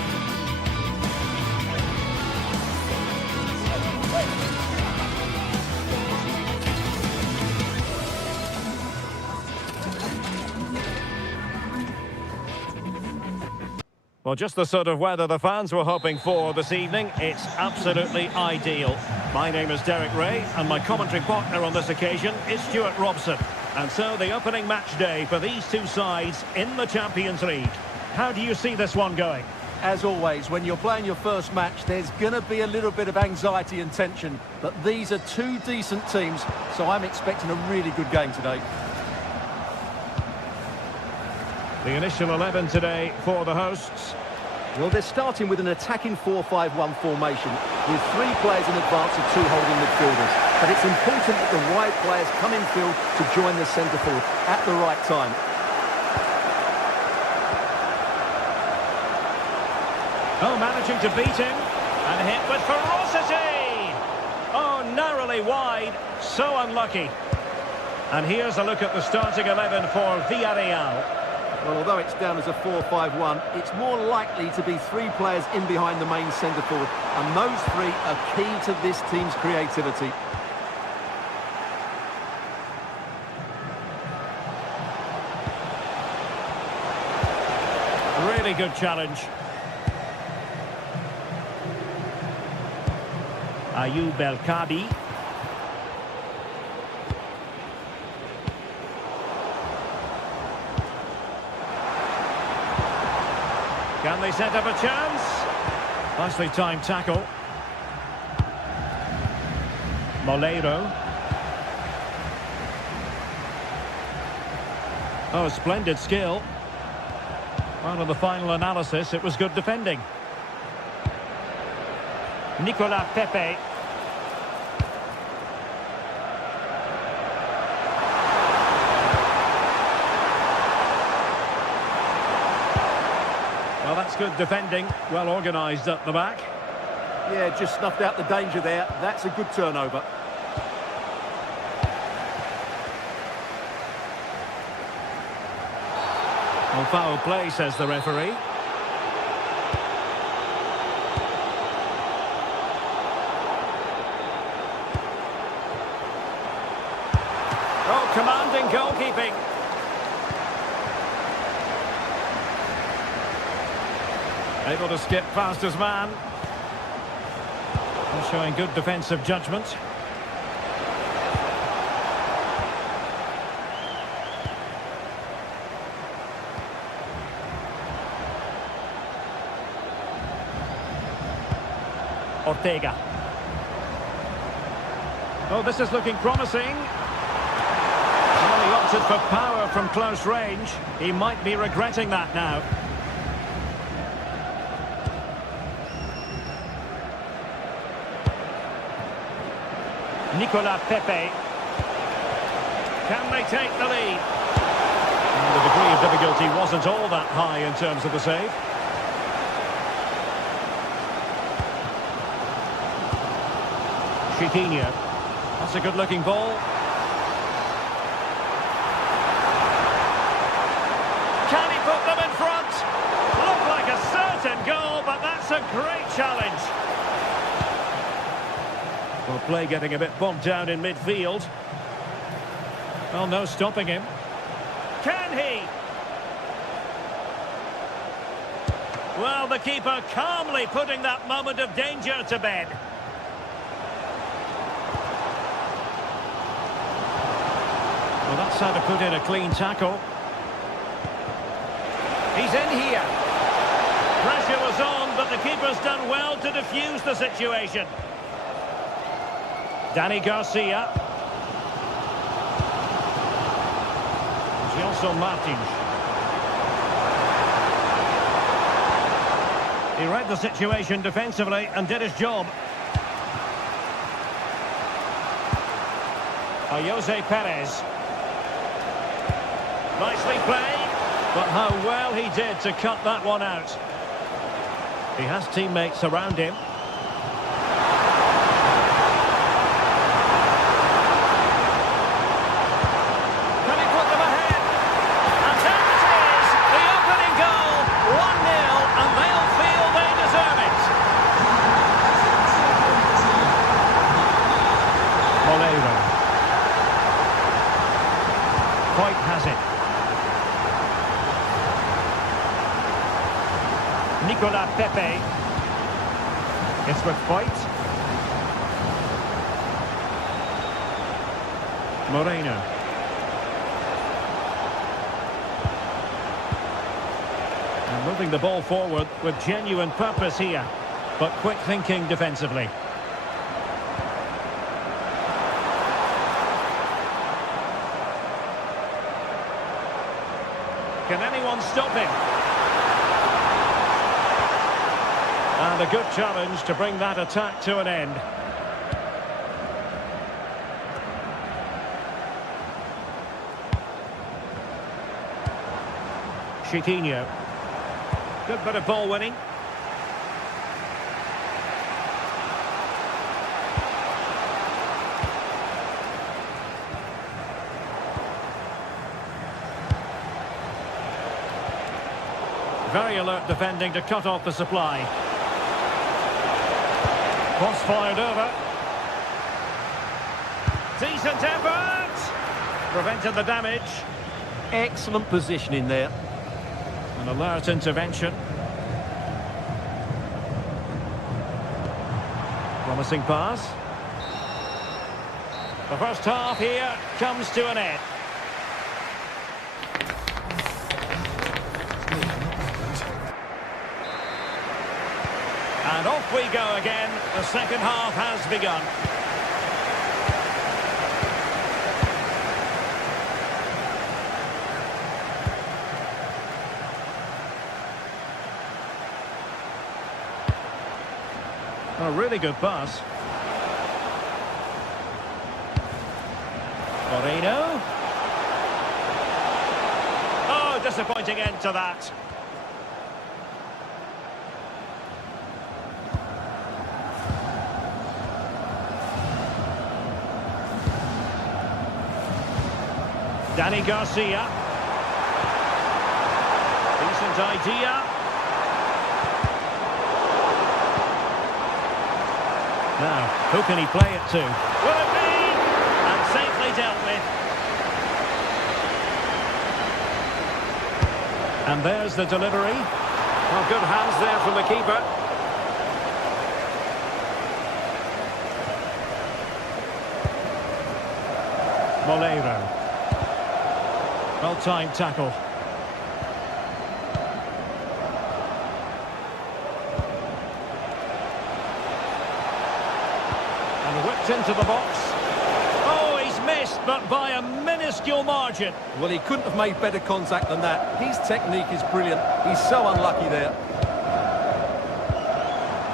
Well, just the sort of weather the fans were hoping for this evening. It's absolutely ideal. My name is Derek Ray, and my commentary partner on this occasion is Stuart Robson. And so the opening match day for these two sides in the Champions League. How do you see this one going? As always, when you're playing your first match, there's going to be a little bit of anxiety and tension. But these are two decent teams, so I'm expecting a really good game today. The initial 11 today for the hosts. Well, they're starting with an attacking 4-5-1 formation with three players in advance of two holding midfielders. But it's important that the wide players come in field to join the centre forward at the right time. Oh, managing to beat him and hit with ferocity. Oh, narrowly wide. So unlucky. And here's a look at the starting 11 for Villarreal. Well, although it's down as a 4-5-1, it's more likely to be three players in behind the main centre forward. And those three are key to this team's creativity. Really good challenge. Ayoub El-Kabi. Can they set up a chance? Nicely timed tackle. Moleiro. Oh, splendid skill. Well, in the final analysis, it was good defending. Nicolas Pepe. Well, that's good defending. Well organised at the back. Yeah, just snuffed out the danger there. That's a good turnover. Well, foul play, says the referee. Oh, commanding goalkeeping. Able to skip past his man. And showing good defensive judgment. Ortega. Oh, this is looking promising. Well, he opted for power from close range. He might be regretting that now. Nicolas Pepe. Can they take the lead? And the degree of difficulty wasn't all that high in terms of the save. Chiquinho. That's a good-looking ball. Can he put them in front? Looked like a certain goal, but that's a great challenge. Well, play getting a bit bogged down in midfield. Well, no stopping him. Can he? Well, the keeper calmly putting that moment of danger to bed. Well, that's how to put in a clean tackle. He's in here. Pressure was on, but the keeper's done well to defuse the situation. Danny Garcia. Gelson Martins. He read the situation defensively and did his job. Jose Perez. Nicely played, but how well he did to cut that one out. He has teammates around him. Can he put them ahead? And there it is, the opening goal, 1-0, and they'll feel they deserve it. Moleiro. Foyt has it. Nicolas Pepe. It's with White. Moreno. And moving the ball forward with genuine purpose here, but quick thinking defensively. Can anyone stop him? And a good challenge to bring that attack to an end. Chiquinho. Good bit of ball winning. Very alert defending to cut off the supply. Cross fired over. Decent effort! Prevented the damage. Excellent positioning there. An alert intervention. Promising pass. The first half here comes to an end. And off we go again. The second half has begun. A really good pass. Moreno. Oh, disappointing end to that. Danny Garcia. Decent idea. Now, who can he play it to? Will it be? And safely dealt with. And there's the delivery. Oh, good hands there from the keeper. Molero. Well-timed tackle. And whipped into the box. Oh, he's missed, but by a minuscule margin. Well, he couldn't have made better contact than that. His technique is brilliant. He's so unlucky there.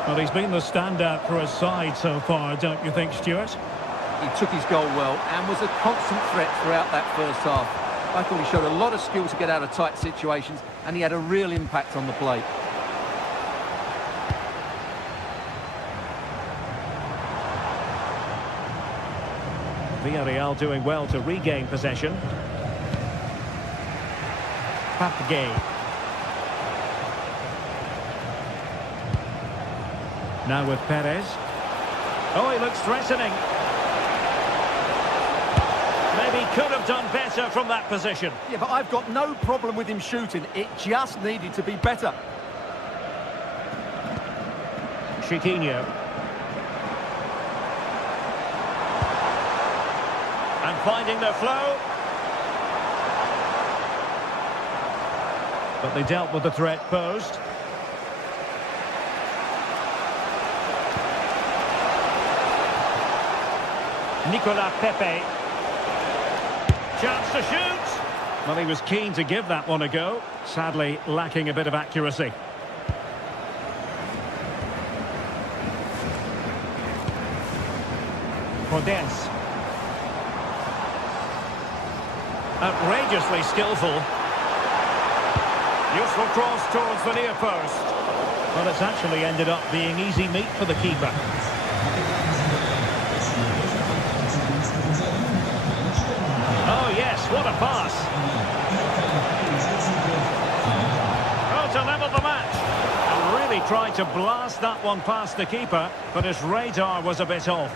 Well, he's been the standout for his side so far, don't you think, Stuart? He took his goal well and was a constant threat throughout that first half. I thought he showed a lot of skill to get out of tight situations, and he had a real impact on the play. Villarreal doing well to regain possession. Papagay. Now with Perez. Oh, he looks threatening. Maybe could have done better from that position. Yeah, but I've got no problem with him shooting. It just needed to be better. Chiquinho. And finding their flow. But they dealt with the threat posed. Nicolas Pepe. Chance to shoot. Well, he was keen to give that one a go. Sadly, lacking a bit of accuracy. Podence. Outrageously skillful. Useful cross towards the near post. Well, it's actually ended up being easy meat for the keeper. Oh, yes, what a pass. Oh, to level the match. And really tried to blast that one past the keeper, but his radar was a bit off.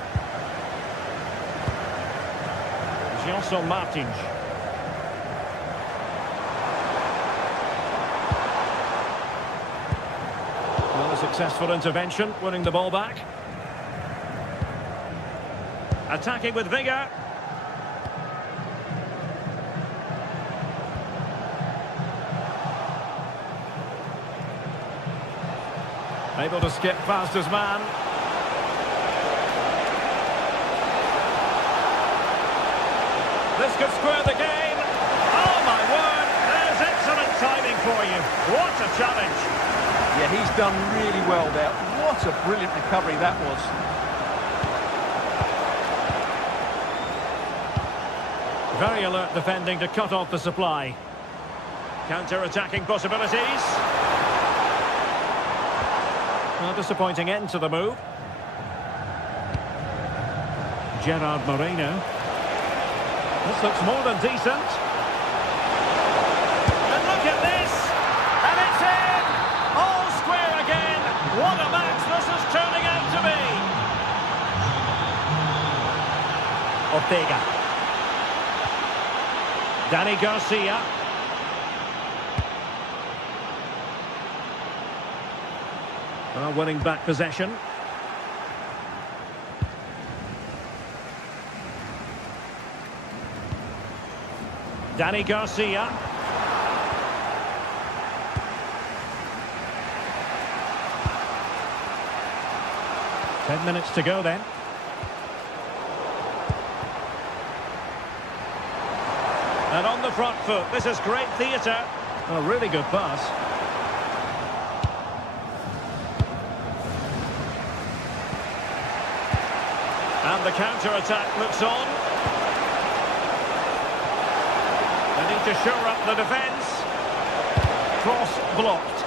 Gelson Martins. Successful intervention, winning the ball back. Attacking with vigour. Able to skip past his man. This could square the game. Oh my word, there's excellent timing for you. What a challenge. Yeah, he's done really well there. What a brilliant recovery that was. Very alert defending to cut off the supply. Counter-attacking possibilities. A disappointing end to the move. Gerard Moreno. This looks more than decent. And look at this! And it's in! All square again! What a match this is turning out to be! Ortega. Danny Garcia. Winning back possession. Danny Garcia. Ten minutes to go then. And on the front foot, this is great theatre. A really good pass. And the counter-attack looks on. They need to shore up the defence. Cross blocked.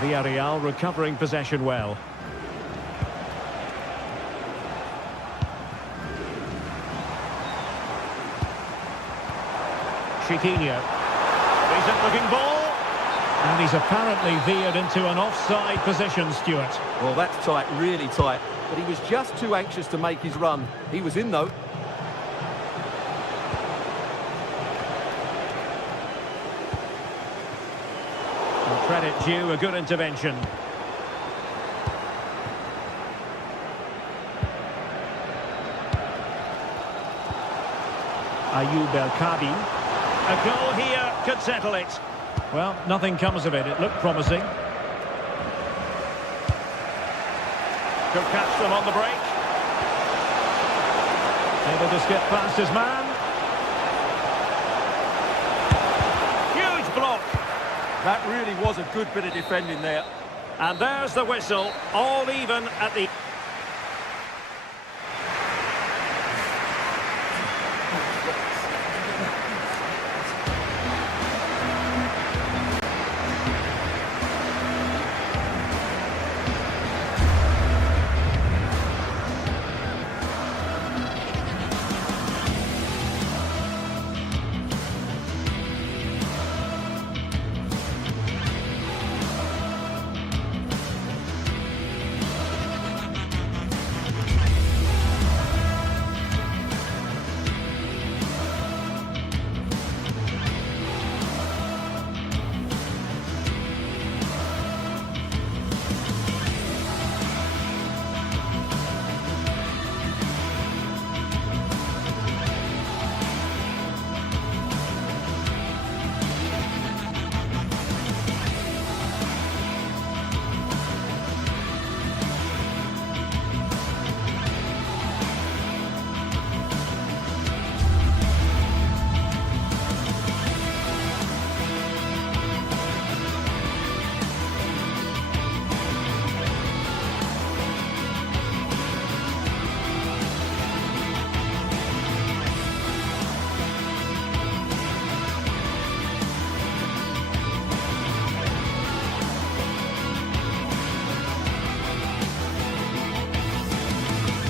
Villarreal recovering possession well. Chiquinho. Decent looking ball. And he's apparently veered into an offside position, Stuart. Well, that's tight, really tight. But he was just too anxious to make his run. He was in, though. And credit due, a good intervention. Ayoub El-Kadi. A goal here could settle it. Well, nothing comes of it. It looked promising. Could catch them on the break. Able to skip past his man. Huge block. That really was a good bit of defending there. And there's the whistle. All even at the...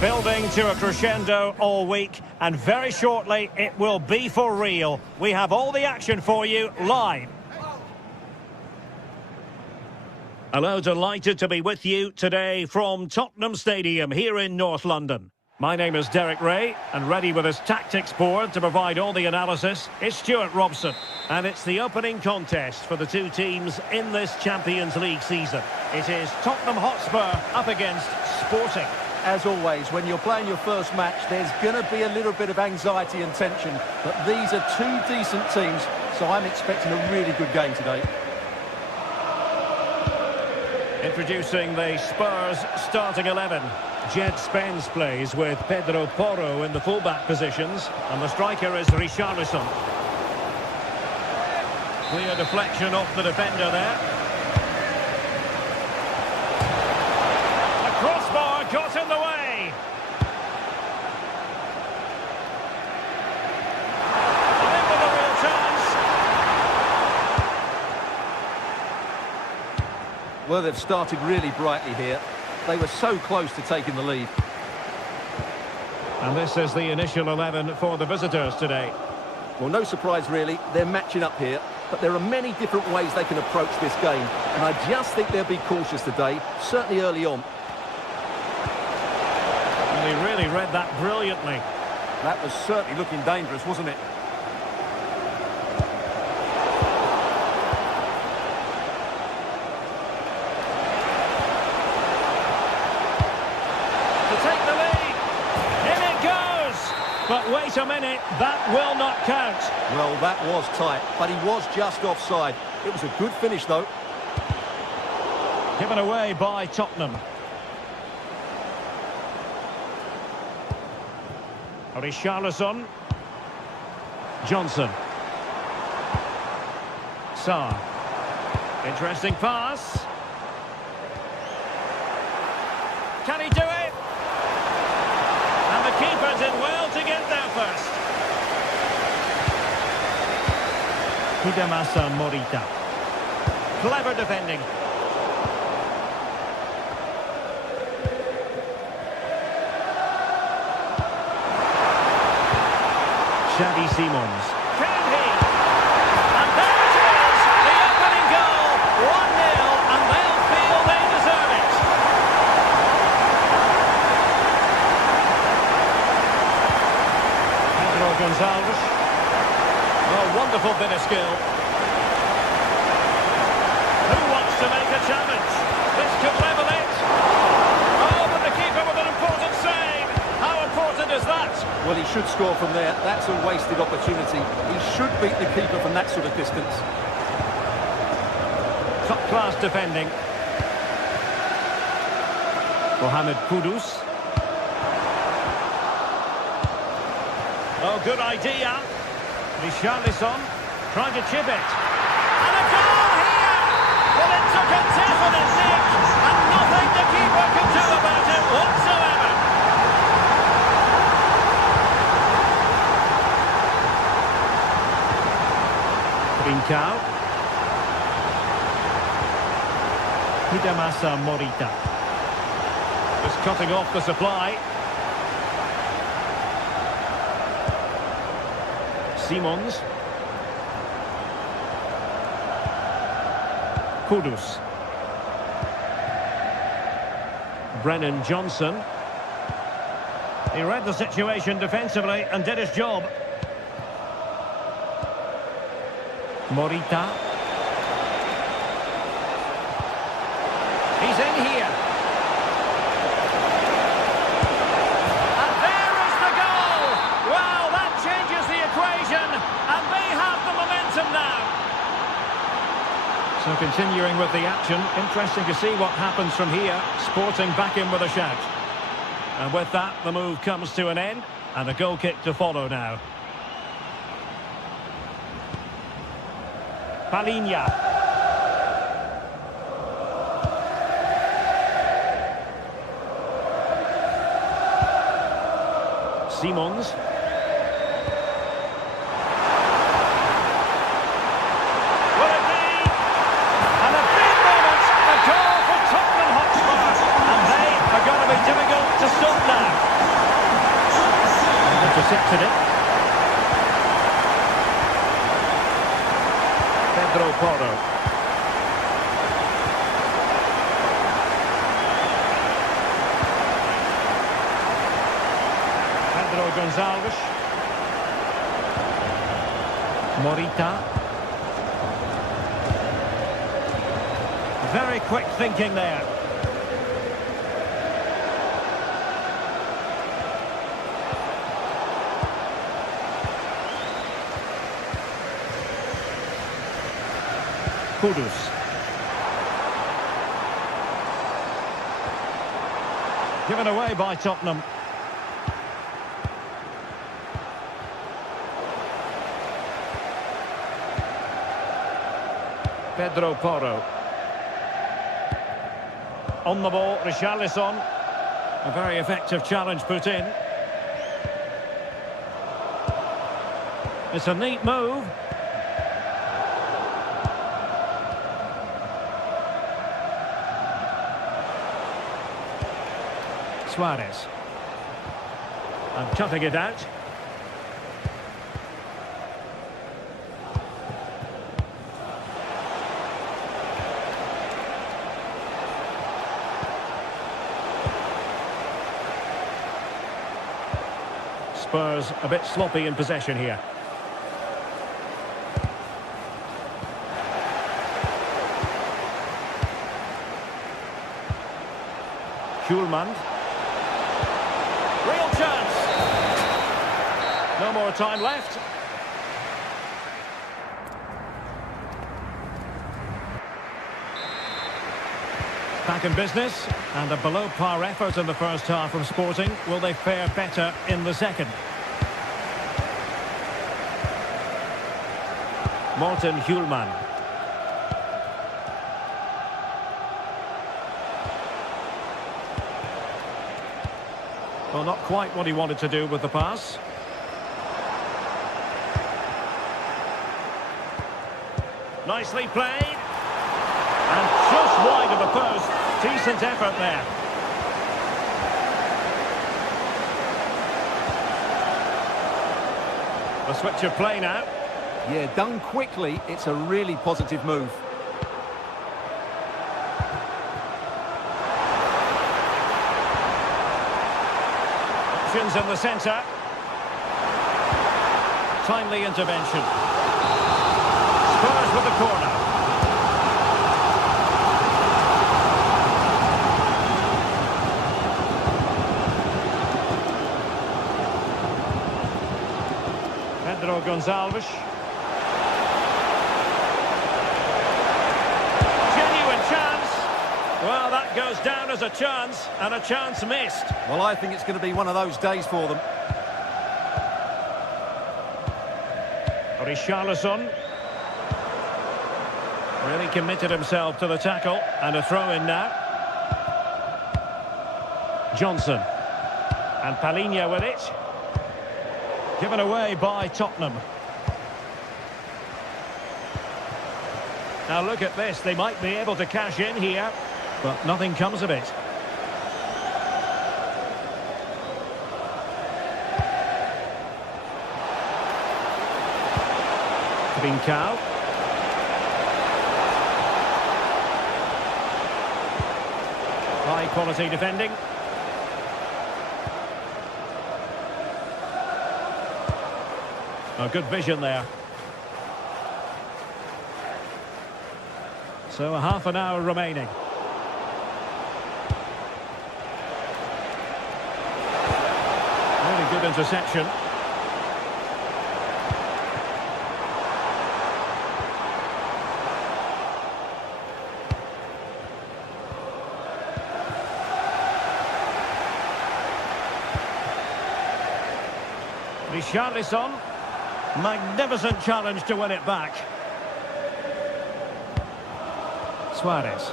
Building to a crescendo all week, and very shortly it will be for real. We have all the action for you live. Hello, delighted to be with you today from Tottenham Stadium here in North London. My name is Derek Ray, and ready with his tactics board to provide all the analysis is Stuart Robson. And it's the opening contest for the two teams in this Champions League season. It is Tottenham Hotspur up against Sporting. As always, when you're playing your first match, there's going to be a little bit of anxiety and tension. But these are two decent teams, so I'm expecting a really good game today. Introducing the Spurs starting 11. Jed Spence plays with Pedro Porro in the fullback positions, and the striker is Richarlison. Clear deflection off the defender there. The crossbar got in the way. And in with a real chance. Well, they've started really brightly here. They were so close to taking the lead. And this is the initial 11 for the visitors today. Well, no surprise really, they're matching up here, but there are many different ways they can approach this game, and I just think they'll be cautious today, certainly early on. And they really read that brilliantly. That was certainly looking dangerous, wasn't it? Take the lead. In it goes. But wait a minute, that will not count. Well, that was tight, but he was just offside. It was a good finish, though. Given away by Tottenham. Richarlison. Johnson. Sarr. Interesting pass. Can he do it? And the keeper did well to get there first. Hidemasa Morita. Clever defending. Xavi Simons. Can he? And there it is! The opening goal! 1-0, and they'll feel they deserve it. Gonzalez. Oh, wonderful bit of skill. Who wants to make a challenge? This could level it. Oh, but the keeper with an important save. How important is that? Well, he should score from there. That's a wasted opportunity. He should beat the keeper from that sort of distance. Top-class defending. Mohamed Kudus. Oh, good idea. Richarlison trying to chip it. And a goal here! Well, it took a definite nick, and nothing the keeper could do about it whatsoever. Trincao. Hidemasa Morita. Just cutting off the supply. Simons. Kudus. Brennan Johnson. He read the situation defensively and did his job. Morita. He's in here. And there is the goal! Wow, that changes the equation, and they have the momentum now. So continuing with the action, interesting to see what happens from here. Sporting back in with a shout. And with that, the move comes to an end, and a goal kick to follow now. Palinha. Simons. Will it be? And a big moment, a goal for Tottenham Hotspur. And they are going to be difficult to stop now. Intercepted it. Pedro Porro. Gonçalves. Morita. Very quick thinking there. Kudus. Given away by Tottenham. Pedro Porro. On the ball, Richarlison. A very effective challenge put in. It's a neat move. Suarez. And cutting it out. Spurs a bit sloppy in possession here. Hjulmand. Real chance. No more time left. Back in business, and a below-par effort in the first half from Sporting. Will they fare better in the second? Morten Hjulmand. Well, not quite what he wanted to do with the pass. Nicely played. And just wide of the post. Decent effort there. A switch of play now. Yeah, done quickly. It's a really positive move. Options in the centre. Timely intervention. Spurs with the corner. Pedro Gonçalves. Genuine chance. Well, that goes down as a chance, and a chance missed. Well, I think it's going to be one of those days for them. Richarlison. Really committed himself to the tackle, and a throw-in now. Johnson. And Palhinha with it. Given away by Tottenham. Now look at this, they might be able to cash in here, but nothing comes of it. Trincao. High quality defending. Oh, good vision there. So a half an hour remaining. Really good interception. Richarlison. Magnificent challenge to win it back. Suarez.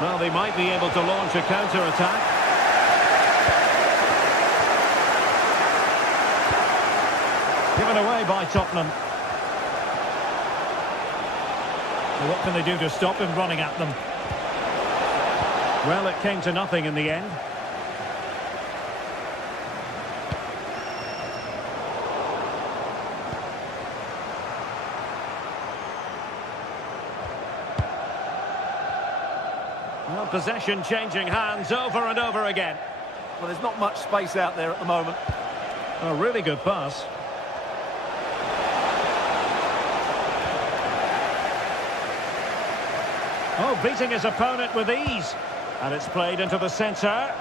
Well, they might be able to launch a counter-attack. Given away by Tottenham. So what can they do to stop him running at them? Well, it came to nothing in the end. Well, possession changing hands over and over again. Well, there's not much space out there at the moment. A really good pass. Oh, beating his opponent with ease. And it's played into the centre.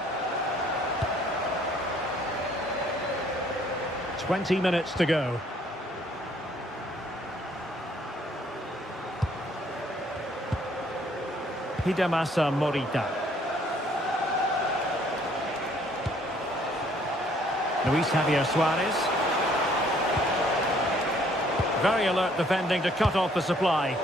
20 minutes to go. Hidemasa Morita. Luis Javier Suarez. Very alert defending to cut off the supply.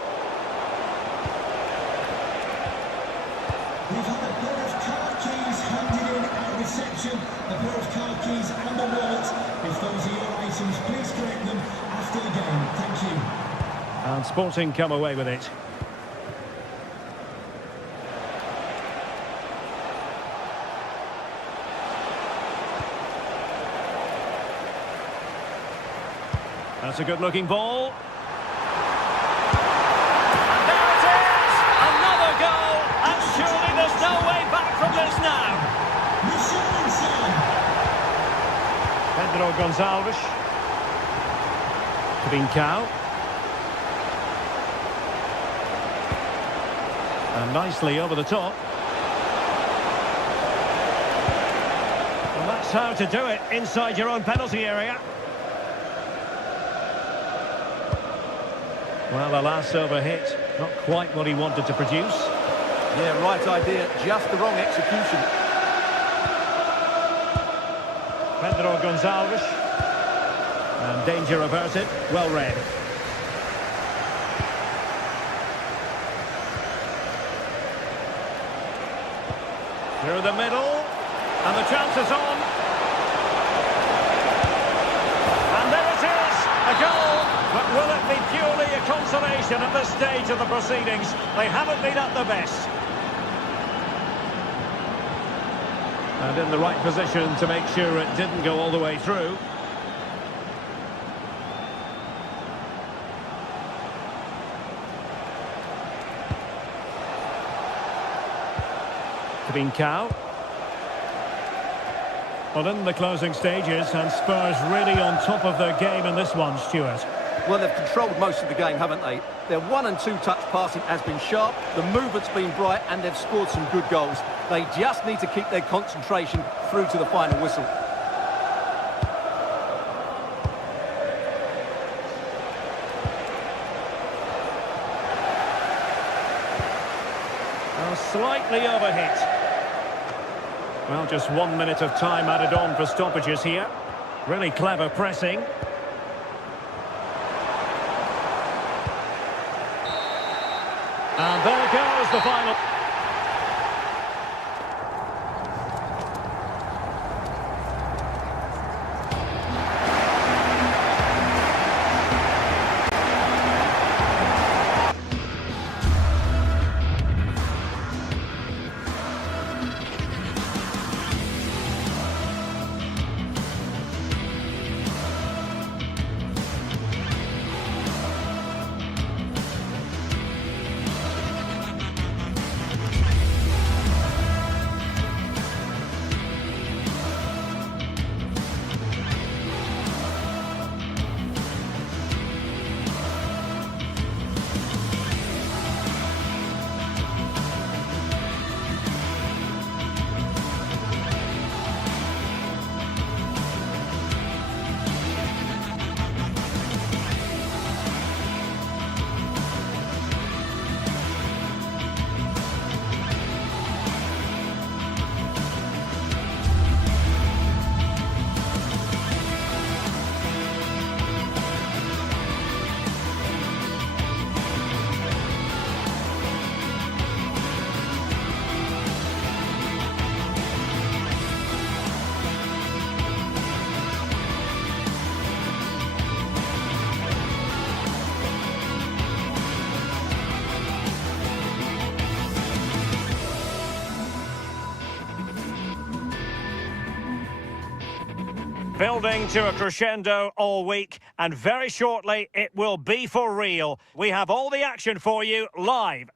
We've had a pair of car keys handed in at reception, a pair of car keys and a wallet. If those are your items, please collect them after the game. Thank you. And Sporting come away with it. That's a good-looking ball. And there it is! Another goal! And surely there's no way back from this now. Pedro Gonçalves. Trincao. And nicely over the top. Well, that's how to do it inside your own penalty area. Well, the last over hit, not quite what he wanted to produce. Yeah, right idea, just the wrong execution. Pedro Gonçalves. And danger averted, well read. Through the middle, and the chance is on. And there it is, a goal. But will it be purely a consolation at this stage of the proceedings? They haven't been at their best. And in the right position to make sure it didn't go all the way through. Trincao. Well, in the closing stages, and Spurs really on top of their game in this one, Stuart. Well, they've controlled most of the game, haven't they? Their 1- and 2-touch passing has been sharp, the movement's been bright, and they've scored some good goals. They just need to keep their concentration through to the final whistle. Slightly overhit. Well, just 1 minute of time added on for stoppages here. Really clever pressing. And there goes the final. Building to a crescendo all week, and very shortly it will be for real. We have all the action for you live.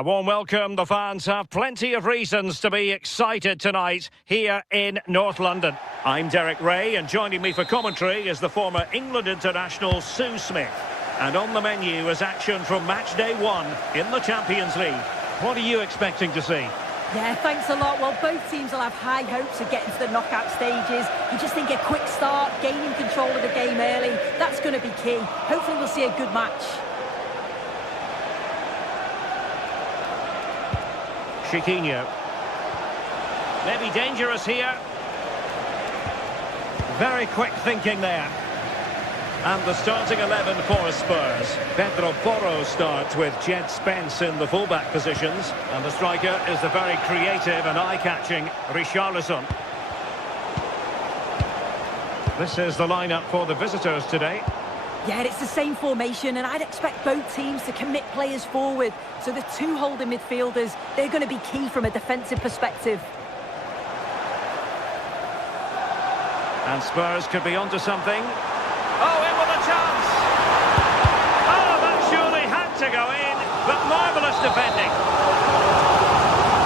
A warm welcome. The fans have plenty of reasons to be excited tonight here in North London. I'm Derek Ray, and joining me for commentary is the former England international Sue Smith. And on the menu is action from match day 1 in the Champions League. What are you expecting to see? Yeah, thanks a lot. Well, both teams will have high hopes of getting to the knockout stages. You just think a quick start, gaining control of the game early, that's going to be key. Hopefully we'll see a good match. Chiquinho. Maybe dangerous here. Very quick thinking there. And the starting 11 for Spurs. Pedro Porro starts with Jed Spence in the fullback positions. And the striker is the very creative and eye-catching Richarlison. This is the lineup for the visitors today. Yeah, it's the same formation, and I'd expect both teams to commit players forward. So the two holding midfielders, they're going to be key from a defensive perspective. And Spurs could be onto something. Oh, in with a chance! Oh, that surely had to go in, but marvellous defending.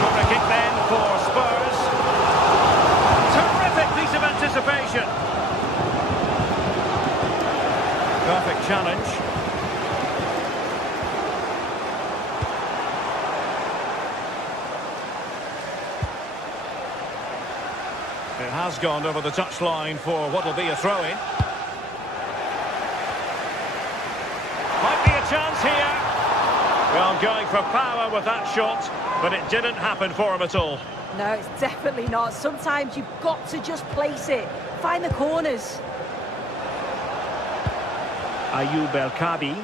Corner kick then for Spurs. Terrific piece of anticipation. Perfect challenge. It has gone over the touchline for what will be a throw-in. Might be a chance here. Well, going for power with that shot, but it didn't happen for him at all. No, it's definitely not. Sometimes you've got to just place it. Find the corners. Ayoub El Kabi.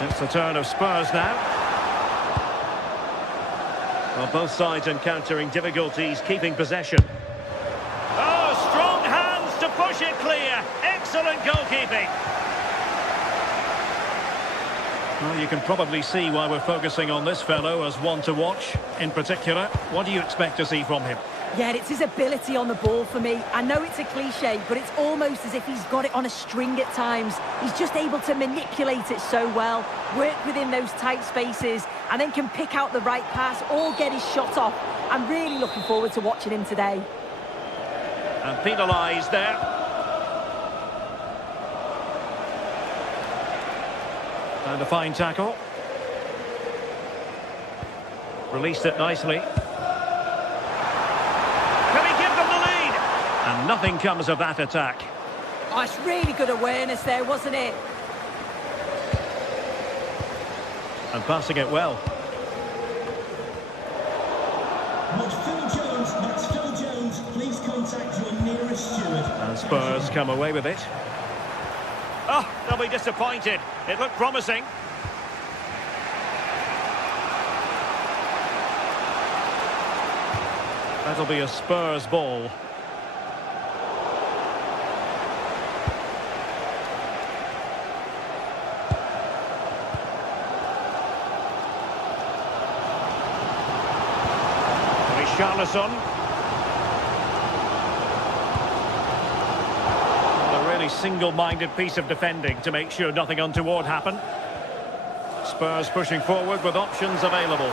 It's the turn of Spurs now. Well, both sides encountering difficulties keeping possession. Oh, strong hands to push it clear. Excellent goalkeeping. Well, you can probably see why we're focusing on this fellow as one to watch. In particular, what do you expect to see from him? Yeah, it's his ability on the ball for me. I know it's a cliche, but it's almost as if he's got it on a string at times. He's just able to manipulate it so well, work within those tight spaces, and then can pick out the right pass or get his shot off. I'm really looking forward to watching him today. And penalised there. And a fine tackle. Released it nicely. And nothing comes of that attack. Oh, it's really good awareness there, wasn't it? And passing it well. Phil Jones, that's Phil Jones. Please contact your nearest steward. And Spurs come away with it. Oh, they'll be disappointed. It looked promising. That'll be a Spurs ball. Richarlison. A really single-minded piece of defending to make sure nothing untoward happened. Spurs pushing forward with options available.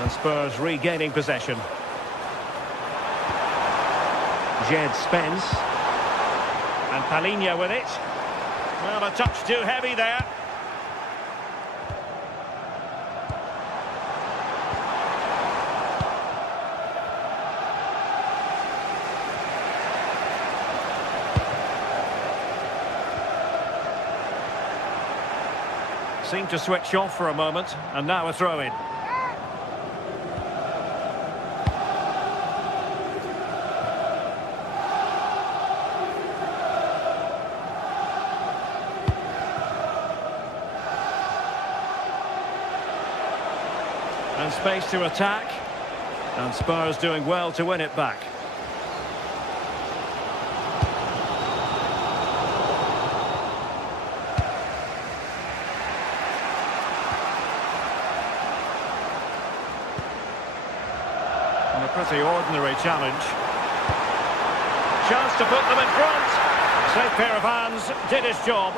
And Spurs regaining possession. Jed Spence. And Palhinha with it. Well, a touch too heavy there. Seemed to switch off for a moment, and now a throw-in. And space to attack. And Spurs doing well to win it back. And a pretty ordinary challenge. Chance to put them in front. Safe pair of hands, did his job.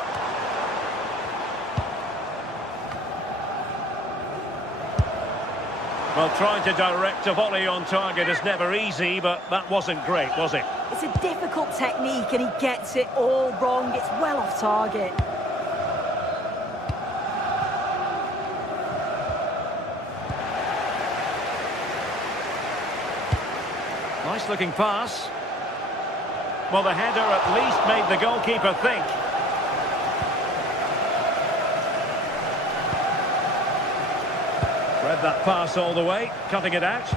Well, trying to direct a volley on target is never easy, but that wasn't great, was it? It's a difficult technique and he gets it all wrong. It's well off target. Nice looking pass. Well, the header at least made the goalkeeper think. Read that pass all the way, cutting it out.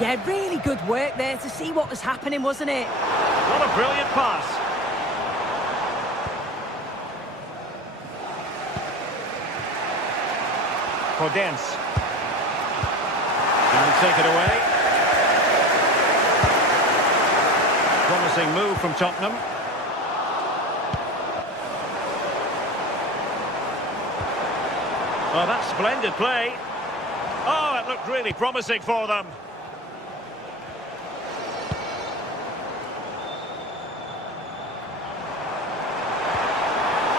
Yeah, really good work there to see what was happening, wasn't it? What a brilliant pass. Podence. Can take it away. Promising move from Tottenham. Oh, that's splendid play. Oh, it looked really promising for them.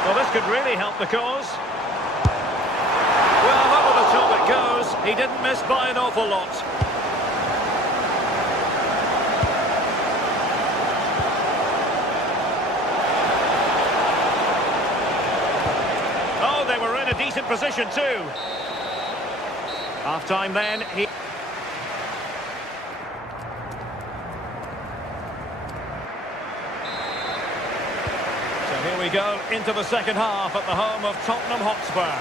Well, this could really help the cause. Well, over the top it goes. He didn't miss by an awful lot. Oh, they were in a decent position too. Half-time then. So here we go into the second half at the home of Tottenham Hotspur.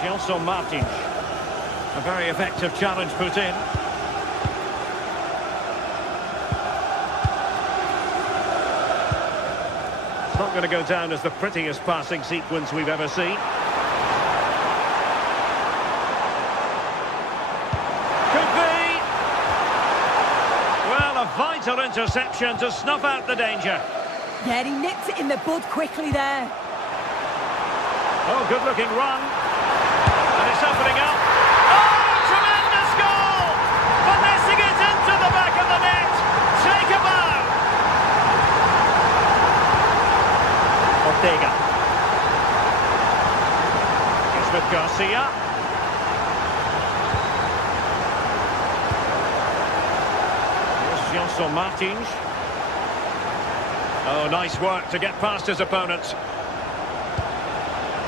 Gelson Martins. A very effective challenge put in. It's not going to go down as the prettiest passing sequence we've ever seen. Could be. Well, a vital interception to snuff out the danger. Yeah, he nipped it in the bud quickly there. Oh, good-looking run. And it's opening up. Oh, tremendous goal! Finessing it into the back of the net. Take a bow. Ortega. It's with Garcia. Here's Gelson Martins. Oh, nice work to get past his opponents.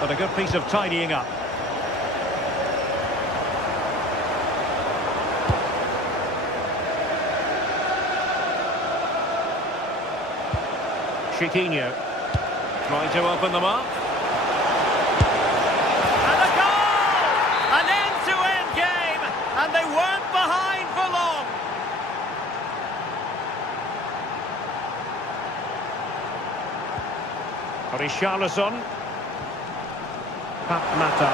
But a good piece of tidying up. Chiquinho trying to open them up. And a goal! An end-to-end game, and they weren't behind for long. Richarlison. Mata.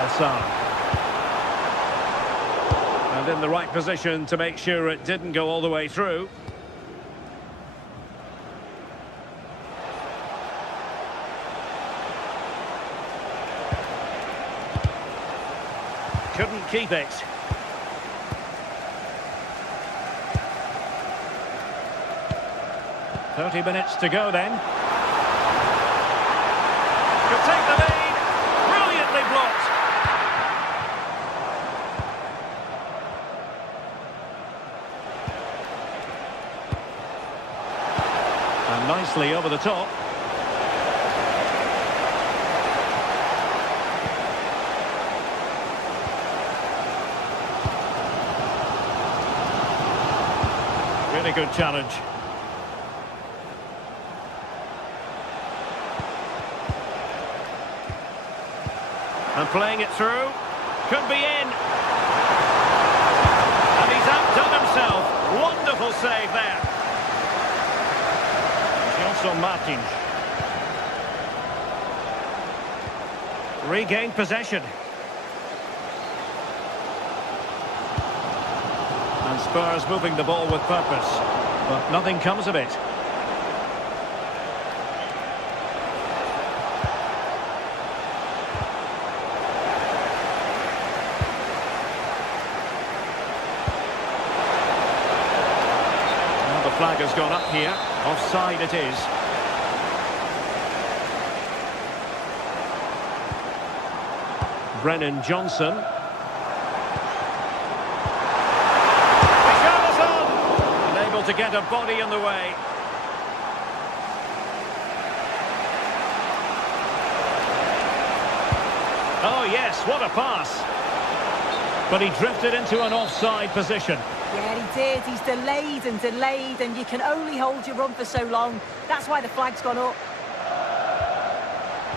And in the right position to make sure it didn't go all the way through. Couldn't keep it. "30 minutes to go then. Could take the lead. Brilliantly blocked. And nicely over the top. Really good challenge. And playing it through. Could be in. And he's outdone himself. Wonderful save there. Gelson Martins. Regained possession. And Spurs moving the ball with purpose. But nothing comes of it. flag has gone up here. Offside it is. Brennan Johnson. Richarlison! Unable to get a body in the way. Oh yes, what a pass. But he drifted into an offside position. Yeah, he did. He's delayed, and you can only hold your run for so long. That's why the flag's gone up.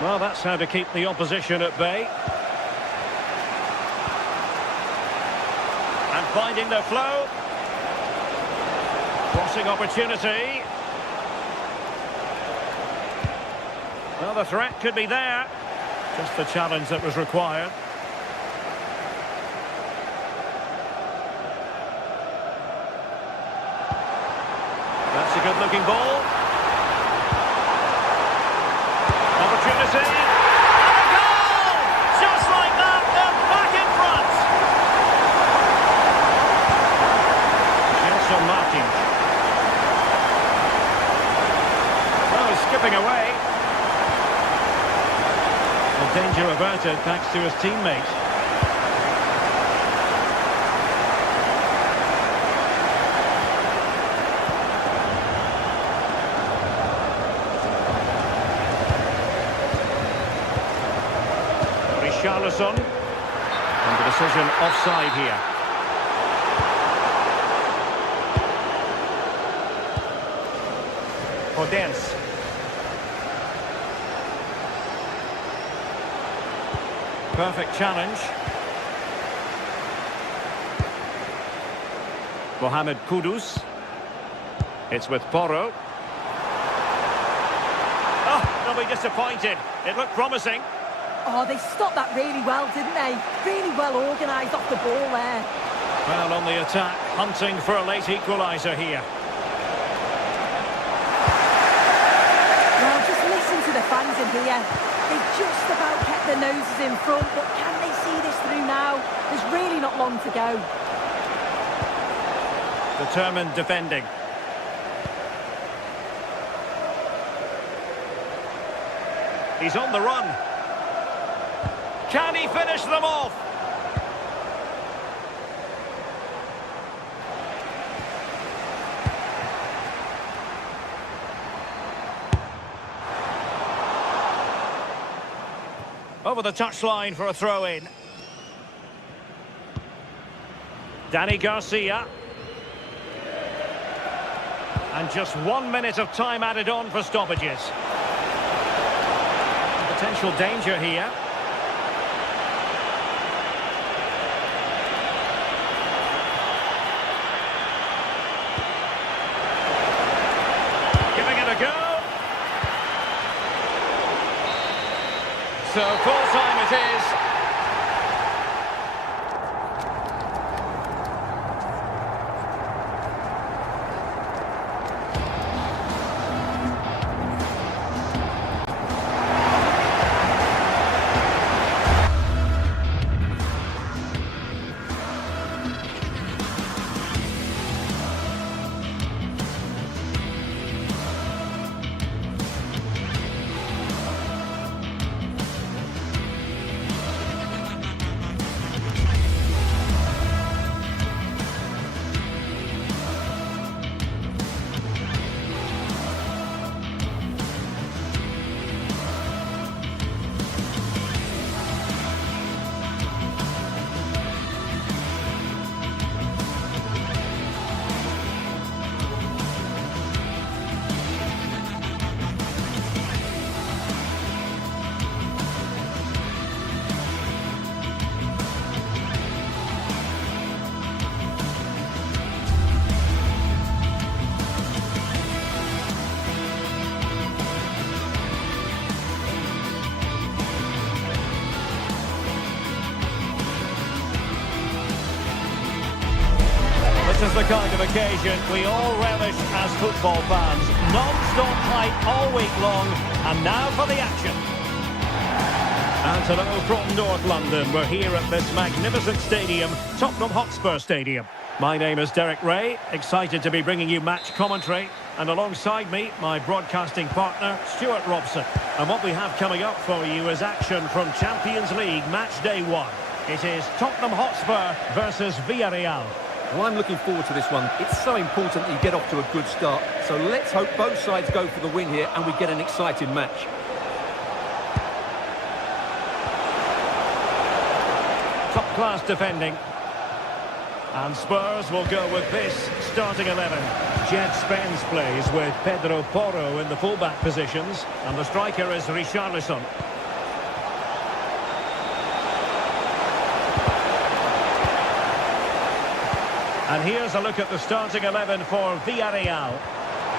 Well, that's how to keep the opposition at bay. And finding the flow. Crossing opportunity. Well, the threat could be there. Just the challenge that was required. That's a good-looking ball. Opportunity. And a goal! Just like that, they're back in front. Gelson Martins. Oh, he's skipping away. Well, danger averted thanks to his teammate. Richarlison. And the decision offside here. Podence. Perfect challenge. Mohamed Kudus. It's with Porro. Oh, they'll be disappointed. It looked promising. Oh, they stopped that really well, didn't they? Really well organised off the ball there. Well, on the attack, hunting for a late equaliser here. Well, just listen to the fans in here. They've just about kept their noses in front, but can they see this through now? There's really not long to go. Determined defending. He's on the run. Can he finish them off? Over the touchline for a throw-in. Danny Garcia. And just 1 minute of time added on for stoppages. Potential danger here. Giving it a go. So full time it is. This is the kind of occasion we all relish as football fans. Non-stop hype all week long, and now for the action. And hello from North London. We're here at this magnificent stadium, Tottenham Hotspur Stadium. My name is Derek Ray, excited to be bringing you match commentary. And alongside me, my broadcasting partner, Stuart Robson. And what we have coming up for you is action from Champions League match day 1. It is Tottenham Hotspur versus Villarreal. Well, I'm looking forward to this one. It's so important that you get off to a good start. So let's hope both sides go for the win here and we get an exciting match. Top-class defending. And Spurs will go with this starting 11. Jed Spence plays with Pedro Porro in the full-back positions. And the striker is Richarlison. And here's a look at the starting 11 for Villarreal.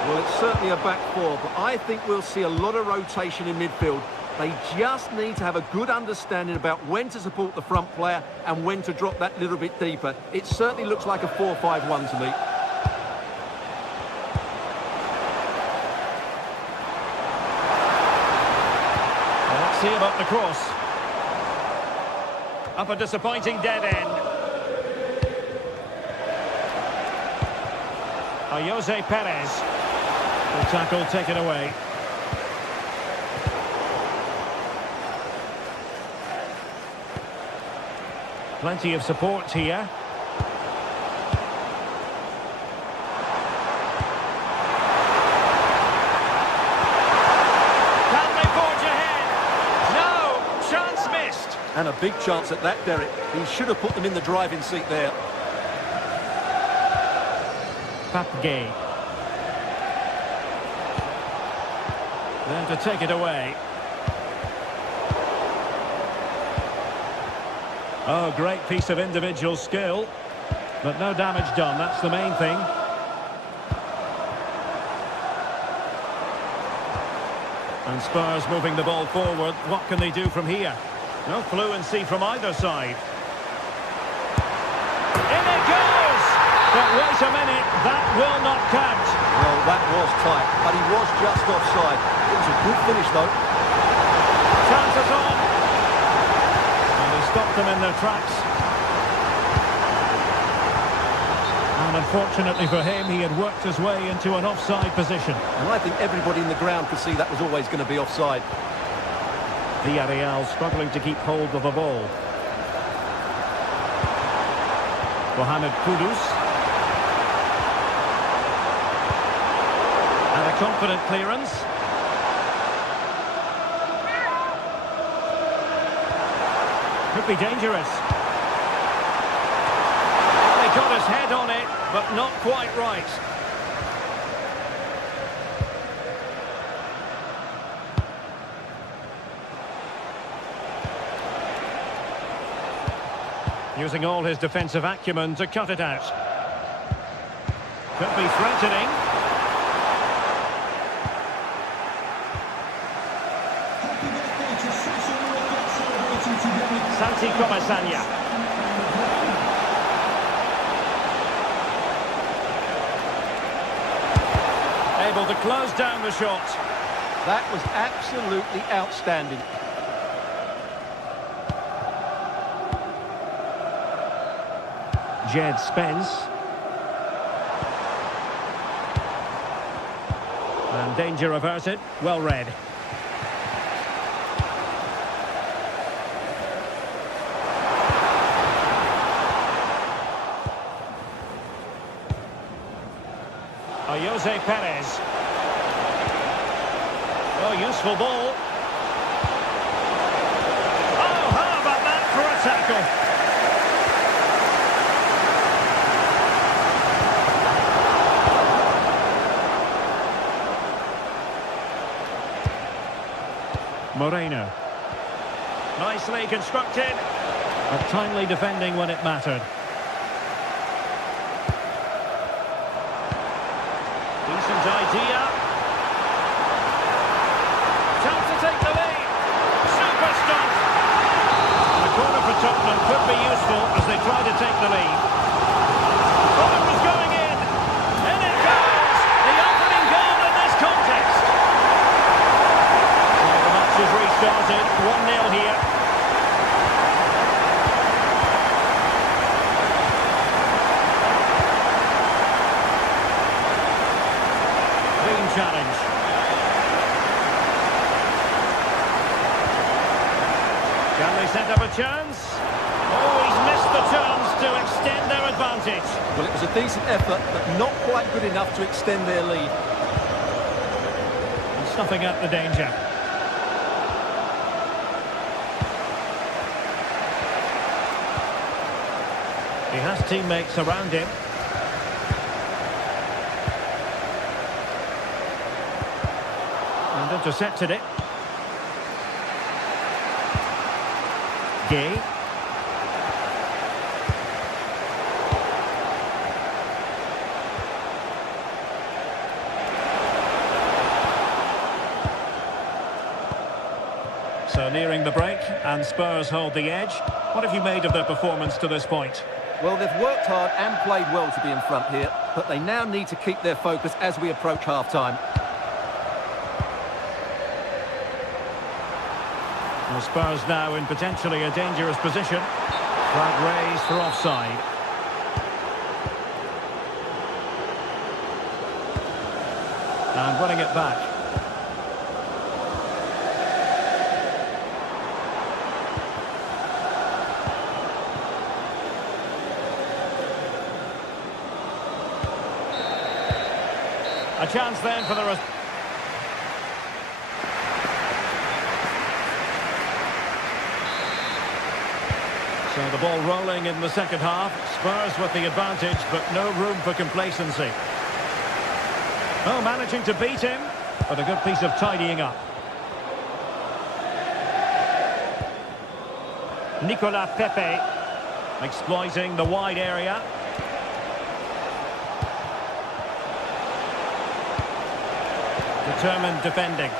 Well, it's certainly a back four, but I think we'll see a lot of rotation in midfield. They just need to have a good understanding about when to support the front player and when to drop that little bit deeper. It certainly looks like a 4-5-1 to me. Let's see about the cross. Up a disappointing dead end. Jose Perez. The tackle taken away. Plenty of support here. Can they forge ahead? No! Chance missed. And a big chance at that, Derek. He should have put them in the driving seat there. Papgay. Then to take it away. Oh, great piece of individual skill. But no damage done, that's the main thing. And Spurs moving the ball forward. What can they do from here? No fluency from either side. In it goes! But wait a minute, that will not count. Well, that was tight, but he was just offside. It was a good finish, though. Chances on. And they stopped them in their tracks. And unfortunately for him, he had worked his way into an offside position. And I think everybody in the ground could see that was always going to be offside. Villarreal struggling to keep hold of the ball. Mohamed Kudus. And a confident clearance. Could be dangerous. Well, he got his head on it, but not quite right. Using all his defensive acumen to cut it out. Could be threatening. Santi Comasanya. Able to close down the shot. That was absolutely outstanding. Jed Spence. And danger averted. Well read. Jose Perez. Oh, useful ball. Oh, how about that for a tackle? Moreno. Nicely constructed, but timely defending when it mattered. Decent idea. Chance to take the lead. Super stop. The corner for Tottenham could be useful as they try to take the lead. Oh, it was going in. In it goes. The opening goal in this contest. So the match is restarted. 1-0 here. challenge. Can they set up a chance? Oh, he's missed the chance to extend their advantage. Well, it was a decent effort, but not quite good enough to extend their lead. And snuffing out the danger. He has teammates around him. And intercepted it. Gay. So nearing the break, and Spurs hold the edge. What have you made of their performance to this point? Well, they've worked hard and played well to be in front here, but they now need to keep their focus as we approach half-time. The Spurs now in potentially a dangerous position. Flag raised for offside. And winning it back. A chance then for the... So the ball rolling in the second half. Spurs with the advantage, but no room for complacency. Oh, managing to beat him, but a good piece of tidying up. Nicolas Pepe exploiting the wide area. Determined defending.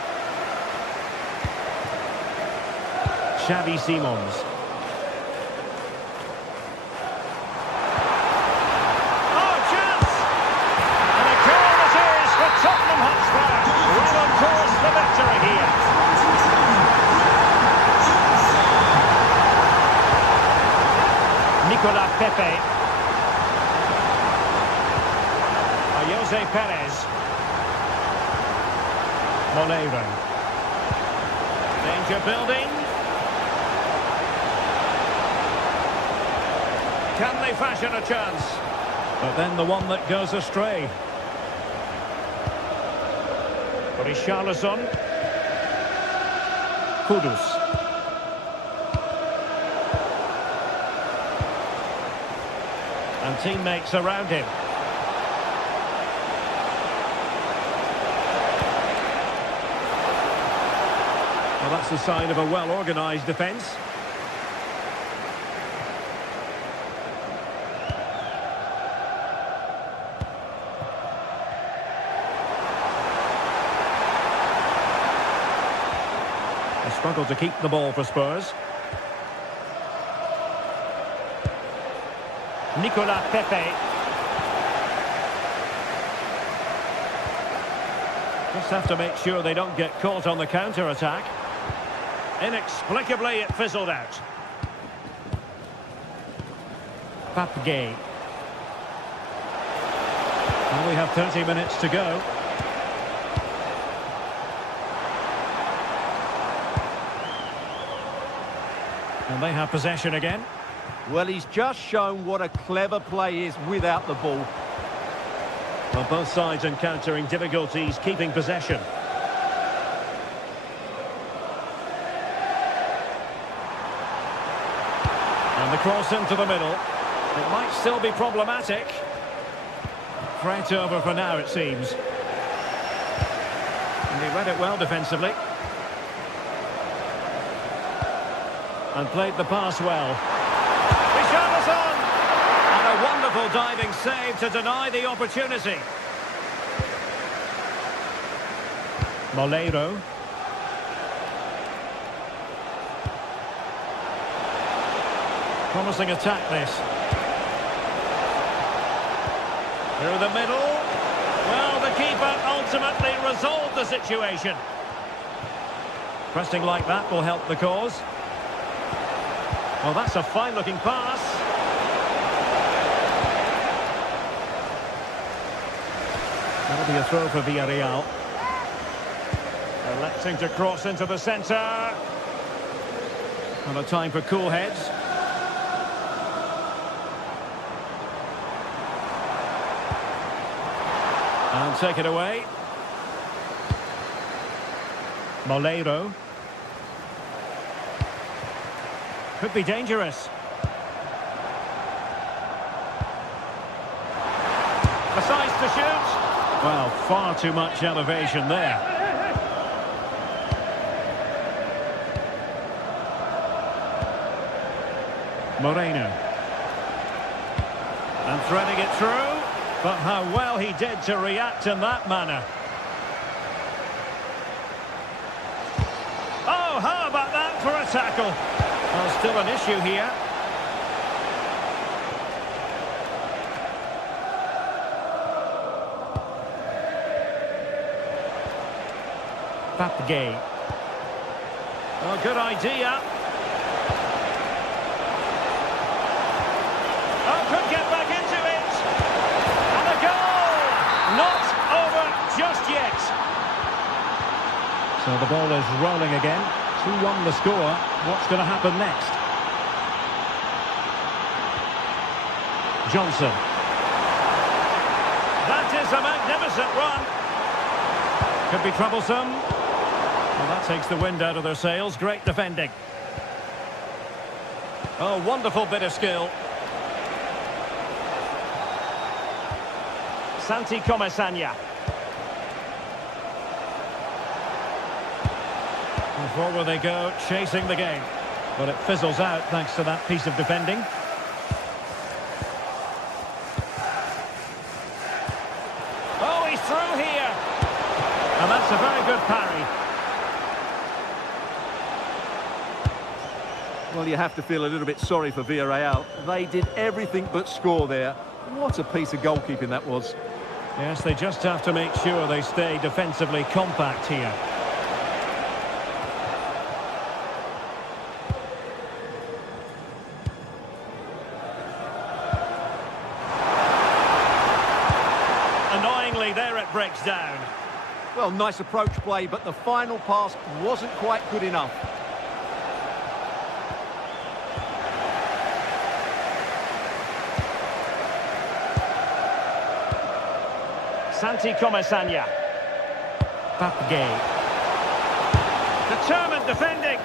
Xavi Simons. Oh, chance! And a goal it is for Tottenham Hotspur. Well on course for victory here. Nicolas Pepe. Jose Perez. Moleiro. Danger building. Can they fashion a chance? But then the one that goes astray. Richarlison. Kudus. And teammates around him. Well, that's the sign of a well-organised defence. A struggle to keep the ball for Spurs. Nicolas Pepe. Just have to make sure they don't get caught on the counter-attack. Inexplicably, it fizzled out. Papgay. Well, we have 30 minutes to go. And they have possession again. Well, he's just shown what a clever play is without the ball. Well, both sides encountering difficulties keeping possession. And the cross into the middle. It might still be problematic. Threat over for now, it seems. And he read it well defensively. And played the pass well. Richarlison! And a wonderful diving save to deny the opportunity. Moleiro. Promising attack, this. Through the middle. Well, the keeper ultimately resolved the situation. Pressing like that will help the cause. Well, that's a fine-looking pass. That'll be a throw for Villarreal. Electing to cross into the centre. And a time for cool heads. And take it away. Moleiro. Could be dangerous. Decides to shoot. Well, far too much elevation there. Moreno. And threading it through. But how well he did to react in that manner. Oh, how about that for a tackle? Well, still an issue here. Papgay. Oh, good idea. Oh, could get back into it. And a goal! Not over just yet. So the ball is rolling again. 2-1 the score. What's going to happen next? Johnson. That is a magnificent run. Could be troublesome. Well, that takes the wind out of their sails. Great defending. Oh, wonderful bit of skill. Santi Comesanya. And forward they go, chasing the game. But it fizzles out thanks to that piece of defending. Oh, he's through here. And that's a very good parry. Well, you have to feel a little bit sorry for Villarreal. They did everything but score there. What a piece of goalkeeping that was. Yes, they just have to make sure they stay defensively compact here. Annoyingly, there it breaks down. Well, nice approach play, but the final pass wasn't quite good enough. Santi Comesanya. Papgay. Determined defending.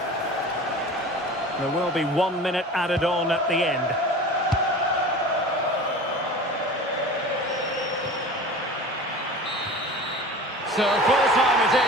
There will be 1 minute added on at the end. So full time it is.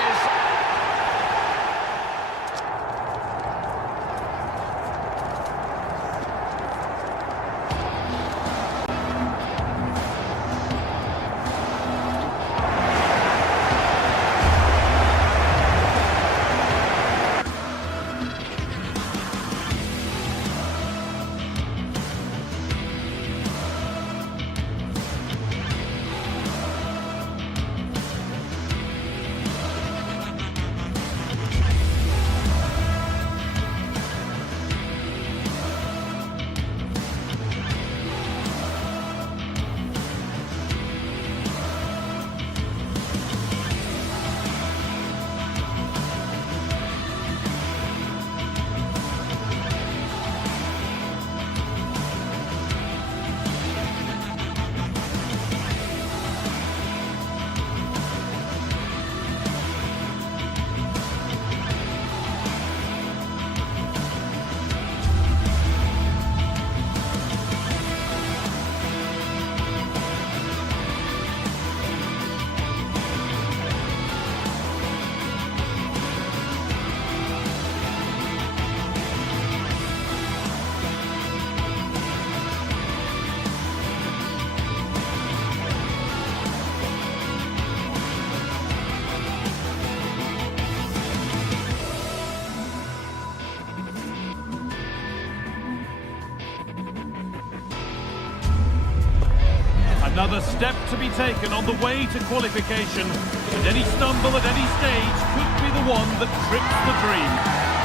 Another step to be taken on the way to qualification, and any stumble at any stage could be the one that trips the dream.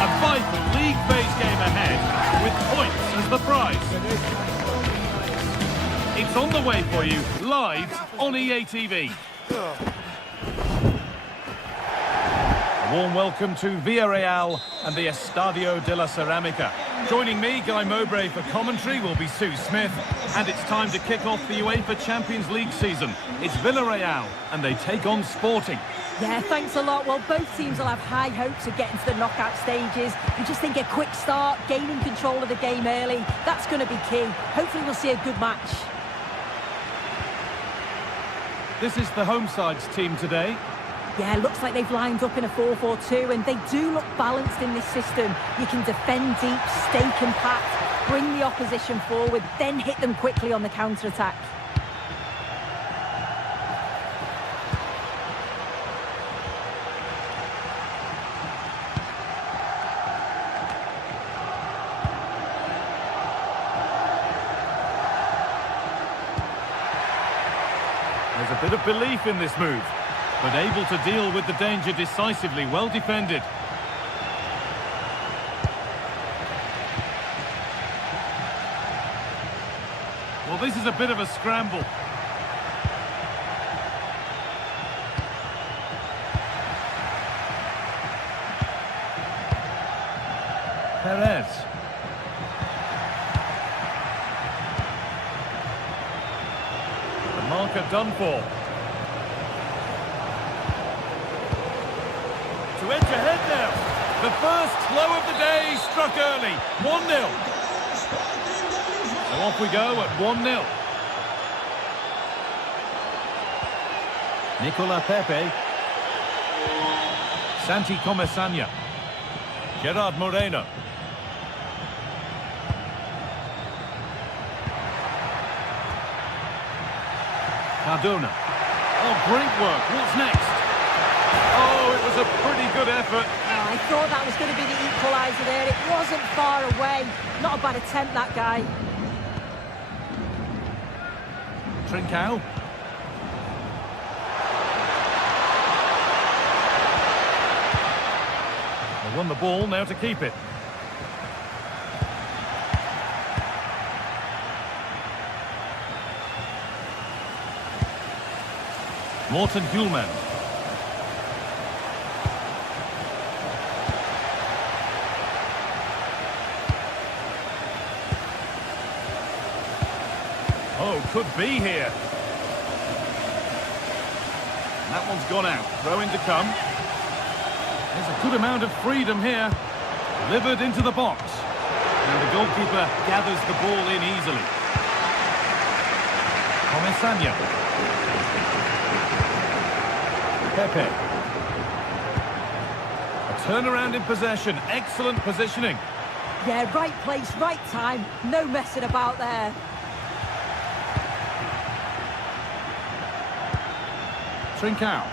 A vital league phase game ahead, with points as the prize. It's on the way for you, live on EA TV. warm welcome to Villarreal and the Estadio de la Ceramica. Joining me, Guy Mowbray, for commentary will be Sue Smith, and it's time to kick off the UEFA Champions League season. It's Villarreal, and they take on Sporting. Yeah, thanks a lot. Well, both teams will have high hopes of getting to the knockout stages. You just think a quick start, gaining control of the game early, that's going to be key. Hopefully we'll see a good match. This is the home side's team today. Yeah, looks like they've lined up in a 4-4-2, and they do look balanced in this system. You can defend deep, stay compact, bring the opposition forward, then hit them quickly on the counter-attack. There's a bit of belief in this move, but able to deal with the danger decisively, well defended. Well, this is a bit of a scramble. Perez. The marker done for. To edge ahead now. The first blow of the day struck early. 1-0. So off we go at 1-0. Nicola Pepe. Santi Comesaña. Gerard Moreno. Cardona. Oh, great work. What's next? Oh, it was a pretty good effort. Oh, I thought that was going to be the equaliser there. It wasn't far away. Not a bad attempt, that guy. Trincao. They won the ball, now to keep it. Morten Hjulmand. Oh, could be here. And that one's gone out. Throw in to come. There's a good amount of freedom here. Delivered into the box. And the goalkeeper gathers the ball in easily. Comesaña. Pepe. A turnaround in possession. Excellent positioning. Yeah, right place, right time. No messing about there. Trincao.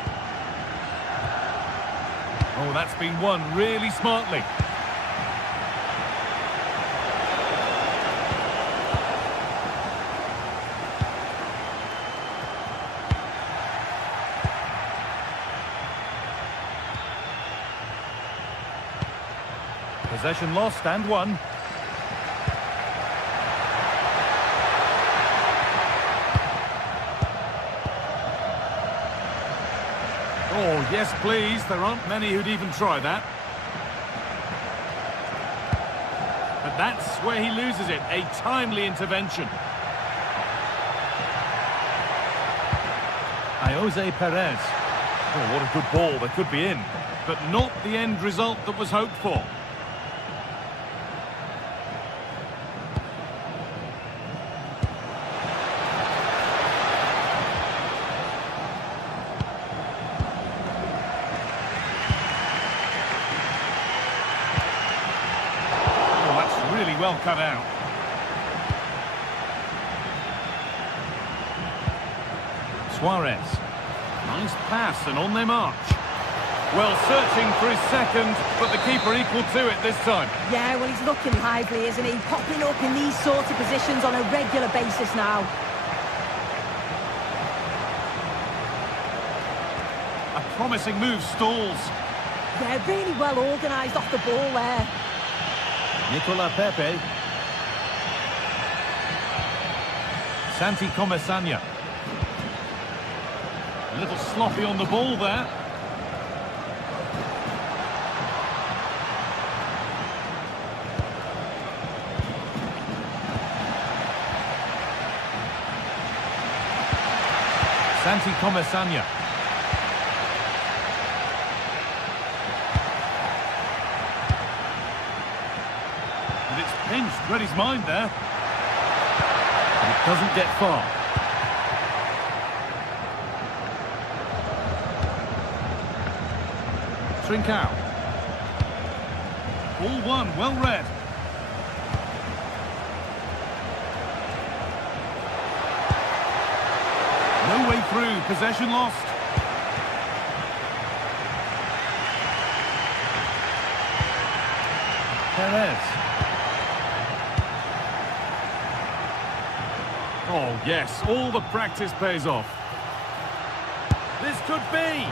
Oh, that's been won really smartly. Possession lost and won. Oh, yes, please. There aren't many who'd even try that. But that's where he loses it. A timely intervention. Jose Perez. Oh, what a good ball. They could be in. But not the end result that was hoped for. Well cut out. Suarez. Nice pass and on they march. Well, searching for his second, but the keeper equal to it this time. Yeah, well, he's looking lively, isn't he? Popping up in these sort of positions on a regular basis now. A promising move stalls. Yeah, really well organised off the ball there. Nicola Pepe. Santi Comesaña. A little sloppy on the ball there. Comesaña. And it's pinched, read his mind there. But it doesn't get far. Trincao. All one, well read. No way through, possession lost. Perez. Oh yes, all the practice pays off. This could be.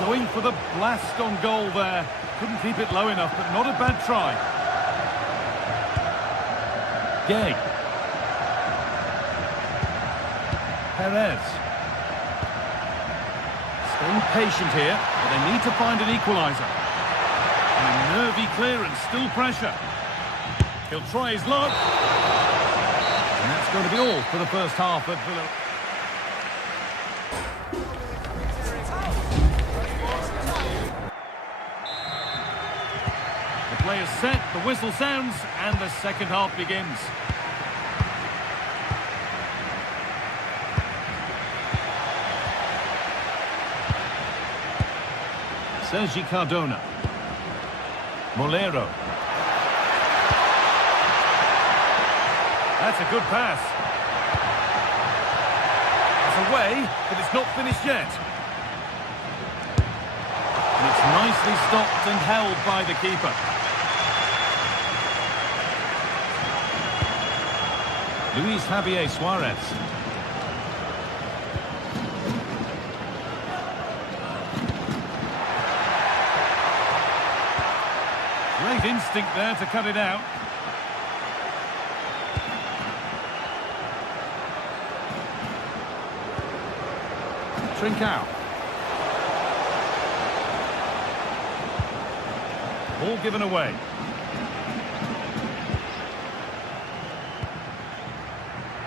Going for the blast on goal there. Couldn't keep it low enough, but not a bad try. Gay. Perez. Staying patient here, but they need to find an equaliser. And a nervy clearance, still pressure. He'll try his luck. And that's going to be all for the first half at Villa. The play is set, the whistle sounds, and the second half begins. Sergi Cardona. Molero. That's a good pass. It's away, but it's not finished yet. And it's nicely stopped and held by the keeper. Luis Javier Suarez. Great instinct there to cut it out. Trincao. Ball given away.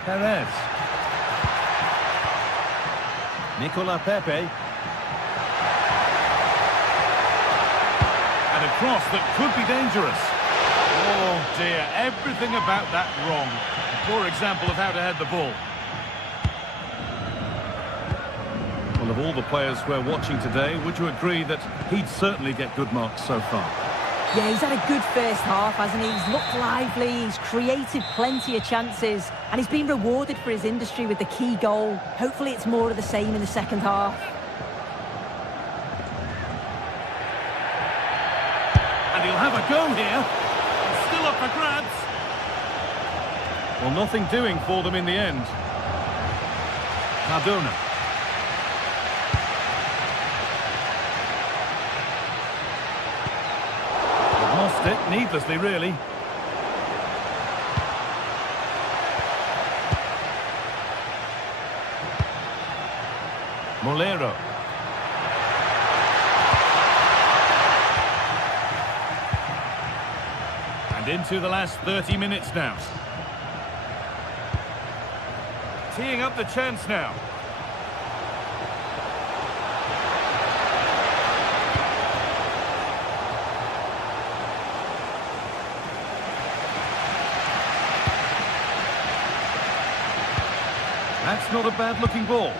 Perez. Nicola Pepe. And a cross that could be dangerous. Oh dear, everything about that wrong. A poor example of how to head the ball. Well, of all the players we're watching today, would you agree that he'd certainly get good marks so far? Yeah, he's had a good first half, hasn't he? He's looked lively, he's created plenty of chances, and he's been rewarded for his industry with the key goal. Hopefully it's more of the same in the second half. And he'll have a go here. Still up for grabs. Well, nothing doing for them in the end. Cardona. Lost it needlessly, really. Molero. And into the last 30 minutes now. Teeing up the chance now. That's not a bad-looking ball.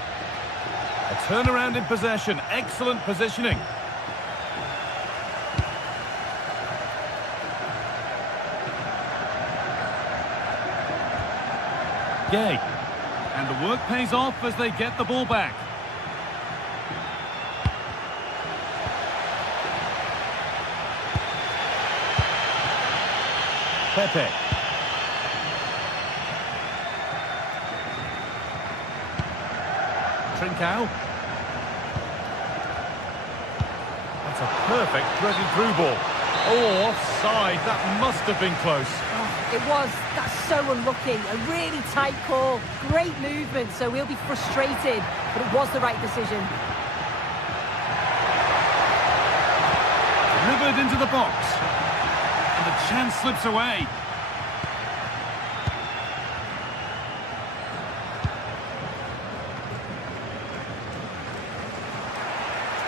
A turnaround in possession. Excellent positioning. Gay. And the work pays off as they get the ball back. Pepe. Trincao. That's a perfect threaded through ball. Oh, offside. That must have been close. Oh, it was. That's so unlucky. A really tight call. Great movement, so we'll be frustrated, but it was the right decision. Delivered into the box. And the chance slips away.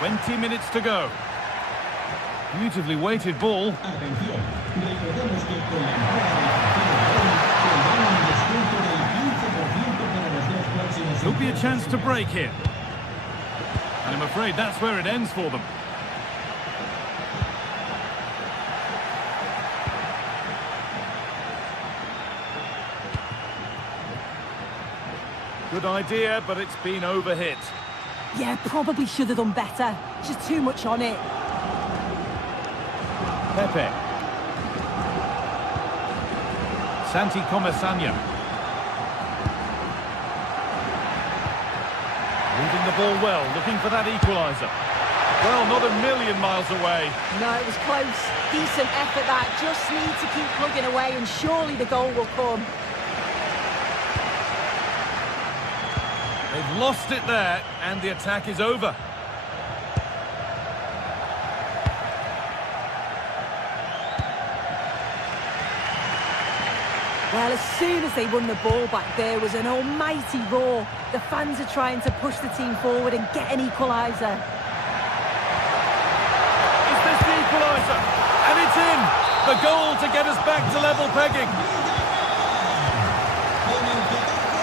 20 minutes to go. Beautifully weighted ball. Could be a chance to break here. And I'm afraid that's where it ends for them. Good idea, but it's been overhit. Yeah, probably should have done better. Just too much on it. Pepe. Santi Comesaña. Moving the ball well, looking for that equaliser. Well, not a million miles away. No, it was close. Decent effort that. Just need to keep plugging away and surely the goal will come. They've lost it there, and the attack is over. Well, as soon as they won the ball back, there was an almighty roar. The fans are trying to push the team forward and get an equaliser. Is this the equaliser? And it's in! The goal to get us back to level pegging.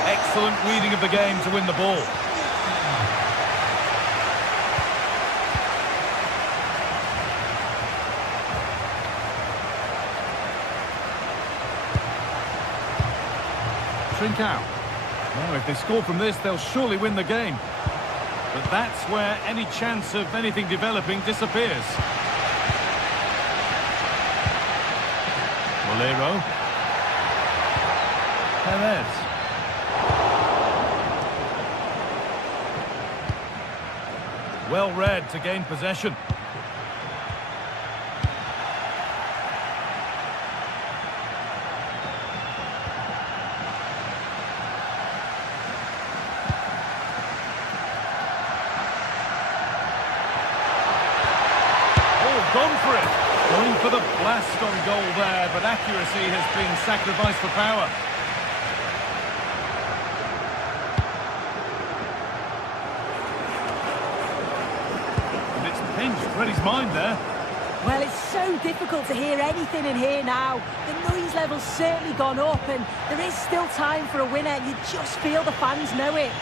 Excellent reading of the game to win the ball. Trincao. Now, if they score from this, they'll surely win the game. But that's where any chance of anything developing disappears. Molero. Perez. Well read to gain possession. Gone for it. Going for the blast on goal there, but accuracy has been sacrificed for power. And it's pinched Freddie's mind there. Well, it's so difficult to hear anything in here now. The noise level's certainly gone up and there is still time for a winner. You just feel the fans know it.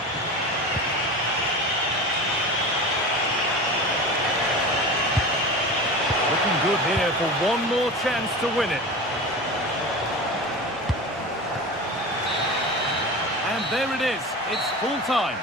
Looking good here for one more chance to win it. And there it is. It's full time.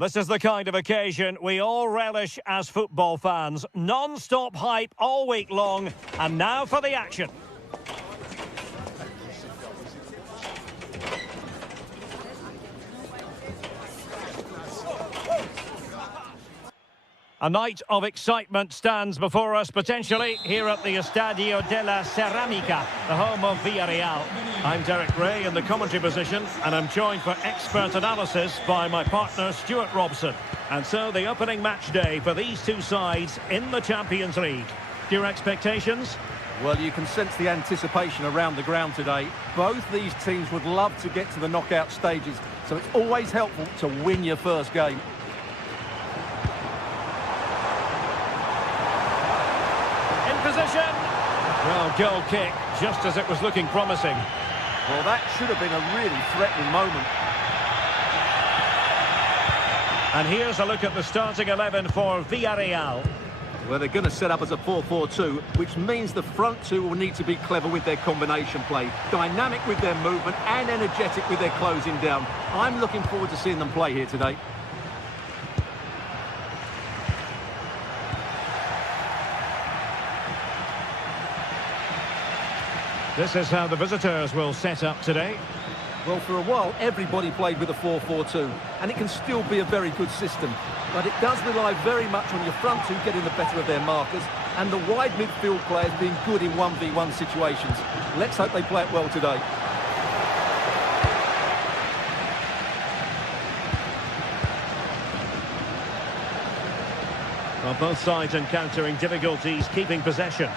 This is the kind of occasion we all relish as football fans. Non-stop hype all week long, and now for the action. A night of excitement stands before us, potentially, here at the Estadio de la Ceramica, the home of Villarreal. I'm Derek Ray in the commentary position, and I'm joined for expert analysis by my partner, Stuart Robson. And so, the opening match day for these two sides in the Champions League. to your expectations? Well, you can sense the anticipation around the ground today. Both these teams would love to get to the knockout stages, so it's always helpful to win your first game. In position. Well, goal kick, just as it was looking promising. Well, that should have been a really threatening moment. And here's a look at the starting 11 for Villarreal. Well, they're going to set up as a 4-4-2, which means the front two will need to be clever with their combination play, dynamic with their movement and energetic with their closing down. I'm looking forward to seeing them play here today. This is how the visitors will set up today. Well, for a while, everybody played with a 4-4-2, and it can still be a very good system. But it does rely very much on your front two getting the better of their markers, and the wide midfield players being good in 1v1 situations. Let's hope they play it well today. Well, both sides encountering difficulties keeping possession.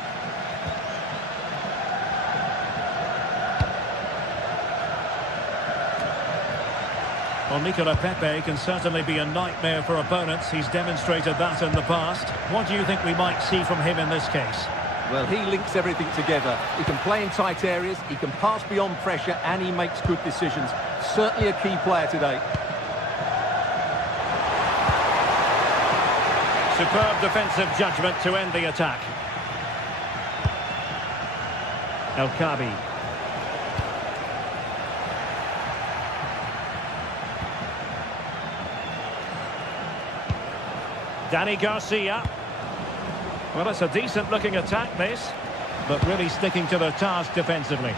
Well, Nicola Pepe can certainly be a nightmare for opponents. He's demonstrated that in the past. What do you think we might see from him in this case? Well, he links everything together. He can play in tight areas, he can pass beyond pressure, and he makes good decisions. Certainly a key player today. Superb defensive judgment to end the attack. El Kabi. Danny Garcia. Well, it's a decent-looking attack, this, but really sticking to their task defensively.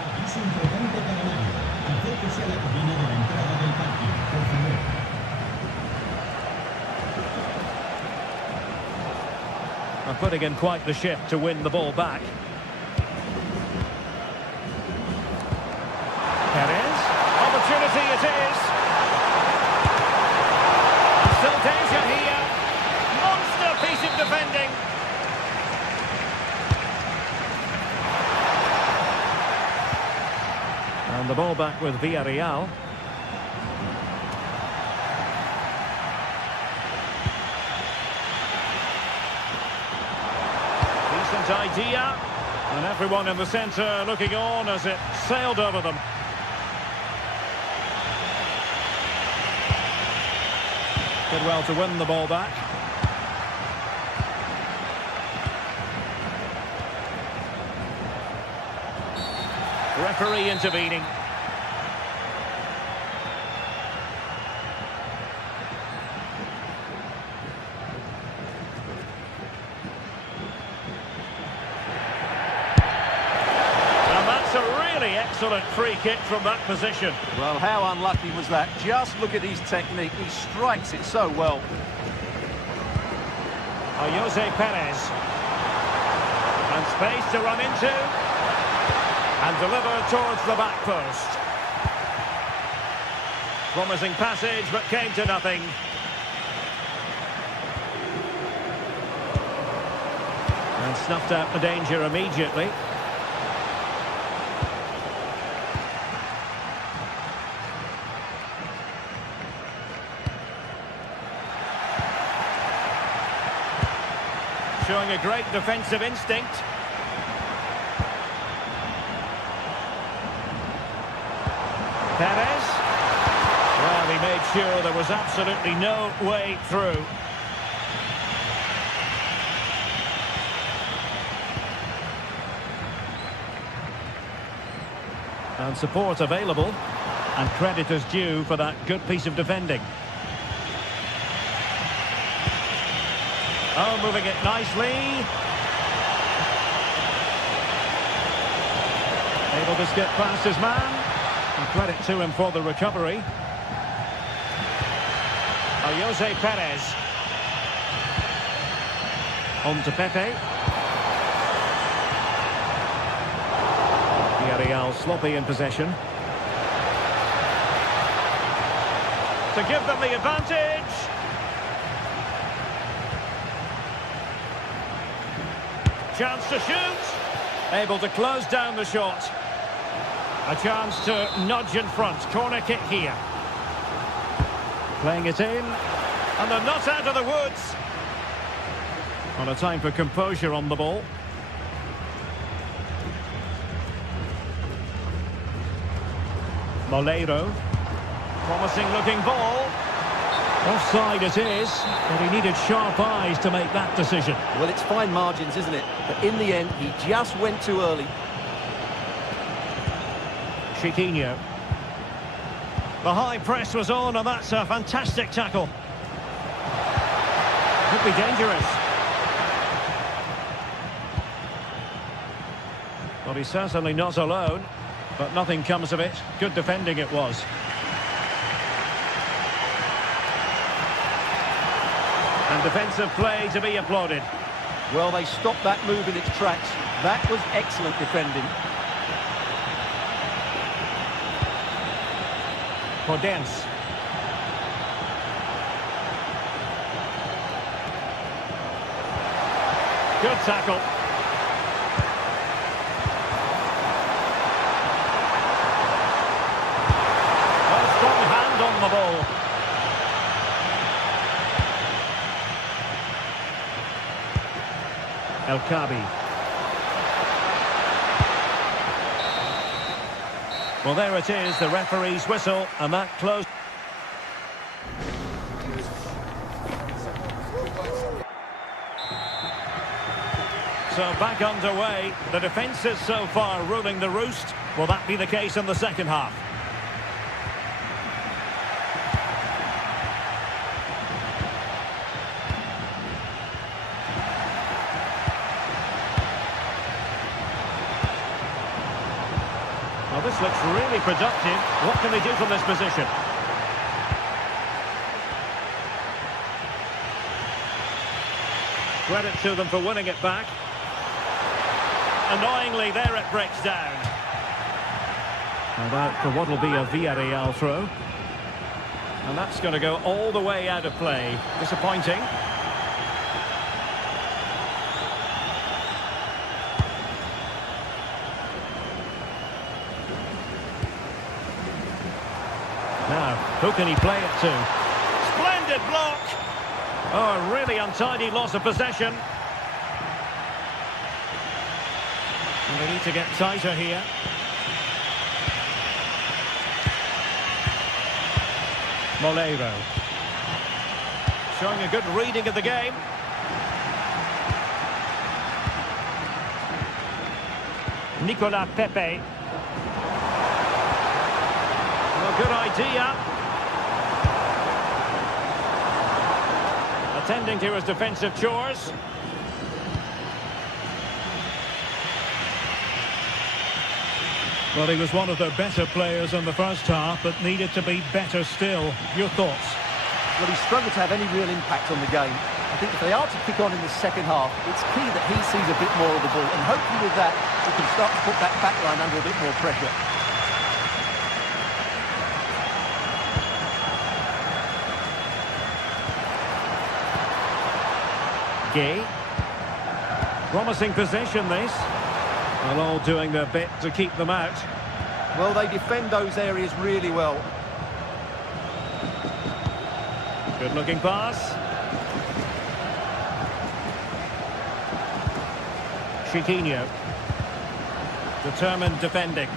And putting in quite the shift to win the ball back. Perez. Opportunity it is. Still danger here. Piece of defending. And the ball back with Villarreal. Decent idea. And everyone in the centre looking on as it sailed over them. Did well to win the ball back. Referee intervening. And that's a really excellent free kick from that position. Well, how unlucky was that? Just look at his technique. He strikes it so well. Jose Perez. And space to run into. And delivered towards the back post. Promising passage, but came to nothing. And snuffed out the danger immediately. Showing a great defensive instinct. Perez. Well, he made sure there was absolutely no way through. And support available. And credit is due for that good piece of defending. Oh, moving it nicely. Able to skip past his man. And credit to him for the recovery. Jose Perez. On to Pepe. Villarreal sloppy in possession. To give them the advantage. Chance to shoot. Able to close down the shot. A chance to nudge in front. Corner kick here. Playing it in. And they're not out of the woods. On a time for composure on the ball. Moleiro. Promising looking ball. Offside it is, but he needed sharp eyes to make that decision. Well, it's fine margins, isn't it? But in the end, he just went too early. Chiquinho. The high press was on, and that's a fantastic tackle. Could be dangerous. Well, he's certainly not alone, but nothing comes of it. Good defending it was. And defensive play to be applauded. Well, they stopped that move in its tracks. That was excellent defending. Podence. Good tackle. A strong hand on the ball. El Kabi. Well, there it is, the referee's whistle, and that closed. So back underway. The defence is so far ruling the roost. Will that be the case in the second half? Well, this looks really productive. What can they do from this position? Credit to them for winning it back. Annoyingly, there it breaks down. And out for what will be a Villarreal throw. And that's going to go all the way out of play. Disappointing. Now, who can he play it to? Splendid block! Oh, a really untidy loss of possession. And they need to get tighter here. Moleiro. Showing a good reading of the game. Nicolas Pepe. Well, good idea. Attending to his defensive chores. Well, he was one of their better players in the first half, but needed to be better still. Your thoughts? Well, he struggled to have any real impact on the game. I think if they are to kick on in the second half, it's key that he sees a bit more of the ball, and hopefully with that, he can start to put that back line under a bit more pressure. Gay. Promising possession, this. Well, all doing their bit to keep them out. Well, they defend those areas really well. Good-looking pass. Chiquinho. Determined defending.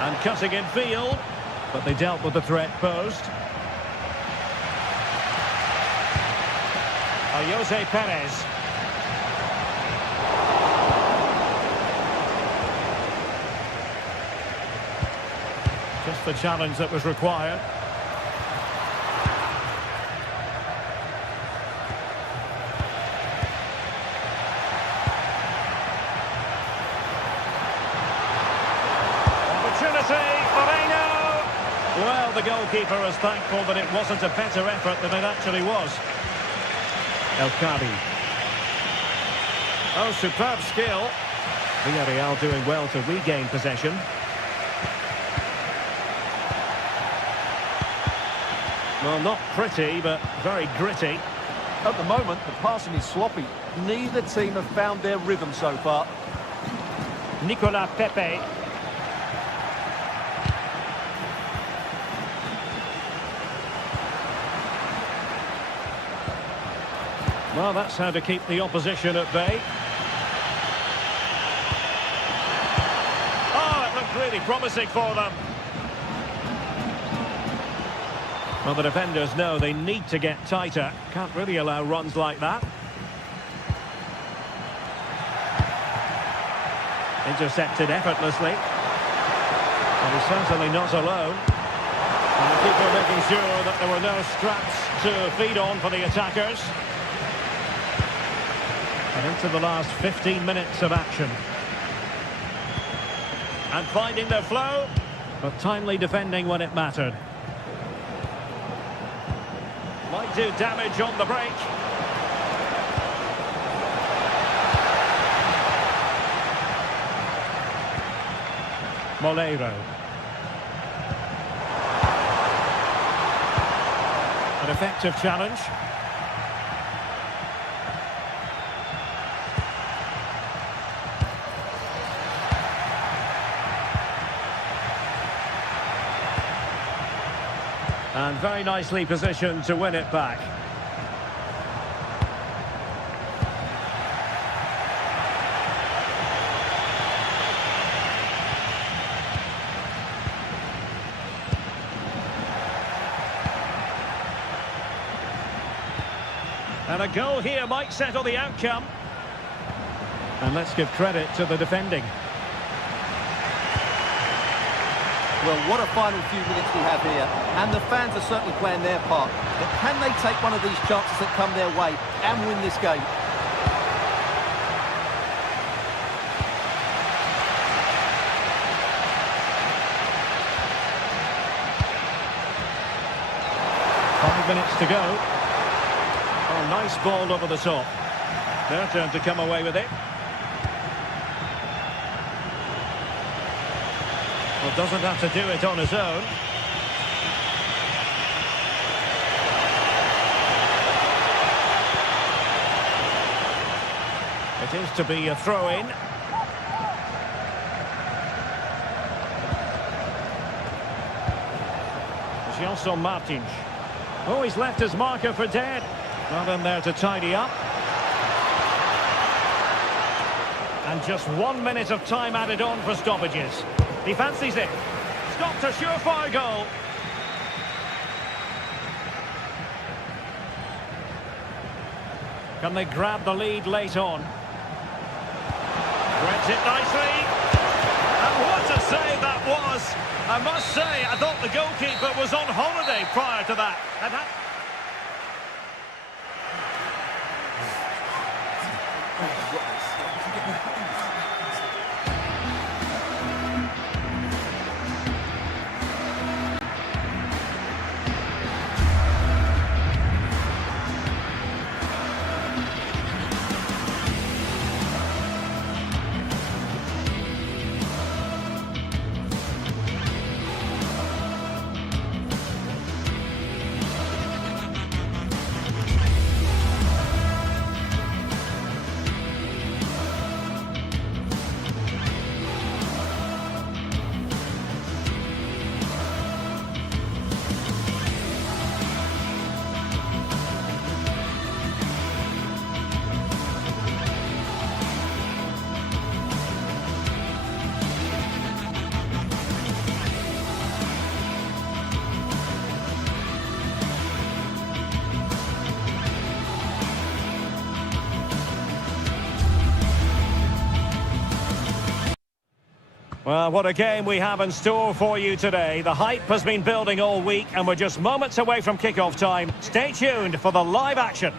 And cutting in field. But they dealt with the threat posed. Jose Perez. Just the challenge that was required. Well, the goalkeeper is thankful that it wasn't a better effort than it actually was. El Kabi. Oh, superb skill. Villarreal doing well to regain possession. Well, not pretty, but very gritty. At the moment, the passing is sloppy. Neither team have found their rhythm so far. Nicolas Pepe. Well, that's how to keep the opposition at bay. Oh, it looked really promising for them. Well, the defenders know they need to get tighter. Can't really allow runs like that. Intercepted effortlessly. And he's certainly not alone. And the keeper making sure that there were no scraps to feed on for the attackers. And into the last 15 minutes of action. And finding their flow, but timely defending when it mattered. Might do damage on the break. Moleiro. An effective challenge. And very nicely positioned to win it back. And a goal here might settle the outcome. And let's give credit to the defending. Well, what a final few minutes we have here. And the fans are certainly playing their part. But can they take one of these chances that come their way and win this game? Five minutes to go. Oh, nice ball over the top. Their turn to come away with it. Well, doesn't have to do it on his own. It is to be a throw-in. Gelson Martins. Oh, he's left his marker for dead. Not in there to tidy up. And just 1 minute of time added on for stoppages. He fancies it. Stopped a surefire goal. Can they grab the lead late on? Threads it nicely. And what a save that was. I must say, I thought the goalkeeper was on holiday prior to that. And that... Well, what a game we have in store for you today. The hype has been building all week and we're just moments away from kickoff time. Stay tuned for the live action.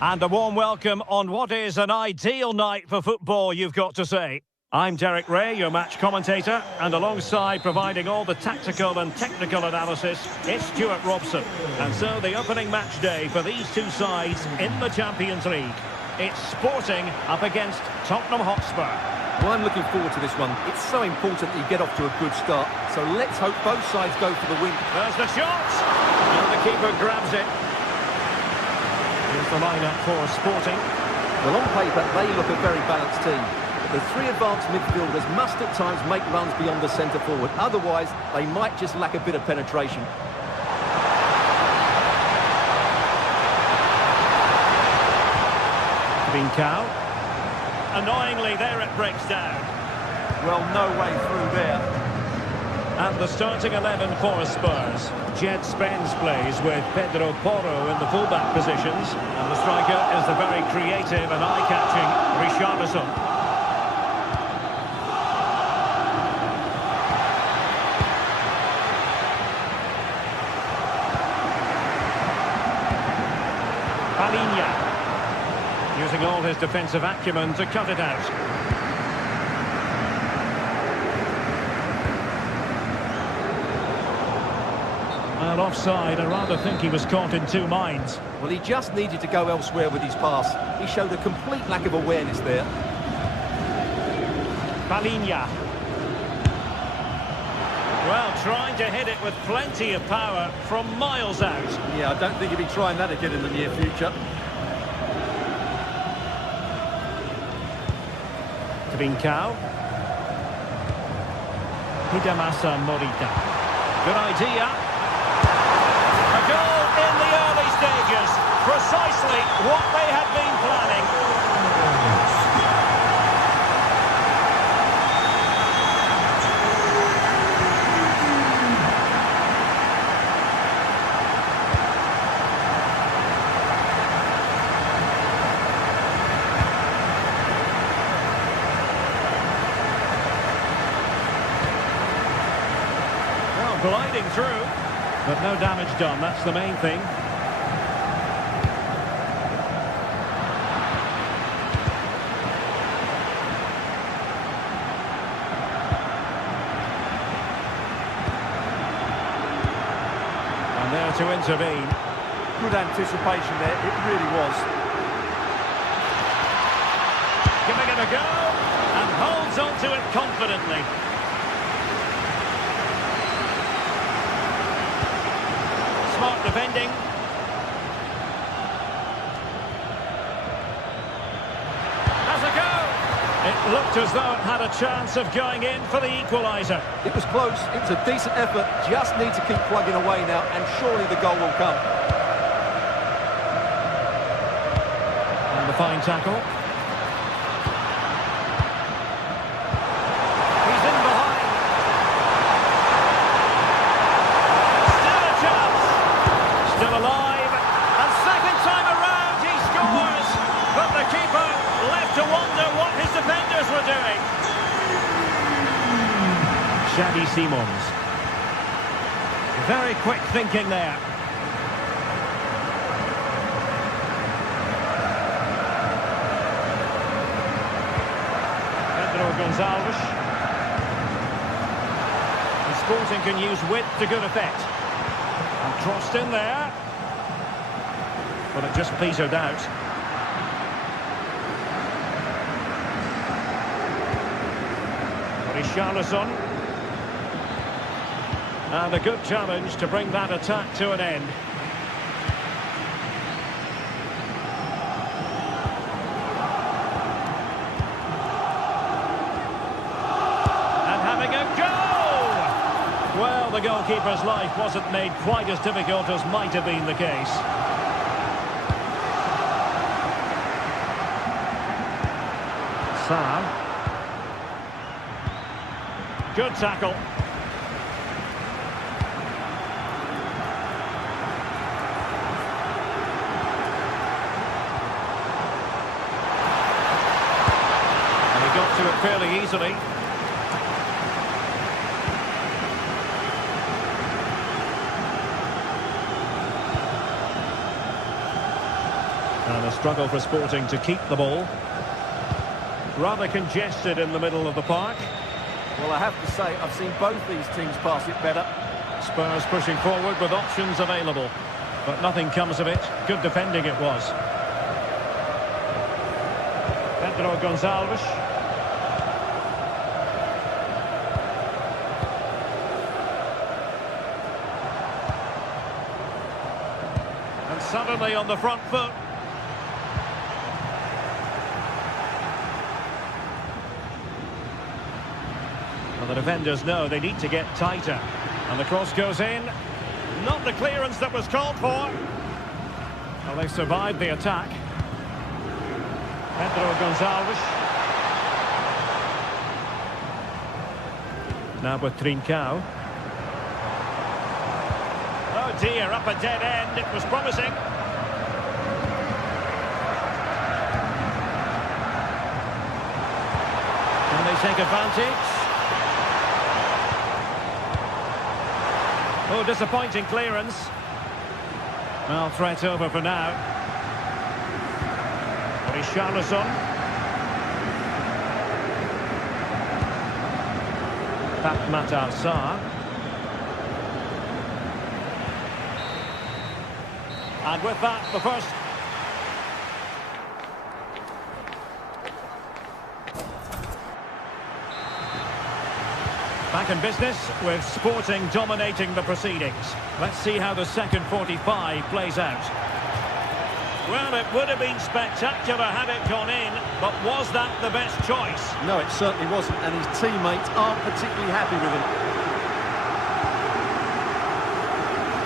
And a warm welcome on what is an ideal night for football, you've got to say. I'm Derek Ray, your match commentator, and alongside providing all the tactical and technical analysis, it's Stuart Robson. And so the opening match day for these two sides in the Champions League. It's Sporting up against Tottenham Hotspur. Well, I'm looking forward to this one. It's so important that you get off to a good start. So let's hope both sides go for the win. There's the shot! And the keeper grabs it. Here's the lineup for Sporting. Well, on paper, they look a very balanced team. But the three advanced midfielders must at times make runs beyond the centre forward. Otherwise, they might just lack a bit of penetration. Cow. Annoyingly, there it breaks down. Well, no way through there. And the starting 11 for Spurs. Jed Spence plays with Pedro Porro in the fullback positions. And the striker is the very creative and eye-catching Richarlison. Palinha. Using all his defensive acumen to cut it out. Well, offside. I rather think he was caught in two minds. Well, he just needed to go elsewhere with his pass. He showed a complete lack of awareness there. Palinha. Well, trying to hit it with plenty of power from miles out. Yeah, I don't think he'll be trying that again in the near future. Cow. Hidamasa Morita. Good idea. A goal in the early stages. Precisely what they had been planning. Gliding through, but no damage done. That's the main thing. And there to intervene. Good anticipation there, it really was. Giving it a go, and holds on to it confidently. Smart defending. Has a go. It looked as though it had a chance of going in for the equaliser. It was close. It was a decent effort. Just need to keep plugging away now, and surely the goal will come. And the fine tackle. He's in behind. Still a chance. Still alive, and second time around he scores, but the keeper left to wonder what his defenders were doing. Xavi Simons. Very quick thinking there. Pedro Gonçalves. And Sporting can use width to good effect. And crossed in there. But it just petered out. Richarlison. And a good challenge to bring that attack to an end. And having a go! Well, the goalkeeper's life wasn't made quite as difficult as might have been the case. Sam. Good tackle. And he got to it fairly easily. And a struggle for Sporting to keep the ball. Rather congested in the middle of the park. Well, I have to say, I've seen both these teams pass it better. Spurs pushing forward with options available. But nothing comes of it. Good defending it was. Pedro Gonçalves. suddenly on the front foot. Well, the defenders know they need to get tighter. And the cross goes in. Not the clearance that was called for. Well, they survived the attack. Pedro Gonçalves. Now with Trincao. Oh dear, up a dead end. It was promising. Can they take advantage? Oh, disappointing clearance. Well, threat over for now. Richarlison. Matar Sarr. And with that, the first. Back in business with Sporting dominating the proceedings. Let's see how the second 45 plays out. Well, it would have been spectacular had it gone in, but was that the best choice? No, it certainly wasn't, and his teammates aren't particularly happy with him.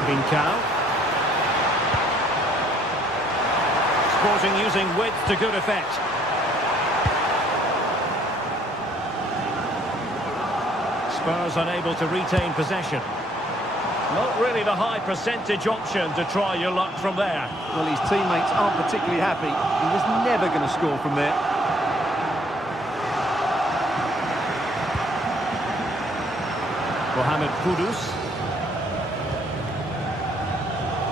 Trincao. Sporting using width to good effect. Spurs unable to retain possession. Not really the high percentage option to try your luck from there. Well, his teammates aren't particularly happy. He was never going to score from there. Mohamed Kudus.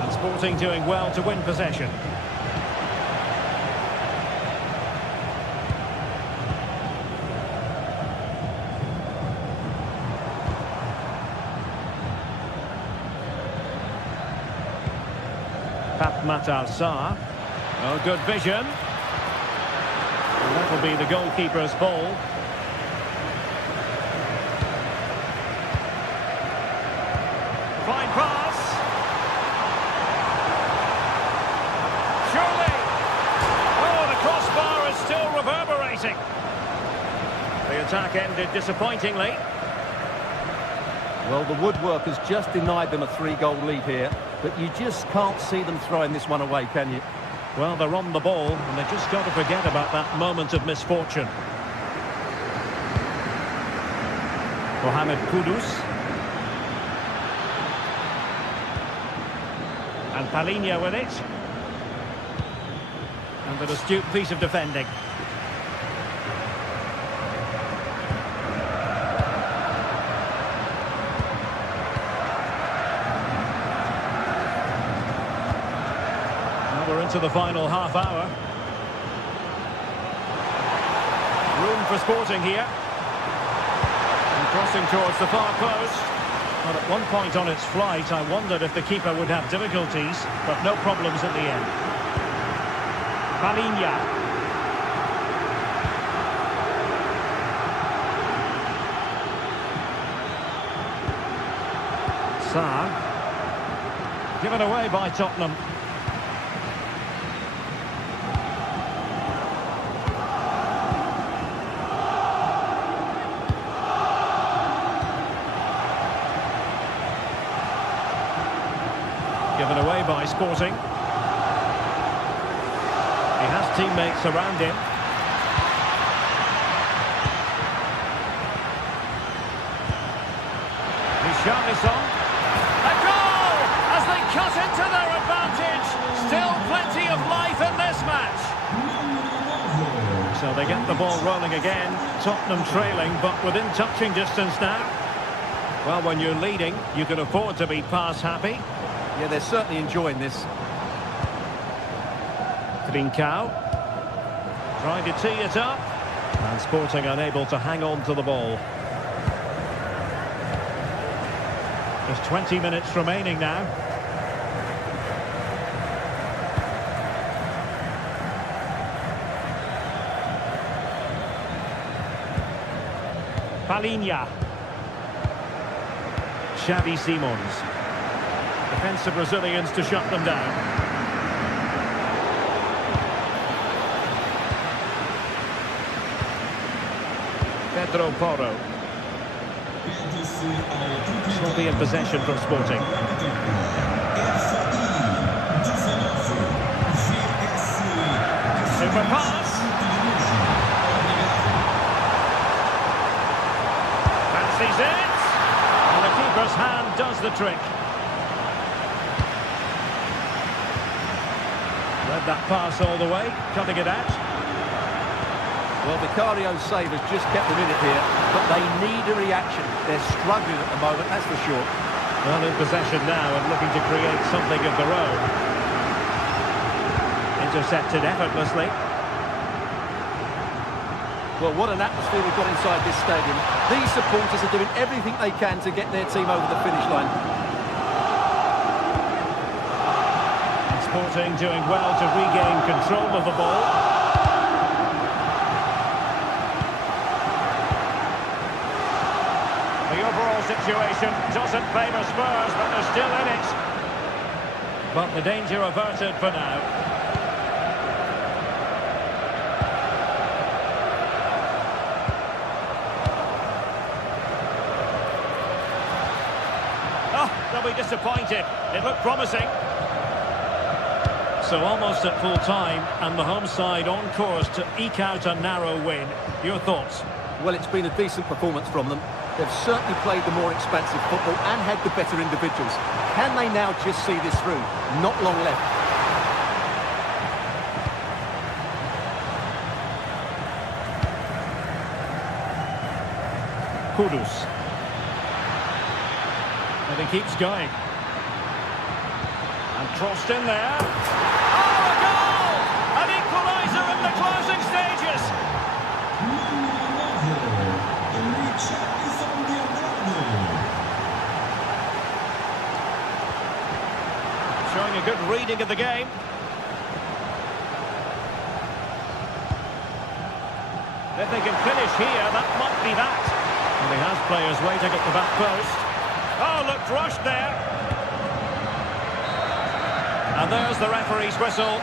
And Sporting doing well to win possession. Matar Sarr. Oh, good vision. And that will be the goalkeeper's ball. Fine pass. Surely. Oh, the crossbar is still reverberating. The attack ended disappointingly. Well, the woodwork has just denied them a 3-goal lead here, but you just can't see them throwing this one away, can you? Well, they're on the ball, and they've just got to forget about that moment of misfortune. Mohamed Kudus. And Palinha with it. And an astute piece of defending. We're into the final half hour. Room for Sporting here. And crossing towards the far post. Well, at one point on its flight, I wondered if the keeper would have difficulties, but no problems at the end. Palinha. Sarr. Given away by Tottenham. Given away by Sporting. He has teammates around him. Richarlison. A goal as they cut into their advantage. Still plenty of life in this match. So they get the ball rolling again. Tottenham trailing, but within touching distance now. Well, when you're leading, you can afford to be pass happy. Yeah, they're certainly enjoying this. Trincao. Trying to tee it up. And Sporting unable to hang on to the ball. There's 20 minutes remaining now. Palinha. Xavi Simons. Defensive Brazilians to shut them down. Pedro Porro. Will be in possession from Sporting. Super pass. Fancies it. And the keeper's hand does the trick. Led that pass all the way, cutting it out. Well, Vicario's save has just kept them in it here, but they need a reaction. They're struggling at the moment, that's for sure. Well, in possession now and looking to create something of their own. Intercepted effortlessly. Well, what an atmosphere we've got inside this stadium. These supporters are doing everything they can to get their team over the finish line. And Sporting doing well to regain control of the ball. The overall situation doesn't favour Spurs, but they're still in it. But the danger averted for now. Oh, they'll be disappointed. It looked promising. So almost at full time, and the home side on course to eke out a narrow win. Your thoughts? Well, it's been a decent performance from them. They've certainly played the more expansive football and had the better individuals. Can they now just see this through? Not long left. Kudus. And he keeps going. And crossed in there. Oh, a goal! An equaliser in the closing stages! Showing a good reading of the game. If they can finish here, that might be that. And he has players waiting at the back post. Oh, looked rushed there. And there's the referee's whistle.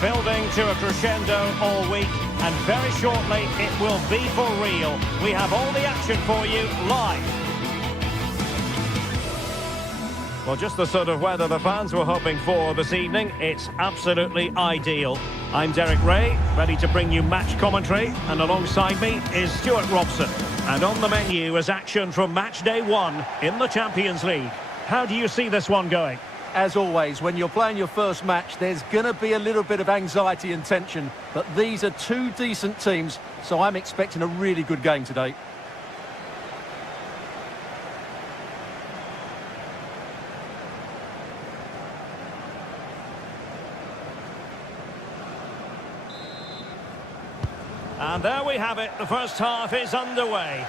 Building to a crescendo all week, and very shortly it will be for real. We have all the action for you live. Well, just the sort of weather the fans were hoping for this evening. It's absolutely ideal. I'm Derek Ray, ready to bring you match commentary, and alongside me is Stuart Robson. And on the menu is action from match day 1 in the Champions League. How do you see this one going? As always, when you're playing your first match, there's going to be a little bit of anxiety and tension. But these are two decent teams, so I'm expecting a really good game today. And there we have it. The first half is underway.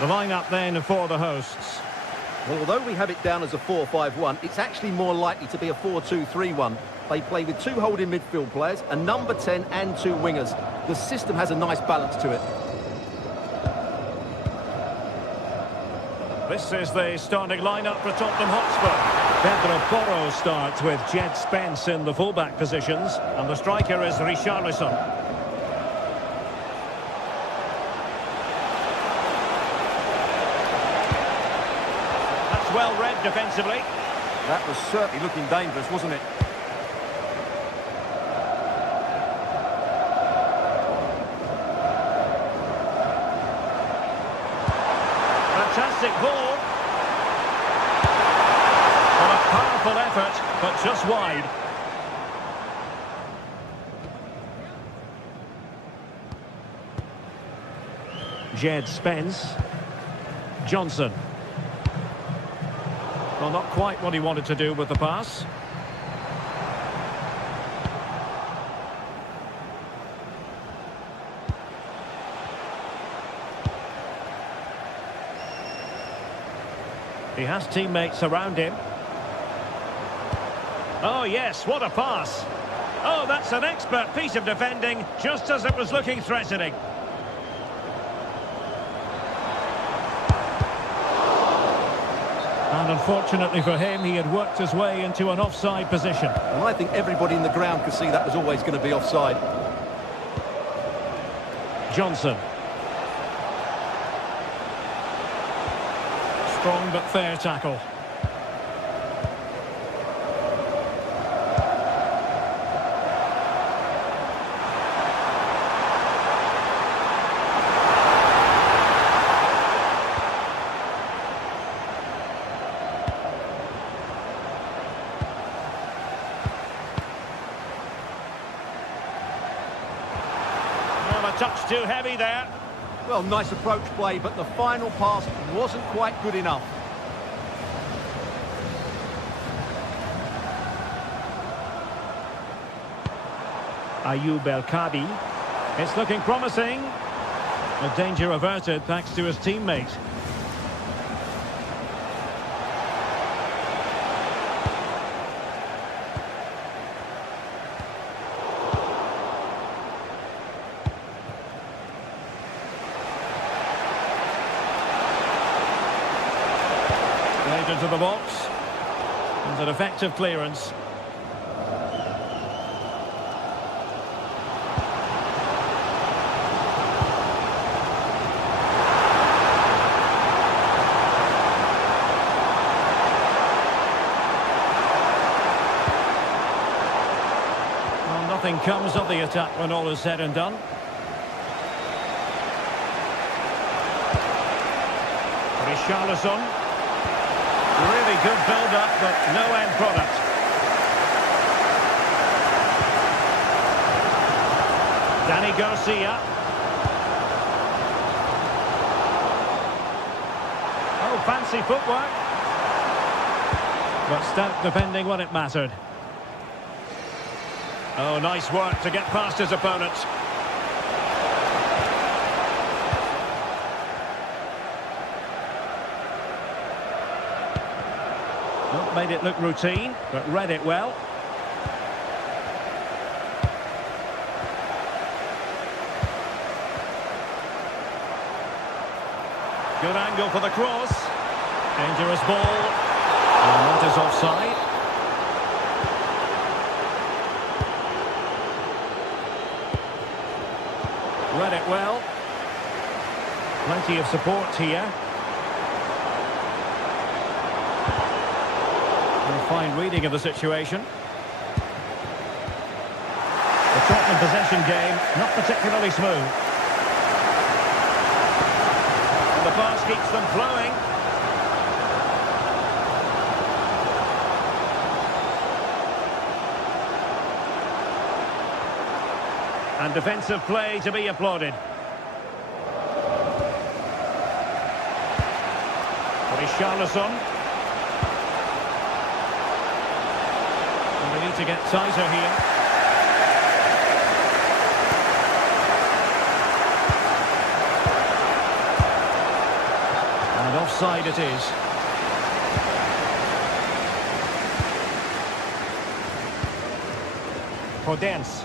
The lineup then for the hosts. Well, although we have it down as a 4-5-1, it's actually more likely to be a 4-2-3-1. They play with 2 holding midfield players, a number 10 and 2 wingers. The system has a nice balance to it. This is the starting lineup for Tottenham Hotspur. Pedro Porro starts with Jed Spence in the fullback positions, and the striker is Richarlison. That's well read defensively. That was certainly looking dangerous, wasn't it? Fantastic ball. Well, a powerful effort, but just wide. Jed Spence. Johnson. Well, not quite what he wanted to do with the pass. He has teammates around him. Oh, yes, what a pass. Oh, that's an expert piece of defending, just as it was looking threatening. And unfortunately for him, he had worked his way into an offside position. And I think everybody in the ground could see that was always going to be offside. Johnson. Strong but fair tackle. Well, a touch too heavy there. Well, nice approach play, but the final pass wasn't quite good enough. Ayoub El-Kadi. It's looking promising. A danger averted thanks to his teammate. Played into the box. And an effective clearance. Nothing comes of the attack when all is said and done. Richarlison. Really good build-up, but no end product. Danny Garcia. Oh, fancy footwork. But stout defending when it mattered. Oh, nice work to get past his opponent. Not made it look routine, but read it well. Good angle for the cross. Dangerous ball. And that is offside. Read it well. Plenty of support here. And a fine reading of the situation. The Tottenham possession game, not particularly smooth. And the pass keeps them flowing. And defensive play to be applauded. Richarlison. And they need to get tighter here. And offside it is. Podence.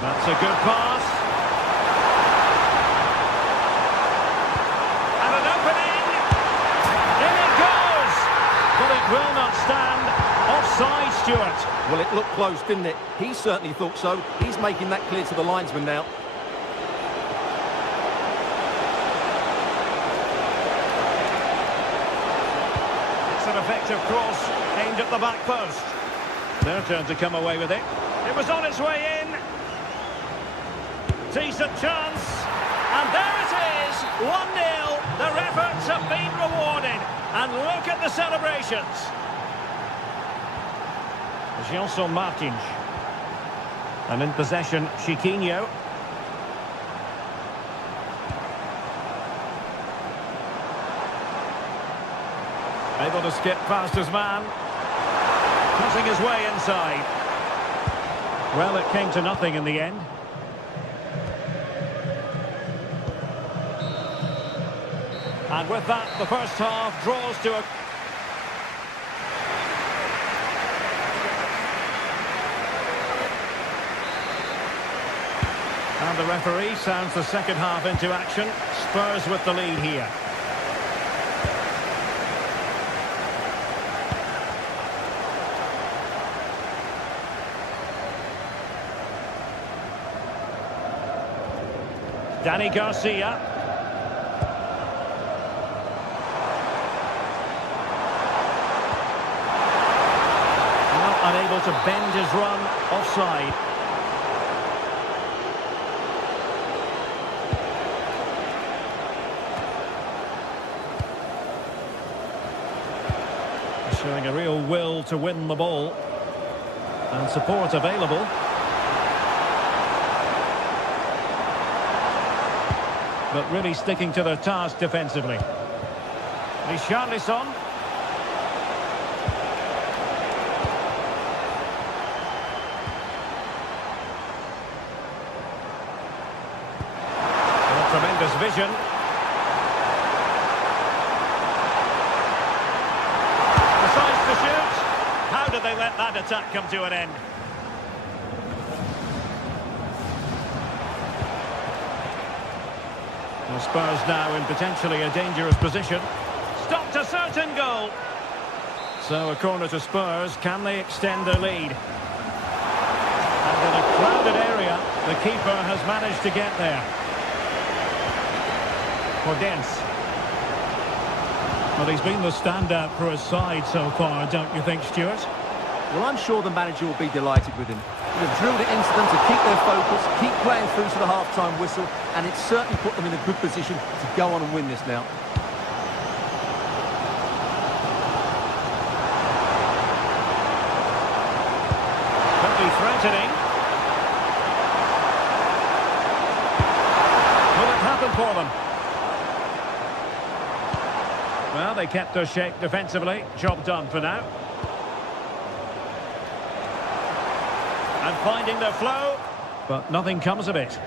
That's a good pass. And an opening. Stewart. Well, it looked close, didn't it? He certainly thought so. He's making that clear to the linesman now. It's an effective cross aimed at the back post. Their turn to come away with it. It was on its way in. Decent chance. And there it is, 1-0. Their efforts have been rewarded. And look at the celebrations. Gelson Martins. And in possession, Chiquinho. Able to skip past his man. Cutting his way inside. Well, it came to nothing in the end. And with that, the first half draws to a... And the referee sounds the second half into action. Spurs with the lead here. Danny Garcia. Not unable to bend his run, offside. Showing a real will to win the ball. And support available. But really sticking to their task defensively. Richarlison. Tremendous vision. Decides to shoot. How did they let that attack come to an end? The Spurs now in potentially a dangerous position. Stopped a certain goal. So a corner to Spurs. Can they extend their lead? And in a crowded area, the keeper has managed to get there. Dance. Well, he's been the standout for his side so far, don't you think, Stuart? Well, I'm sure the manager will be delighted with him. They've drilled it into them to keep their focus, keep playing through to the half-time whistle, and it's certainly put them in a good position to go on and win this now. Could be threatening. Will it happen for them? Well, they kept their shape defensively. Job done for now. And finding their flow, but nothing comes of it.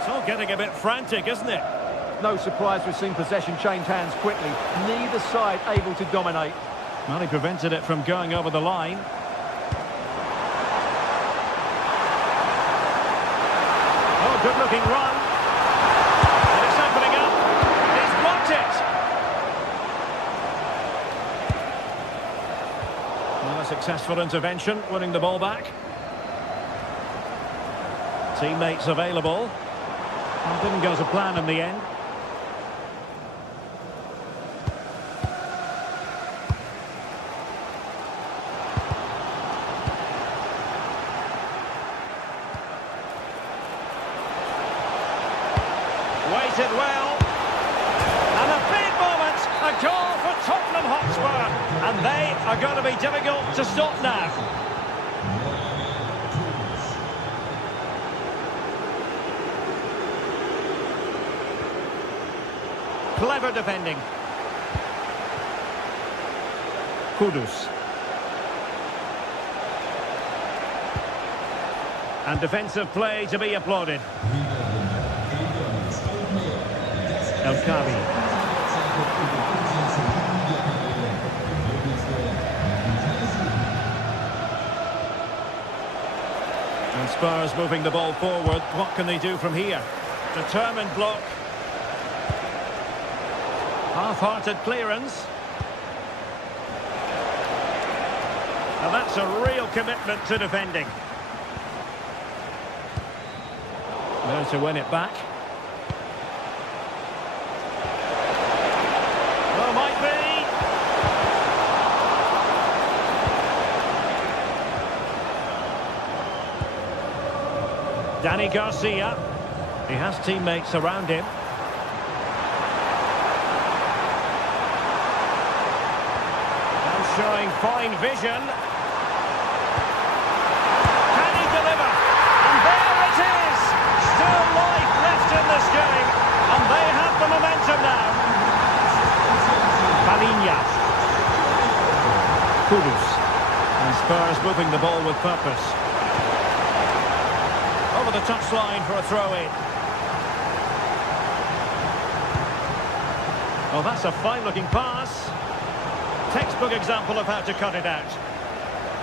It's all getting a bit frantic, isn't it? No surprise we've seen possession change hands quickly. Neither side able to dominate. Well, he prevented it from going over the line. Good-looking run. And it's opening up. He's blocked it. Well, a successful intervention, winning the ball back. Teammates available. Well, didn't go to plan in the end. Waited well. And a big moment. A goal for Tottenham Hotspur. And they are going to be difficult to stop now. Clever defending. Kudus. And defensive play to be applauded. El Kabi. And Spurs moving the ball forward. What can they do from here? Determined block. Half-hearted clearance. And that's a real commitment to defending. There to win it back. Oh, might be. Danny Garcia. He has teammates around him. And showing fine vision. Can he deliver? And there it is! Still life left in this game. And they have the momentum now. Palinha. Kudus. And Spurs moving the ball with purpose. Over the touchline for a throw-in. Well, that's a fine-looking pass. Textbook example of how to cut it out.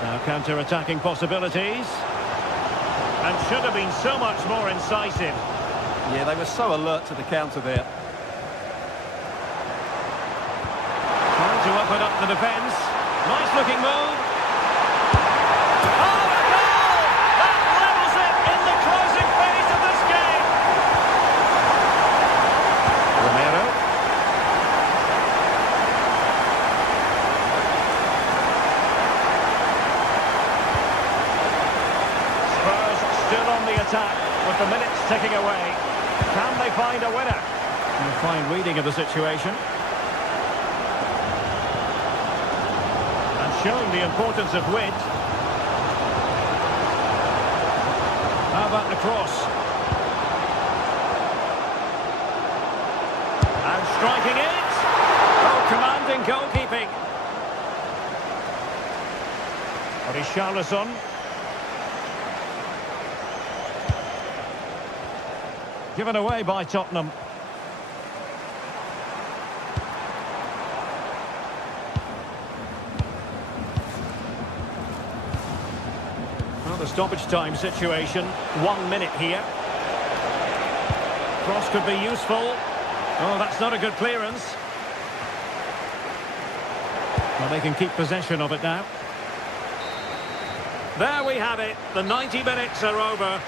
Now counter-attacking possibilities. And should have been so much more incisive. Yeah, they were so alert to the counter there. Trying to open up the defence. Nice-looking move. Oh, a goal! That levels it in the closing phase of this game. Romero. Spurs still on the attack with the minutes ticking away. Can they find a winner? A fine reading of the situation. And showing the importance of width. How about the cross? And striking it. Oh, commanding goalkeeping. Richarlison. Given away by Tottenham. Well, the stoppage time situation. 1 minute here. Cross could be useful. Oh, that's not a good clearance. Well, they can keep possession of it now. There we have it. The 90 minutes are over.